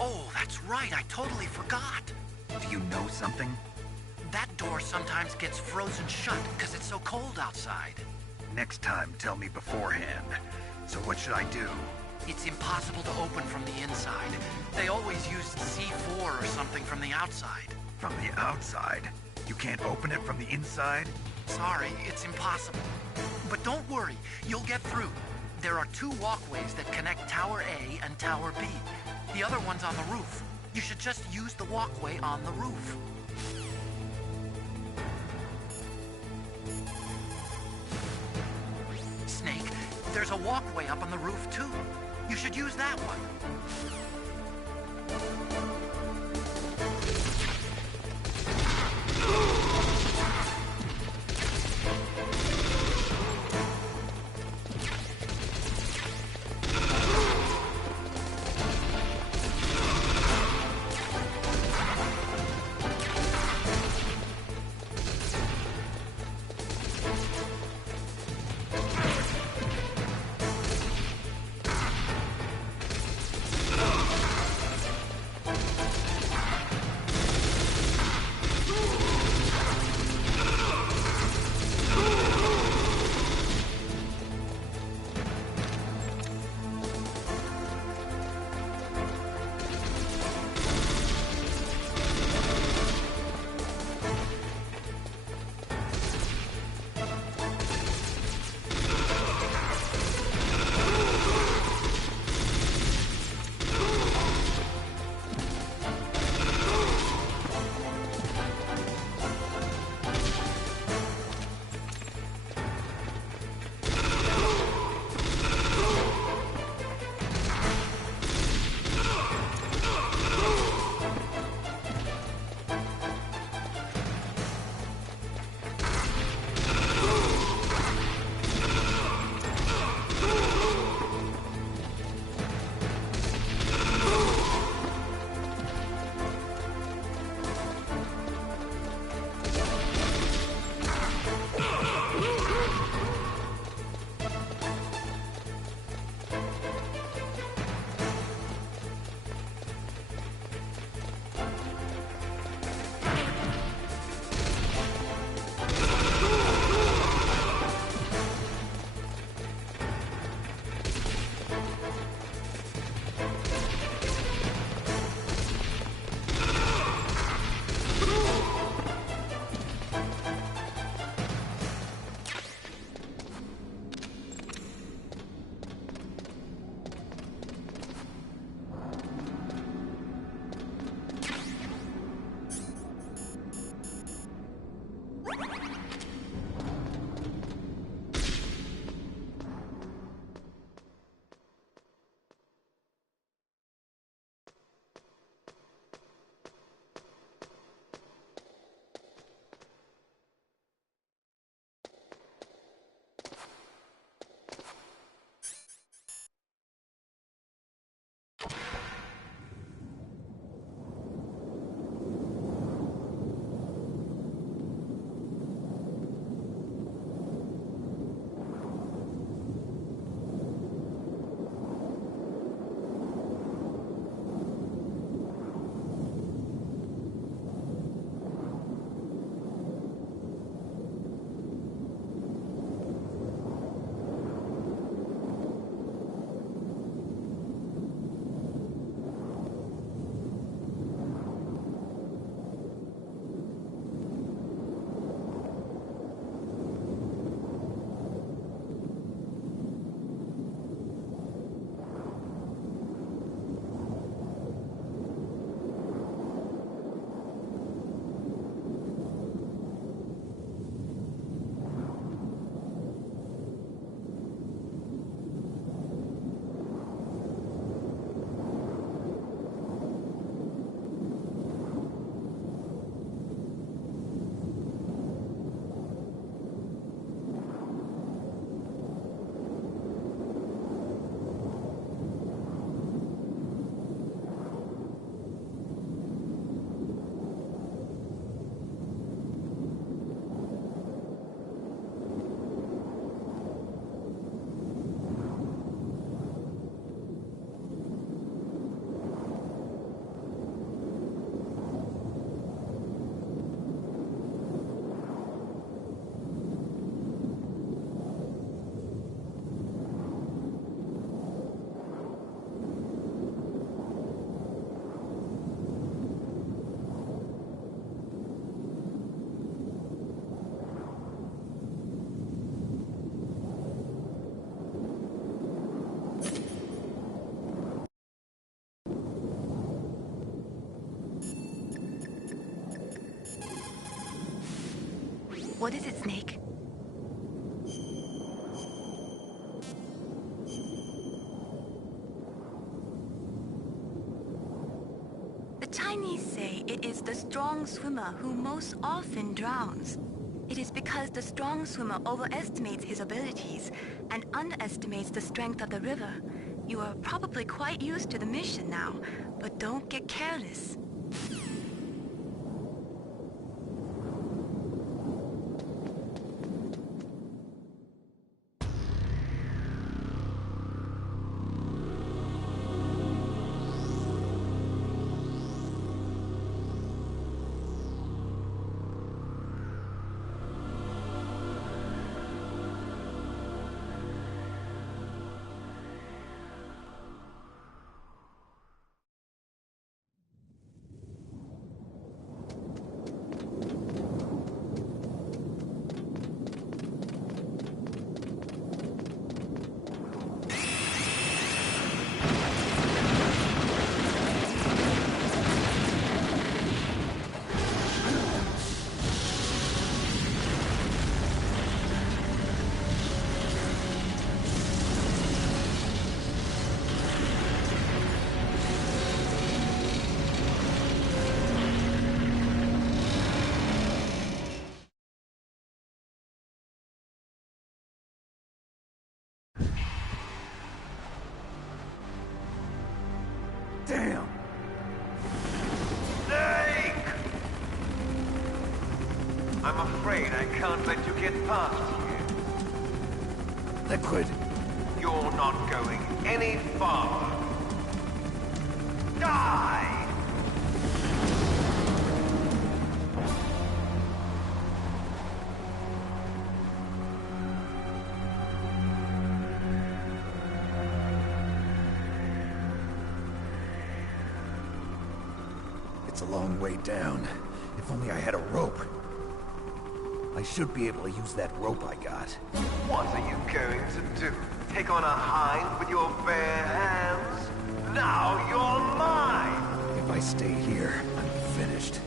Oh, that's right, I totally forgot. Do you know something? That door sometimes gets frozen shut because it's so cold outside. Next time, tell me beforehand. So what should I do? It's impossible to open from the inside. They always used C4 or something from the outside. From the outside? You can't open it from the inside? Sorry, it's impossible. But don't worry, you'll get through. There are 2 walkways that connect Tower A and Tower B. The other one's on the roof. You should just use the walkway on the roof. Snake, there's a walkway up on the roof too. You should use that one. What is it, Snake? The Chinese say it is the strong swimmer who most often drowns. It is because the strong swimmer overestimates his abilities and underestimates the strength of the river. You are probably quite used to the mission now, but don't get careless. Damn! Snake! I'm afraid I can't let you get past here. Liquid. You're not going any farther. Die! It's a long way down. If only I had a rope. I should be able to use that rope I got. What are you going to do? Take on a hind with your bare hands? Now you're mine! If I stay here, I'm finished.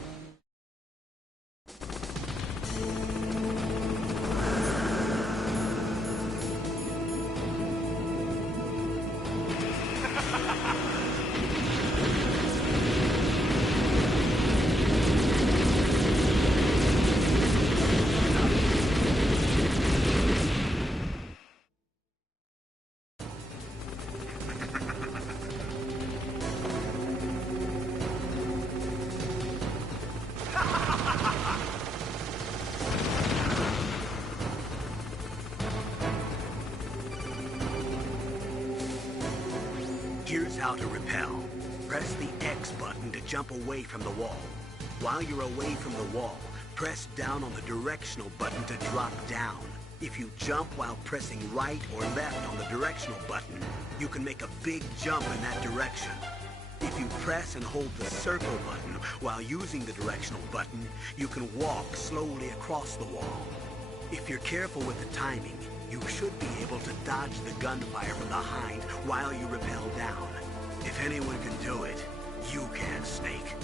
Here's how to repel. Press the X button to jump away from the wall. While you're away from the wall, press down on the directional button to drop down. If you jump while pressing right or left on the directional button, you can make a big jump in that direction. If you press and hold the circle button while using the directional button, you can walk slowly across the wall. If you're careful with the timing, you should be able to dodge the gunfire from behind while you rappel down. If anyone can do it, you can, Snake.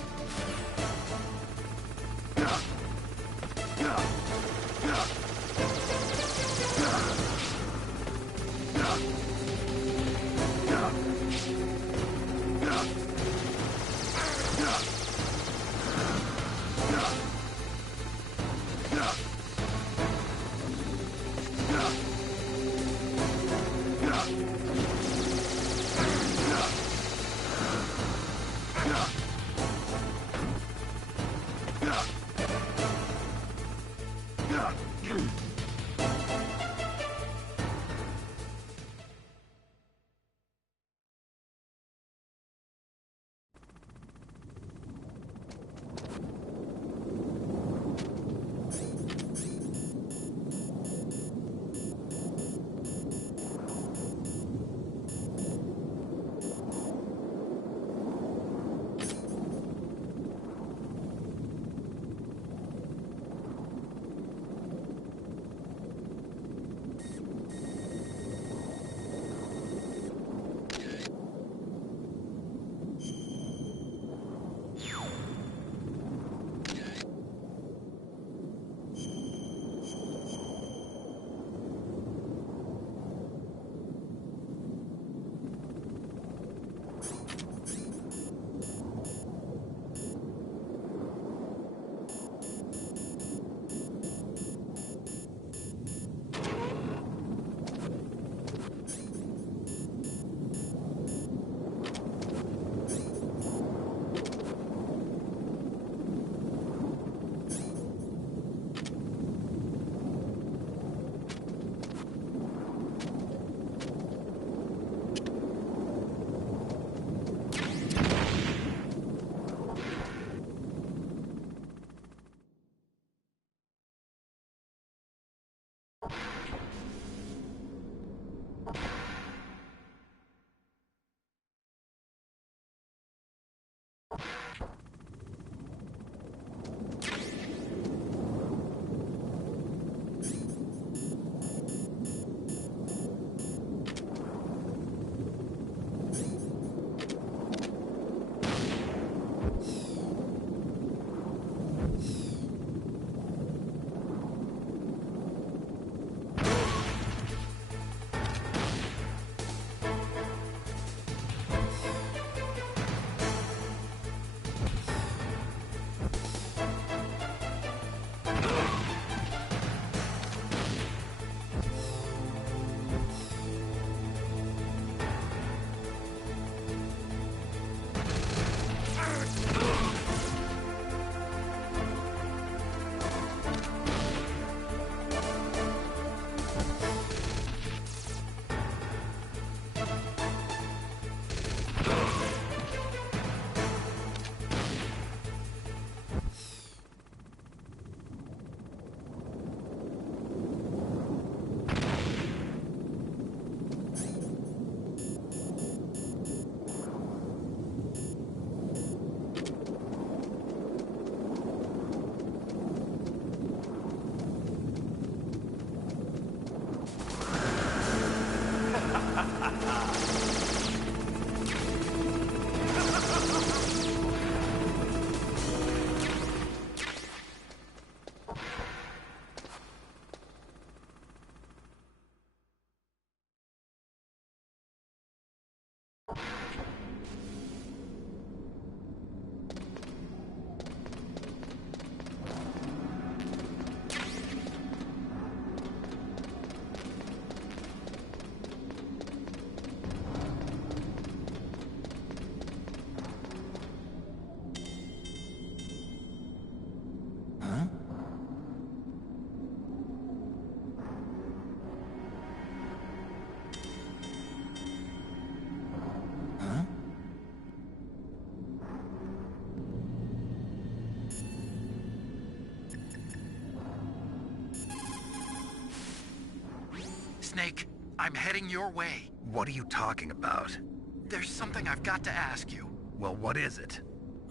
Snake, I'm heading your way. What are you talking about? There's something I've got to ask you. Well, what is it?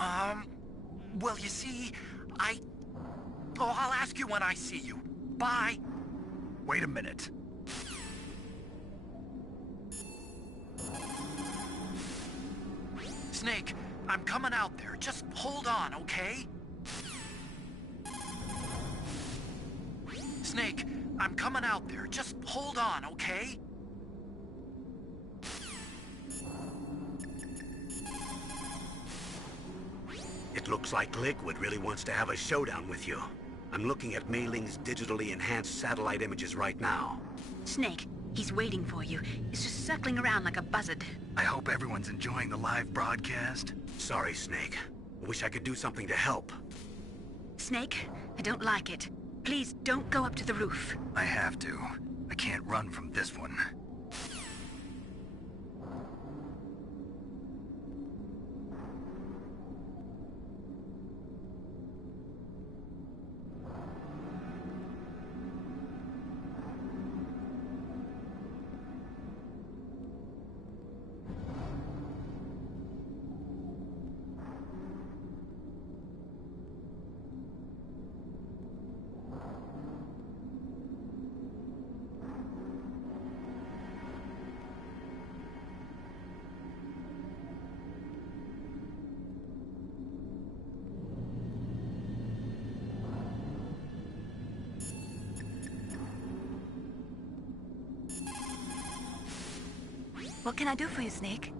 Well, you see, Oh, I'll ask you when I see you. Bye. Wait a minute. Snake, I'm coming out there. Just hold on, okay? Snake, I'm coming out there. Just hold on, okay? It looks like Liquid really wants to have a showdown with you. I'm looking at Mei Ling's digitally enhanced satellite images right now. Snake, he's waiting for you. He's just circling around like a buzzard. I hope everyone's enjoying the live broadcast. Sorry, Snake. I wish I could do something to help. Snake, I don't like it. Please don't go up to the roof. I have to. I can't run from this one. What can I do for you, Snake?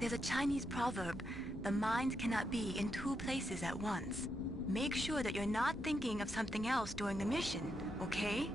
There's a Chinese proverb, the mind cannot be in two places at once. Make sure that you're not thinking of something else during the mission, okay?